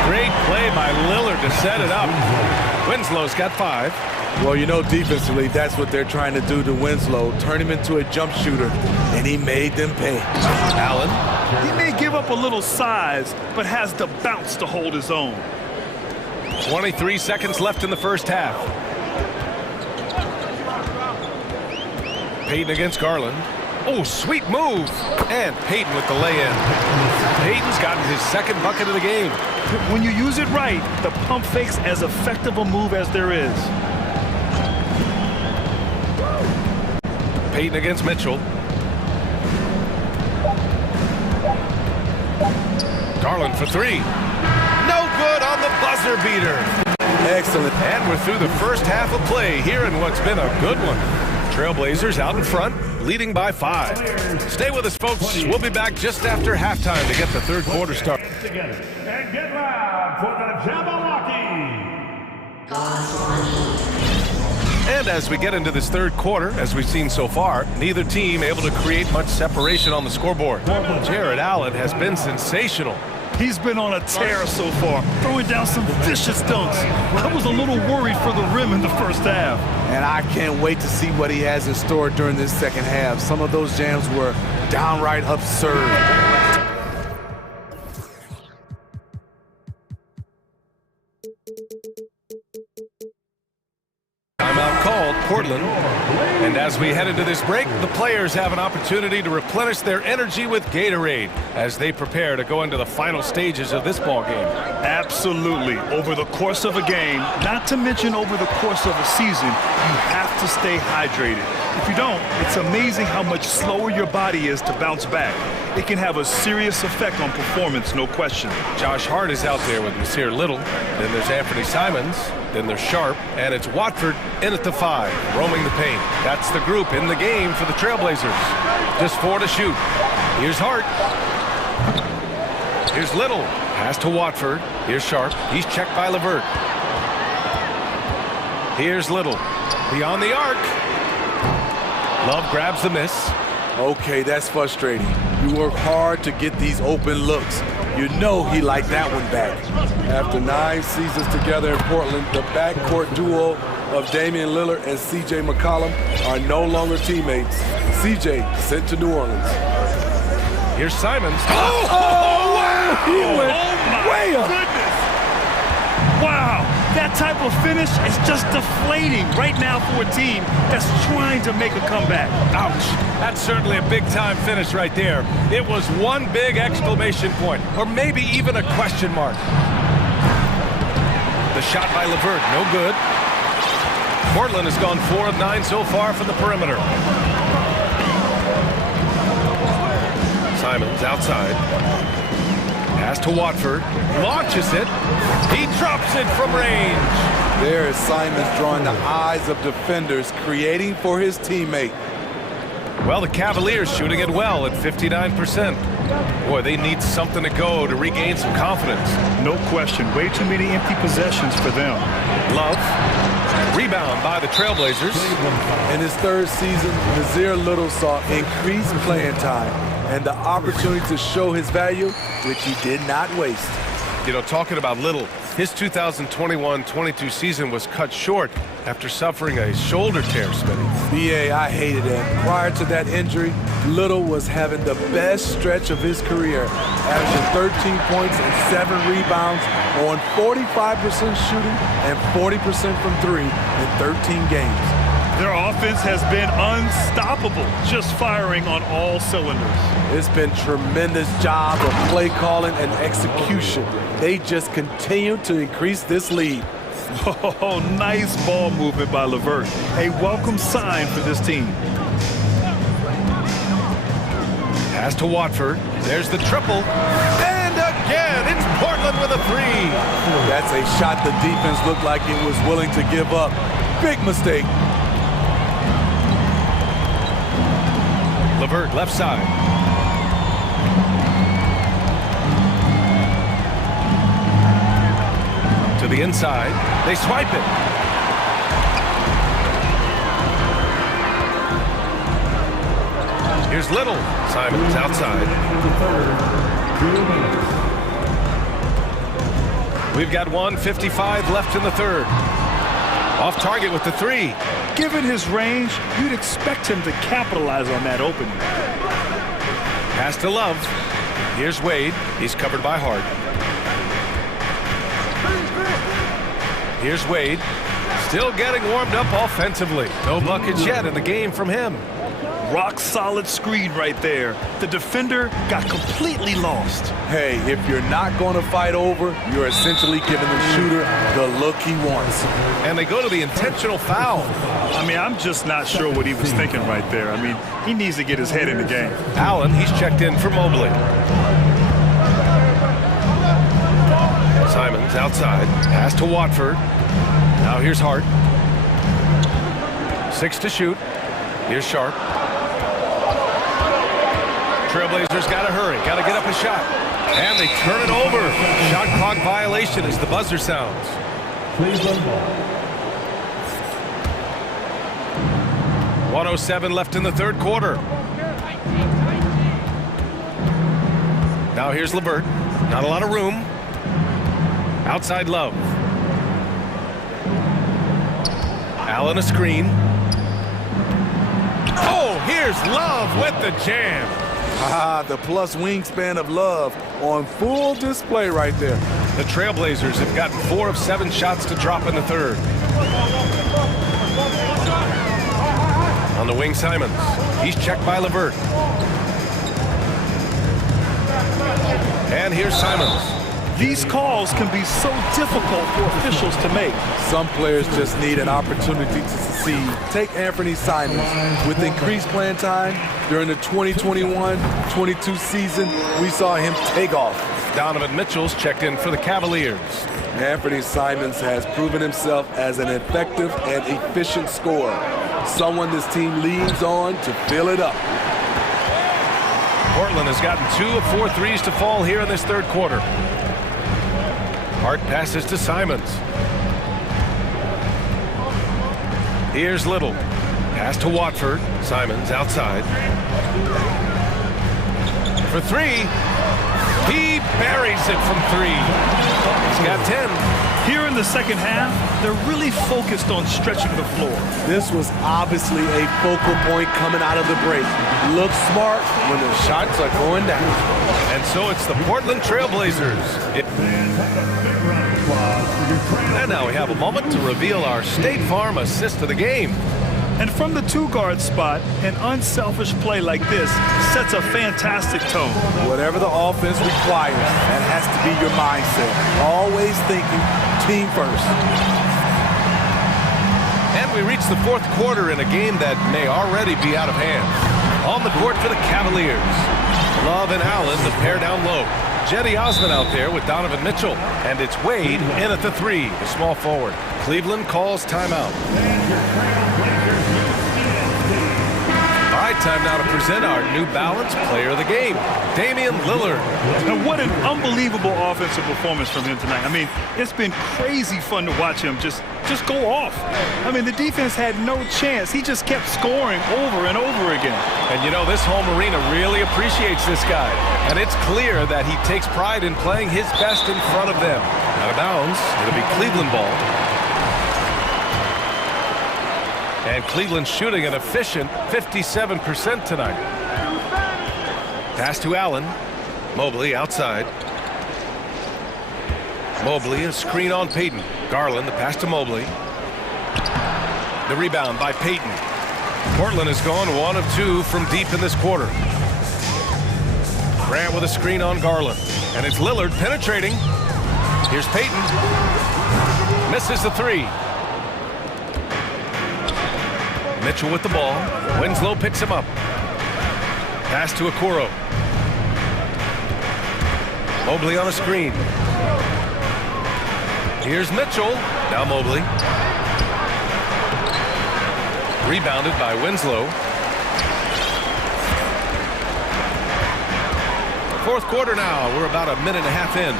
great play by Lillard to set it up. Winslow's got 5. Well, you know, defensively, that's what they're trying to do to Winslow, turn him into a jump shooter, and he made them pay. Allen. He may give up a little size, but has the bounce to hold his own. 23 seconds left in the first half. Payton against Garland. Oh, sweet move. And Payton with the lay-in. Payton's gotten his second bucket of the game. When you use it right, the pump fake's as effective a move as there is. Payton against Mitchell. Garland for 3. No good on the buzzer beater. Excellent. And we're through the first half of play here in what's been a good one. Trailblazers out in front, leading by 5. Stay with us, folks. We'll be back just after halftime to get the third quarter started. And get loud for the Jabberwocky. And as we get into this third quarter, as we've seen so far, neither team able to create much separation on the scoreboard. Jared Allen has been sensational. He's been on a tear so far, throwing down some vicious dunks. I was a little worried for the rim in the first half. And I can't wait to see what he has in store during this second half. Some of those jams were downright absurd. Timeout called, Portland. And as we head into this break, the players have an opportunity to replenish their energy with Gatorade as they prepare to go into the final stages of this ball game. Absolutely. Over the course of a game, not to mention over the course of a season, you have to stay hydrated. If you don't, it's amazing how much slower your body is to bounce back. it can have a serious effect on performance, no question. Josh Hart is out there with Nasir Little. Then there's Anthony Simons. Then there's Sharp. And it's Watford in at the 5, roaming the paint. That's the group in the game for the Trailblazers. Just 4 to shoot. Here's Hart. Here's Little. Pass to Watford. Here's Sharp. He's checked by LeVert. Here's Little. Beyond the arc. Love grabs the miss. Okay, that's frustrating. You work hard to get these open looks. You know he liked that one back. After 9 seasons together in Portland, the backcourt duo of Damian Lillard and C.J. McCollum are no longer teammates. C.J. sent to New Orleans. Here's Simons. Oh, wow! He went way up. Goodness. Wow, that type of finish is just deflating right now for a team that's trying to make a comeback. Ouch. That's certainly a big-time finish right there. It was one big exclamation point, or maybe even a question mark. The shot by LeVert, no good. Portland has gone 4 of 9 so far from the perimeter. Simons outside. Pass to Watford. Launches it. He drops it from range. There is Simons drawing the eyes of defenders, creating for his teammate. Well, the Cavaliers shooting it well at 59%. Boy, they need something to go to regain some confidence. No question. Way too many empty possessions for them. Love. Rebound by the Trailblazers. In his 3rd season, Nasir Little saw increased playing time and the opportunity to show his value, which he did not waste. You know, talking about Little, his 2021-22 season was cut short after suffering a shoulder tear, Smitty. BA, I hated that. Prior to that injury, Little was having the best stretch of his career, averaging 13 points and 7 rebounds on 45% shooting and 40% from 3 in 13 games. Their offense has been unstoppable, just firing on all cylinders. It's been tremendous job of play calling and execution. They just continue to increase this lead. Oh, nice ball movement by LeVert. A welcome sign for this team. Pass to Watford. There's the triple. And again, it's Portland with a 3. That's a shot the defense looked like it was willing to give up. Big mistake. LeVert, left side. To the inside. They swipe it. Here's Little. Simons outside. We've got 1:55 left in the 3rd. Off target with the 3. Given his range, you'd expect him to capitalize on that opening. Pass to Love. Here's Wade. He's covered by Hart. Here's Wade. Still getting warmed up offensively. No buckets yet in the game from him. Rock solid screen right there. The defender got completely lost. Hey, if you're not going to fight over, you're essentially giving the shooter the look he wants. And they go to the intentional foul. I mean, I'm just not sure what he was thinking right there. I mean, he needs to get his head in the game. Allen, he's checked in for Mobley. Simons outside. Pass to Watford. Now here's Hart. 6 to shoot. Here's Sharp. Trailblazers got to hurry. Got to get up a shot. And they turn it over. Shot clock violation as the buzzer sounds. 1:07 left in the 3rd quarter. Now here's LeVert. Not a lot of room. Outside Love. Allen a screen. Oh, here's Love with the jam. The plus wingspan of Love on full display right there. The Trailblazers have gotten 4 of 7 shots to drop in the 3rd. On the wing, Simons. He's checked by LeVert. And here's Simons. These calls can be so difficult for officials to make. Some players just need an opportunity to succeed. Take Anthony Simons. With increased playing time during the 2021-22 season, we saw him take off. Donovan Mitchell's checked in for the Cavaliers. Anthony Simons has proven himself as an effective and efficient scorer. Someone this team leans on to fill it up. Portland has gotten 2 of 4 threes to fall here in this third quarter. Hart passes to Simons. Here's Little. Pass to Watford. Simons outside. For 3. He buries it from 3. He's got 10. Here in the second half, they're really focused on stretching the floor. This was obviously a focal point coming out of the break. Look smart when the shots are going down. And so it's the Portland Trailblazers. And now we have a moment to reveal our State Farm assist of the game. And from the 2-guard spot, an unselfish play like this sets a fantastic tone. Whatever the offense requires, that has to be your mindset. Always thinking team first. And we reach the fourth quarter in a game that may already be out of hand. On the court for the Cavaliers. Love and Allen, the pair down low. Jetty Osman out there with Donovan Mitchell. And it's Wade in at the 3, the small forward. Cleveland calls timeout. All right, time now to present our New Balance Player of the Game, Damian Lillard. And what an unbelievable offensive performance from him tonight. I mean, it's been crazy fun to watch him just go off. I mean, the defense had no chance. He just kept scoring over and over again. And you know, this home arena really appreciates this guy. And it's clear that he takes pride in playing his best in front of them. Out of bounds, it'll be Cleveland ball. And Cleveland shooting an efficient 57% tonight. Pass to Allen. Mobley outside. Mobley, a screen on Payton. Garland, the pass to Mobley. The rebound by Payton. Portland has gone 1 of 2 from deep in this quarter. Grant with a screen on Garland. And it's Lillard penetrating. Here's Payton. Misses the 3. Mitchell with the ball. Winslow picks him up. Pass to Okoro. Mobley on a screen. Here's Mitchell. Now Mobley. Rebounded by Winslow. Fourth quarter now. We're about a minute and a half in.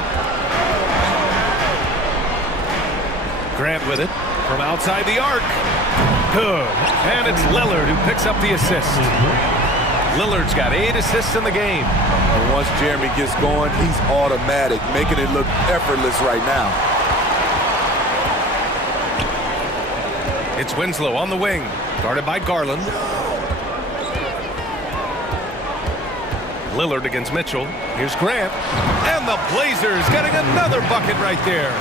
Grant with it from outside the arc. Good. And it's Lillard who picks up the assist. Lillard's got 8 assists in the game. And once Jeremy gets going, he's automatic, making it look effortless right now. It's Winslow on the wing, guarded by Garland. Lillard against Mitchell. Here's Grant. And the Blazers getting another bucket right there.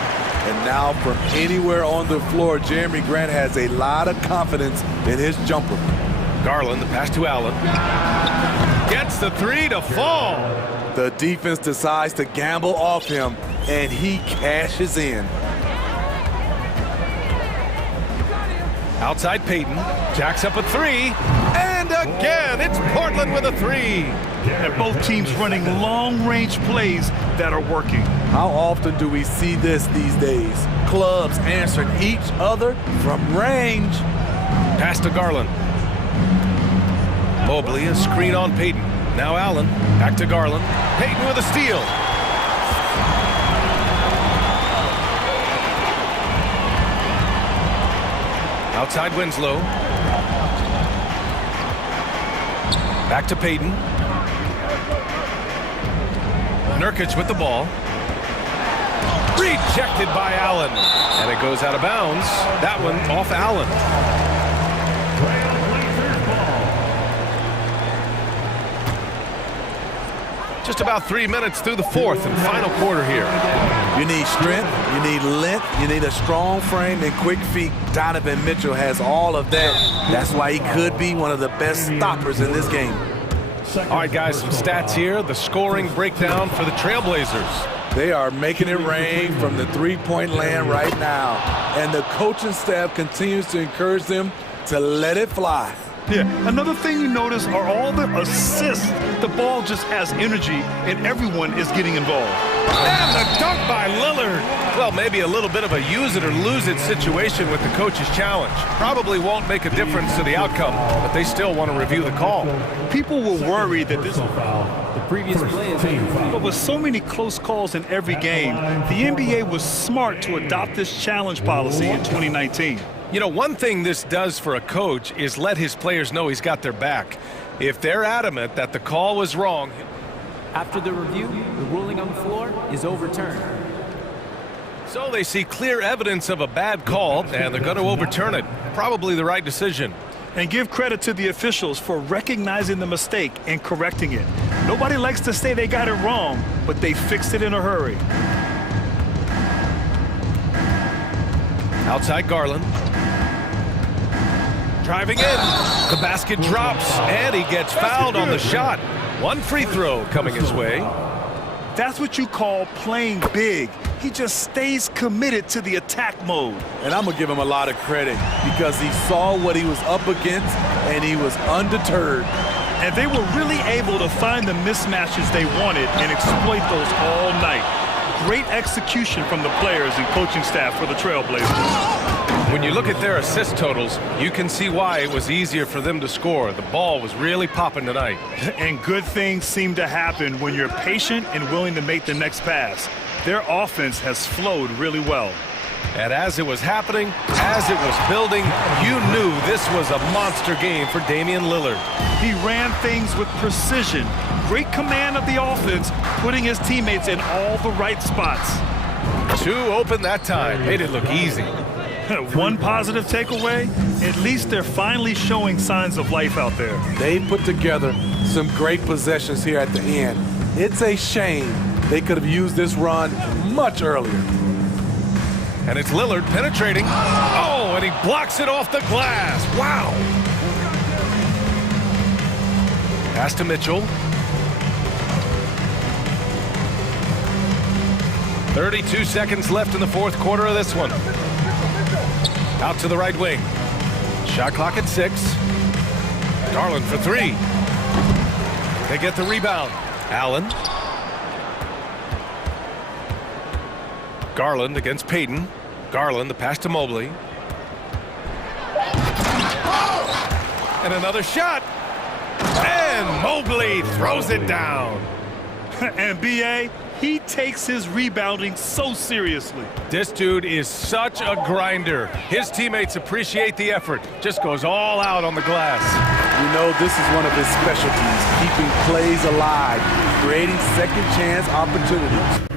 And now from anywhere on the floor, Jeremy Grant has a lot of confidence in his jumper. Garland, the pass to Allen. Gets the 3 to fall. The defense decides to gamble off him, and he cashes in. Outside Payton. Jacks up a 3. And again, it's Portland with a 3. And both teams running long-range plays that are working. How often do we see this these days? Clubs answering each other from range. Pass to Garland. Mobley, a screen on Payton. Now Allen, back to Garland. Payton with a steal. Outside Winslow. Back to Payton. Nurkic with the ball. Rejected by Allen. And it goes out of bounds. That one off Allen. Just about 3 minutes through the fourth and final quarter here. You need strength, you need length, you need a strong frame and quick feet. Donovan Mitchell has all of that. That's why he could be one of the best stoppers in this game. All right, guys, some stats here. The scoring breakdown for the Trailblazers. They are making it rain from the three-point land right now. And the coaching staff continues to encourage them to let it fly. Yeah, another thing you notice are all the assists. The ball just has energy, and everyone is getting involved. And the dunk by Lillard. Well, maybe a little bit of a use it or lose it situation with the coach's challenge. Probably won't make a difference to the outcome, but they still want to review the call. People were worried that this... The previous play is But with so many close calls in every game, the NBA was smart to adopt this challenge policy in 2019. You know, one thing this does for a coach is let his players know he's got their back. If they're adamant that the call was wrong... After the review, the ruling on the floor is overturned. So they see clear evidence of a bad call, and they're going to overturn it. Probably the right decision. And give credit to the officials for recognizing the mistake and correcting it. Nobody likes to say they got it wrong, but they fixed it in a hurry. Outside Garland. Driving in. The basket drops, and he gets fouled on the shot. One free throw coming his way. That's what you call playing big. He just stays committed to the attack mode. And I'm going to give him a lot of credit because he saw what he was up against, and he was undeterred. And they were really able to find the mismatches they wanted and exploit those all night. Great execution from the players and coaching staff for the Trailblazers. When you look at their assist totals, you can see why it was easier for them to score. The ball was really popping tonight. And good things seem to happen when you're patient and willing to make the next pass. Their offense has flowed really well. And as it was happening, as it was building, you knew this was a monster game for Damian Lillard. He ran things with precision, great command of the offense, putting his teammates in all the right spots. Two open that time. Made it look easy. One positive takeaway, at least they're finally showing signs of life out there. They put together some great possessions here at the end. It's a shame they could have used this run much earlier. And it's Lillard penetrating. Oh, and he blocks it off the glass. Wow. Pass to Mitchell. 32 seconds left in the fourth quarter of this one. Out to the right wing. Shot clock at 6. Garland for 3. They get the rebound. Allen. Garland against Payton. Garland, the pass to Mobley. And another shot. And Mobley throws it down. And B.A., he takes his rebounding so seriously. This dude is such a grinder. His teammates appreciate the effort. Just goes all out on the glass. You know, this is one of his specialties, keeping plays alive, creating second chance opportunities.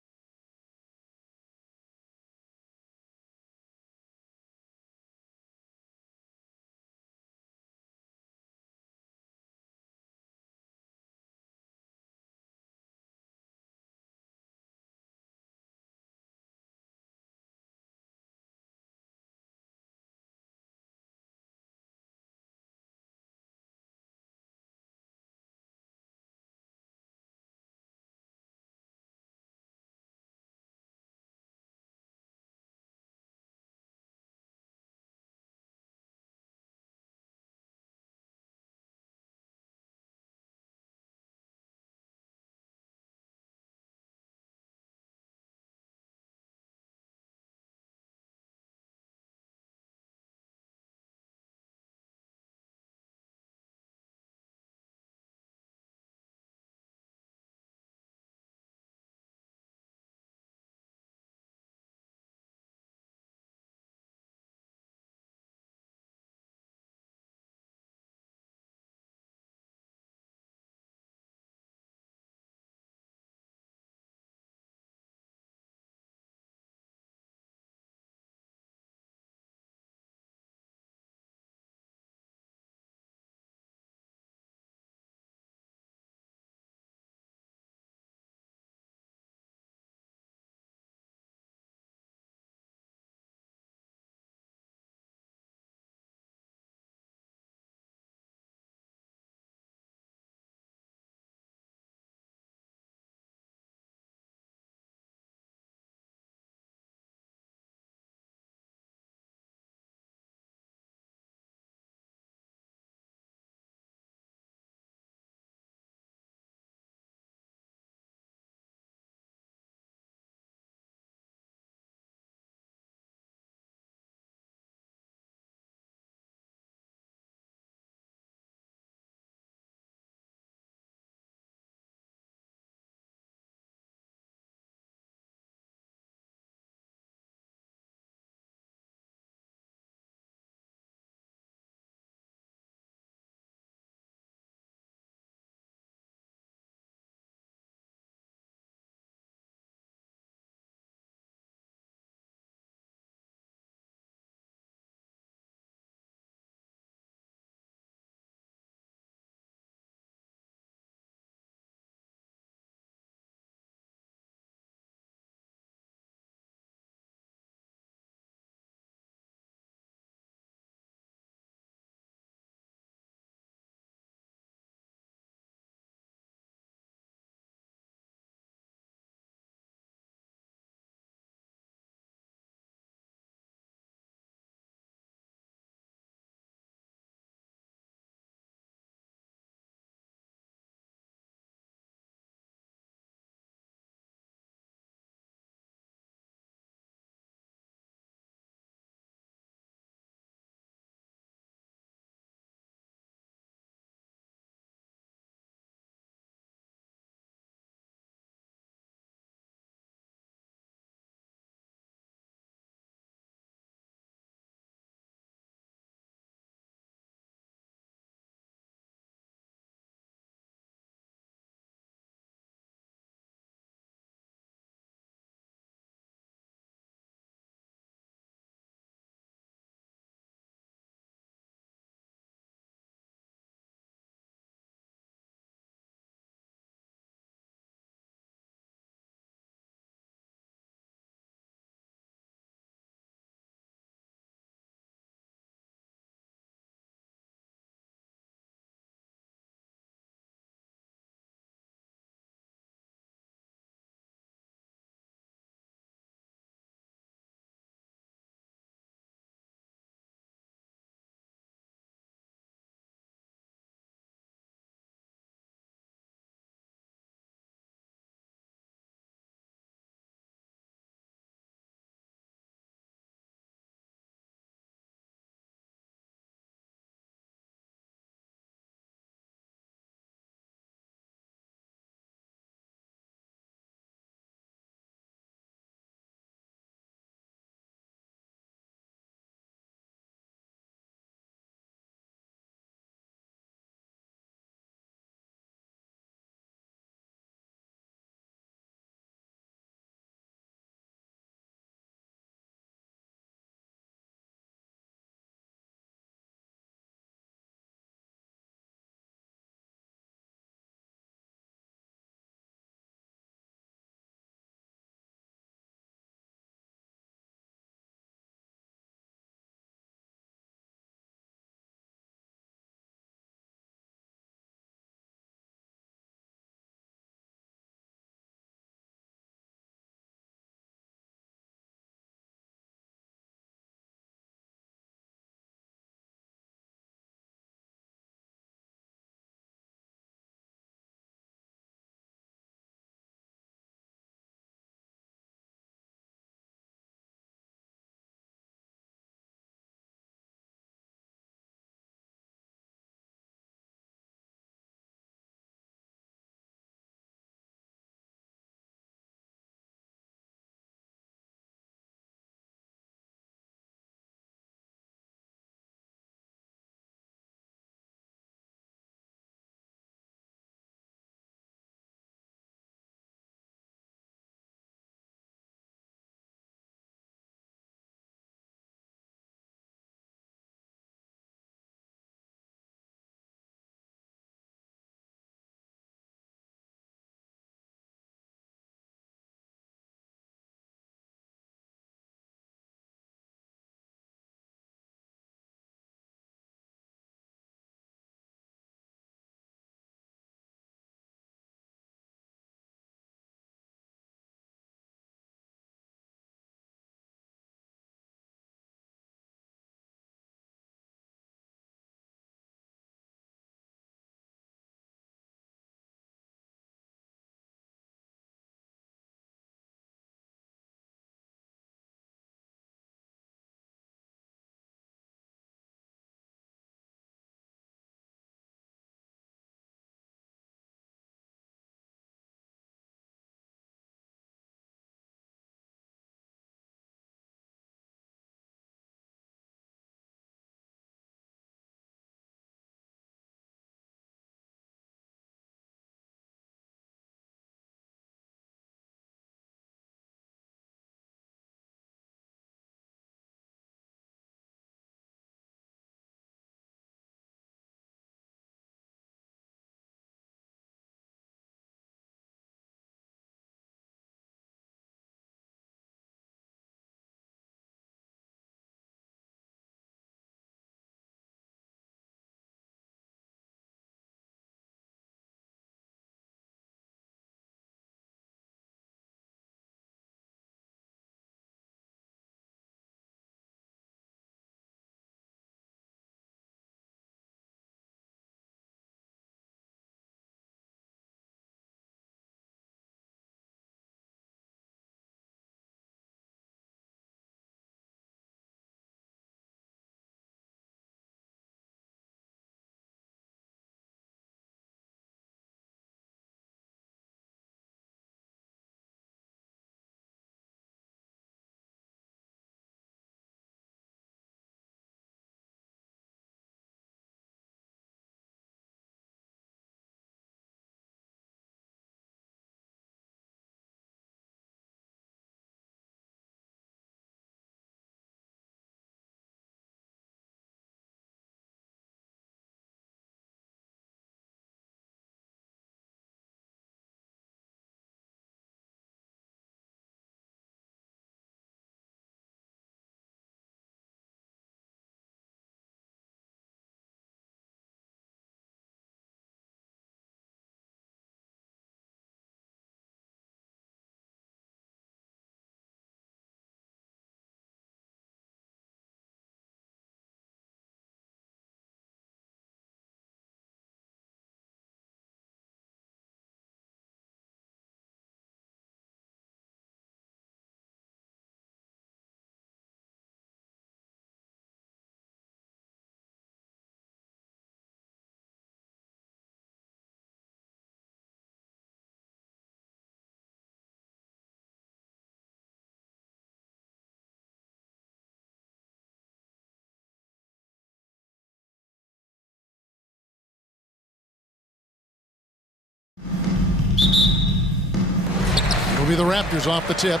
It'll be the Raptors off the tip.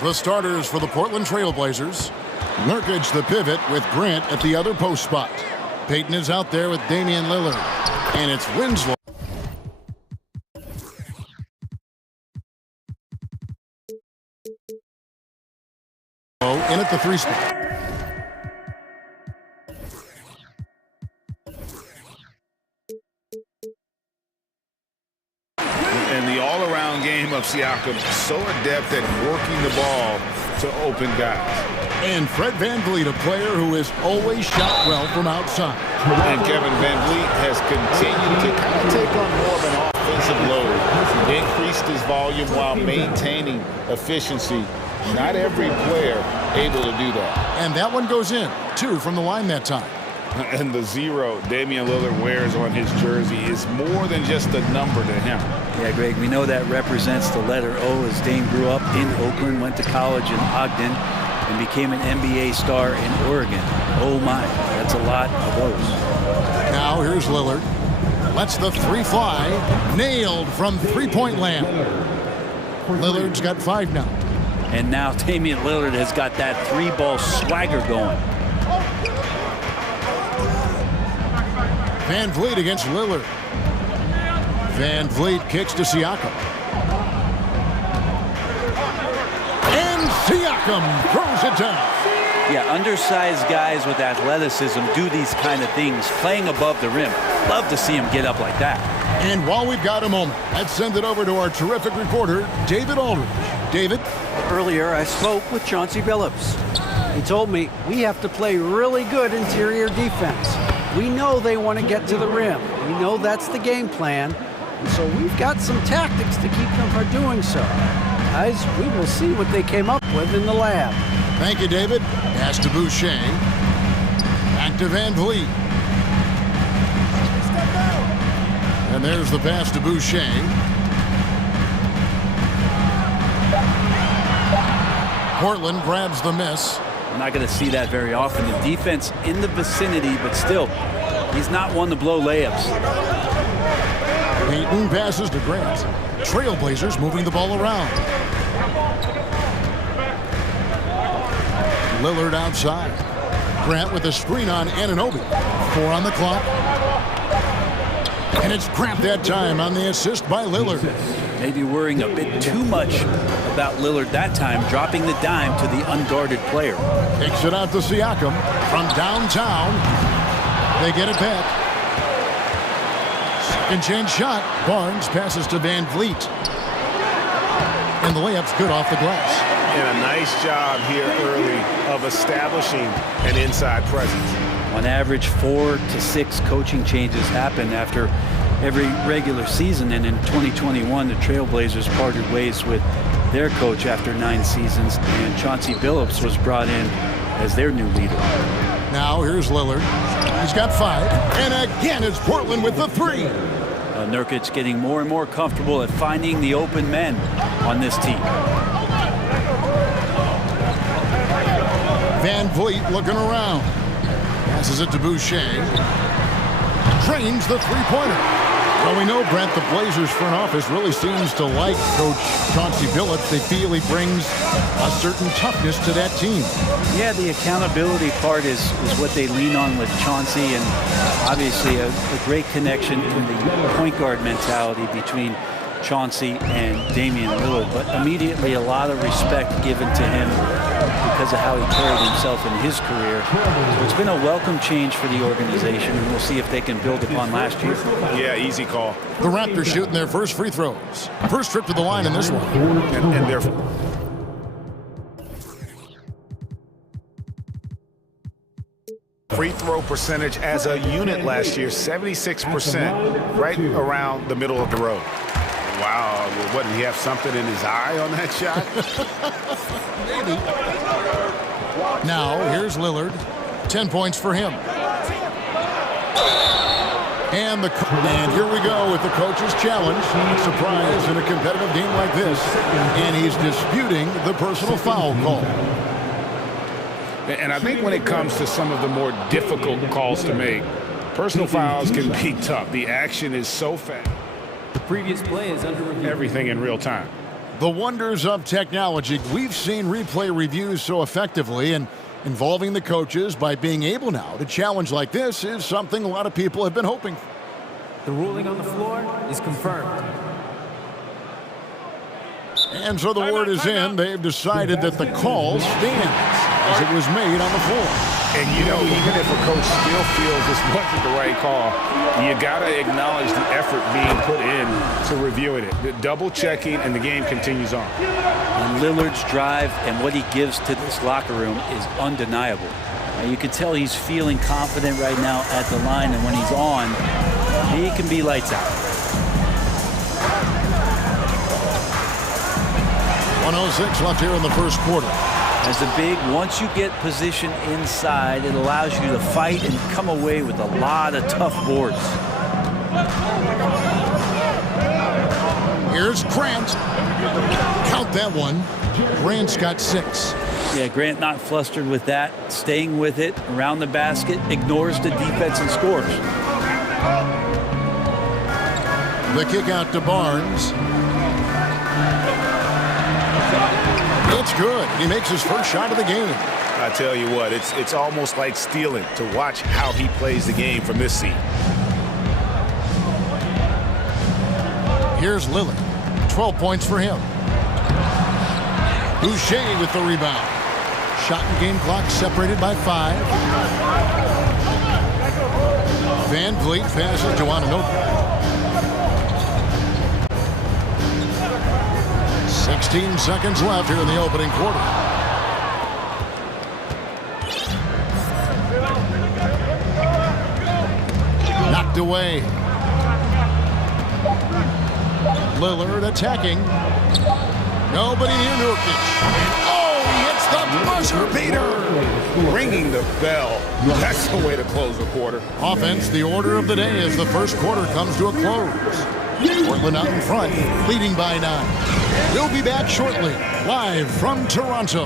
The starters for the Portland Trail Blazers. Nurkic the pivot with Grant at the other post spot. Payton is out there with Damian Lillard. And it's Winslow. In at the 3 spot. And the all-around game of Siakam, so adept at working the ball to open guys. And Fred VanVleet, a player who has always shot well from outside. And Kevin VanVleet has continued to kind of take on more of an offensive load. Increased his volume while maintaining efficiency. Not every player able to do that. And that one goes in. 2 from the line that time. And the 0 Damian Lillard wears on his jersey is more than just a number to him. Yeah, Greg, we know that represents the letter O, as Dame grew up in Oakland, went to college in Ogden, and became an NBA star in Oregon. Oh my, that's a lot of those. Now here's Lillard. Lets the 3 fly. Nailed from three-point land. Lillard's got 5 now. And now Damian Lillard has got that 3-ball swagger going. VanVleet against Lillard. VanVleet kicks to Siakam. And Siakam throws it down. Yeah, undersized guys with athleticism do these kind of things, playing above the rim. Love to see him get up like that. And while we've got a moment, let's send it over to our terrific reporter, David Aldridge. David? Earlier, I spoke with Chauncey Billups. He told me we have to play really good interior defense. We know they want to get to the rim. We know that's the game plan. And so we've got some tactics to keep them from doing so. Guys, we will see what they came up with in the lab. Thank you, David. Pass to Boucher. Back to VanVleet. And there's the pass to Boucher. Portland grabs the miss. I'm not going to see that very often. The defense in the vicinity, but still, he's not one to blow layups. Payton passes to Grant. Trailblazers moving the ball around. Lillard outside. Grant with a screen on Anunoby. 4 on the clock. And it's Grant that time on the assist by Lillard. Maybe worrying a bit too much about Lillard that time, dropping the dime to the unguarded player. Takes it out to Siakam from downtown. They get it back. Second chance shot. Barnes passes to VanVleet. And the layup's good off the glass. And a nice job here early of establishing an inside presence. On average, 4 to 6 coaching changes happen after every regular season, and in 2021 the Trailblazers parted ways with their coach after 9 seasons, and Chauncey Billups was brought in as their new leader. Now here's Lillard. He's got 5, and again it's Portland with the 3. Nurkic getting more and more comfortable at finding the open men on this team. VanVleet looking around. Passes it to Boucher. Drains the 3-pointer. Well, we know, Brent, the Blazers front office really seems to like Coach Chauncey Billups. They feel he brings a certain toughness to that team. Yeah, the accountability part is what they lean on with Chauncey, and obviously a great connection in the point guard mentality between Chauncey and Damian Lillard, but immediately a lot of respect given to him because of how he carried himself in his career. So it's been a welcome change for the organization, and we'll see if they can build upon last year. Yeah, easy call. The Raptors shooting their first free throws. First trip to the line in this one. And they're... Free throw percentage as a unit last year, 76%, right around the middle of the road. Wow, what, did he have something in his eye on that shot? Maybe. Now, here's Lillard. 10 points for him. And here we go with the coach's challenge. Surprise in a competitive game like this. And he's disputing the personal foul call. And I think when it comes to some of the more difficult calls to make, personal fouls can be tough. The action is so fast. Previous play is under review. Everything in real time. The wonders of technology. We've seen replay reviews so effectively, and involving the coaches by being able now to challenge like this is something a lot of people have been hoping for. The ruling on the floor is confirmed. And so the word is in. They've decided that the call stands as it was made on the floor. And, you know, even if a coach still feels this wasn't the right call, you got to acknowledge the effort being put in to reviewing it. The double checking, and the game continues on. And Lillard's drive and what he gives to this locker room is undeniable. You can tell he's feeling confident right now at the line, and when he's on, he can be lights out. 1:06 left here in the first quarter. As a big, once you get position inside, it allows you to fight and come away with a lot of tough boards. Here's Grant. Count that one. Grant's got 6. Yeah, Grant not flustered with that, staying with it around the basket, ignores the defense and scores. The kick out to Barnes. It's good. He makes his first shot of the game. I tell you what, it's almost like stealing to watch how he plays the game from this seat. Here's Lillard. 12 points for him. Boucher with the rebound. Shot and game clock separated by 5. Van Vliet passes to Ananobi. 16 seconds left here in the opening quarter. Knocked away. Lillard attacking. Nobody near Nurkic. Oh, he hits the buzzer beater. Ringing the bell. That's the way to close the quarter. Offense, the order of the day as the first quarter comes to a close. Portland out in front, leading by 9. We'll be back shortly, live from Toronto.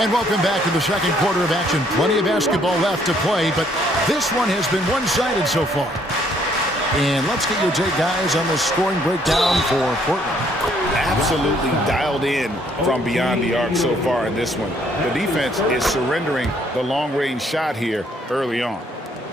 And welcome back to the second quarter of action. Plenty of basketball left to play, but this one has been one-sided so far. And let's get your take, guys, on the scoring breakdown for Portland. Absolutely dialed in from beyond the arc so far in this one. The defense is surrendering the long-range shot here early on.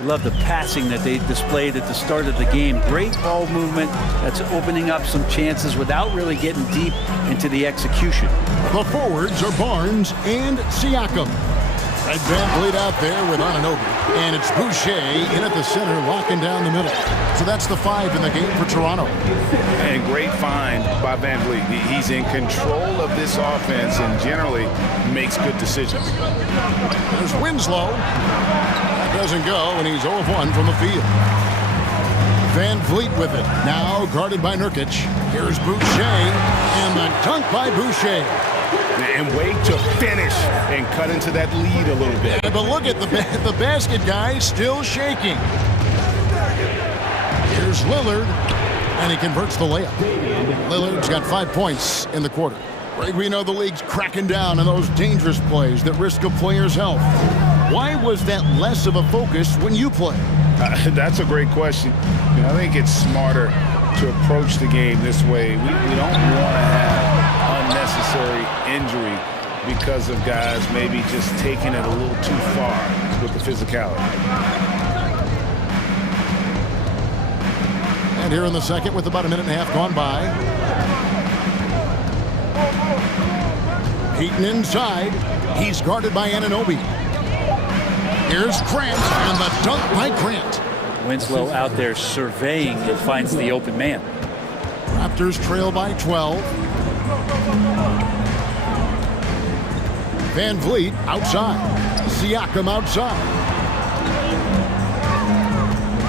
Love the passing that they displayed at the start of the game. Great ball movement that's opening up some chances without really getting deep into the execution. The forwards are Barnes and Siakam. Red Van Vliet out there with Ananobi. And it's Boucher in at the center, locking down the middle. So that's the 5 in the game for Toronto. And great find by Van Vliet. He's in control of this offense and generally makes good decisions. There's Winslow. Doesn't go, and he's 0-1 from the field. Van Vliet with it. Now guarded by Nurkic. Here's Boucher, and the dunk by Boucher. And wait to finish and cut into that lead a little bit. Yeah, but look at the basket guy still shaking. Here's Lillard, and he converts the layup. Lillard's got 5 points in the quarter. Greg, we know the league's cracking down on those dangerous plays that risk a player's health. Why was that less of a focus when you play? That's a great question. I think it's smarter to approach the game this way. We don't want to have unnecessary injury because of guys maybe just taking it a little too far with the physicality. And here in the second with about a minute and a half gone by. Heaton inside. He's guarded by Anunoby. Here's Grant, and the dunk by Grant. Winslow out there surveying and finds the open man. Raptors trail by 12. Van Vliet outside. Siakam outside.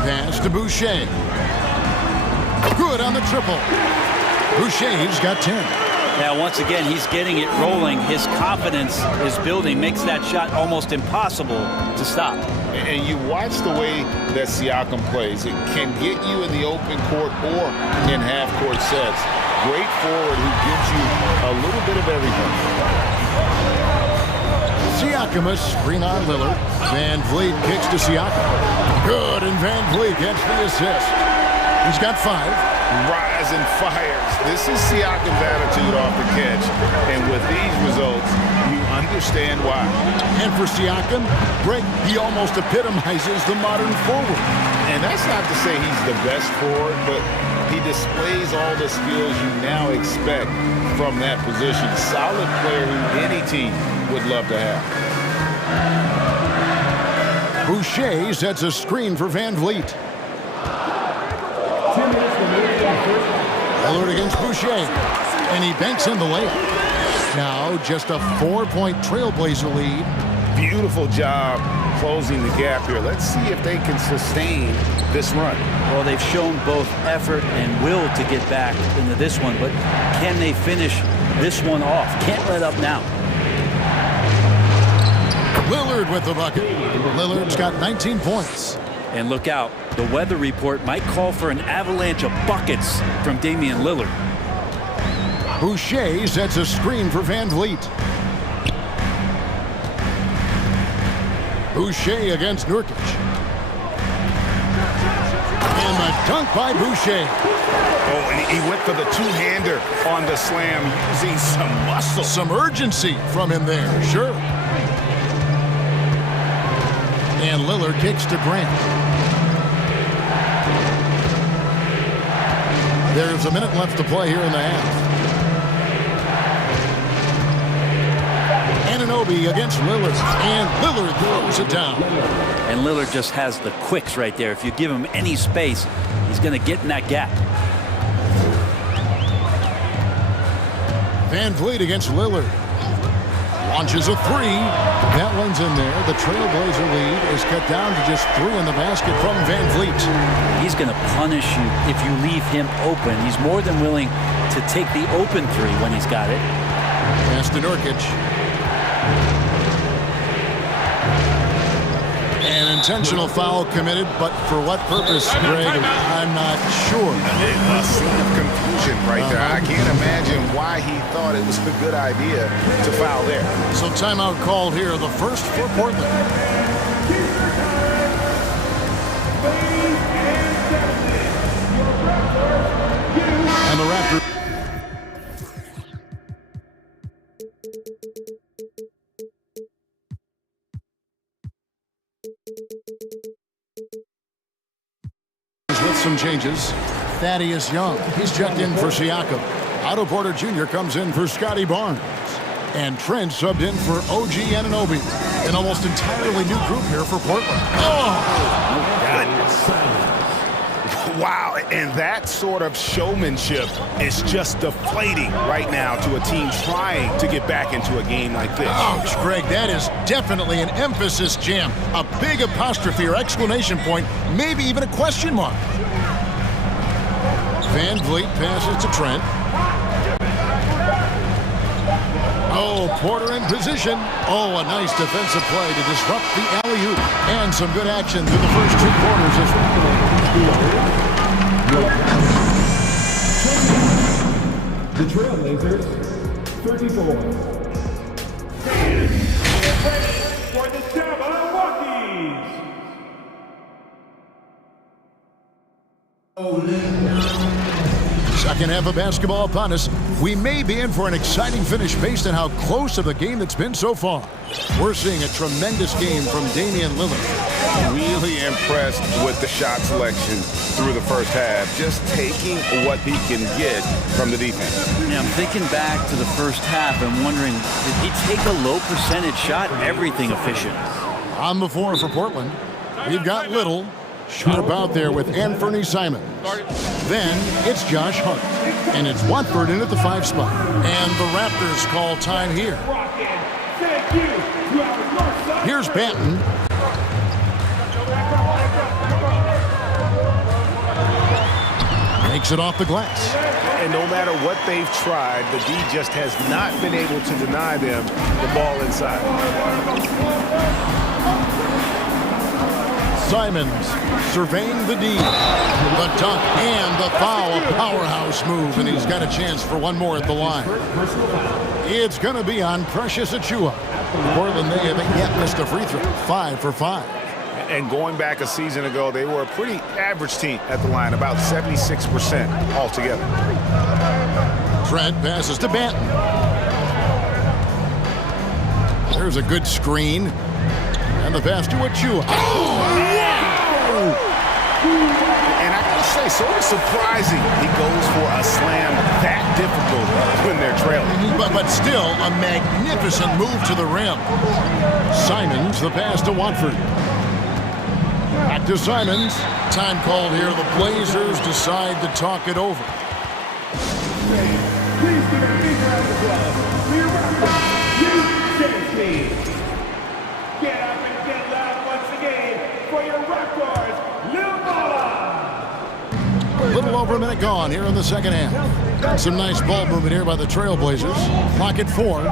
Pass to Boucher. Good on the triple. Boucher's got 10. Now, once again, he's getting it rolling. His confidence is building, makes that shot almost impossible to stop. And you watch the way that Siakam plays. It can get you in the open court or in half-court sets. Great forward who gives you a little bit of everything. Siakam, a screen on Lillard. Van Vliet kicks to Siakam. Good, and Van Vliet gets the assist. He's got 5. Rise and fires. This is Siakam's attitude off the catch. And with these results, you understand why. And for Siakam, Greg, he almost epitomizes the modern forward. And that's not to say he's the best forward, but he displays all the skills you now expect from that position. Solid player who any team would love to have. Boucher sets a screen for Van Vliet. Lillard against Boucher, and he banks in the layup. Now just a 4-point Trailblazer lead. Beautiful job closing the gap here. Let's see if they can sustain this run. Well, they've shown both effort and will to get back into this one, but can they finish this one off? Can't let up now. Lillard with the bucket. Lillard's got 19 points. And look out, the weather report might call for an avalanche of buckets from Damian Lillard. Boucher sets a screen for Van Vliet. Boucher against Nurkic. And the dunk by Boucher. Oh, and he went for the two-hander on the slam using some muscle. Some urgency from him there, sure. And Lillard kicks to Grant. There's a minute left to play here in the half. Anunoby against Lillard, and Lillard throws it down. And Lillard just has the quicks right there. If you give him any space, he's going to get in that gap. Van Vliet against Lillard. Launches a 3. That one's in there. The Trailblazer lead is cut down to just 3 in the basket from Van Vliet. He's going to punish you if you leave him open. He's more than willing to take the open 3 when he's got it. Pass to Nurkic. An intentional foul committed, but for what purpose, Greg, I'm not sure. A scene of confusion right there. I can't imagine why he thought it was a good idea to foul there. So timeout called here, the first for Portland. And the Raptors. With some changes, Thaddeus Young, he's checked in for Siakam. Otto Porter Jr. comes in for Scotty Barnes. And Trent subbed in for OG Anunoby. An almost entirely new group here for Portland. Oh, goodness. Wow, and that sort of showmanship is just deflating right now to a team trying to get back into a game like this. Ouch, Greg, that is definitely an emphasis jam. A big apostrophe or exclamation point, maybe even a question mark. Van Vliet passes to Trent. Oh, Porter in position. Oh, a nice defensive play to disrupt the alley-oop. And some good action through the first 2 quarters as well. The Trailblazers, 34. For the Jabberwockies. Second half of basketball upon us. We may be in for an exciting finish based on how close of the game that's been so far. We're seeing a tremendous game from Damian Lillard. Really impressed with the shot selection through the first half. Just taking what he can get from the defense. Yeah, I'm thinking back to the first half and wondering, did he take a low percentage shot? Everything efficient. On the floor for Portland, we've got Little. Shot about there with Anthony Simons. Then it's Josh Hart. And it's Watford in at the 5 spot. And the Raptors call time here. Here's Banton. Makes it off the glass. And no matter what they've tried, the D just has not been able to deny them the ball inside. Simons surveying the D. The dunk and the foul. A powerhouse move, and he's got a chance for one more at the line. It's going to be on Precious Achiuwa. Portland, they haven't yet missed a free throw. 5 for 5. And going back a season ago, they were a pretty average team at the line, about 76% altogether. Trent passes to Banton. There's a good screen. And the pass to Achiuwa. Oh, wow! And I gotta say, sort of surprising he goes for a slam that difficult when they're trailing. But still, a magnificent move to the rim. Simons, the pass to Watford. Back to Simons. Time called here. The Blazers decide to talk it over. Please give a big round of applause for your record, Get up and get loud once again for your records, Lil Bala. A little over a minute gone here in the second half. Some nice ball movement here by the Trailblazers. Clock at 4.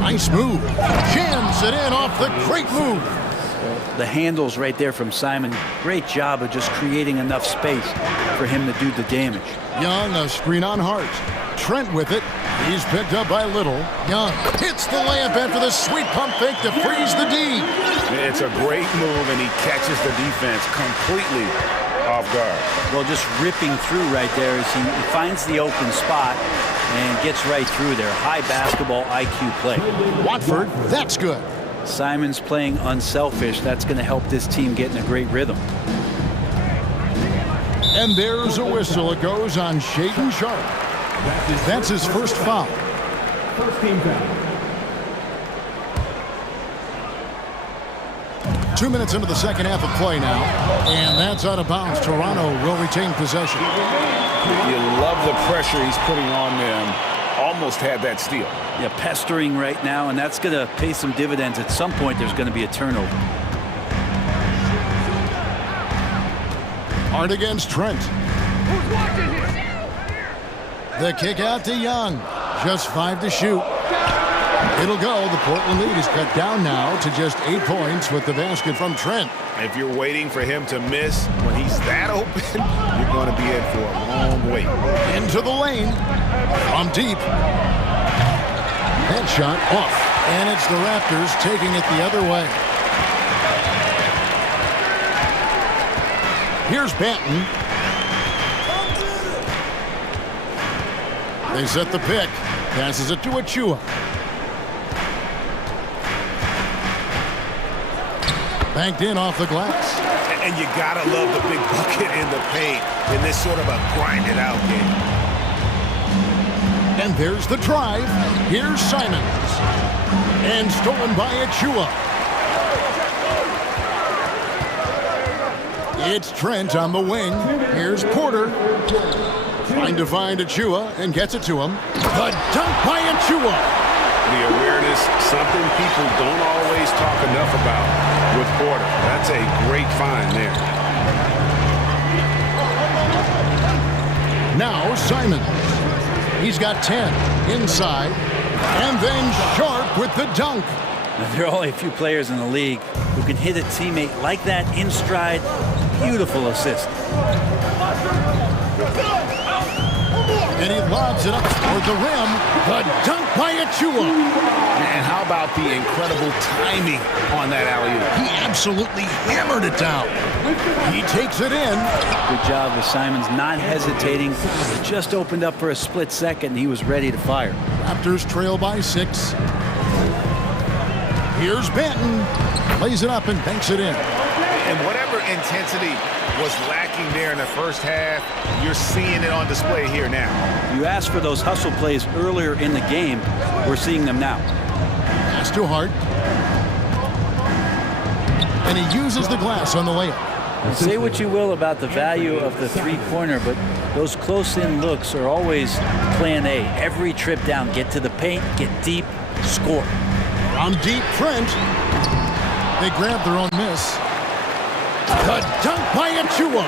Nice move. Jams it in off the great move. The handles right there from Simon. Great job of just creating enough space for him to do the damage. Young, a screen on Hart. Trent with it. He's picked up by Little. Young hits the layup after the sweet pump fake to freeze the D. It's a great move, and he catches the defense completely off guard. Well, just ripping through right there as he finds the open spot and gets right through there. High basketball IQ play. Watford, that's good. Simon's playing unselfish. That's going to help this team get in a great rhythm. And there's a whistle. It goes on Shaedon Sharpe. That's his first foul. First team foul. 2 minutes into the second half of play now. And that's out of bounds. Toronto will retain possession. You love the pressure he's putting on them. Almost had that steal. Yeah, pestering right now, and that's going to pay some dividends. At some point, there's going to be a turnover. Hard against Trent. The kick out to Young. Just 5 to shoot. It'll go. The Portland lead is cut down now to just 8 points with the basket from Trent. If you're waiting for him to miss when he's that open, you're going to be in for a long wait. Into the lane. From deep. Headshot off. And it's the Raptors taking it the other way. Here's Banton. They set the pick. Passes it to Achiuwa. Banked in off the glass. And you gotta love the big bucket in the paint in this sort of a grinded out game. And there's the drive. Here's Simons. And stolen by Achiuwa. It's Trent on the wing. Here's Porter. Trying to find Achiuwa and gets it to him. The dunk by Achiuwa. The awareness, something people don't always talk enough about with Porter. That's a great find there. Now Simons. He's got 10 inside. And then Sharpe with the dunk. Now, there are only a few players in the league who can hit a teammate like that in stride. Beautiful assist. And he lobs it up toward the rim. The dunk by Achiuwa. And how about the incredible timing on that alley-oop? He absolutely hammered it down. He takes it in. Good job with Simons not hesitating. It just opened up for a split second and he was ready to fire. Raptors trail by 6. Here's Banton. Plays it up and banks it in. And whatever intensity was lacking there in the first half, you're seeing it on display here now. You asked for those hustle plays earlier in the game. We're seeing them now. Pass to Hart. And he uses the glass on the layup. Say what you will about the value of the three-pointer, but those close-in looks are always plan A. Every trip down, get to the paint, get deep, score. From deep, Trent. They grab their own miss. The dunk by Achiuwa.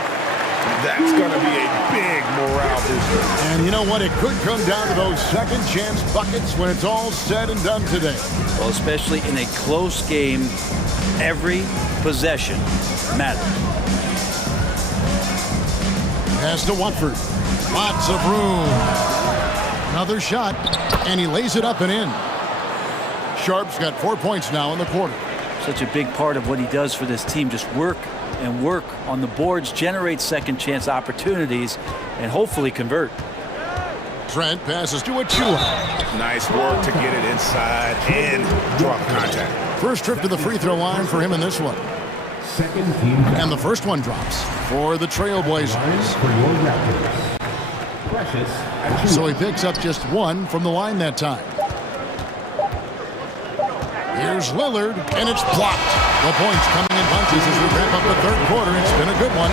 That's going to be a big morale booster. And you know what? It could come down to those second chance buckets when it's all said and done today. Well, especially in a close game, Every possession matters. Pass to Watford. Lots of room. Another shot, and he lays it up and in. Sharp's got 4 points now in the quarter. Such a big part of what he does for this team, just work and work on the boards, generate second chance opportunities, and hopefully convert. Trent passes to Achua. Nice work to get it inside and drop contact. First trip to the free throw line for him in this one. Second team. And the first one drops for the Trailblazers. For your Raptors. Precious. So he picks up just one from the line that time. Here's Lillard, and it's blocked. The points coming in bunches as we wrap up the third quarter. It's been a good one.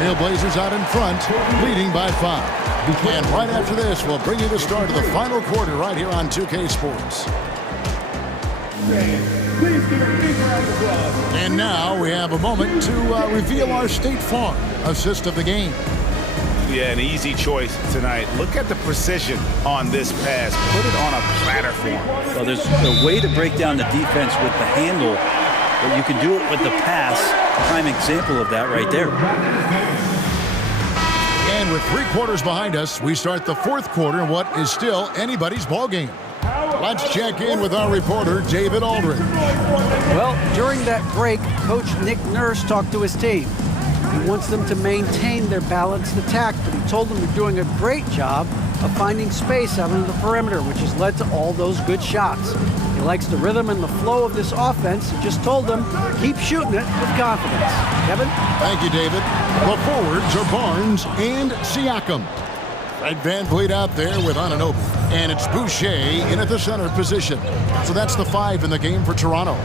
Trailblazers out in front, leading by 5. And right after this, we'll bring you the start of the final quarter right here on 2K Sports. And now we have a moment to reveal our State Farm assist of the game. Yeah, an easy choice tonight. Look at the precision on this pass. Put it on a platter for him. Well, there's a way to break down the defense with the handle, but you can do it with the pass. Prime example of that right there. And with 3 quarters behind us, we start the fourth quarter in what is still anybody's ball game. Let's check in with our reporter, David Aldridge. Well, during that break, Coach Nick Nurse talked to his team. He wants them to maintain their balanced attack, but he told them they're doing a great job of finding space out on the perimeter, which has led to all those good shots. He likes the rhythm and the flow of this offense. He just told them, keep shooting it with confidence. Kevin? Thank you, David. The forwards are Barnes and Siakam. Fred VanVleet out there with Anunoby. And it's Boucher in at the center position. So that's the 5 in the game for Toronto.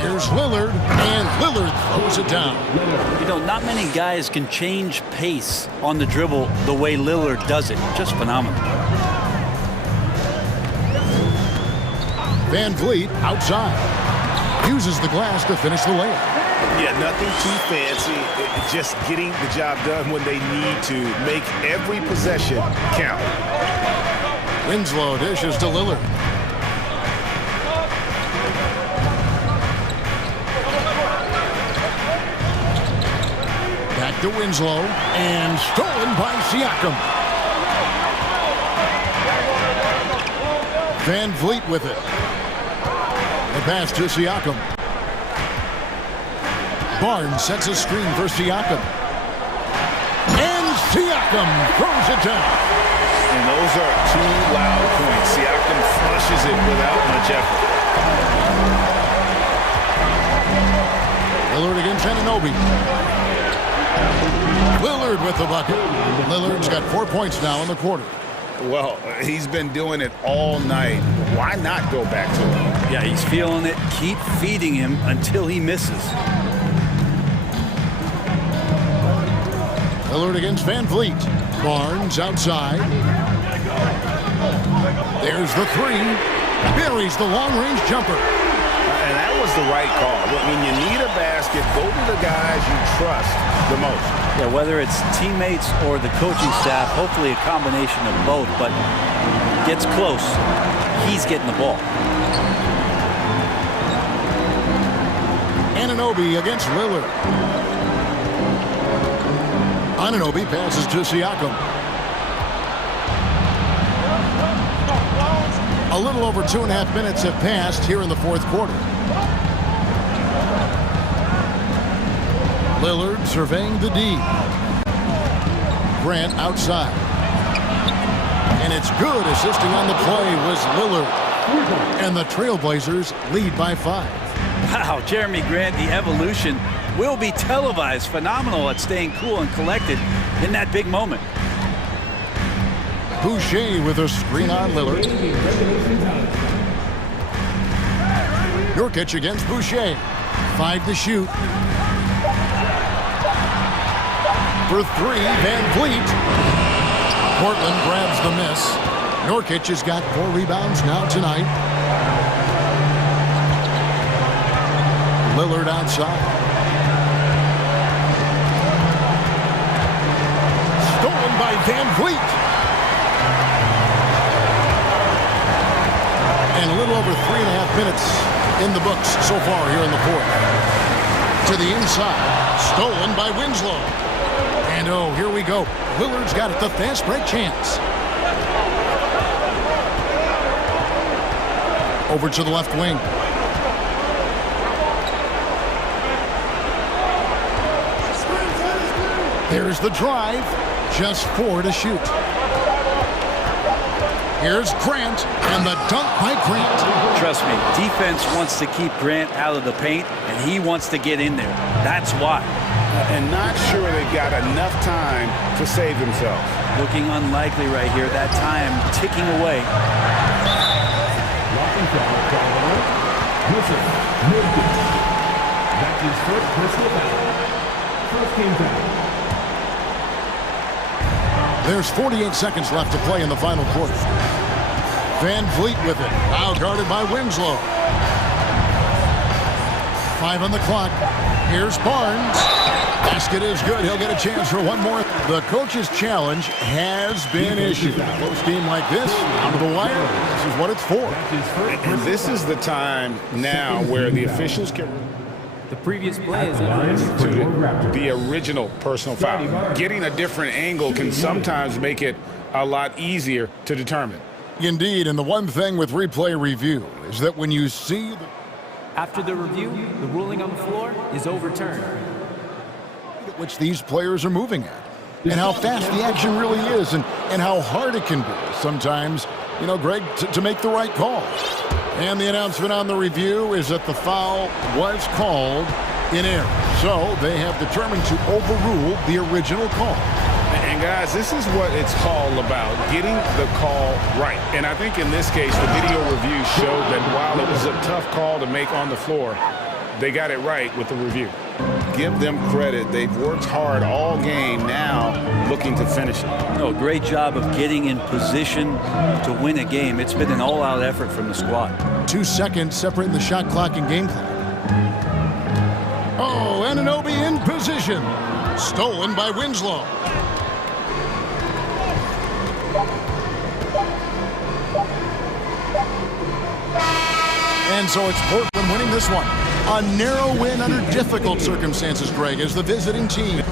Here's Lillard, and Lillard throws it down. You know, not many guys can change pace on the dribble the way Lillard does it. Just phenomenal. VanVleet outside. Uses the glass to finish the layup. Yeah, nothing too fancy. Just getting the job done when they need to. Make every possession count. Winslow dishes to Lillard. Back to Winslow, and stolen by Siakam. VanVleet with it. The pass to Siakam. Barnes sets a screen for Siakam. And Siakam throws it down. And those are 2 loud points. Siakam flushes it without much effort. Lillard against Anunoby. Lillard with the bucket. Lillard's got 4 points now in the quarter. Well, he's been doing it all night. Why not go back to it? Yeah, he's feeling it. Keep feeding him until he misses. Lillard against VanVleet. Barnes outside. There's the 3. Buries the long-range jumper. And that was the right call. When you need a basket, go to the guys you trust the most. Yeah, whether it's teammates or the coaching staff, hopefully a combination of both, but gets close. He's getting the ball. Anunoby against Lillard. Anunoby passes to Siakam. A little over 2.5 minutes have passed here in the fourth quarter. Lillard surveying the D. Grant outside. And it's good. Assisting on the play was Lillard. And the Trailblazers lead by 5. Wow, Jeremy Grant, the evolution will be televised. Phenomenal at staying cool and collected in that big moment. Boucher with a screen on Lillard. Nurkic against Boucher. 5 to shoot. For 3, VanVleet. Portland grabs the miss. Nurkic has got 4 rebounds now tonight. Lillard outside. Stolen by VanVleet. And a little over 3.5 minutes in the books so far here in the fourth. To the inside. Stolen by Winslow. And oh, here we go. Willard's got it, the fast break chance. Over to the left wing. There's the drive. Just 4 to shoot. Here's Grant, and the dunk by Grant. Trust me, defense wants to keep Grant out of the paint, and he wants to get in there. That's why. And not sure they got enough time to save themselves. Looking unlikely right here. That time ticking away. That's his first personal foul. First team foul. There's 48 seconds left to play in the final quarter. Van Vliet with it. Now guarded by Winslow. 5 on the clock. Here's Barnes. Basket is good. He'll get a chance for one more. The coach's challenge has been issued. A close game like this, out of the wire, this is what it's for. And this is the time now where the officials can... The previous play is the original personal foul. Getting a different angle can sometimes make it a lot easier to determine. Indeed, and the one thing with replay review is that when you see the... After the review, the ruling on the floor is overturned. ...which these players are moving at, and how fast the action really is, and how hard it can be sometimes, you know, Greg, to make the right call. And the announcement on the review is that the foul was called in error. So they have determined to overrule the original call. And guys, this is what it's all about, getting the call right. And I think in this case, the video review showed that while it was a tough call to make on the floor, they got it right with the review. Give them credit. They've worked hard all game, now looking to finish it. No, great job of getting in position to win a game. It's been an all-out effort from the squad. 2 seconds separating the shot clock and game clock. Oh, Anunoby in position. Stolen by Winslow. And so it's Portland winning this one. A narrow win under difficult circumstances, Greg, as the visiting team.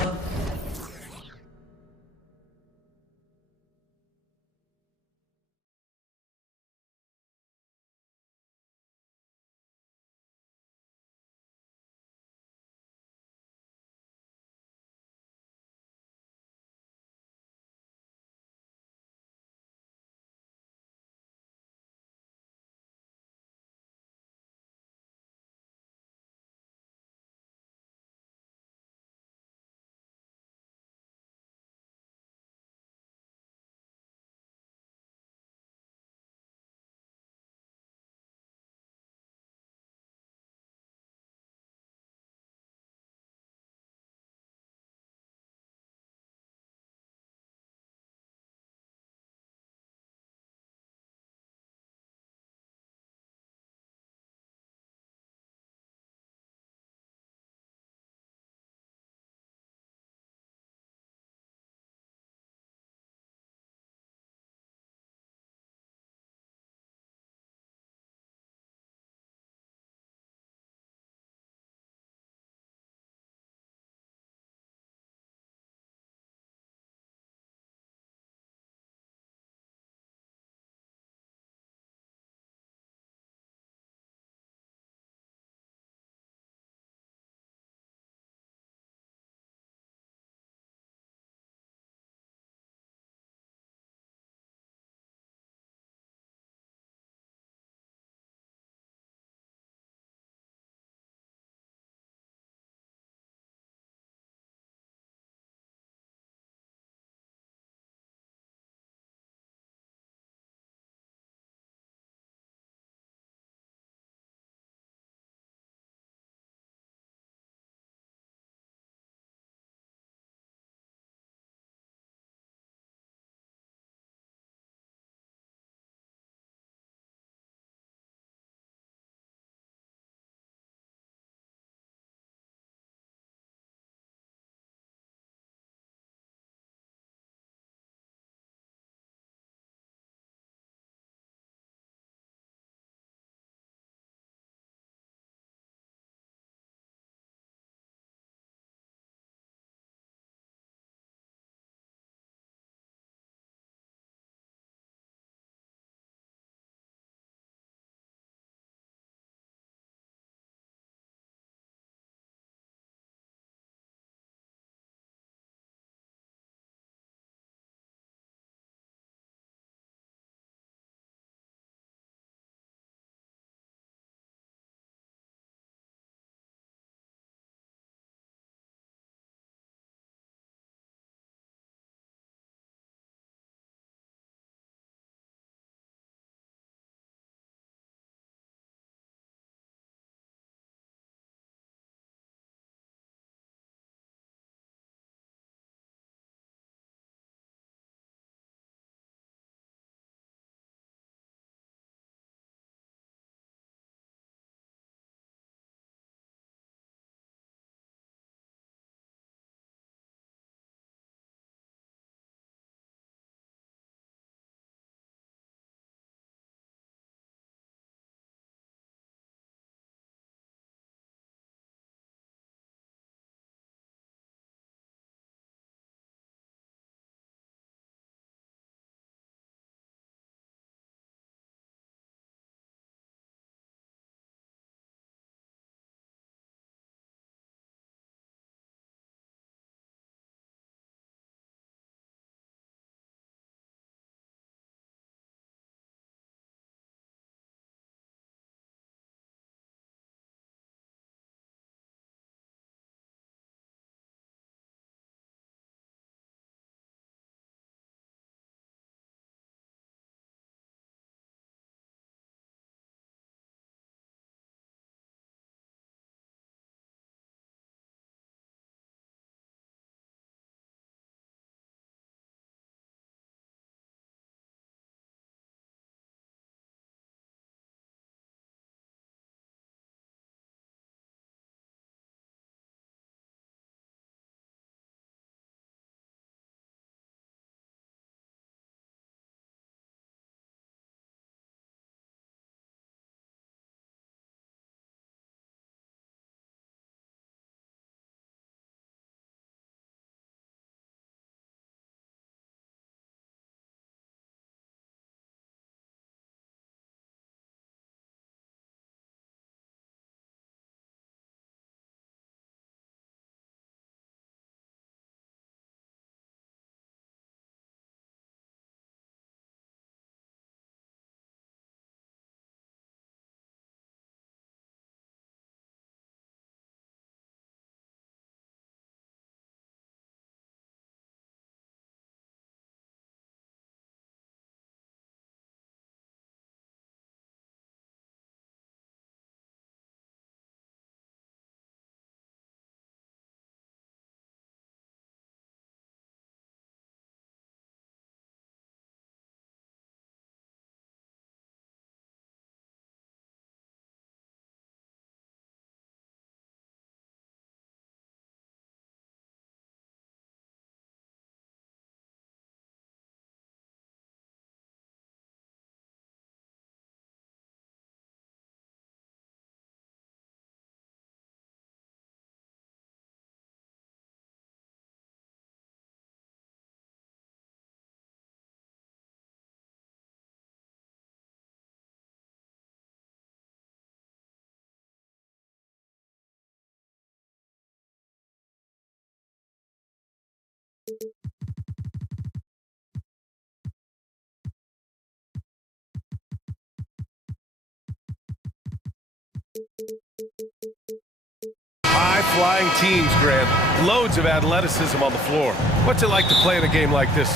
High-flying teams, Grant. Loads of athleticism on the floor. What's it like to play in a game like this?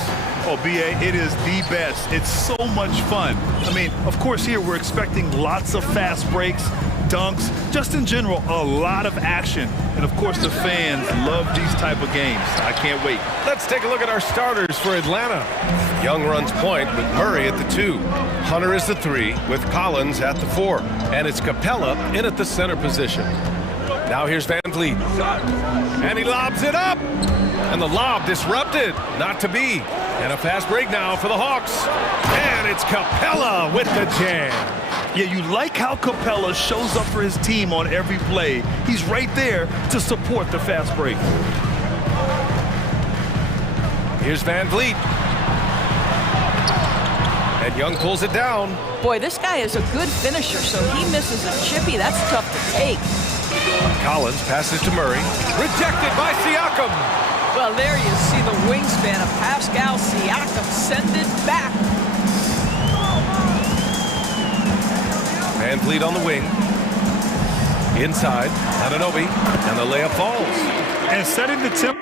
Oh, B.A., it is the best. It's so much fun. I mean, of course, here we're expecting lots of fast breaks, dunks, just in general, a lot of action. And, of course, the fans love these type of games. I can't wait. Let's take a look at our starters for Atlanta. Young runs point with Murray at the 2. Hunter is the 3 with Collins at the 4. And it's Capella in at the center position. Now here's Van Vliet. And he lobs it up. And the lob disrupted. Not to be. And a fast break now for the Hawks. And it's Capella with the jam. Yeah, you like how Capella shows up for his team on every play. He's right there to support the fast break. Here's Van Vliet. And Young pulls it down. Boy, this guy is a good finisher, so he misses a chippy. That's tough to take. Collins passes to Murray. Rejected by Siakam. Well, there you see the wingspan of Pascal Siakam. Send it back. Van Vliet on the wing. Inside, Anunoby, and the layup falls. And setting the tempo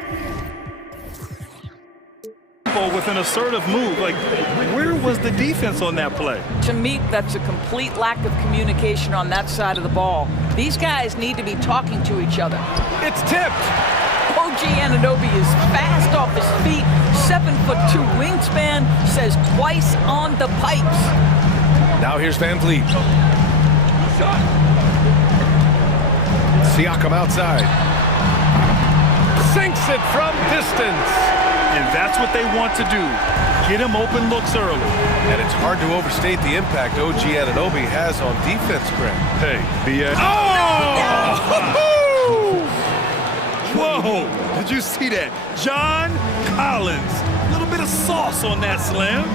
with an assertive move. Like, where was the defense on that play? To me, that's a complete lack of communication on that side of the ball. These guys need to be talking to each other. It's tipped. OG Anunoby is fast off his feet, 7'2" wingspan, says twice on the pipes. Now here's Van Vliet. Siakam outside. Sinks it from distance. And that's what they want to do. Get him open looks early. And it's hard to overstate the impact OG Anunoby has on defense, Grant. Hey, BS. Oh! Whoa! Did you see that? John Collins. A little bit of sauce on that slam.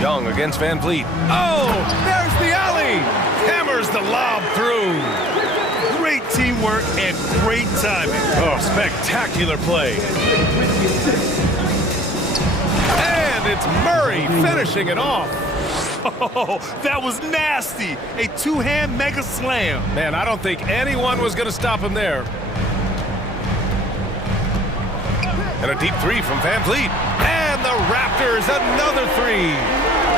Young against Van Vliet. Oh! There's the alley! Hammers the lob through. Great teamwork and great timing. Oh, spectacular play. And it's Murray finishing it off. Oh, that was nasty. A two-hand mega slam. Man, I don't think anyone was going to stop him there. And a deep 3 from Van Vliet. And the Raptors, another 3.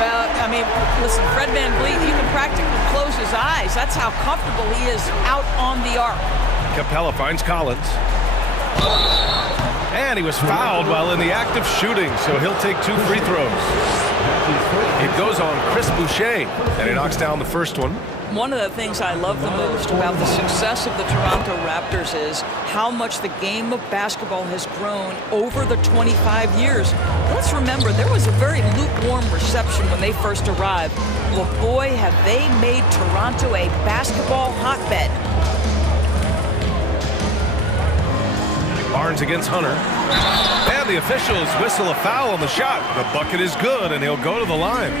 Well, I mean, listen, Fred Van Vliet, you can practically close his eyes. That's how comfortable he is out on the arc. Capella finds Collins. And he was fouled while in the act of shooting, so he'll take 2 free throws. It goes on Chris Boucher, and he knocks down the first one. One of the things I love the most about the success of the Toronto Raptors is how much the game of basketball has grown over the 25 years. Let's remember, there was a very lukewarm reception when they first arrived. Well, boy, have they made Toronto a basketball hotbed. Barnes against Hunter. And the officials whistle a foul on the shot. The bucket is good, and he'll go to the line.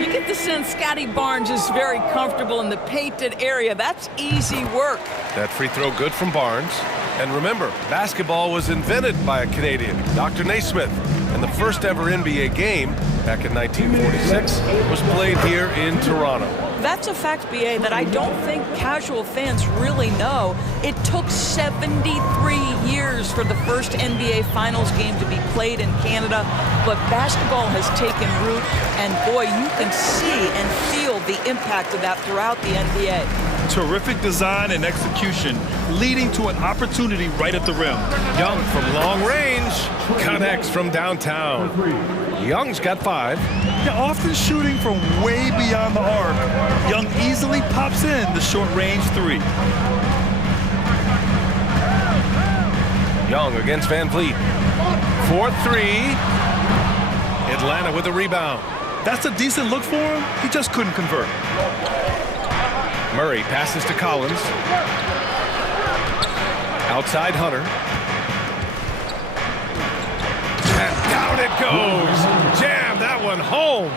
You get the sense Scotty Barnes is very comfortable in the painted area. That's easy work. That free throw good from Barnes. And remember, basketball was invented by a Canadian, Dr. Naismith. And the first ever NBA game, back in 1946, was played here in Toronto. That's a fact, BA, that I don't think casual fans really know. It took 73 years for the first NBA Finals game to be played in Canada, but basketball has taken root, and boy, you can see and feel the impact of that throughout the NBA. Terrific design and execution, leading to an opportunity right at the rim. Young from long range, connects from downtown. Young's got 5. Yeah, often shooting from way beyond the arc. Young easily pops in the short-range 3. Young against Van Vliet. 4-3. Atlanta with a rebound. That's a decent look for him. He just couldn't convert. Murray passes to Collins. Outside Hunter. And down it goes. Jam that one home.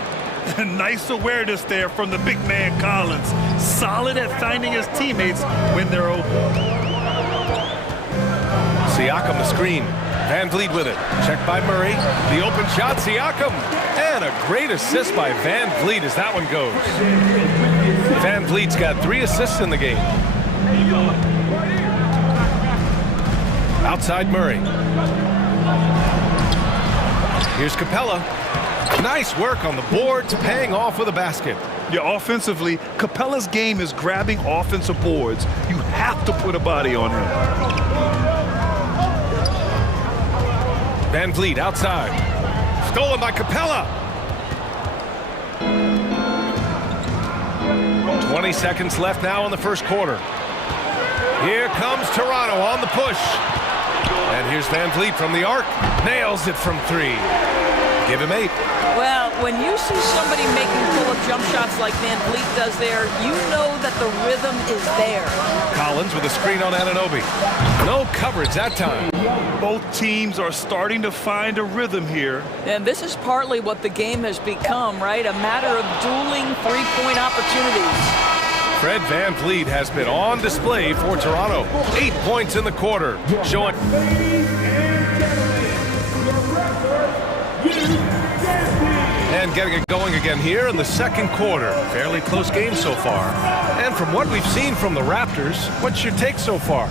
Nice awareness there from the big man Collins. Solid at finding his teammates when they're open. Siakam the screen. Van Vliet with it. Checked by Murray. The open shot, Siakam. And a great assist by Van Vliet as that one goes. Van Vliet's got 3 assists in the game. Outside Murray. Here's Capella. Nice work on the boards, paying off with a basket. Yeah, offensively, Capella's game is grabbing offensive boards. You have to put a body on him. Van Vliet outside. Stolen by Capella. 20 seconds left now in the first quarter. Here comes Toronto on the push. And here's Van Vliet from the arc. Nails it from 3. Give him 8. Well, when you see somebody making pull-up jump shots like Van Vliet does there, you know that the rhythm is there. Collins with a screen on Anunoby. No coverage that time. Both teams are starting to find a rhythm here. And this is partly what the game has become, right? A matter of dueling three-point opportunities. Fred Van Vliet has been on display for Toronto. 8 points in the quarter, showing... And getting it going again here in the second quarter. Fairly close game so far. And from what we've seen from the Raptors, what's your take so far?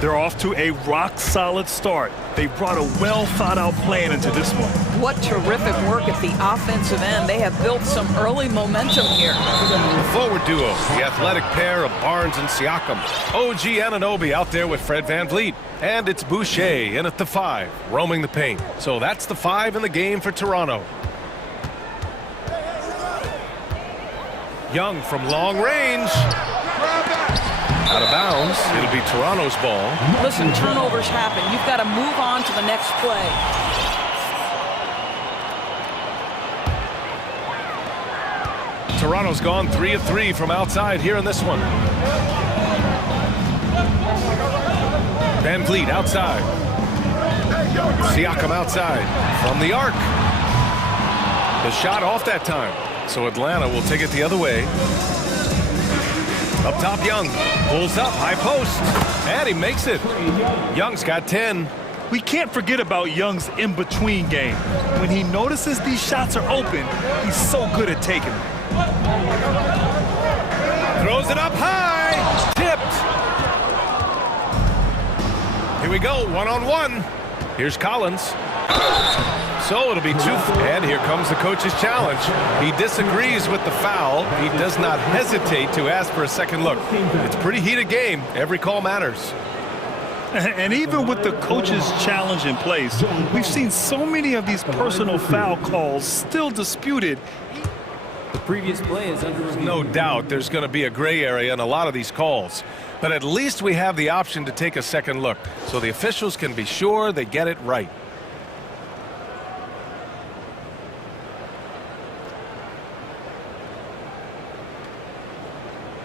They're off to a rock-solid start. They brought a well-thought-out plan into this one. What terrific work at the offensive end. They have built some early momentum here. The forward duo, the athletic pair of Barnes and Siakam. OG Anunoby out there with Fred Van Vliet. And it's Boucher in at the 5, roaming the paint. So that's the 5 in the game for Toronto. Young from long range. Out of bounds. It'll be Toronto's ball. Listen, turnovers happen. You've got to move on to the next play. Toronto's gone 3 of 3 from outside here in this one. Van Vliet outside. Siakam outside. From the arc. The shot off that time. So Atlanta will take it the other way. Up top, Young. Pulls up, high post. And he makes it. Young's got 10. We can't forget about Young's in-between game. When he notices these shots are open, he's so good at taking them. Throws it up high. Tipped. Here we go, one-on-one. Here's Collins. So it'll be 2. And here comes the coach's challenge. He disagrees with the foul. He does not hesitate to ask for a second look. It's a pretty heated game. Every call matters. And even with the coach's challenge in place, we've seen so many of these personal foul calls still disputed. The previous play is under review. No doubt there's going to be a gray area in a lot of these calls. But at least we have the option to take a second look, so the officials can be sure they get it right.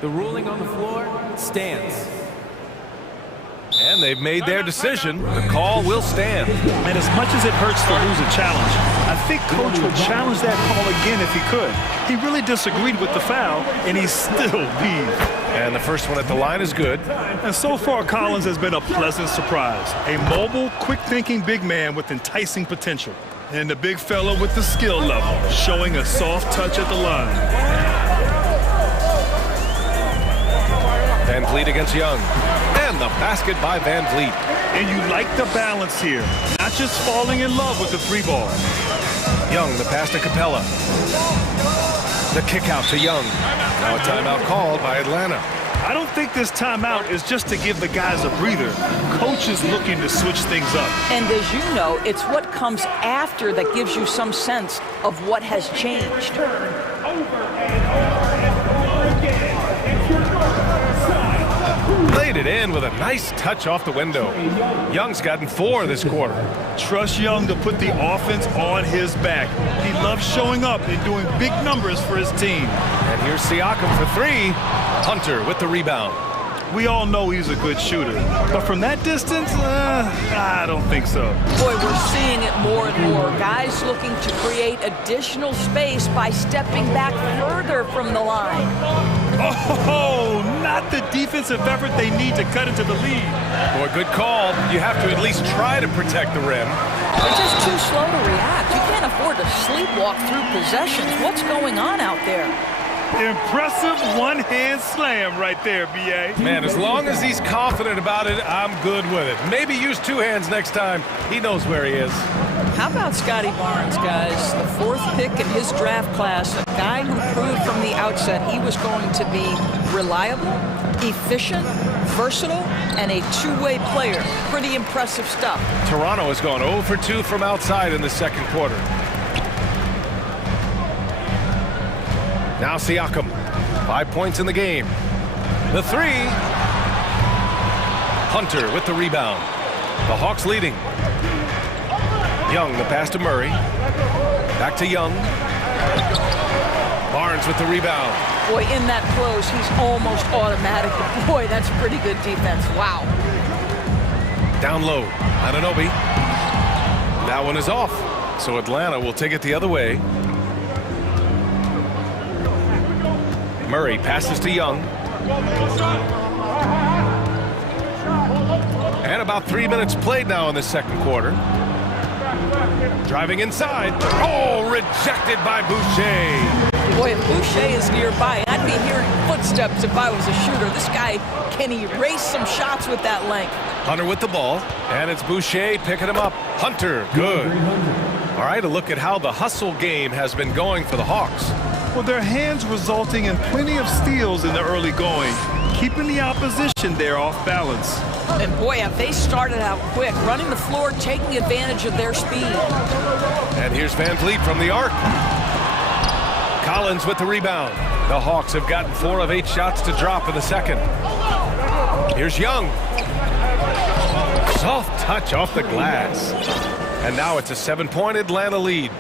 The ruling on the floor stands. And they've made their decision. The call will stand. And as much as it hurts to lose a challenge, I think Coach would challenge that call again if he could. He really disagreed with the foul, and he's still peeved. And the first one at the line is good. And so far, Collins has been a pleasant surprise. A mobile, quick-thinking big man with enticing potential. And the big fella with the skill level, showing a soft touch at the line. Van Vliet against Young. And the basket by Van Vliet. And you like the balance here. Not just falling in love with the 3 ball. Young, the pass to Capella. The kick out to Young. Now a timeout called by Atlanta. I don't think this timeout is just to give the guys a breather. Coach is looking to switch things up. And as you know, it's what comes after that gives you some sense of what has changed. Laid it in with a nice touch off the window. Young's gotten 4 this quarter. Trust Young to put the offense on his back. He loves showing up and doing big numbers for his team. And here's Siakam for 3. Hunter with the rebound. We all know he's a good shooter. But from that distance, I don't think so. Boy, we're seeing it more and more. Guys looking to create additional space by stepping back further from the line. Oh, not the defensive effort they need to cut into the lead. Boy, good call. You have to at least try to protect the rim. They're just too slow to react. You can't afford to sleepwalk through possessions. What's going on out there? Impressive one-hand slam right there, B.A. Man, as long as he's confident about it, I'm good with it. Maybe use two hands next time. He knows where he is. How about Scotty Barnes, guys? The fourth pick in his draft class, a guy who proved from the outset he was going to be reliable, efficient, versatile, and a two-way player. Pretty impressive stuff. Toronto has gone 0 for 2 from outside in the second quarter. Now Siakam, 5 points in the game. The three. Hunter with the rebound. The Hawks leading. Young, the pass to Murray. Back to Young. Barnes with the rebound. Boy, in that close, he's almost automatic. Boy, that's pretty good defense. Wow. Down low, Anunoby. That one is off. So Atlanta will take it the other way. Murray passes to Young. And about 3 minutes played now in the second quarter. Driving inside. Oh, rejected by Boucher. Boy, if Boucher is nearby, I'd be hearing footsteps if I was a shooter. This guy can erase some shots with that length. Hunter with the ball. And it's Boucher picking him up. Hunter, good. All right, a look at how the hustle game has been going for the Hawks. Well, their hands resulting in plenty of steals in the early going, keeping the opposition there off balance. And boy, have they started out quick, running the floor, taking advantage of their speed. And here's Van Vliet from the arc. Collins with the rebound. The Hawks have gotten 4 of 8 shots to drop in the second. Here's Young. Soft touch off the glass. And now it's a 7-point Atlanta lead.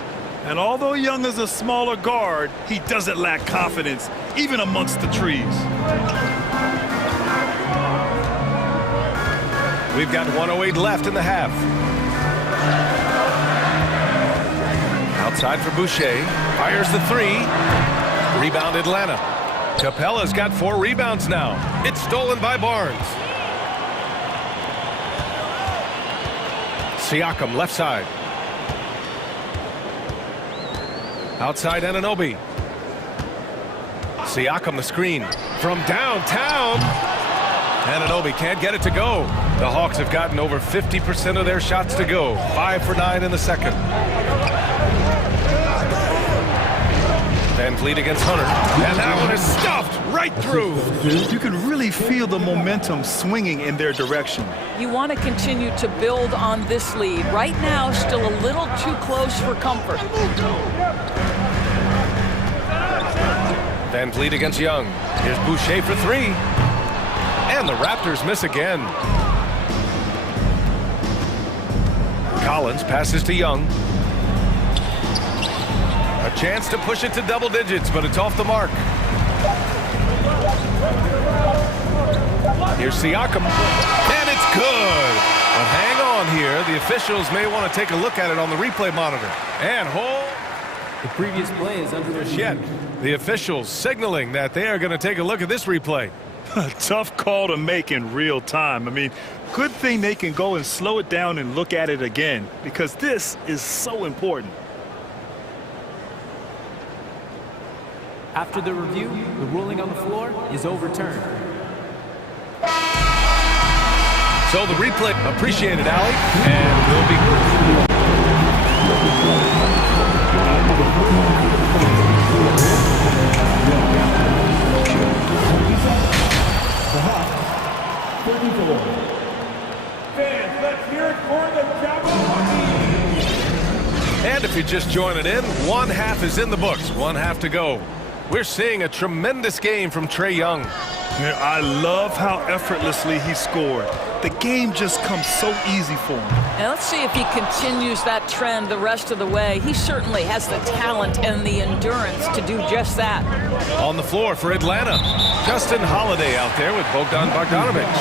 And although Young is a smaller guard, he doesn't lack confidence, even amongst the trees. We've got 1:08 left in the half. Outside for Boucher. Fires the three. Rebound Atlanta. Capella's got 4 rebounds now. It's stolen by Barnes. Siakam left side. Outside Anunoby. Siakam the screen from downtown. Anunoby can't get it to go. The Hawks have gotten over 50% of their shots to go. 5 for 9 in the second. Van Vliet against Hunter. And that one is stuffed right through. You can really feel the momentum swinging in their direction. You want to continue to build on this lead. Right now, still a little too close for comfort. Van Vliet against Young. Here's Boucher for 3. And the Raptors miss again. Collins passes to Young. A chance to push it to double digits, but it's off the mark. Here's Siakam. And it's good. But hang on here. The officials may want to take a look at it on the replay monitor. And hold. The previous play is under Yet. The officials signaling that they are going to take a look at this replay. A tough call to make in real time. I mean, good thing they can go and slow it down and look at it again, because this is so important. After the review, the ruling on the floor is overturned. So the replay, appreciated, Allie, and will be. And if you're just joining in, one half is in the books, one half to go. We're seeing a tremendous game from Trae Young. I love how effortlessly he scored. the game just comes so easy for him. And let's see if he continues that trend the rest of the way. He certainly has the talent and the endurance to do just that. On the floor for Atlanta, Justin Holiday out there with Bogdan Bogdanovic.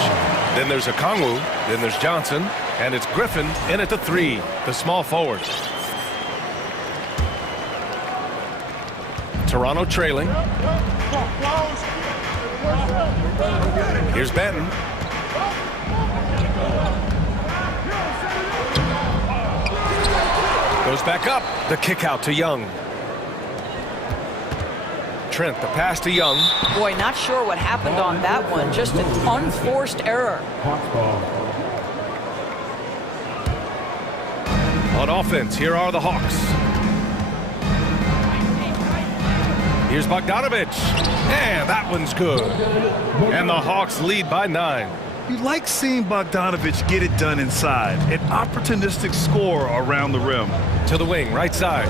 Then there's Okongwu, then there's Johnson, and it's Griffin in at the 3, the small forward. Toronto trailing. Here's Benton. Goes back up. The kick out to Young. Trent, the pass to Young. Boy, not sure what happened on that one. Just an unforced error. On offense, here are the Hawks. Here's Bogdanovic. And that one's good. And the Hawks lead by 9. You like seeing Bogdanovic get it done inside. An opportunistic score around the rim. To the wing, right side.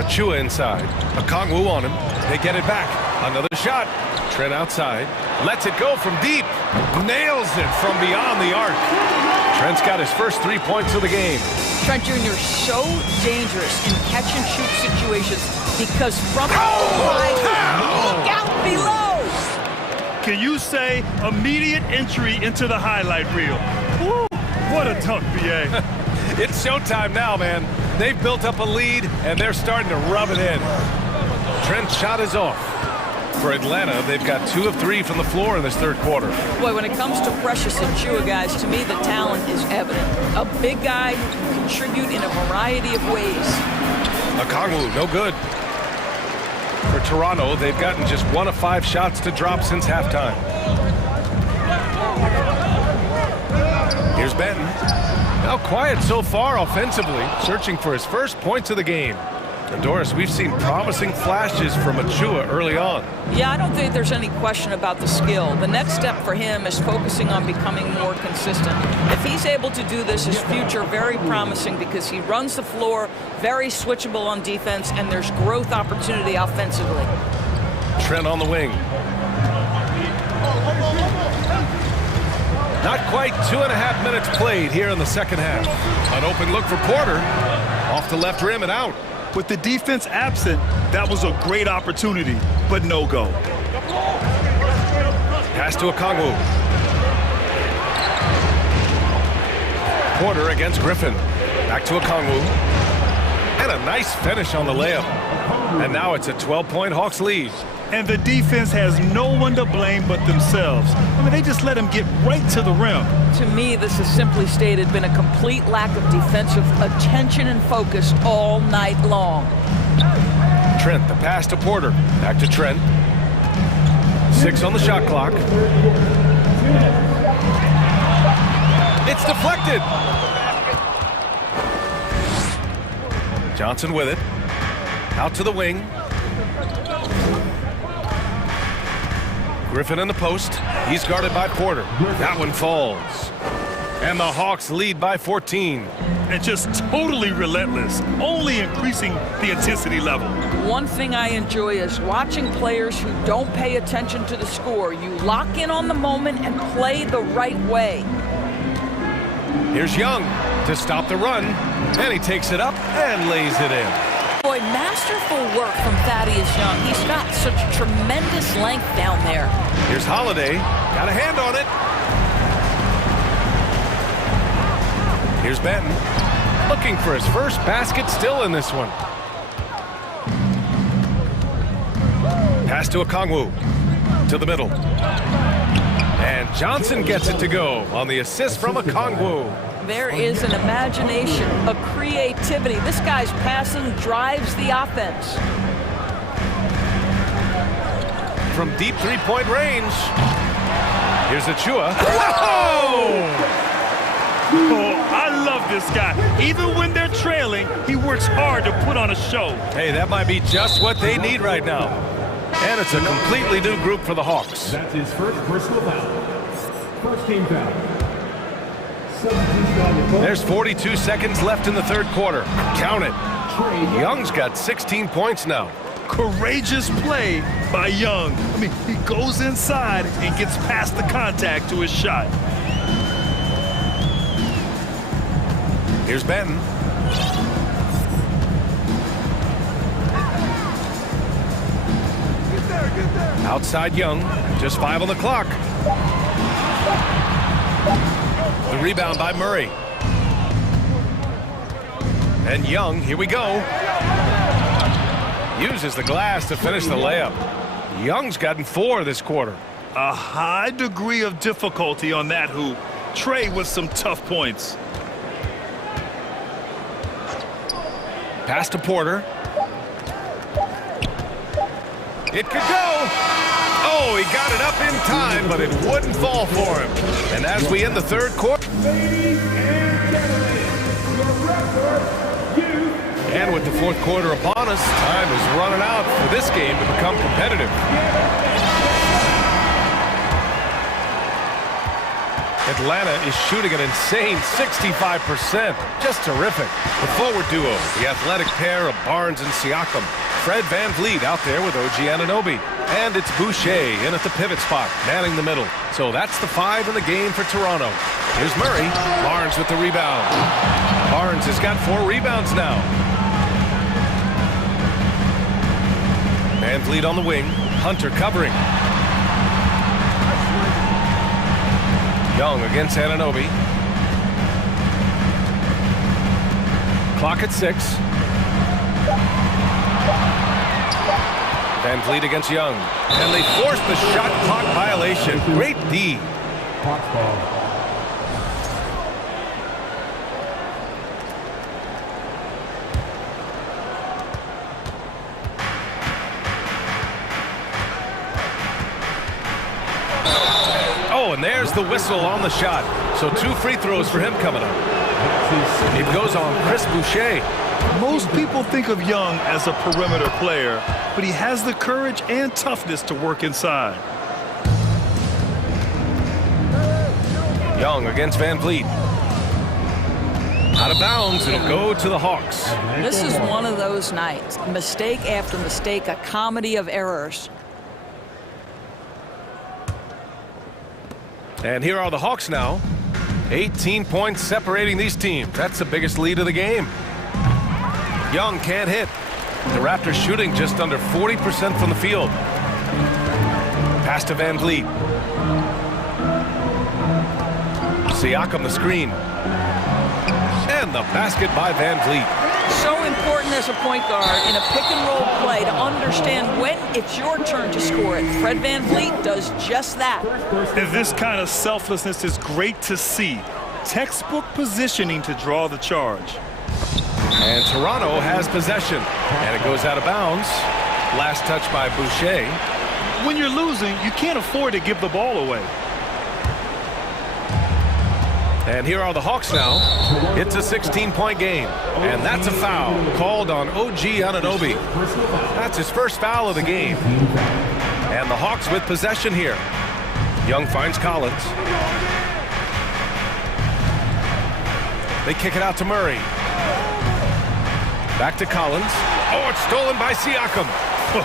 Achua inside. Okongwu on him. They get it back. Another shot. Trent outside. Lets it go from deep. Nails it from beyond the arc. Trent's got his first 3 points of the game. Trent Jr. so dangerous in catch-and-shoot situations because from... Look out below! Can you say immediate entry into the highlight reel? Woo, what a dunk, BA. It's showtime now, man. They've built up a lead, and they're starting to rub it in. Trent's shot is off. For Atlanta, they've got 2 of 3 from the floor in this third quarter. Boy, when it comes to Precious and Chua, guys, to me the talent is evident. A big guy who can contribute in a variety of ways. Okongwu, no good. For Toronto, they've gotten just 1 of 5 shots to drop since halftime. Here's Benton. Now quiet so far offensively, searching for his first points of the game. And Doris, we've seen promising flashes from Achua early on. Yeah, I don't think there's any question about the skill. The next step for him is focusing on becoming more consistent. If he's able to do this, his future very promising because he runs the floor, very switchable on defense, and there's growth opportunity offensively. Trent on the wing. Not quite 2.5 minutes played here in the second half. An open look for Porter. Off the left rim and out. With the defense absent, that was a great opportunity, but no go. Pass to Okongwu. Porter against Griffin. Back to Okongwu. And a nice finish on the layup. And now it's a 12-point Hawks lead. And the defense has no one to blame but themselves. I mean, they just let him get right to the rim. To me, this has simply stated been a complete lack of defensive attention and focus all night long. Trent, the pass to Porter. Back to Trent. 6 on the shot clock. It's deflected. Johnson with it. Out to the wing. Griffin in the post. He's guarded by Porter. That one falls. And the Hawks lead by 14. And just totally relentless, only increasing the intensity level. One thing I enjoy is watching players who don't pay attention to the score. You lock in on the moment and play the right way. Here's Young to stop the run. And he takes it up and lays it in. Boy, masterful work from Thaddeus Young. He's got such tremendous length down there. Here's Holiday. Got a hand on it. Here's Benton. Looking for his first basket still in this one. Pass to Okongwu. To the middle. And Johnson gets it to go on the assist from Okongwu. There is an imagination, a creativity. This guy's passing drives the offense. From deep three-point range. Here's Achua. Oh, I love this guy. Even when they're trailing, he works hard to put on a show. Hey, that might be just what they need right now. And it's a completely new group for the Hawks. That's his first personal foul. First team foul. There's 42 seconds left in the third quarter. Count it. Young's got 16 points now. Courageous play by Young. I mean, he goes inside and gets past the contact to his shot. Here's Benton. Outside Young, just 5 on the clock. The rebound by Murray. And Young, here we go. Uses the glass to finish the layup. Young's gotten 4 this quarter. A high degree of difficulty on that hoop. Trey with some tough points. Pass to Porter. It could go. Oh, he got it up in time, but it wouldn't fall for him. And as we end the third quarter. And with the fourth quarter upon us, time is running out for this game to become competitive. Atlanta is shooting an insane 65%. Just terrific. The forward duo, the athletic pair of Barnes and Siakam. Fred VanVleet out there with OG Anunoby. And it's Boucher in at the pivot spot, manning the middle. So that's the 5 in the game for Toronto. Here's Murray. Barnes with the rebound. Barnes has got 4 rebounds now. VanVleet on the wing. Hunter covering. Young against Anunoby. Clock at 6. VanVleet against Young. And they forced the shot clock violation. Great D. Oh, and there's the whistle on the shot. So 2 free throws for him coming up. It goes on Chris Boucher. Most people think of Young as a perimeter player, but he has the courage and toughness to work inside. Young against VanVleet. Out of bounds, it'll go to the Hawks. This is one of those nights. Mistake after mistake, a comedy of errors. And here are the Hawks now. 18 points separating these teams. That's the biggest lead of the game. Young can't hit. The Raptors shooting just under 40% from the field. Pass to VanVleet. Siakam the screen. And the basket by VanVleet. So important as a point guard in a pick-and-roll play to understand when it's your turn to score it. Fred VanVleet does just that. And this kind of selflessness is great to see. Textbook positioning to draw the charge. And Toronto has possession. And it goes out of bounds. Last touch by Boucher. When you're losing, you can't afford to give the ball away. And here are the Hawks now. It's a 16-point game. And that's a foul called on OG Anunoby. That's his first foul of the game. And the Hawks with possession here. Young finds Collins. They kick it out to Murray. Back to Collins. Oh, it's stolen by Siakam.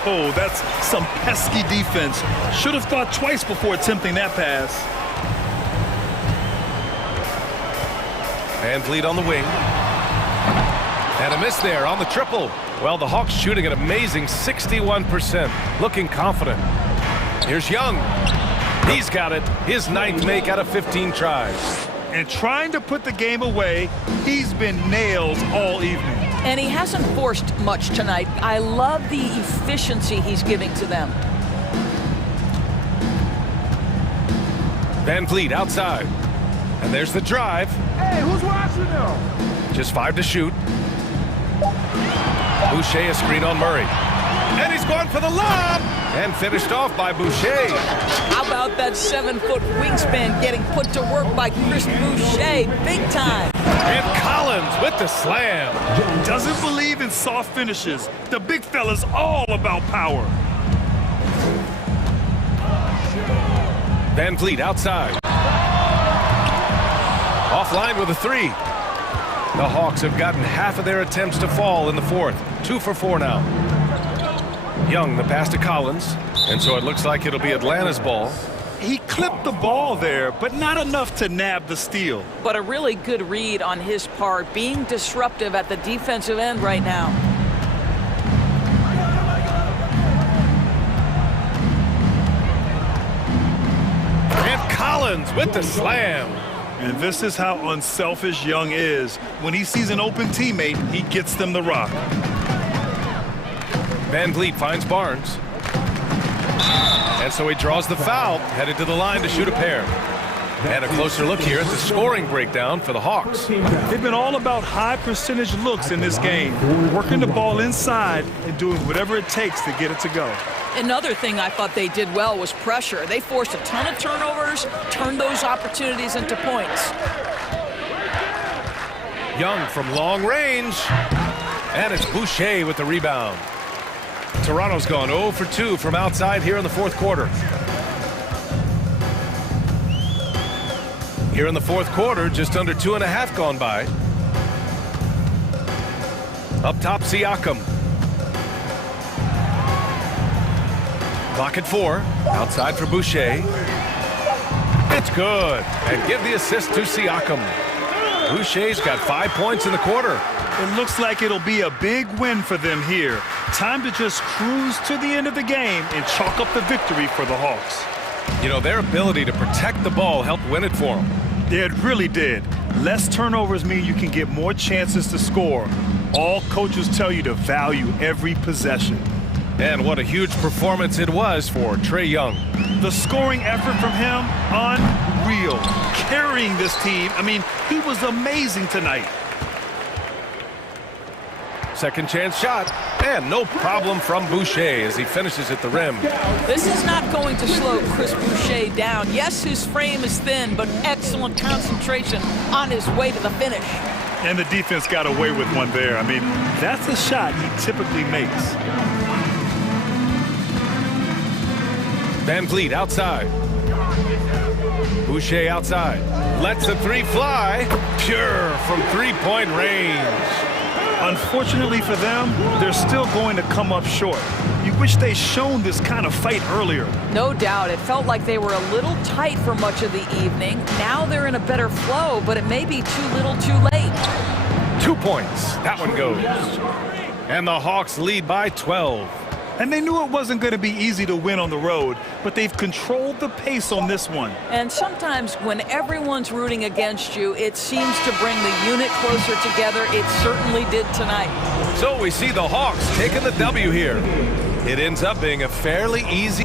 Oh, that's some pesky defense. Should have thought twice before attempting that pass. VanVleet on the wing. And a miss there on the triple. Well, the Hawks shooting an amazing 61%. Looking confident. Here's Young. He's got it. His 9th make out of 15 tries. And trying to put the game away, he's been nailed all evening. And he hasn't forced much tonight. I love the efficiency he's giving to them. VanVleet outside. And there's the drive. Hey, who's watching now? Just 5 to shoot. Boucher a screen on Murray. And he's gone for the lob. And finished off by Boucher. How about that 7-foot wingspan getting put to work by Chris Boucher? Big time. And Collins with the slam. Doesn't believe in soft finishes. The big fella's all about power. VanVleet outside. Offline with a 3. The Hawks have gotten half of their attempts to fall in the fourth. 2 for 4 now. Young, the pass to Collins. And so it looks like it'll be Atlanta's ball. He clipped the ball there, but not enough to nab the steal. But a really good read on his part, being disruptive at the defensive end right now. And Collins with the slam. And this is how unselfish Young is. When he sees an open teammate, he gets them the rock. Van Vliet finds Barnes. And so he draws the foul, headed to the line to shoot a pair. And a closer look here at the scoring breakdown for the Hawks. They've been all about high percentage looks in this game, working the ball inside and doing whatever it takes to get it to go. Another thing I thought they did well was pressure. They forced a ton of turnovers, turned those opportunities into points. Young from long range. And it's Boucher with the rebound. Toronto's gone 0 for 2 from outside here in the fourth quarter. Here in the fourth quarter, just under 2.5 gone by. Up top, Siakam. Clock at 4. Outside for Boucher. It's good. And give the assist to Siakam. Boucher's got 5 points in the quarter. It looks like it'll be a big win for them here. Time to just cruise to the end of the game and chalk up the victory for the Hawks. You know, their ability to protect the ball helped win it for them. It really did. Less turnovers mean you can get more chances to score. All coaches tell you to value every possession. And what a huge performance it was for Trae Young. The scoring effort from him, unreal. Carrying this team, I mean, he was amazing tonight. Second chance shot, and no problem from Boucher as he finishes at the rim. This is not going to slow Chris Boucher down. Yes, his frame is thin, but excellent concentration on his way to the finish. And the defense got away with one there. I mean, that's a shot he typically makes. Van Vliet outside. Boucher outside. Lets the three fly. Pure from three-point range. Unfortunately for them, they're still going to come up short. You wish they'd shown this kind of fight earlier. No doubt. It felt like they were a little tight for much of the evening. Now they're in a better flow, but it may be too little too late. 2 points. That one goes. And the Hawks lead by 12. And they knew it wasn't going to be easy to win on the road, but they've controlled the pace on this one. And sometimes when everyone's rooting against you, it seems to bring the unit closer together. It certainly did tonight. So we see the Hawks taking the W here. It ends up being a fairly easy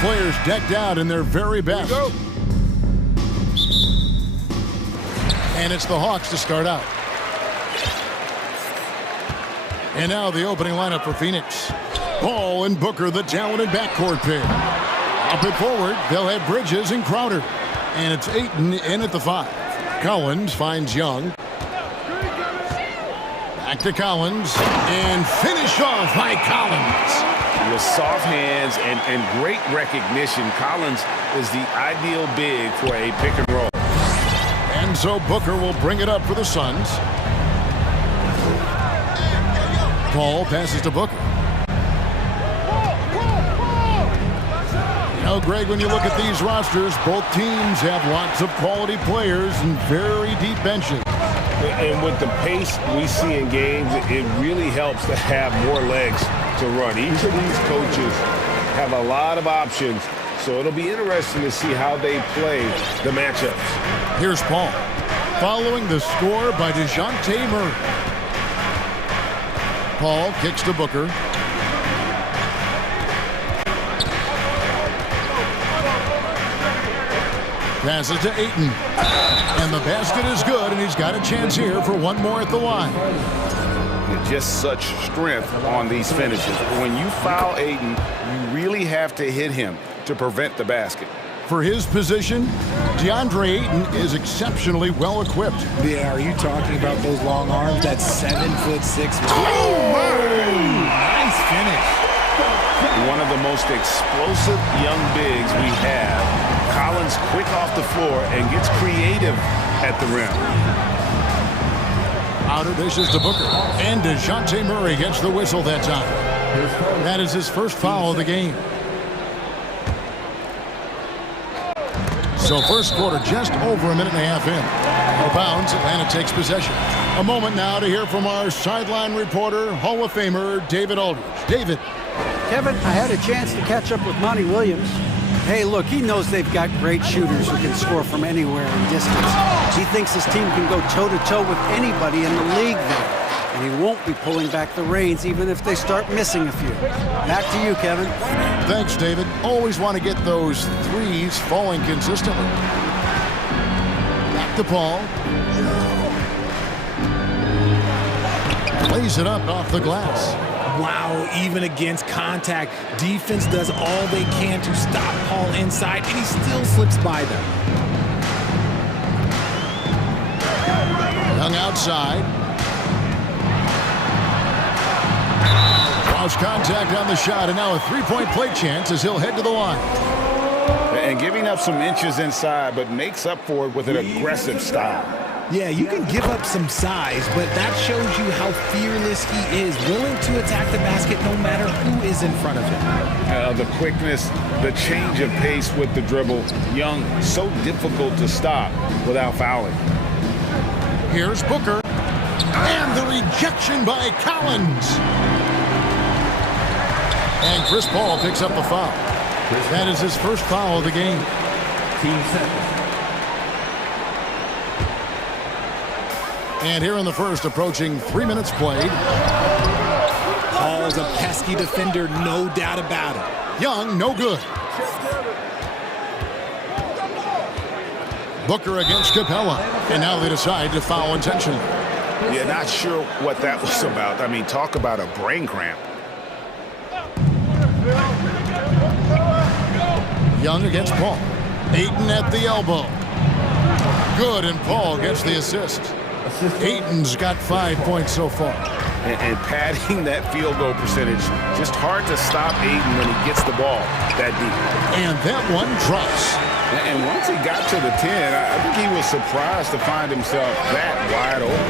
players decked out in their very best. And it's the Hawks to start out. And now the opening lineup for Phoenix. Paul and Booker, the talented backcourt pair. Up and forward, they'll have Bridges and Crowder. And it's Ayton in at the 5. Collins finds Young. Back to Collins. And finish off by Collins. With soft hands and great recognition, Collins is the ideal big for a pick and roll. And so Booker will bring it up for the Suns. Paul passes to Booker. You know, Greg, when you look at these rosters, both teams have lots of quality players and very deep benches. And with the pace we see in games, it really helps to have more legs to run. Each of these coaches have a lot of options, so it'll be interesting to see how they play the matchups. Here's Paul, following the score by DeJounte Murray. Paul kicks to Booker. Passes to Ayton. And the basket is good, and he's got a chance here for one more at the line. Just such strength on these finishes. When you foul Ayton, you really have to hit him to prevent the basket. For his position, DeAndre Ayton is exceptionally well equipped. Yeah, are you talking about those long arms? That's 7'6". Oh, nice finish. One of the most explosive young bigs we have. Collins quick off the floor and gets creative at the rim. Outer dishes to Booker. And DeJounte Murray gets the whistle that time. That is his first foul of the game. So first quarter just over a minute and a half in. Out of bounds, Atlanta takes possession. A moment now to hear from our sideline reporter, Hall of Famer David Aldridge. David. Kevin, I had a chance to catch up with Monty Williams. Hey, look, he knows they've got great shooters who can score from anywhere in distance. He thinks his team can go toe-to-toe with anybody in the league there. And he won't be pulling back the reins even if they start missing a few. Back to you, Kevin. Thanks, David. Always want to get those threes falling consistently. Back to Paul. Lays it up off the glass. Wow, even against contact, defense does all they can to stop Paul inside, and he still slips by them. Young outside. Lost contact on the shot, and now a three-point play chance as he'll head to the line. And giving up some inches inside, but makes up for it with an aggressive style. Yeah, you can give up some size, but that shows you how fearless he is, willing to attack the basket no matter who is in front of him. The quickness, the change of pace with the dribble. Young, so difficult to stop without fouling. Here's Booker. And the rejection by Collins. And Chris Paul picks up the foul. That is his first foul of the game. Team second. And here in the first, approaching 3 minutes played. Paul's a pesky defender, no doubt about it. Young, no good. Booker against Capella. And now they decide to foul intentionally. Yeah, not sure what that was about. I mean, talk about a brain cramp. Young against Paul. Ayton at the elbow. Good, and Paul gets the assist. Ayton's got 5 points so far. And padding that field goal percentage, just hard to stop Ayton when he gets the ball that deep. And that one drops. And once he got to the 10, I think he was surprised to find himself that wide open.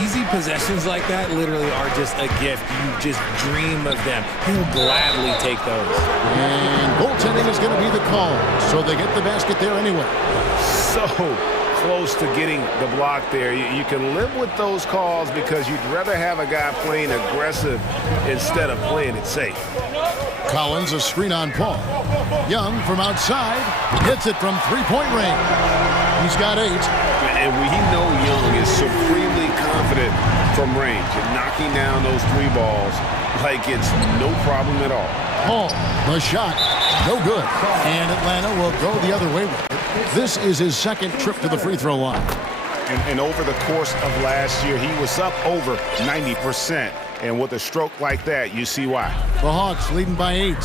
Easy possessions like that literally are just a gift. You just dream of them. He'll gladly take those. And goaltending is going to be the call, so they get the basket there anyway. So close to getting the block there. You can live with those calls because you'd rather have a guy playing aggressive instead of playing it safe. Collins, a screen on Paul. Young from outside hits it from three-point range. He's got 8. And we know Young is supremely confident from range and knocking down those 3 balls like it's no problem at all. Paul, the shot, No good. And Atlanta will go the other way with it. This is his second trip to the free throw line. And over the course of last year, he was up over 90%. And with a stroke like that, you see why. The Hawks leading by 8.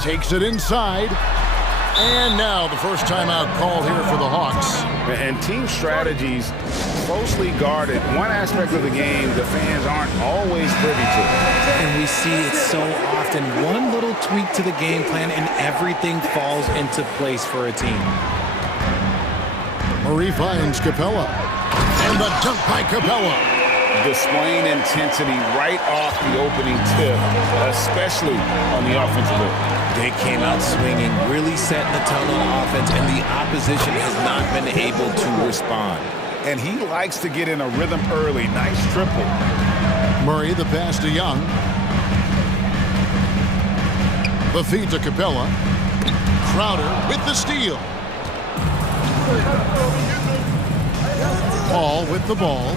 Takes it inside. And now the first timeout called here for the Hawks. And team strategies closely guarded. One aspect of the game the fans aren't always privy to. And we see it so often. One little tweak to the game plan and everything falls into place for a team. Murray finds Capella. And the dunk by Capella. Displaying intensity right off the opening tip, especially on the offensive end. They came out swinging, really setting the tone on offense, and the opposition has not been able to respond. And he likes to get in a rhythm early. Nice triple. Murray, the pass to Young. The feed to Capella. Crowder with the steal. Paul with the ball.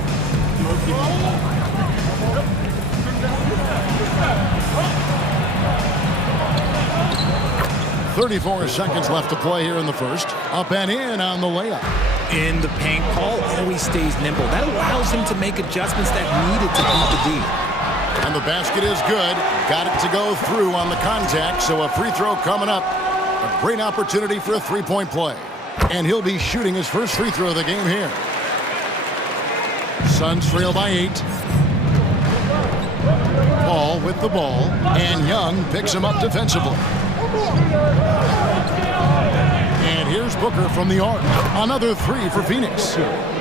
34 seconds left to play here in the first. Up and in on the layup. In the paint, Paul always stays nimble. That allows him to make adjustments that needed to beat the D. And the basket is good. Got it to go through on the contact, so a free throw coming up. A great opportunity for a three-point play. And he'll be shooting his first free throw of the game here. Suns trail by 8. Paul with the ball, and Young picks him up defensively. And here's Booker from the arc. Another three for Phoenix.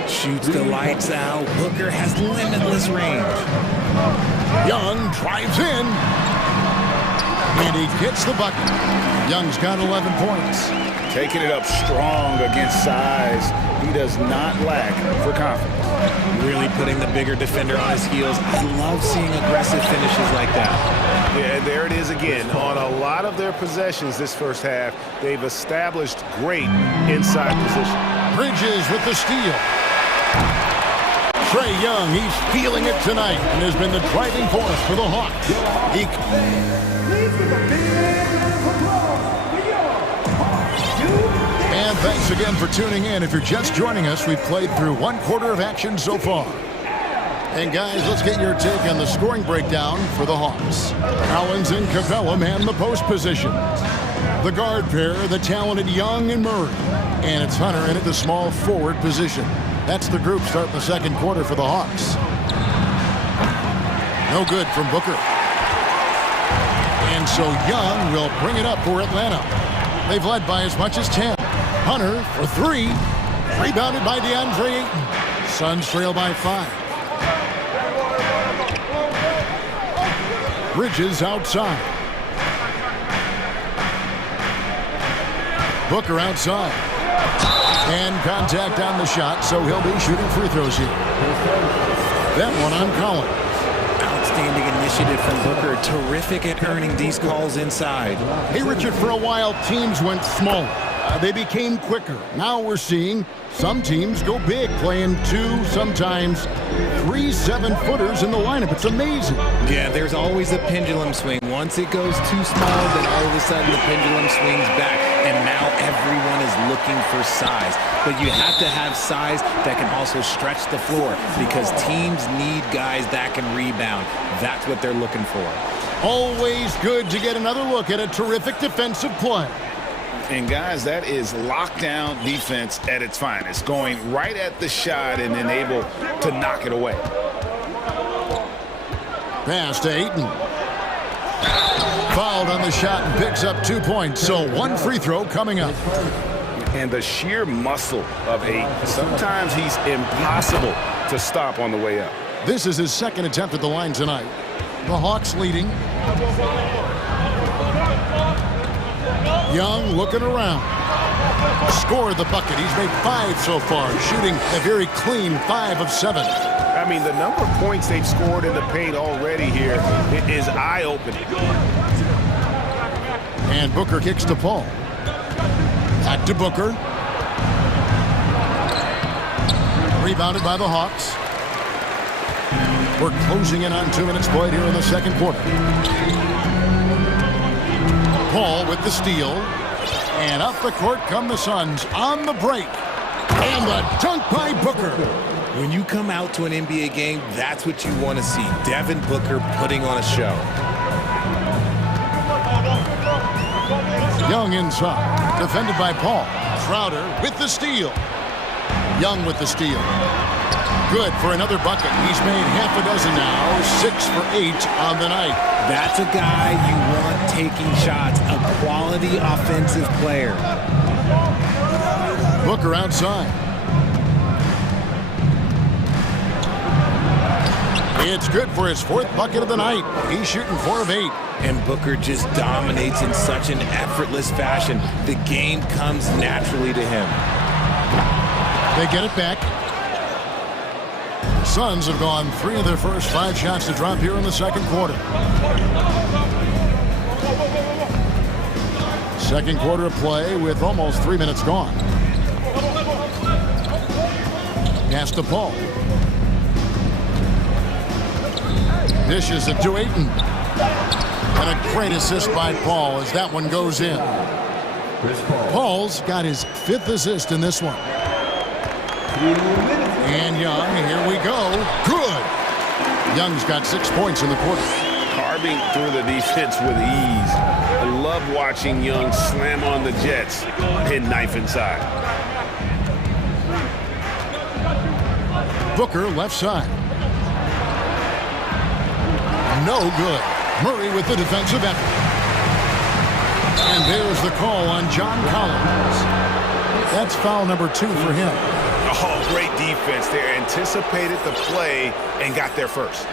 Shoots the lights out. Booker has limitless range. Young drives in. And he gets the bucket. Young's got 11 points. Taking it up strong against size. He does not lack for confidence. Really putting the bigger defender on his heels. I love seeing aggressive finishes like that. Yeah, and there it is again. On a lot of their possessions this first half, they've established great inside position. Bridges with the steal. Trae Young, he's feeling it tonight and has been the driving force for the Hawks. And thanks again for tuning in. If you're just joining us, we've played through one quarter of action so far. And guys, let's get your take on the scoring breakdown for the Hawks. Collins and Capella man the post position. The guard pair, the talented Young and Murray. And it's Hunter in at the small forward position. That's the group starting the second quarter for the Hawks. No good from Booker. And so Young will bring it up for Atlanta. They've led by as much as 10. Hunter for 3. Rebounded by DeAndre Ayton. Suns trail by 5. Bridges outside. Booker outside. And contact on the shot, so he'll be shooting free throws here. That one on Collins. Outstanding initiative from Booker. Terrific at earning these calls inside. Hey, Richard, for a while, teams went smaller. They became quicker. Now we're seeing some teams go big, playing 2, sometimes 3 7-footers in the lineup. It's amazing. Yeah, there's always a pendulum swing. Once it goes too small, then all of a sudden the pendulum swings back. And now everyone is looking for size. But you have to have size that can also stretch the floor because teams need guys that can rebound. That's what they're looking for. Always good to get another look at a terrific defensive play. And guys, that is lockdown defense at its finest. Going right at the shot and then able to knock it away. Pass to Ayton. Fouled on the shot and picks up 2 points. So one free throw coming up. And the sheer muscle of Ayton. Sometimes he's impossible to stop on the way up. This is his second attempt at the line tonight. The Hawks leading. Young looking around. Scored the bucket. He's made 5 so far, shooting a very clean 5 of 7. I mean, the number of points they've scored in the paint already here is eye-opening. And Booker kicks to Paul. Back to Booker. Rebounded by the Hawks. We're closing in on 2 minutes played here in the second quarter. Paul with the steal. And up the court come the Suns on the break. And the dunk by Booker. When you come out to an NBA game, that's what you want to see. Devin Booker putting on a show. Young inside, defended by Paul. Crowder with the steal. Young with the steal. Good for another bucket. He's made half a dozen now, 6 for 8 on the night. That's a guy you want taking shots, a quality offensive player. Booker outside. It's good for his 4th bucket of the night. He's shooting 4 of 8. And Booker just dominates in such an effortless fashion. The game comes naturally to him. They get it back. Suns have gone 3 of their first 5 shots to drop here in the second quarter. Second quarter of play with almost 3 minutes gone. Pass to Paul. Dishes it to Ayton. And a great assist by Paul as that one goes in. Paul's got his 5th assist in this one. And Young, here we go. Good. Young's got 6 points in the quarter. Carving through the defense with ease. I love watching Young slam on the Jets, hit knife inside. Booker left side. No good. Murray with the defensive effort. And there's the call on John Collins. That's foul number 2 for him. Oh, great defense there. Anticipated the play and got there first.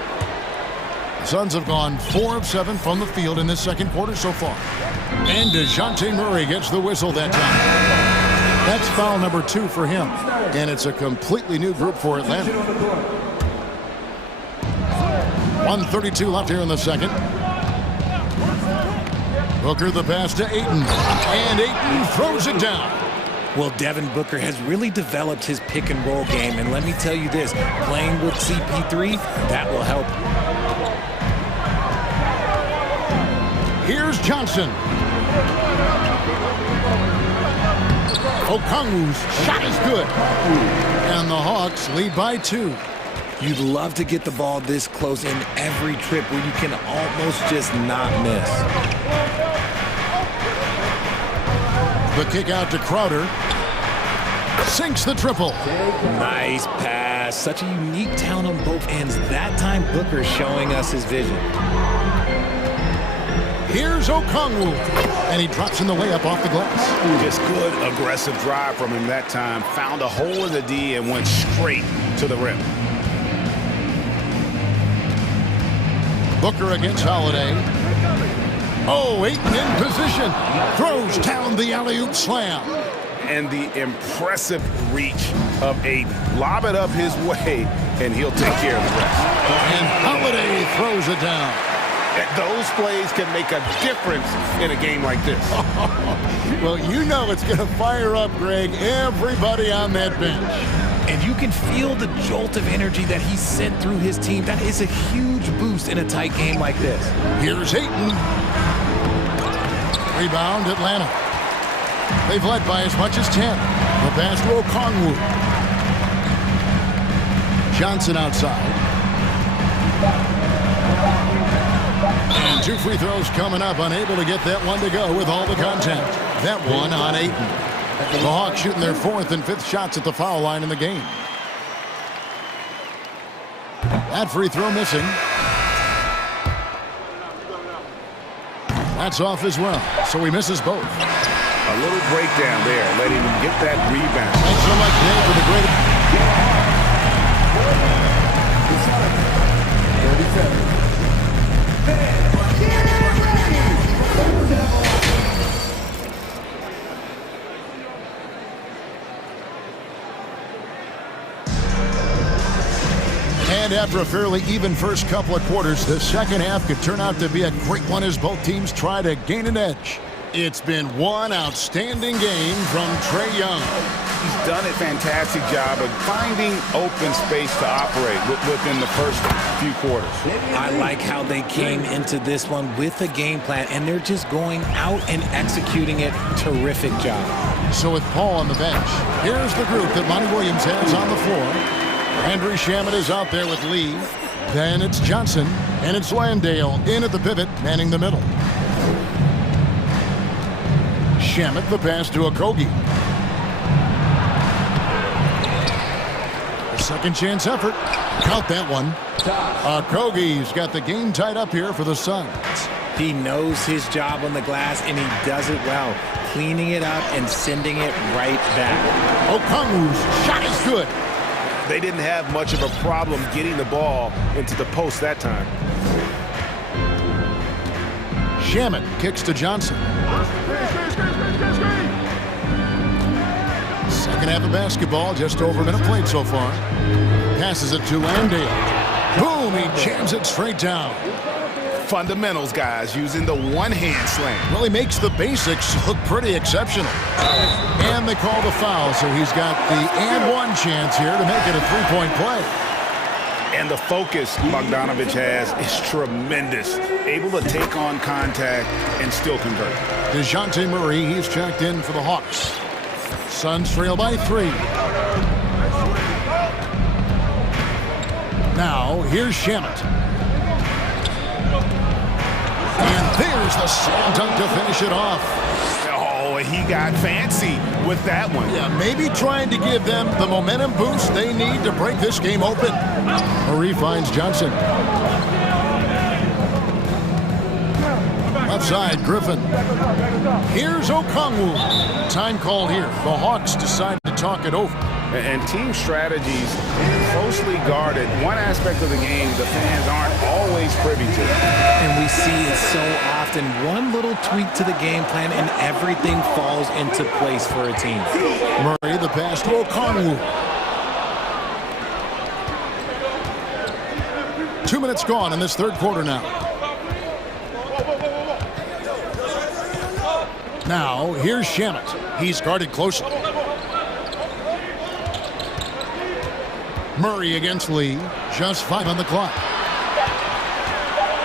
The Suns have gone 4 of 7 from the field in this second quarter so far. And DeJounte Murray gets the whistle that time. That's foul number 2 for him. And it's a completely new group for Atlanta. 1:32 left here in the second. Booker the pass to Ayton. And Ayton throws it down. Well, Devin Booker has really developed his pick and roll game. And let me tell you this, playing with CP3, that will help. Here's Johnson. Okongwu's shot is good. And the Hawks lead by 2. You'd love to get the ball this close in every trip where you can almost just not miss. The kick out to Crowder. Sinks the triple. Nice pass. Such a unique talent on both ends. That time Booker showing us his vision. Here's Okongwu. And he drops in the layup off the glass. Just good, aggressive drive from him that time. Found a hole in the D and went straight to the rim. Booker against Holiday. Oh, Ayton in position. Throws down the alley-oop slam. And the impressive reach of Ayton. Lob it up his way, and he'll take care of the rest. And Holiday throws it down. Those plays can make a difference in a game like this. Well, you know it's going to fire up, Greg, everybody on that bench. And you can feel the jolt of energy that he sent through his team. That is a huge boost in a tight game like this. Here's Ayton. Rebound, Atlanta. They've led by as much as 10. The pass to Okongwu. Johnson outside. And 2 free throws coming up. Unable to get that one to go with all the contact. That one on Ayton. The Hawks shooting their 4th and 5th shots at the foul line in the game. That free throw missing. That's off as well, so he misses both. A little breakdown there, letting him get that rebound. Thanks so much, Dave, for the great... 37. And after a fairly even first couple of quarters, the second half could turn out to be a great one as both teams try to gain an edge. It's been one outstanding game from Trae Young. He's done a fantastic job of finding open space to operate within the first few quarters. I like how they came into this one with a game plan, and they're just going out and executing it. Terrific job. So with Paul on the bench, here's the group that Monty Williams has on the floor. Andrew Shamet is out there with Lee. Then it's Johnson, and it's Landale in at the pivot, manning the middle. Shamet, the pass to Okogie. A second chance effort. Count that one. Okogie's got the game tied up here for the Suns. He knows his job on the glass, and he does it well, cleaning it up and sending it right back. Okongwu's shot is good. They didn't have much of a problem getting the ball into the post that time. Shamet kicks to Johnson. Second half of basketball, just over a minute played so far. Passes it to Landale. Boom, he jams it straight down. Fundamentals, guys, using the one-hand slam. Well, he makes the basics look pretty exceptional. And they call the foul, so he's got the and one chance here to make it a three-point play. And the focus Bogdanović has is tremendous. Able to take on contact and still convert. DeJounte Murray, he's checked in for the Hawks. Suns trail by 3. Now, here's Shamet. And there's the slam dunk to finish it off. Oh, he got fancy with that one. Yeah, maybe trying to give them the momentum boost they need to break this game open. Murray finds Johnson. Left side, Griffin. Here's Okongwu. Time called here. The Hawks decide to talk it over. And team strategies closely guarded. One aspect of the game the fans aren't always privy to. And we see it so often. One little tweak to the game plan and everything falls into place for a team. Murray, the pass to Okongwu. 2 minutes gone in this third quarter now. Now, here's Shamet. He's guarded closely. Murray against Lee. Just 5 on the clock.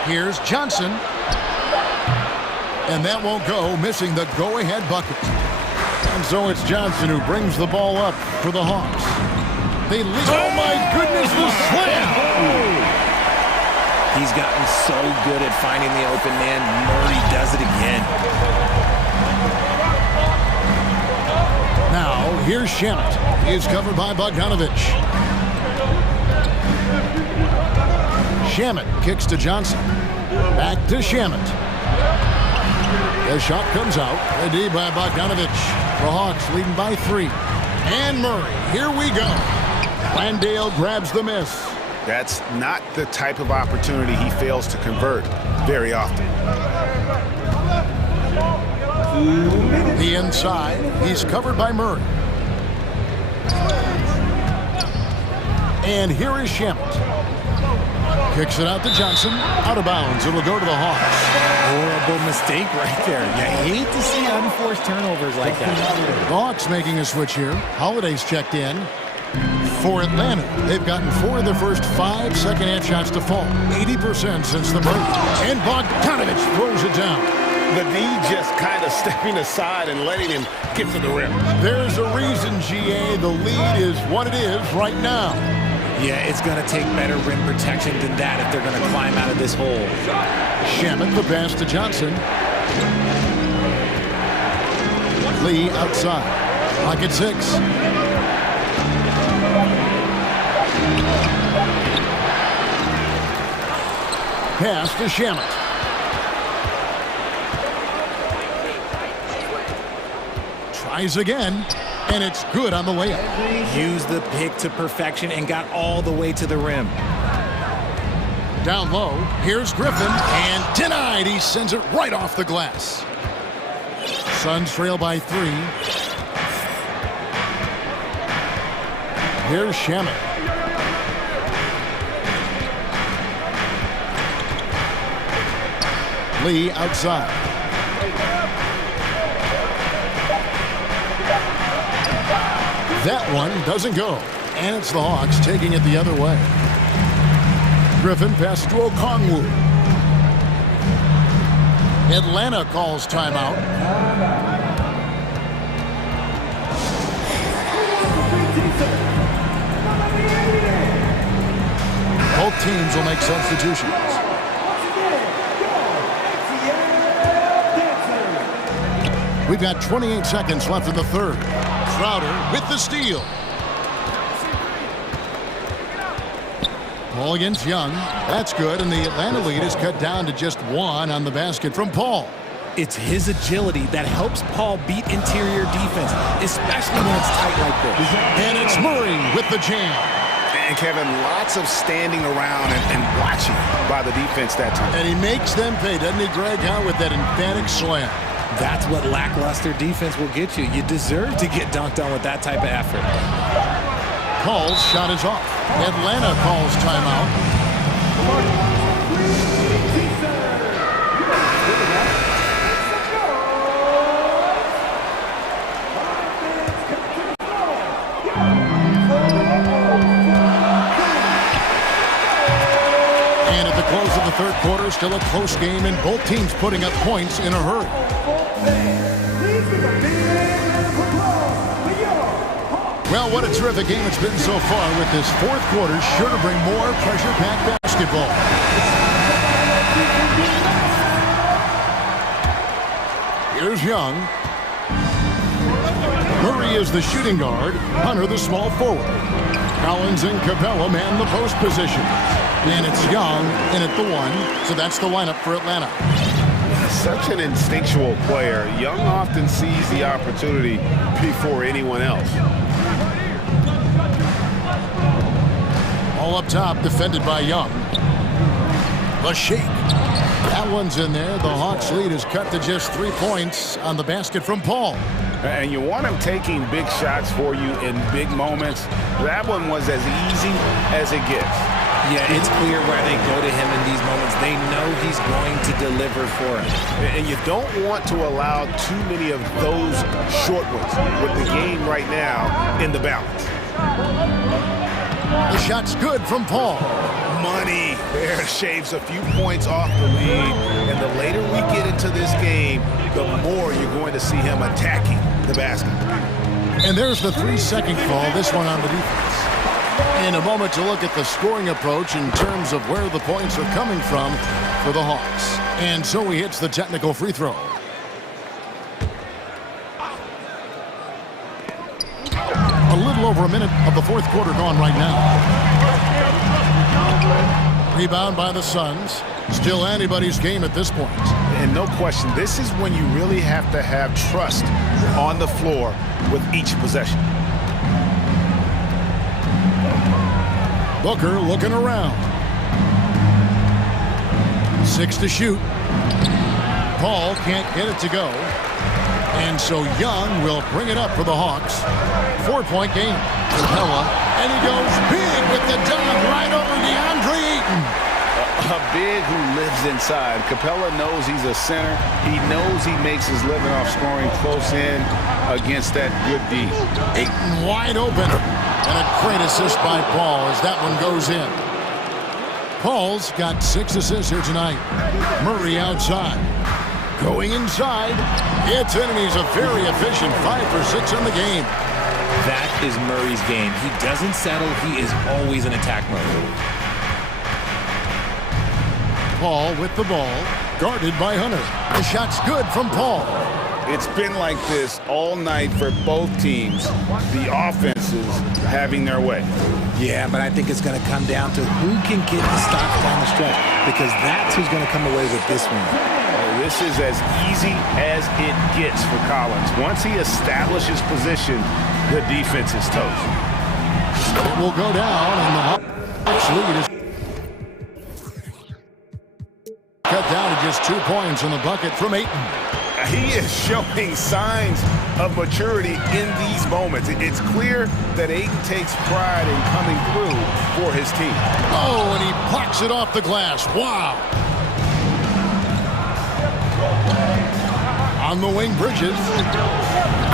Here's Johnson. And that won't go, missing the go-ahead bucket. And so it's Johnson who brings the ball up for the Hawks. They lead. Oh, my goodness, the slam! He's gotten so good at finding the open man. Murray does it again. Now, here's Shamet. He's covered by Bogdanović. Shamet kicks to Johnson. Back to Shamet. The shot comes out. Ready by Bogdanović. The Hawks leading by 3. And Murray. Here we go. Landale grabs the miss. That's not the type of opportunity he fails to convert very often. The inside. He's covered by Murray. And here is Shamet. Kicks it out to Johnson. Out of bounds. It'll go to the Hawks. Horrible mistake right there. You hate to see unforced turnovers like that. The Hawks making a switch here. Holiday's checked in. For Atlanta, they've gotten 4 of their first 5 second-half shots to fall. 80% since the break. And Bogdanović throws it down. The D just kind of stepping aside and letting him get to the rim. There's a reason, GA. The lead is what it is right now. Yeah, it's going to take better rim protection than that if they're going to climb out of this hole. Shamet, the pass to Johnson. Lee outside. Clock at 6. Pass to Shamet. Tries again, and it's good on the layup. Used the pick to perfection and got all the way to the rim. Down low, here's Griffin, and denied. He sends it right off the glass. Suns trail by 3. Here's Shamet. Lee outside. That one doesn't go. And it's the Hawks taking it the other way. Griffin passes to Okongwu. Atlanta calls timeout. Both teams will make substitutions. We've got 28 seconds left in the third. Crowder with the steal. Paul against Young. That's good, and the Atlanta lead is cut down to just one on the basket from Paul. It's his agility that helps Paul beat interior defense, especially when it's tight like this. And it's Murray with the jam. And Kevin, lots of standing around and watching by the defense that time. And he makes them pay, doesn't he, Greg, with that emphatic slam? That's what lackluster defense will get you. You deserve to get dunked on with that type of effort. Paul's shot is off. Atlanta calls timeout. And at the close of the third quarter, still a close game, and both teams putting up points in a hurry. Well, what a terrific game it's been so far, with this fourth quarter sure to bring more pressure-packed basketball. Here's Young. Murray is the shooting guard. Hunter the small forward. Collins and Capella man the post position. And it's Young in at the one, so that's the lineup for Atlanta. Such an instinctual player. Young often sees the opportunity before anyone else. All up top, defended by Young. The shake. That one's in there. The Hawks lead is cut to just 3 points on the basket from Paul. And you want him taking big shots for you in big moments. That one was as easy as it gets. Yeah, it's clear where they go to him in these moments. They know he's going to deliver for him. And you don't want to allow too many of those short ones with the game right now in the balance. The shot's good from Paul. Money there shaves a few points off the lead. And the later we get into this game, the more you're going to see him attacking the basket. And there's the 3-second call, this one on the defense. In a moment to look at the scoring approach in terms of where the points are coming from for the Hawks. And so he hits the technical free throw. A little over a minute of the fourth quarter gone right now. Rebound by the Suns. Still anybody's game at this point. And no question, this is when you really have to have trust on the floor with each possession. Booker looking around. 6 to shoot. Paul can't get it to go. And so Young will bring it up for the Hawks. 4-point game. Capella. And he goes big with the dunk right over DeAndre Ayton. A big who lives inside. Capella knows he's a center. He knows he makes his living off scoring close in against that good D. Ayton wide open. And a great assist by Paul as that one goes in. Paul's got 6 assists here tonight. Murray outside. Going inside. It's in, and he's a very efficient 5 for 6 in the game. That is Murray's game. He doesn't settle. He is always in attack mode. Paul with the ball, guarded by Hunter. The shot's good from Paul. It's been like this all night for both teams. The offenses having their way. Yeah, but I think it's going to come down to who can get the stops down the stretch, because that's who's going to come away with this one. This is as easy as it gets for Collins. Once he establishes position, the defense is toast. It will go down, and the Hawks lead is cut down to just 2 points in the bucket from Ayton. He is showing signs of maturity in these moments. It's clear that Ayton takes pride in coming through for his team. Oh, and he blocks it off the glass. Wow. On the wing, Bridges.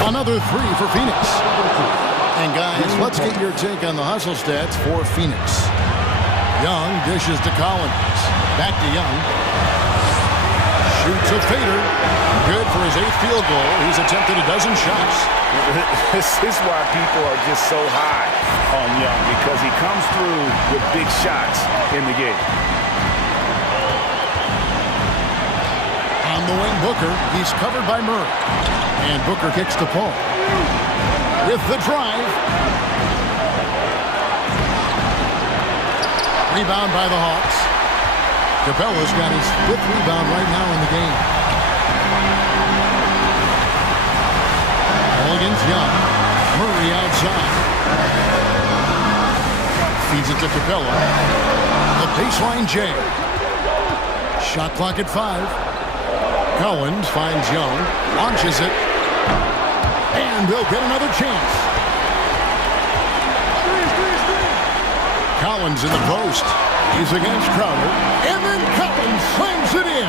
Another 3 for Phoenix. And guys, let's get your take on the hustle stats for Phoenix. Young dishes to Collins. Back to Young. Shoots a fader. Good for his 8th field goal. He's attempted a dozen shots. This is why people are just so high on Young, because he comes through with big shots in the game. On the wing, Booker. He's covered by Murray. And Booker kicks to Paul. With the drive. Rebound by the Hawks. Capella's got his 5th rebound right now in the game. Ball against Young. Murray outside. Feeds it to Capella. The baseline J. Shot clock at 5. Collins finds Young. Launches it. And they'll get another chance. Collins in the post. He's against Crowder. And then Collins slams it in.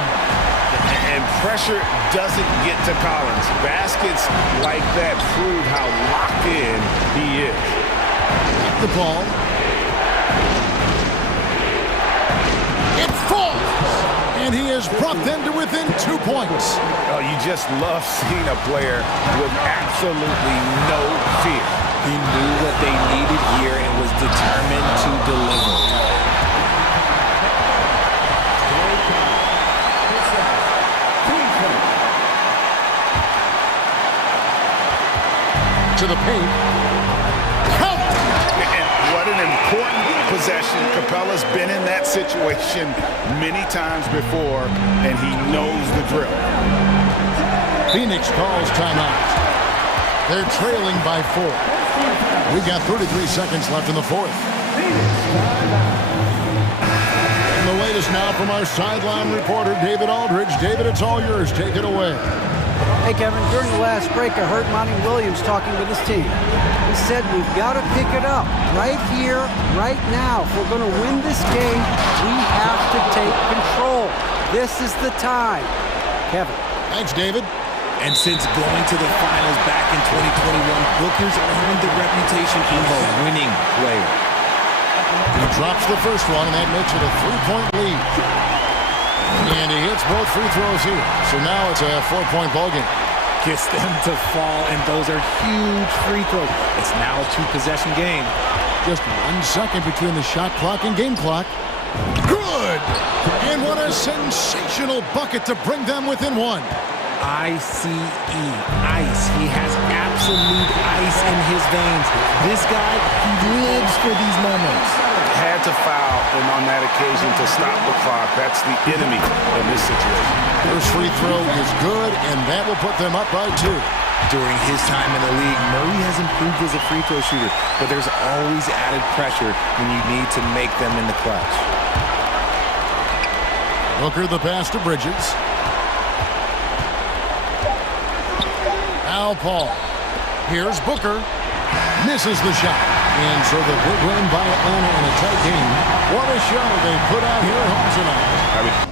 And pressure doesn't get to Collins. Baskets like that prove how locked in he is. The ball. It falls. And he has brought them to within 2 points. Oh, you just love seeing a player with absolutely no fear. He knew what they needed here and was determined to deliver. To the paint. And what an important possession. Capella's been in that situation many times before, and he knows the drill. Phoenix calls timeout. They're trailing by 4. We've got 33 seconds left in the 4th. And the latest now from our sideline reporter, David Aldridge. David, it's all yours. Take it away. Hey, Kevin, during the last break, I heard Monty Williams talking with his team. He said we've got to pick it up right here, right now. If we're going to win this game, we have to take control. This is the time. Kevin. Thanks, David. And since going to the finals back in 2021, Booker's earned the reputation of a winning player. He drops the first one, and that makes it a 3-point lead. And he hits both free throws here. So now it's a 4-point ball game. Gets them to fall, and those are huge free throws. It's now a 2-possession game. Just 1 second between the shot clock and game clock. Good! And what a sensational bucket to bring them within 1. I-C-E, ice. He has absolute ice in his veins. This guy, he lives for these moments. Had to foul, and on that occasion to stop the clock. That's the enemy in this situation. First free throw is good, and that will put them up by 2. During his time in the league, Murray has improved as a free throw shooter, but there's always added pressure when you need to make them in the clutch. Booker the pass to Bridges. Now Paul. Here's Booker. Misses the shot. And so the big win by Atlanta in a tight game. What a show they put out here at home tonight.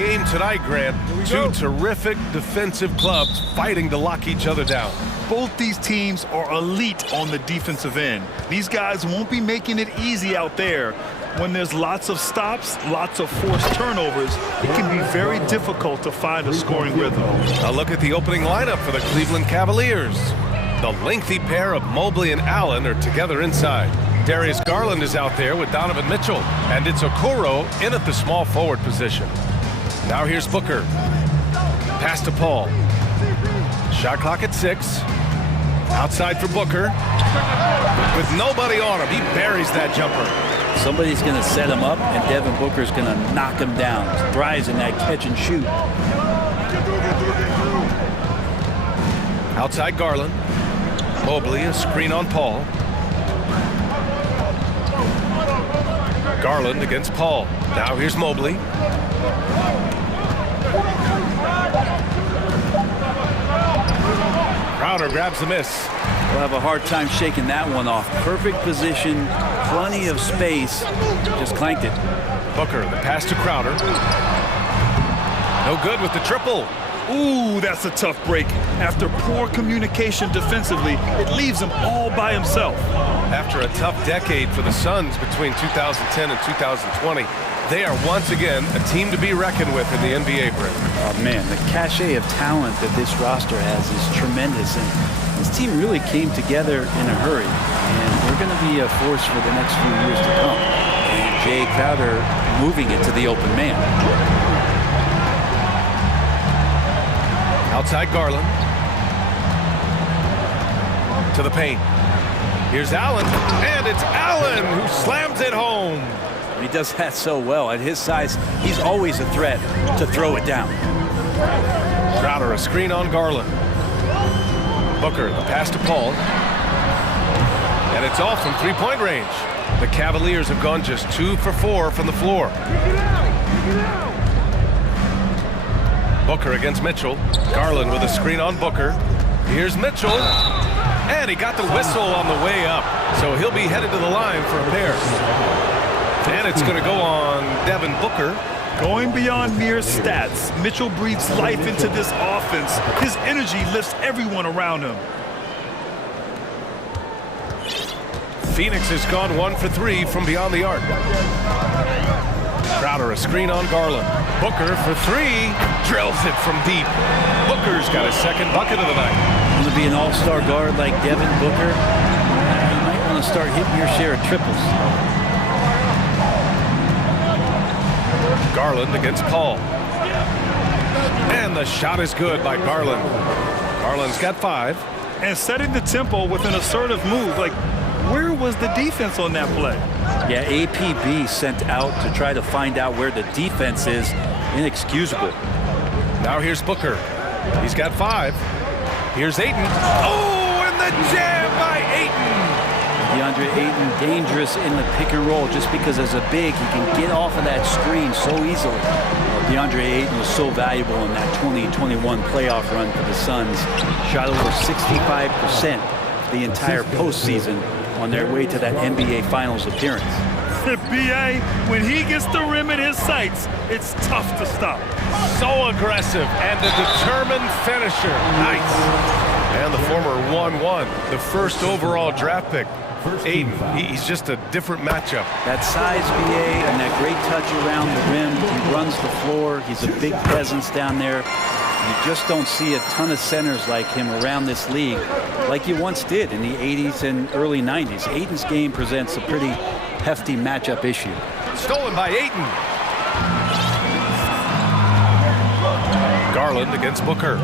game tonight, Grant. Two terrific defensive clubs fighting to lock each other down. Both these teams are elite on the defensive end. These guys won't be making it easy out there. When there's lots of stops, lots of forced turnovers, it can be very difficult to find a scoring rhythm. A look at the opening lineup for the Cleveland Cavaliers. The lengthy pair of Mobley and Allen are together inside. Darius Garland is out there with Donovan Mitchell, and it's Okoro in at the small forward position. Now here's Booker. Pass to Paul. Shot clock at 6. Outside for Booker. With nobody on him, he buries that jumper. Somebody's going to set him up, and Devin Booker's going to knock him down. Thrives in that catch and shoot. Outside Garland. Mobley, a screen on Paul. Garland against Paul. Now here's Mobley. Crowder grabs the miss. We'll have a hard time shaking that one off. Perfect position, plenty of space. Just clanked it. Booker, the pass to Crowder. No good with the triple. Ooh, that's a tough break. After poor communication defensively, it leaves him all by himself. After a tough decade for the Suns between 2010 and 2020, they are once again a team to be reckoned with in the NBA, Brent. Oh, man, the cachet of talent that this roster has is tremendous. And this team really came together in a hurry. And they're going to be a force for the next few years to come. And Jay Crowder moving it to the open man. Outside Garland. To the paint. Here's Allen, and it's Allen who slams it home. He does that so well. At his size, he's always a threat to throw it down. Crowder, a screen on Garland. Booker, the pass to Paul. And it's off from three-point range. The Cavaliers have gone just 2 for 4 from the floor. Booker against Mitchell. Garland with a screen on Booker. Here's Mitchell. And he got the whistle on the way up. So he'll be headed to the line for a pair. And it's going to go on Devin Booker. Going beyond mere stats, Mitchell breathes life into this offense. His energy lifts everyone around him. Phoenix has gone 1 for 3 from beyond the arc. Crowder, a screen on Garland. Booker for 3, drills it from deep. Booker's got his second bucket of the night. Going to be an all-star guard like Devin Booker. You might want to start hitting your share of triples. Garland against Paul. And the shot is good by Garland. Garland's got 5. And setting the tempo with an assertive move. Like, where was the defense on that play? Yeah, APB sent out to try to find out where the defense is. Inexcusable. Now here's Booker. He's got 5. Here's Ayton. Oh, and the jam by Ayton. DeAndre Ayton dangerous in the pick and roll just because as a big, he can get off of that screen so easily. Well, DeAndre Ayton was so valuable in that 2021 playoff run for the Suns. Shot over 65% the entire postseason on their way to that NBA Finals appearance. B.A., when he gets the rim in his sights, it's tough to stop. So aggressive and a determined finisher. Nice. And the former 1-1, the first overall draft pick. Ayton, he's just a different matchup. That size, B.A., and that great touch around the rim. He runs the floor. He's a big presence down there. You just don't see a ton of centers like him around this league like you once did in the 80s and early 90s. Ayton's game presents a pretty hefty matchup issue. Stolen by Ayton. Garland against Booker.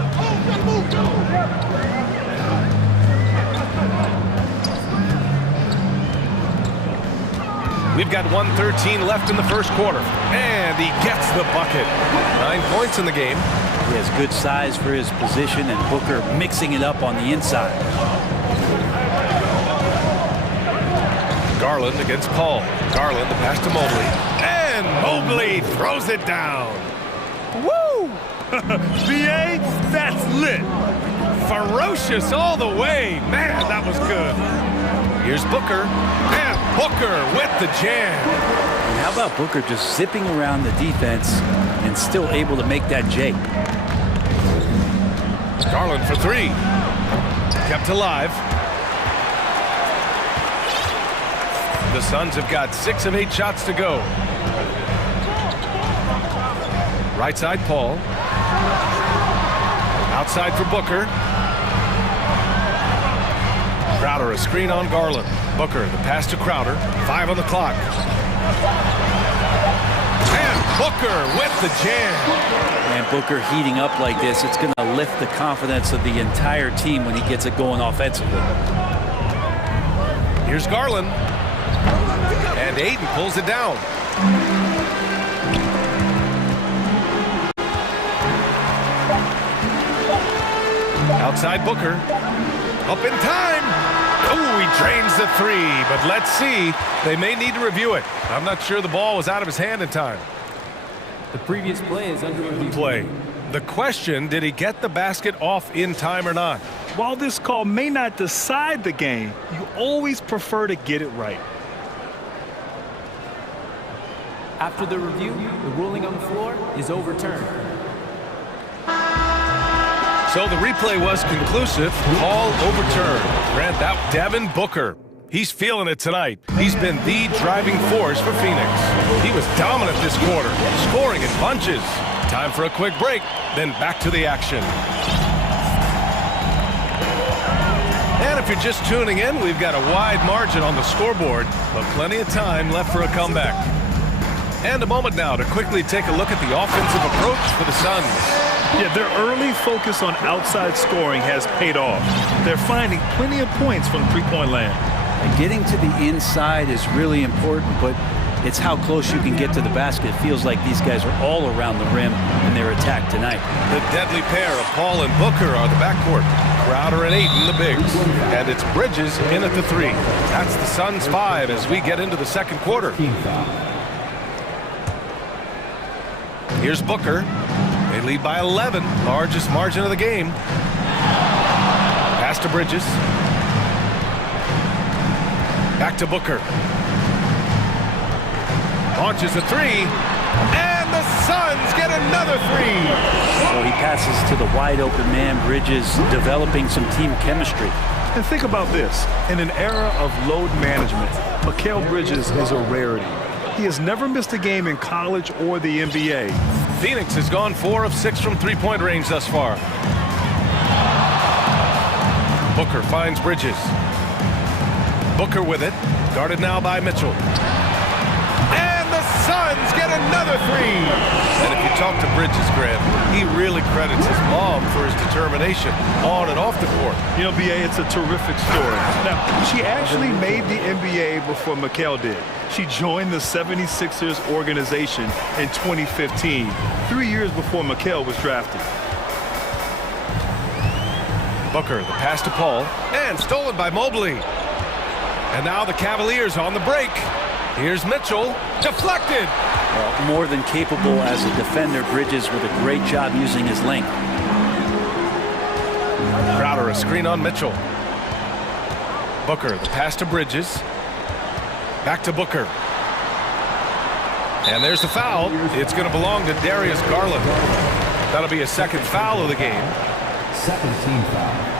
We've got 1:13 left in the first quarter. And he gets the bucket. 9 points in the game. He has good size for his position, and Booker mixing it up on the inside. Garland against Paul. Garland, the pass to Mobley. And Mobley throws it down. Woo! B.A., that's lit. Ferocious all the way. Man, that was good. Here's Booker. And Booker with the jam. And how about Booker just zipping around the defense and still able to make that J. Garland for three. Kept alive. The Suns have got 6 of 8 shots to go. Right side, Paul. Outside for Booker. Crowder, a screen on Garland. Booker, the pass to Crowder. 5 on the clock. And Booker with the jam. And Booker heating up like this, it's going to lift the confidence of the entire team when he gets it going offensively. Here's Garland. And Aiden pulls it down. Outside Booker. Up in time. Oh, he drains the three, but let's see. They may need to review it. I'm not sure the ball was out of his hand in time. The previous play is under review. Play. The question, did he get the basket off in time or not? While this call may not decide the game, you always prefer to get it right. After the review, the ruling on the floor is overturned. So the replay was conclusive. Call overturned. Grant that Devin Booker. He's feeling it tonight. He's been the driving force for Phoenix. He was dominant this quarter, scoring in bunches. Time for a quick break, then back to the action. And if you're just tuning in, we've got a wide margin on the scoreboard, but plenty of time left for a comeback. And a moment now to quickly take a look at the offensive approach for the Suns. Yeah, their early focus on outside scoring has paid off. They're finding plenty of points from three-point land. And getting to the inside is really important, but it's how close you can get to the basket. It feels like these guys are all around the rim in their attack tonight. The deadly pair of Paul and Booker are the backcourt. Crowder and Aiden, the bigs. And it's Bridges in at the three. That's the Suns' 5 as we get into the second quarter. Here's Booker. They lead by 11, largest margin of the game. Pass to Bridges. Back to Booker. Launches a three, and the Suns get another three. So he passes to the wide open man. Bridges developing some team chemistry. And think about this. In an era of load management, Mikal Bridges is a rarity. He has never missed a game in college or the NBA. Phoenix has gone 4 of 6 from three-point range thus far. Booker finds Bridges. Booker with it, guarded now by Mitchell. And the Suns get another three. And if you talk to Bridges, Grant, he really credits his mom for his determination on and off the court. You know, BA, it's a terrific story. Now, she actually made the NBA before Mikal did. She joined the 76ers organization in 2015, 3 years before Mikal was drafted. Booker, the pass to Paul, and stolen by Mobley. And now the Cavaliers on the break. Here's Mitchell, deflected. Well, more than capable as a defender, Bridges with a great job using his length. Crowder, a screen on Mitchell. Booker, the pass to Bridges. Back to Booker. And there's the foul. It's going to belong to Darius Garland. That'll be a second foul of the game. Second team foul.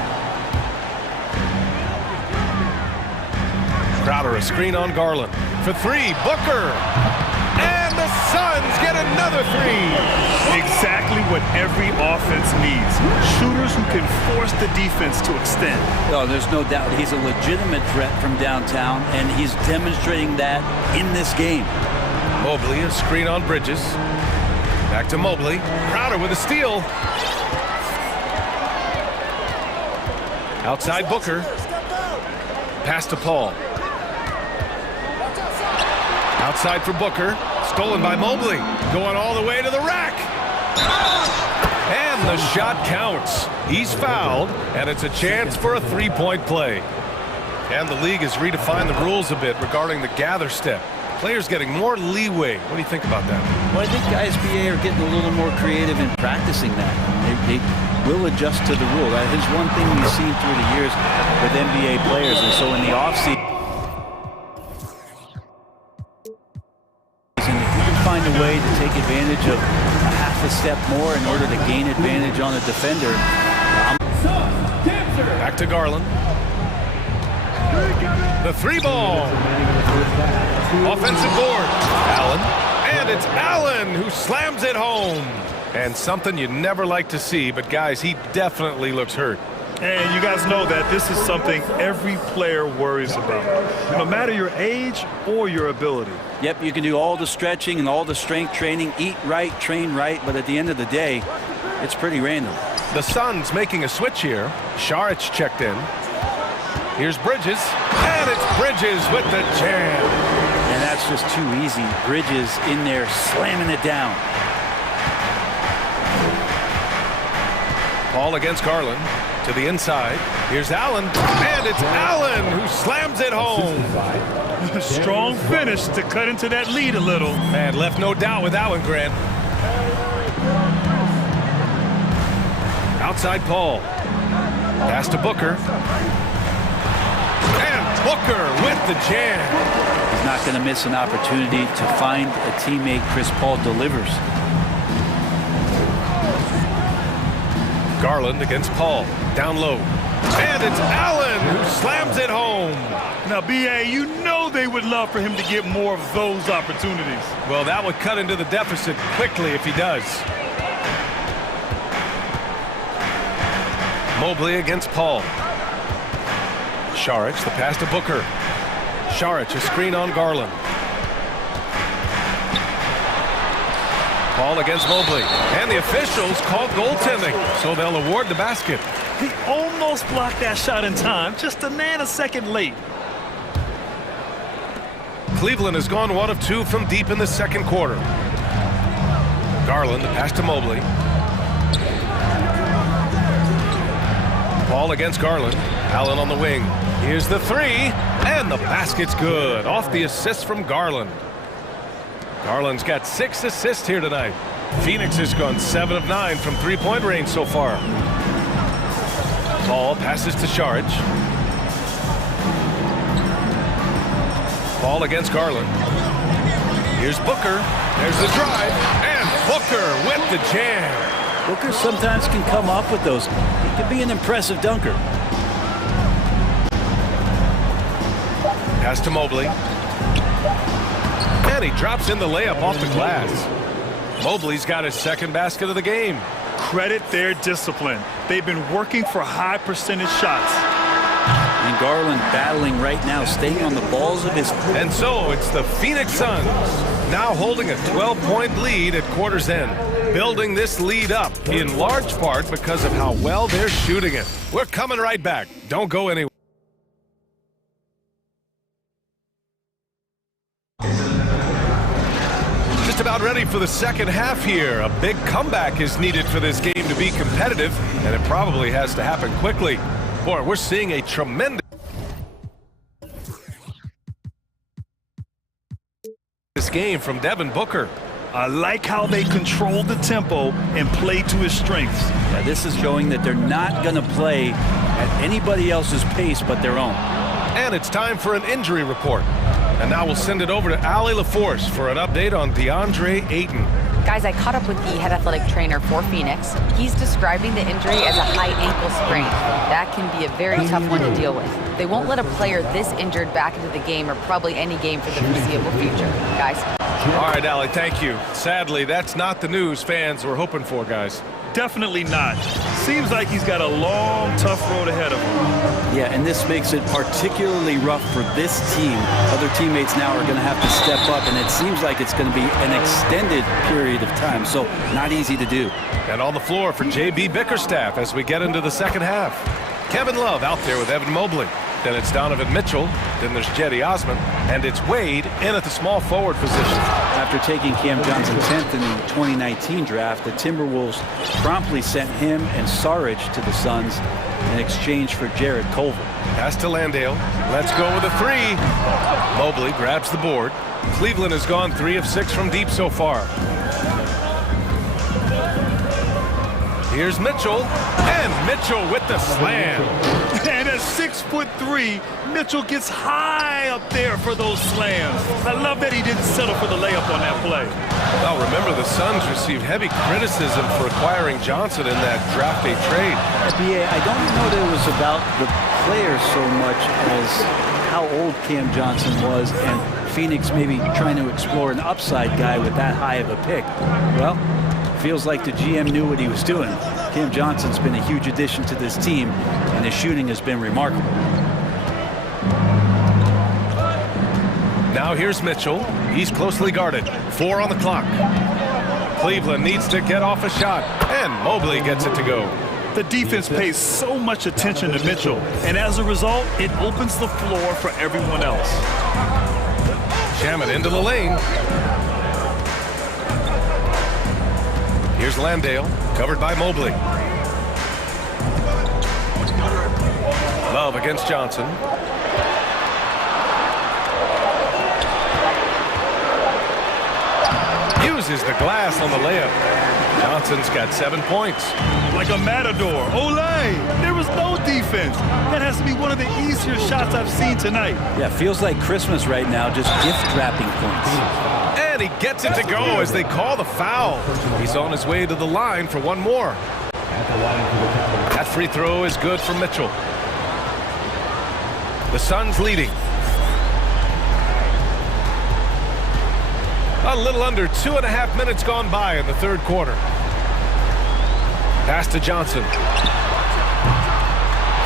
Crowder, a screen on Garland. For three, Booker. And the Suns get another three. Exactly what every offense needs. Shooters who can force the defense to extend. No, there's no doubt he's a legitimate threat from downtown, and he's demonstrating that in this game. Mobley, a screen on Bridges. Back to Mobley. Crowder with a steal. Outside Booker. Pass to Paul. Outside for Booker. Stolen by Mobley. Going all the way to the rack. And the shot counts. He's fouled, and it's a chance for a three-point play. And the league has redefined the rules a bit regarding the gather step. Players getting more leeway. What do you think about that? Well, I think guys BA are getting a little more creative in practicing that. They will adjust to the rule. That is one thing we've seen through the years with NBA players. And so in the offseason, if you can find a way to take advantage of a half a step more in order to gain advantage on the defender. Back to Garland. The 3-ball. Offensive board. Allen. And it's Allen who slams it home. And something you never like to see, but guys, he definitely looks hurt. And you guys know that this is something every player worries about, no matter your age or your ability. Yep, you can do all the stretching and all the strength training, eat right, train right, but at the end of the day, it's pretty random. The Suns making a switch here. Saric checked in. Here's Bridges, and it's Bridges with the jam. And that's just too easy. Bridges in there slamming it down. Ball against Garland. To the inside. Here's Allen, and it's Allen who slams it home. Strong finish to cut into that lead a little. Man, left no doubt with that one, Grant. Outside Paul. Pass to Booker. And Booker with the jam. He's not going to miss an opportunity to find a teammate. Chris Paul delivers. Garland against Paul. Down low. And it's Allen who slams it home. Now, B.A., you know they would love for him to get more of those opportunities. Well, that would cut into the deficit quickly if he does. Mobley against Paul. Saric, the pass to Booker. Saric, a screen on Garland. Paul against Mobley. And the officials called goaltending, so they'll award the basket. He almost blocked that shot in time, just a nanosecond late. Cleveland has gone 1 of 2 from deep in the second quarter. Garland, the pass to Mobley. Paul against Garland. Allen on the wing. Here's the 3, and the basket's good. Off the assist from Garland. Garland's got 6 assists here tonight. Phoenix has gone 7 of 9 from three-point range so far. Paul passes to Saric. Paul against Garland. Here's Booker. There's the drive. And Booker with the jam. Booker sometimes can come up with those. He can be an impressive dunker. Pass to Mobley. And he drops in the layup off the glass. Mobley's got his second basket of the game. Credit their discipline. They've been working for high percentage shots. And Garland battling right now, staying on the balls of his... And so it's the Phoenix Suns now holding a 12-point lead at quarter's end. Building this lead up in large part because of how well they're shooting it. We're coming right back. Don't go anywhere. Just about ready for the second half here. A big comeback is needed for this game to be competitive, and it probably has to happen quickly. Boy, we're seeing a tremendous game from Devin Booker. I like how they control the tempo and play to his strengths. Yeah, this is showing that they're not going to play at anybody else's pace but their own. And it's time for an injury report. And now we'll send it over to Allie LaForce for an update on DeAndre Ayton. Guys, I caught up with the head athletic trainer for Phoenix. He's describing the injury as a high ankle sprain. That can be a very tough one to deal with. They won't let a player this injured back into the game or probably any game for the foreseeable future. Guys. All right, Allie, thank you. Sadly, that's not the news fans were hoping for, guys. Definitely not. Seems like he's got a long, tough road ahead of him. Yeah, and this makes it particularly rough for this team. Other teammates now are going to have to step up, and it seems like it's going to be an extended period of time, so not easy to do. And on the floor for J.B. Bickerstaff as we get into the second half. Kevin Love out there with Evan Mobley. Then it's Donovan Mitchell. Then there's Jetty Osman. And it's Wade in at the small forward position. After taking Cam Johnson 10th in the 2019 draft, the Timberwolves promptly sent him and Saric to the Suns in exchange for Jared Culver. Pass to Landale. Let's go with a 3. Mobley grabs the board. Cleveland has gone 3 of 6 from deep so far. Here's Mitchell, and Mitchell with the slam. And a 6 6'3", Mitchell gets high up there for those slams. I love that he didn't settle for the layup on that play. Well, remember, the Suns received heavy criticism for acquiring Johnson in that draft day trade. BA, I don't know that it was about the players so much as how old Cam Johnson was and Phoenix maybe trying to explore an upside guy with that high of a pick. Well, feels like the GM knew what he was doing. Cam Johnson's been a huge addition to this team, and his shooting has been remarkable. Now here's Mitchell. He's closely guarded. 4 on the clock. Cleveland needs to get off a shot, and Mobley gets it to go. The defense pays so much attention to Mitchell, and as a result, it opens the floor for everyone else. Shamet into the lane. Here's Landale, covered by Mobley. Love against Johnson. Uses the glass on the layup. Johnson's got 7 points. Like a matador. Olay! There was no defense. That has to be one of the easier shots I've seen tonight. Yeah, feels like Christmas right now, just gift-wrapping points. And he gets it to go as they call the foul. He's on his way to the line for one more. That free throw is good for Mitchell. The Suns leading. A little under 2.5 minutes gone by in the third quarter. Pass to Johnson.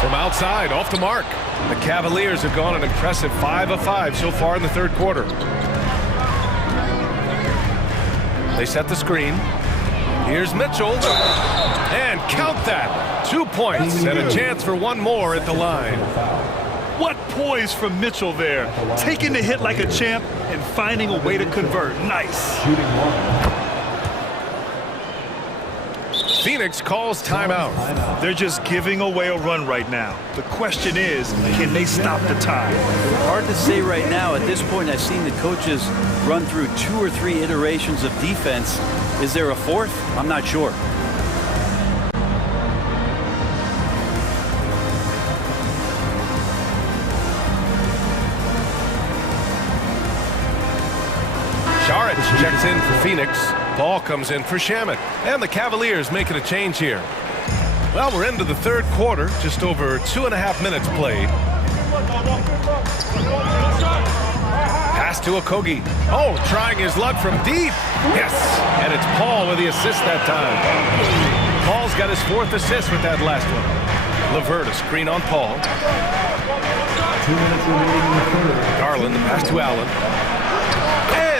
From outside, off the mark. The Cavaliers have gone an impressive 5 of 5 so far in the third quarter. They set the screen. Here's Mitchell. And count that. 2 points and a chance for one more at the line. What poise from Mitchell there. Taking the hit like a champ and finding a way to convert. Nice. Phoenix calls timeout. They're just giving away a run right now. The question is, can they stop the time? Hard to say right now. At this point, I've seen the coaches run through 2 or 3 iterations of defense. Is there a fourth? I'm not sure. Checks in for Phoenix. Ball comes in for Shamet. And the Cavaliers making a change here. Well, we're into the third quarter. Just over 2.5 minutes played. Pass to Okogie. Oh, trying his luck from deep. Yes. And it's Paul with the assist that time. Paul's got his 4th assist with that last one. LeVert, a screen on Paul. 2 minutes remaining in the third. Garland, the pass to Allen.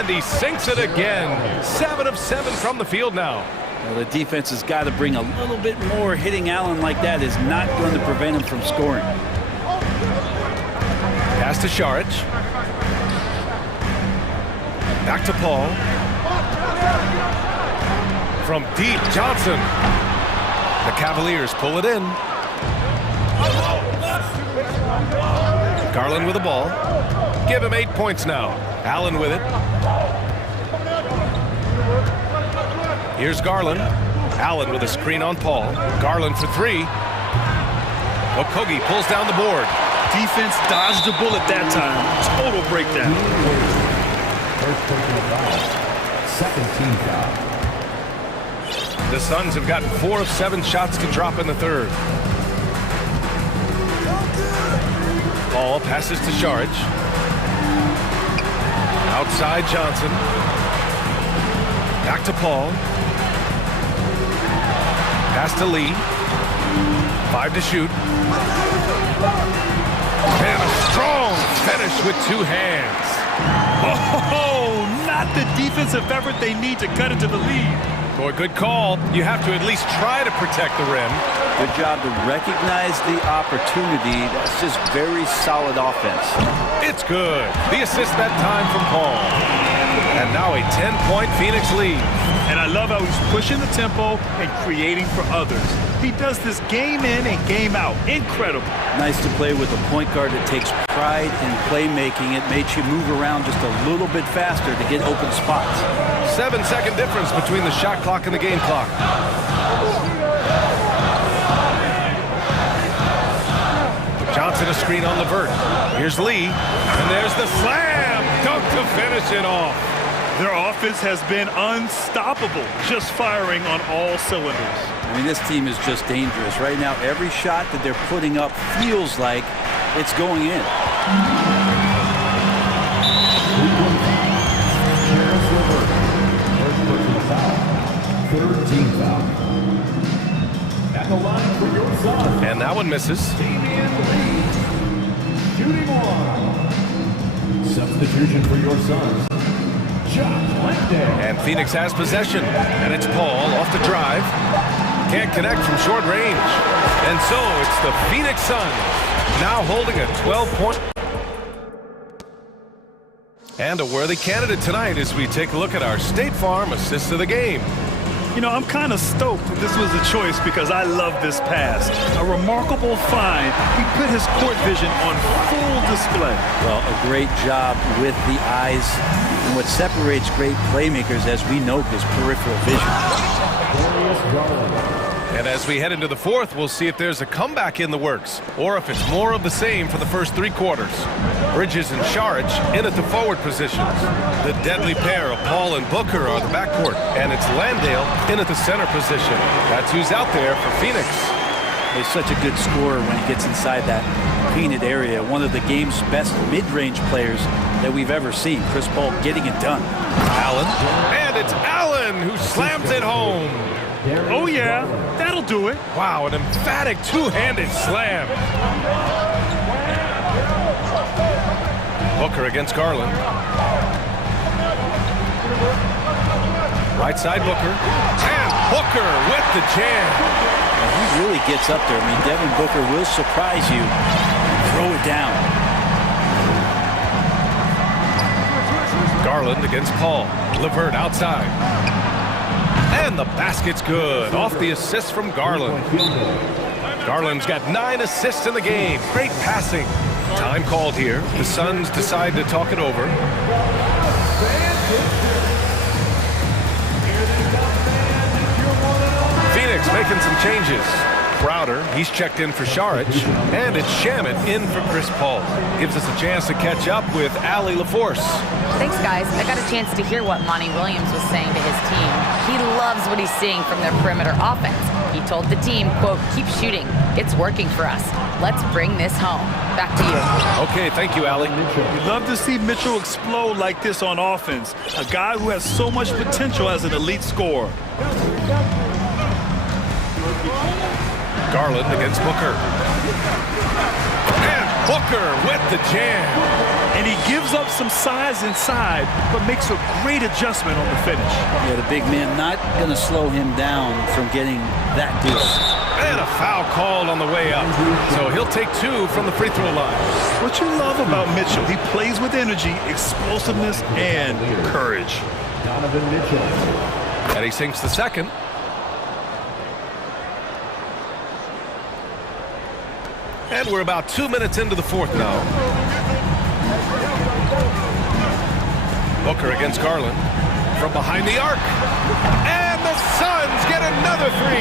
And he sinks it again. 7 of 7 from the field now. Well, the defense has got to bring a little bit more. Hitting Allen like that is not going to prevent him from scoring. Pass to Šarić. Back to Paul. From deep, Johnson. The Cavaliers pull it in. Garland with the ball. Give him 8 points now. Allen with it. Here's Garland. Allen with a screen on Paul. Garland for 3. Okogie pulls down the board. Defense dodged a bullet that time. Total breakdown. First personal foul. Second team foul. The Suns have gotten 4 of 7 shots to drop in the third. Ball passes to Šarić. Outside Johnson. Back to Paul. Pass to Lee. 5 to shoot. And a strong finish with 2 hands. Oh, not the defensive effort they need to cut into the lead. Boy, good call. You have to at least try to protect the rim. Good job to recognize the opportunity. That's just very solid offense. It's good. The assist that time from Paul. And now a 10-point Phoenix lead. And I love how he's pushing the tempo and creating for others. He does this game in and game out. Incredible. Nice to play with a point guard that takes pride in playmaking. It makes you move around just a little bit faster to get open spots. 7-second difference between the shot clock and the game clock. Johnson a screen on Levert. Here's Lee, and there's the slam dunk to finish it off. Their offense has been unstoppable, just firing on all cylinders. I mean, this team is just dangerous. Right now, every shot that they're putting up feels like it's going in. Third team foul. At the line for your son. And that one misses. Shooting one. Substitution for your sons. And Phoenix has possession. And it's Paul off the drive. Can't connect from short range. And so it's the Phoenix Suns now holding a 12-point. And a worthy candidate tonight as we take a look at our State Farm assist of the game. You know, I'm kind of stoked that this was a choice because I love this pass. A remarkable find. He put his court vision on full display. Well, a great job with the eyes. And what separates great playmakers, as we know, is peripheral vision. And as we head into the fourth, we'll see if there's a comeback in the works or if it's more of the same for the first 3 quarters. Bridges and Saric in at the forward positions. The deadly pair of Paul and Booker are the backcourt, and it's Landale in at the center position. That's who's out there for Phoenix. He's such a good scorer when he gets inside that painted area. One of the game's best mid-range players that we've ever seen. Chris Paul getting it done. Allen, and it's Allen who slams it home. Oh yeah, that'll do it. Wow, an emphatic two-handed slam. Booker against Garland. Right side Booker. And Booker with the jam. And he really gets up there. I mean, Devin Booker will surprise you. Throw it down. Garland against Paul. Levert outside. And the basket's good. Off the assist from Garland. Garland's got 9 assists in the game. Great passing. Time called here. The Suns decide to talk it over. Phoenix making some changes. Crowder, he's checked in for Saric, and it's Shamet in for Chris Paul. Gives us a chance to catch up with Allie LaForce. Thanks, guys. I got a chance to hear what Monty Williams was saying to his team. He loves what he's seeing from their perimeter offense. He told the team, quote, keep shooting. It's working for us. Let's bring this home. Back to you. Okay, thank you, Allie. We'd love to see Mitchell explode like this on offense. A guy who has so much potential as an elite scorer. Garland against Booker. And Booker with the jam. And he gives up some size inside, but makes a great adjustment on the finish. Yeah, the big man not going to slow him down from getting that deuce. And a foul called on the way up. So he'll take 2 from the free throw line. What you love about Mitchell, he plays with energy, explosiveness, and courage. Donovan Mitchell. And he sinks the second. And we're about 2 minutes into the fourth now. Booker against Garland. From behind the arc. And the Suns get another 3.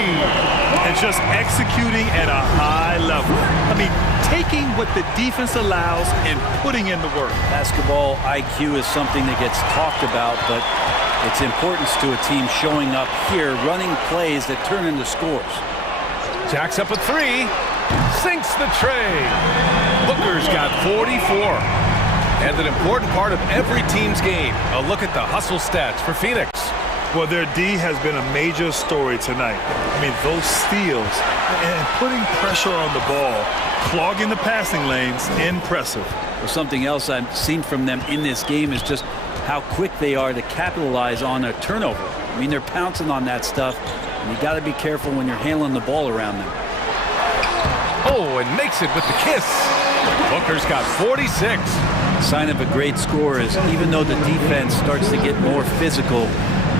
And just executing at a high level. I mean, taking what the defense allows and putting in the work. Basketball IQ is something that gets talked about, but its importance to a team showing up here, running plays that turn into scores. Jacks up a 3. Sinks the tray. Booker's got 44. And an important part of every team's game. A look at the hustle stats for Phoenix. Well, their D has been a major story tonight. I mean, those steals and putting pressure on the ball, clogging the passing lanes, impressive. Well, something else I've seen from them in this game is just how quick they are to capitalize on a turnover. I mean, they're pouncing on that stuff, and you got to be careful when you're handling the ball around them. Oh, and makes it with the kiss. Booker's got 46. Sign of a great scorer is even though the defense starts to get more physical,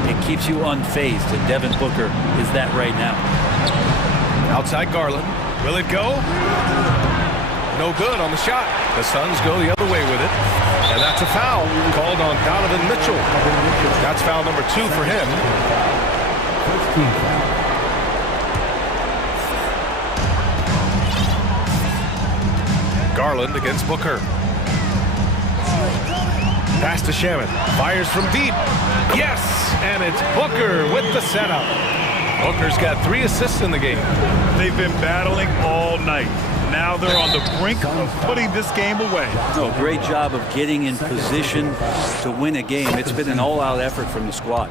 it keeps you unfazed, and Devin Booker is that right now. Outside Garland. Will it go? No good on the shot. The Suns go the other way with it. And that's a foul called on Donovan Mitchell. That's foul number 2 for him. First team foul. Garland against Booker. Pass to Shaman. Fires from deep. Yes! And it's Booker with the setup. Booker's got 3 assists in the game. They've been battling all night. Now they're on the brink of putting this game away. No, great job of getting in position to win a game. It's been an all-out effort from the squad.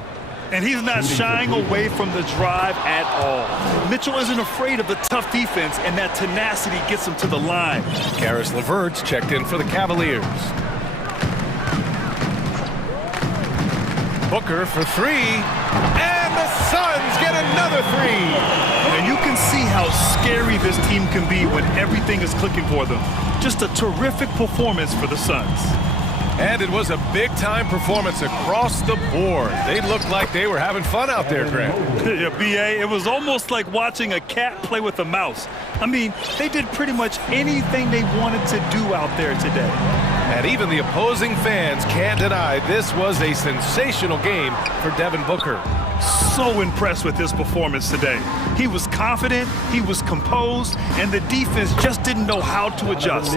And he's not shying away from the drive at all. Mitchell isn't afraid of the tough defense, and that tenacity gets him to the line. Karis LeVert's checked in for the Cavaliers. Booker for 3, and the Suns get another 3. And you can see how scary this team can be when everything is clicking for them. Just a terrific performance for the Suns. And it was a big-time performance across the board. They looked like they were having fun out there, Grant. Yeah, B.A., it was almost like watching a cat play with a mouse. I mean, they did pretty much anything they wanted to do out there today. And even the opposing fans can't deny this was a sensational game for Devin Booker. So impressed with his performance today. He was confident, he was composed, and the defense just didn't know how to adjust.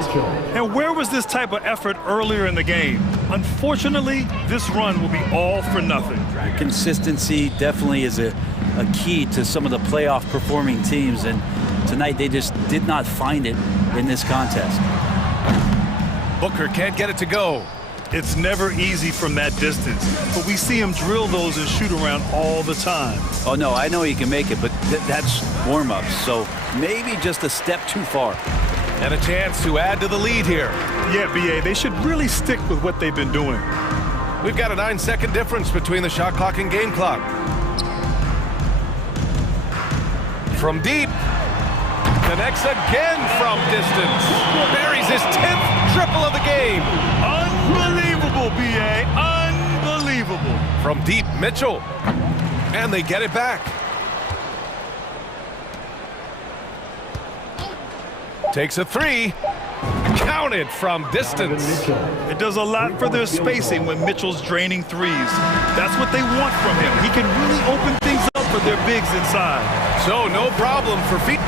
And where was this type of effort earlier in the game? Unfortunately, this run will be all for nothing. Consistency definitely is a key to some of the playoff performing teams, and tonight they just did not find it in this contest. Booker can't get it to go. It's never easy from that distance, but we see him drill those and shoot around all the time. Oh, no, I know he can make it, but that's warm-ups, so maybe just a step too far. And a chance to add to the lead here. Yeah, B.A., they should really stick with what they've been doing. We've got a 9-second difference between the shot clock and game clock. From deep. Connects again from distance. Buries his 10th triple of the game. Unbelievable, B.A., unbelievable. From deep, Mitchell. And they get it back. Takes a 3. Counted from distance. It does a lot for their spacing when Mitchell's draining threes. That's what they want from him. He can really open things up for their bigs inside. So no problem for feet.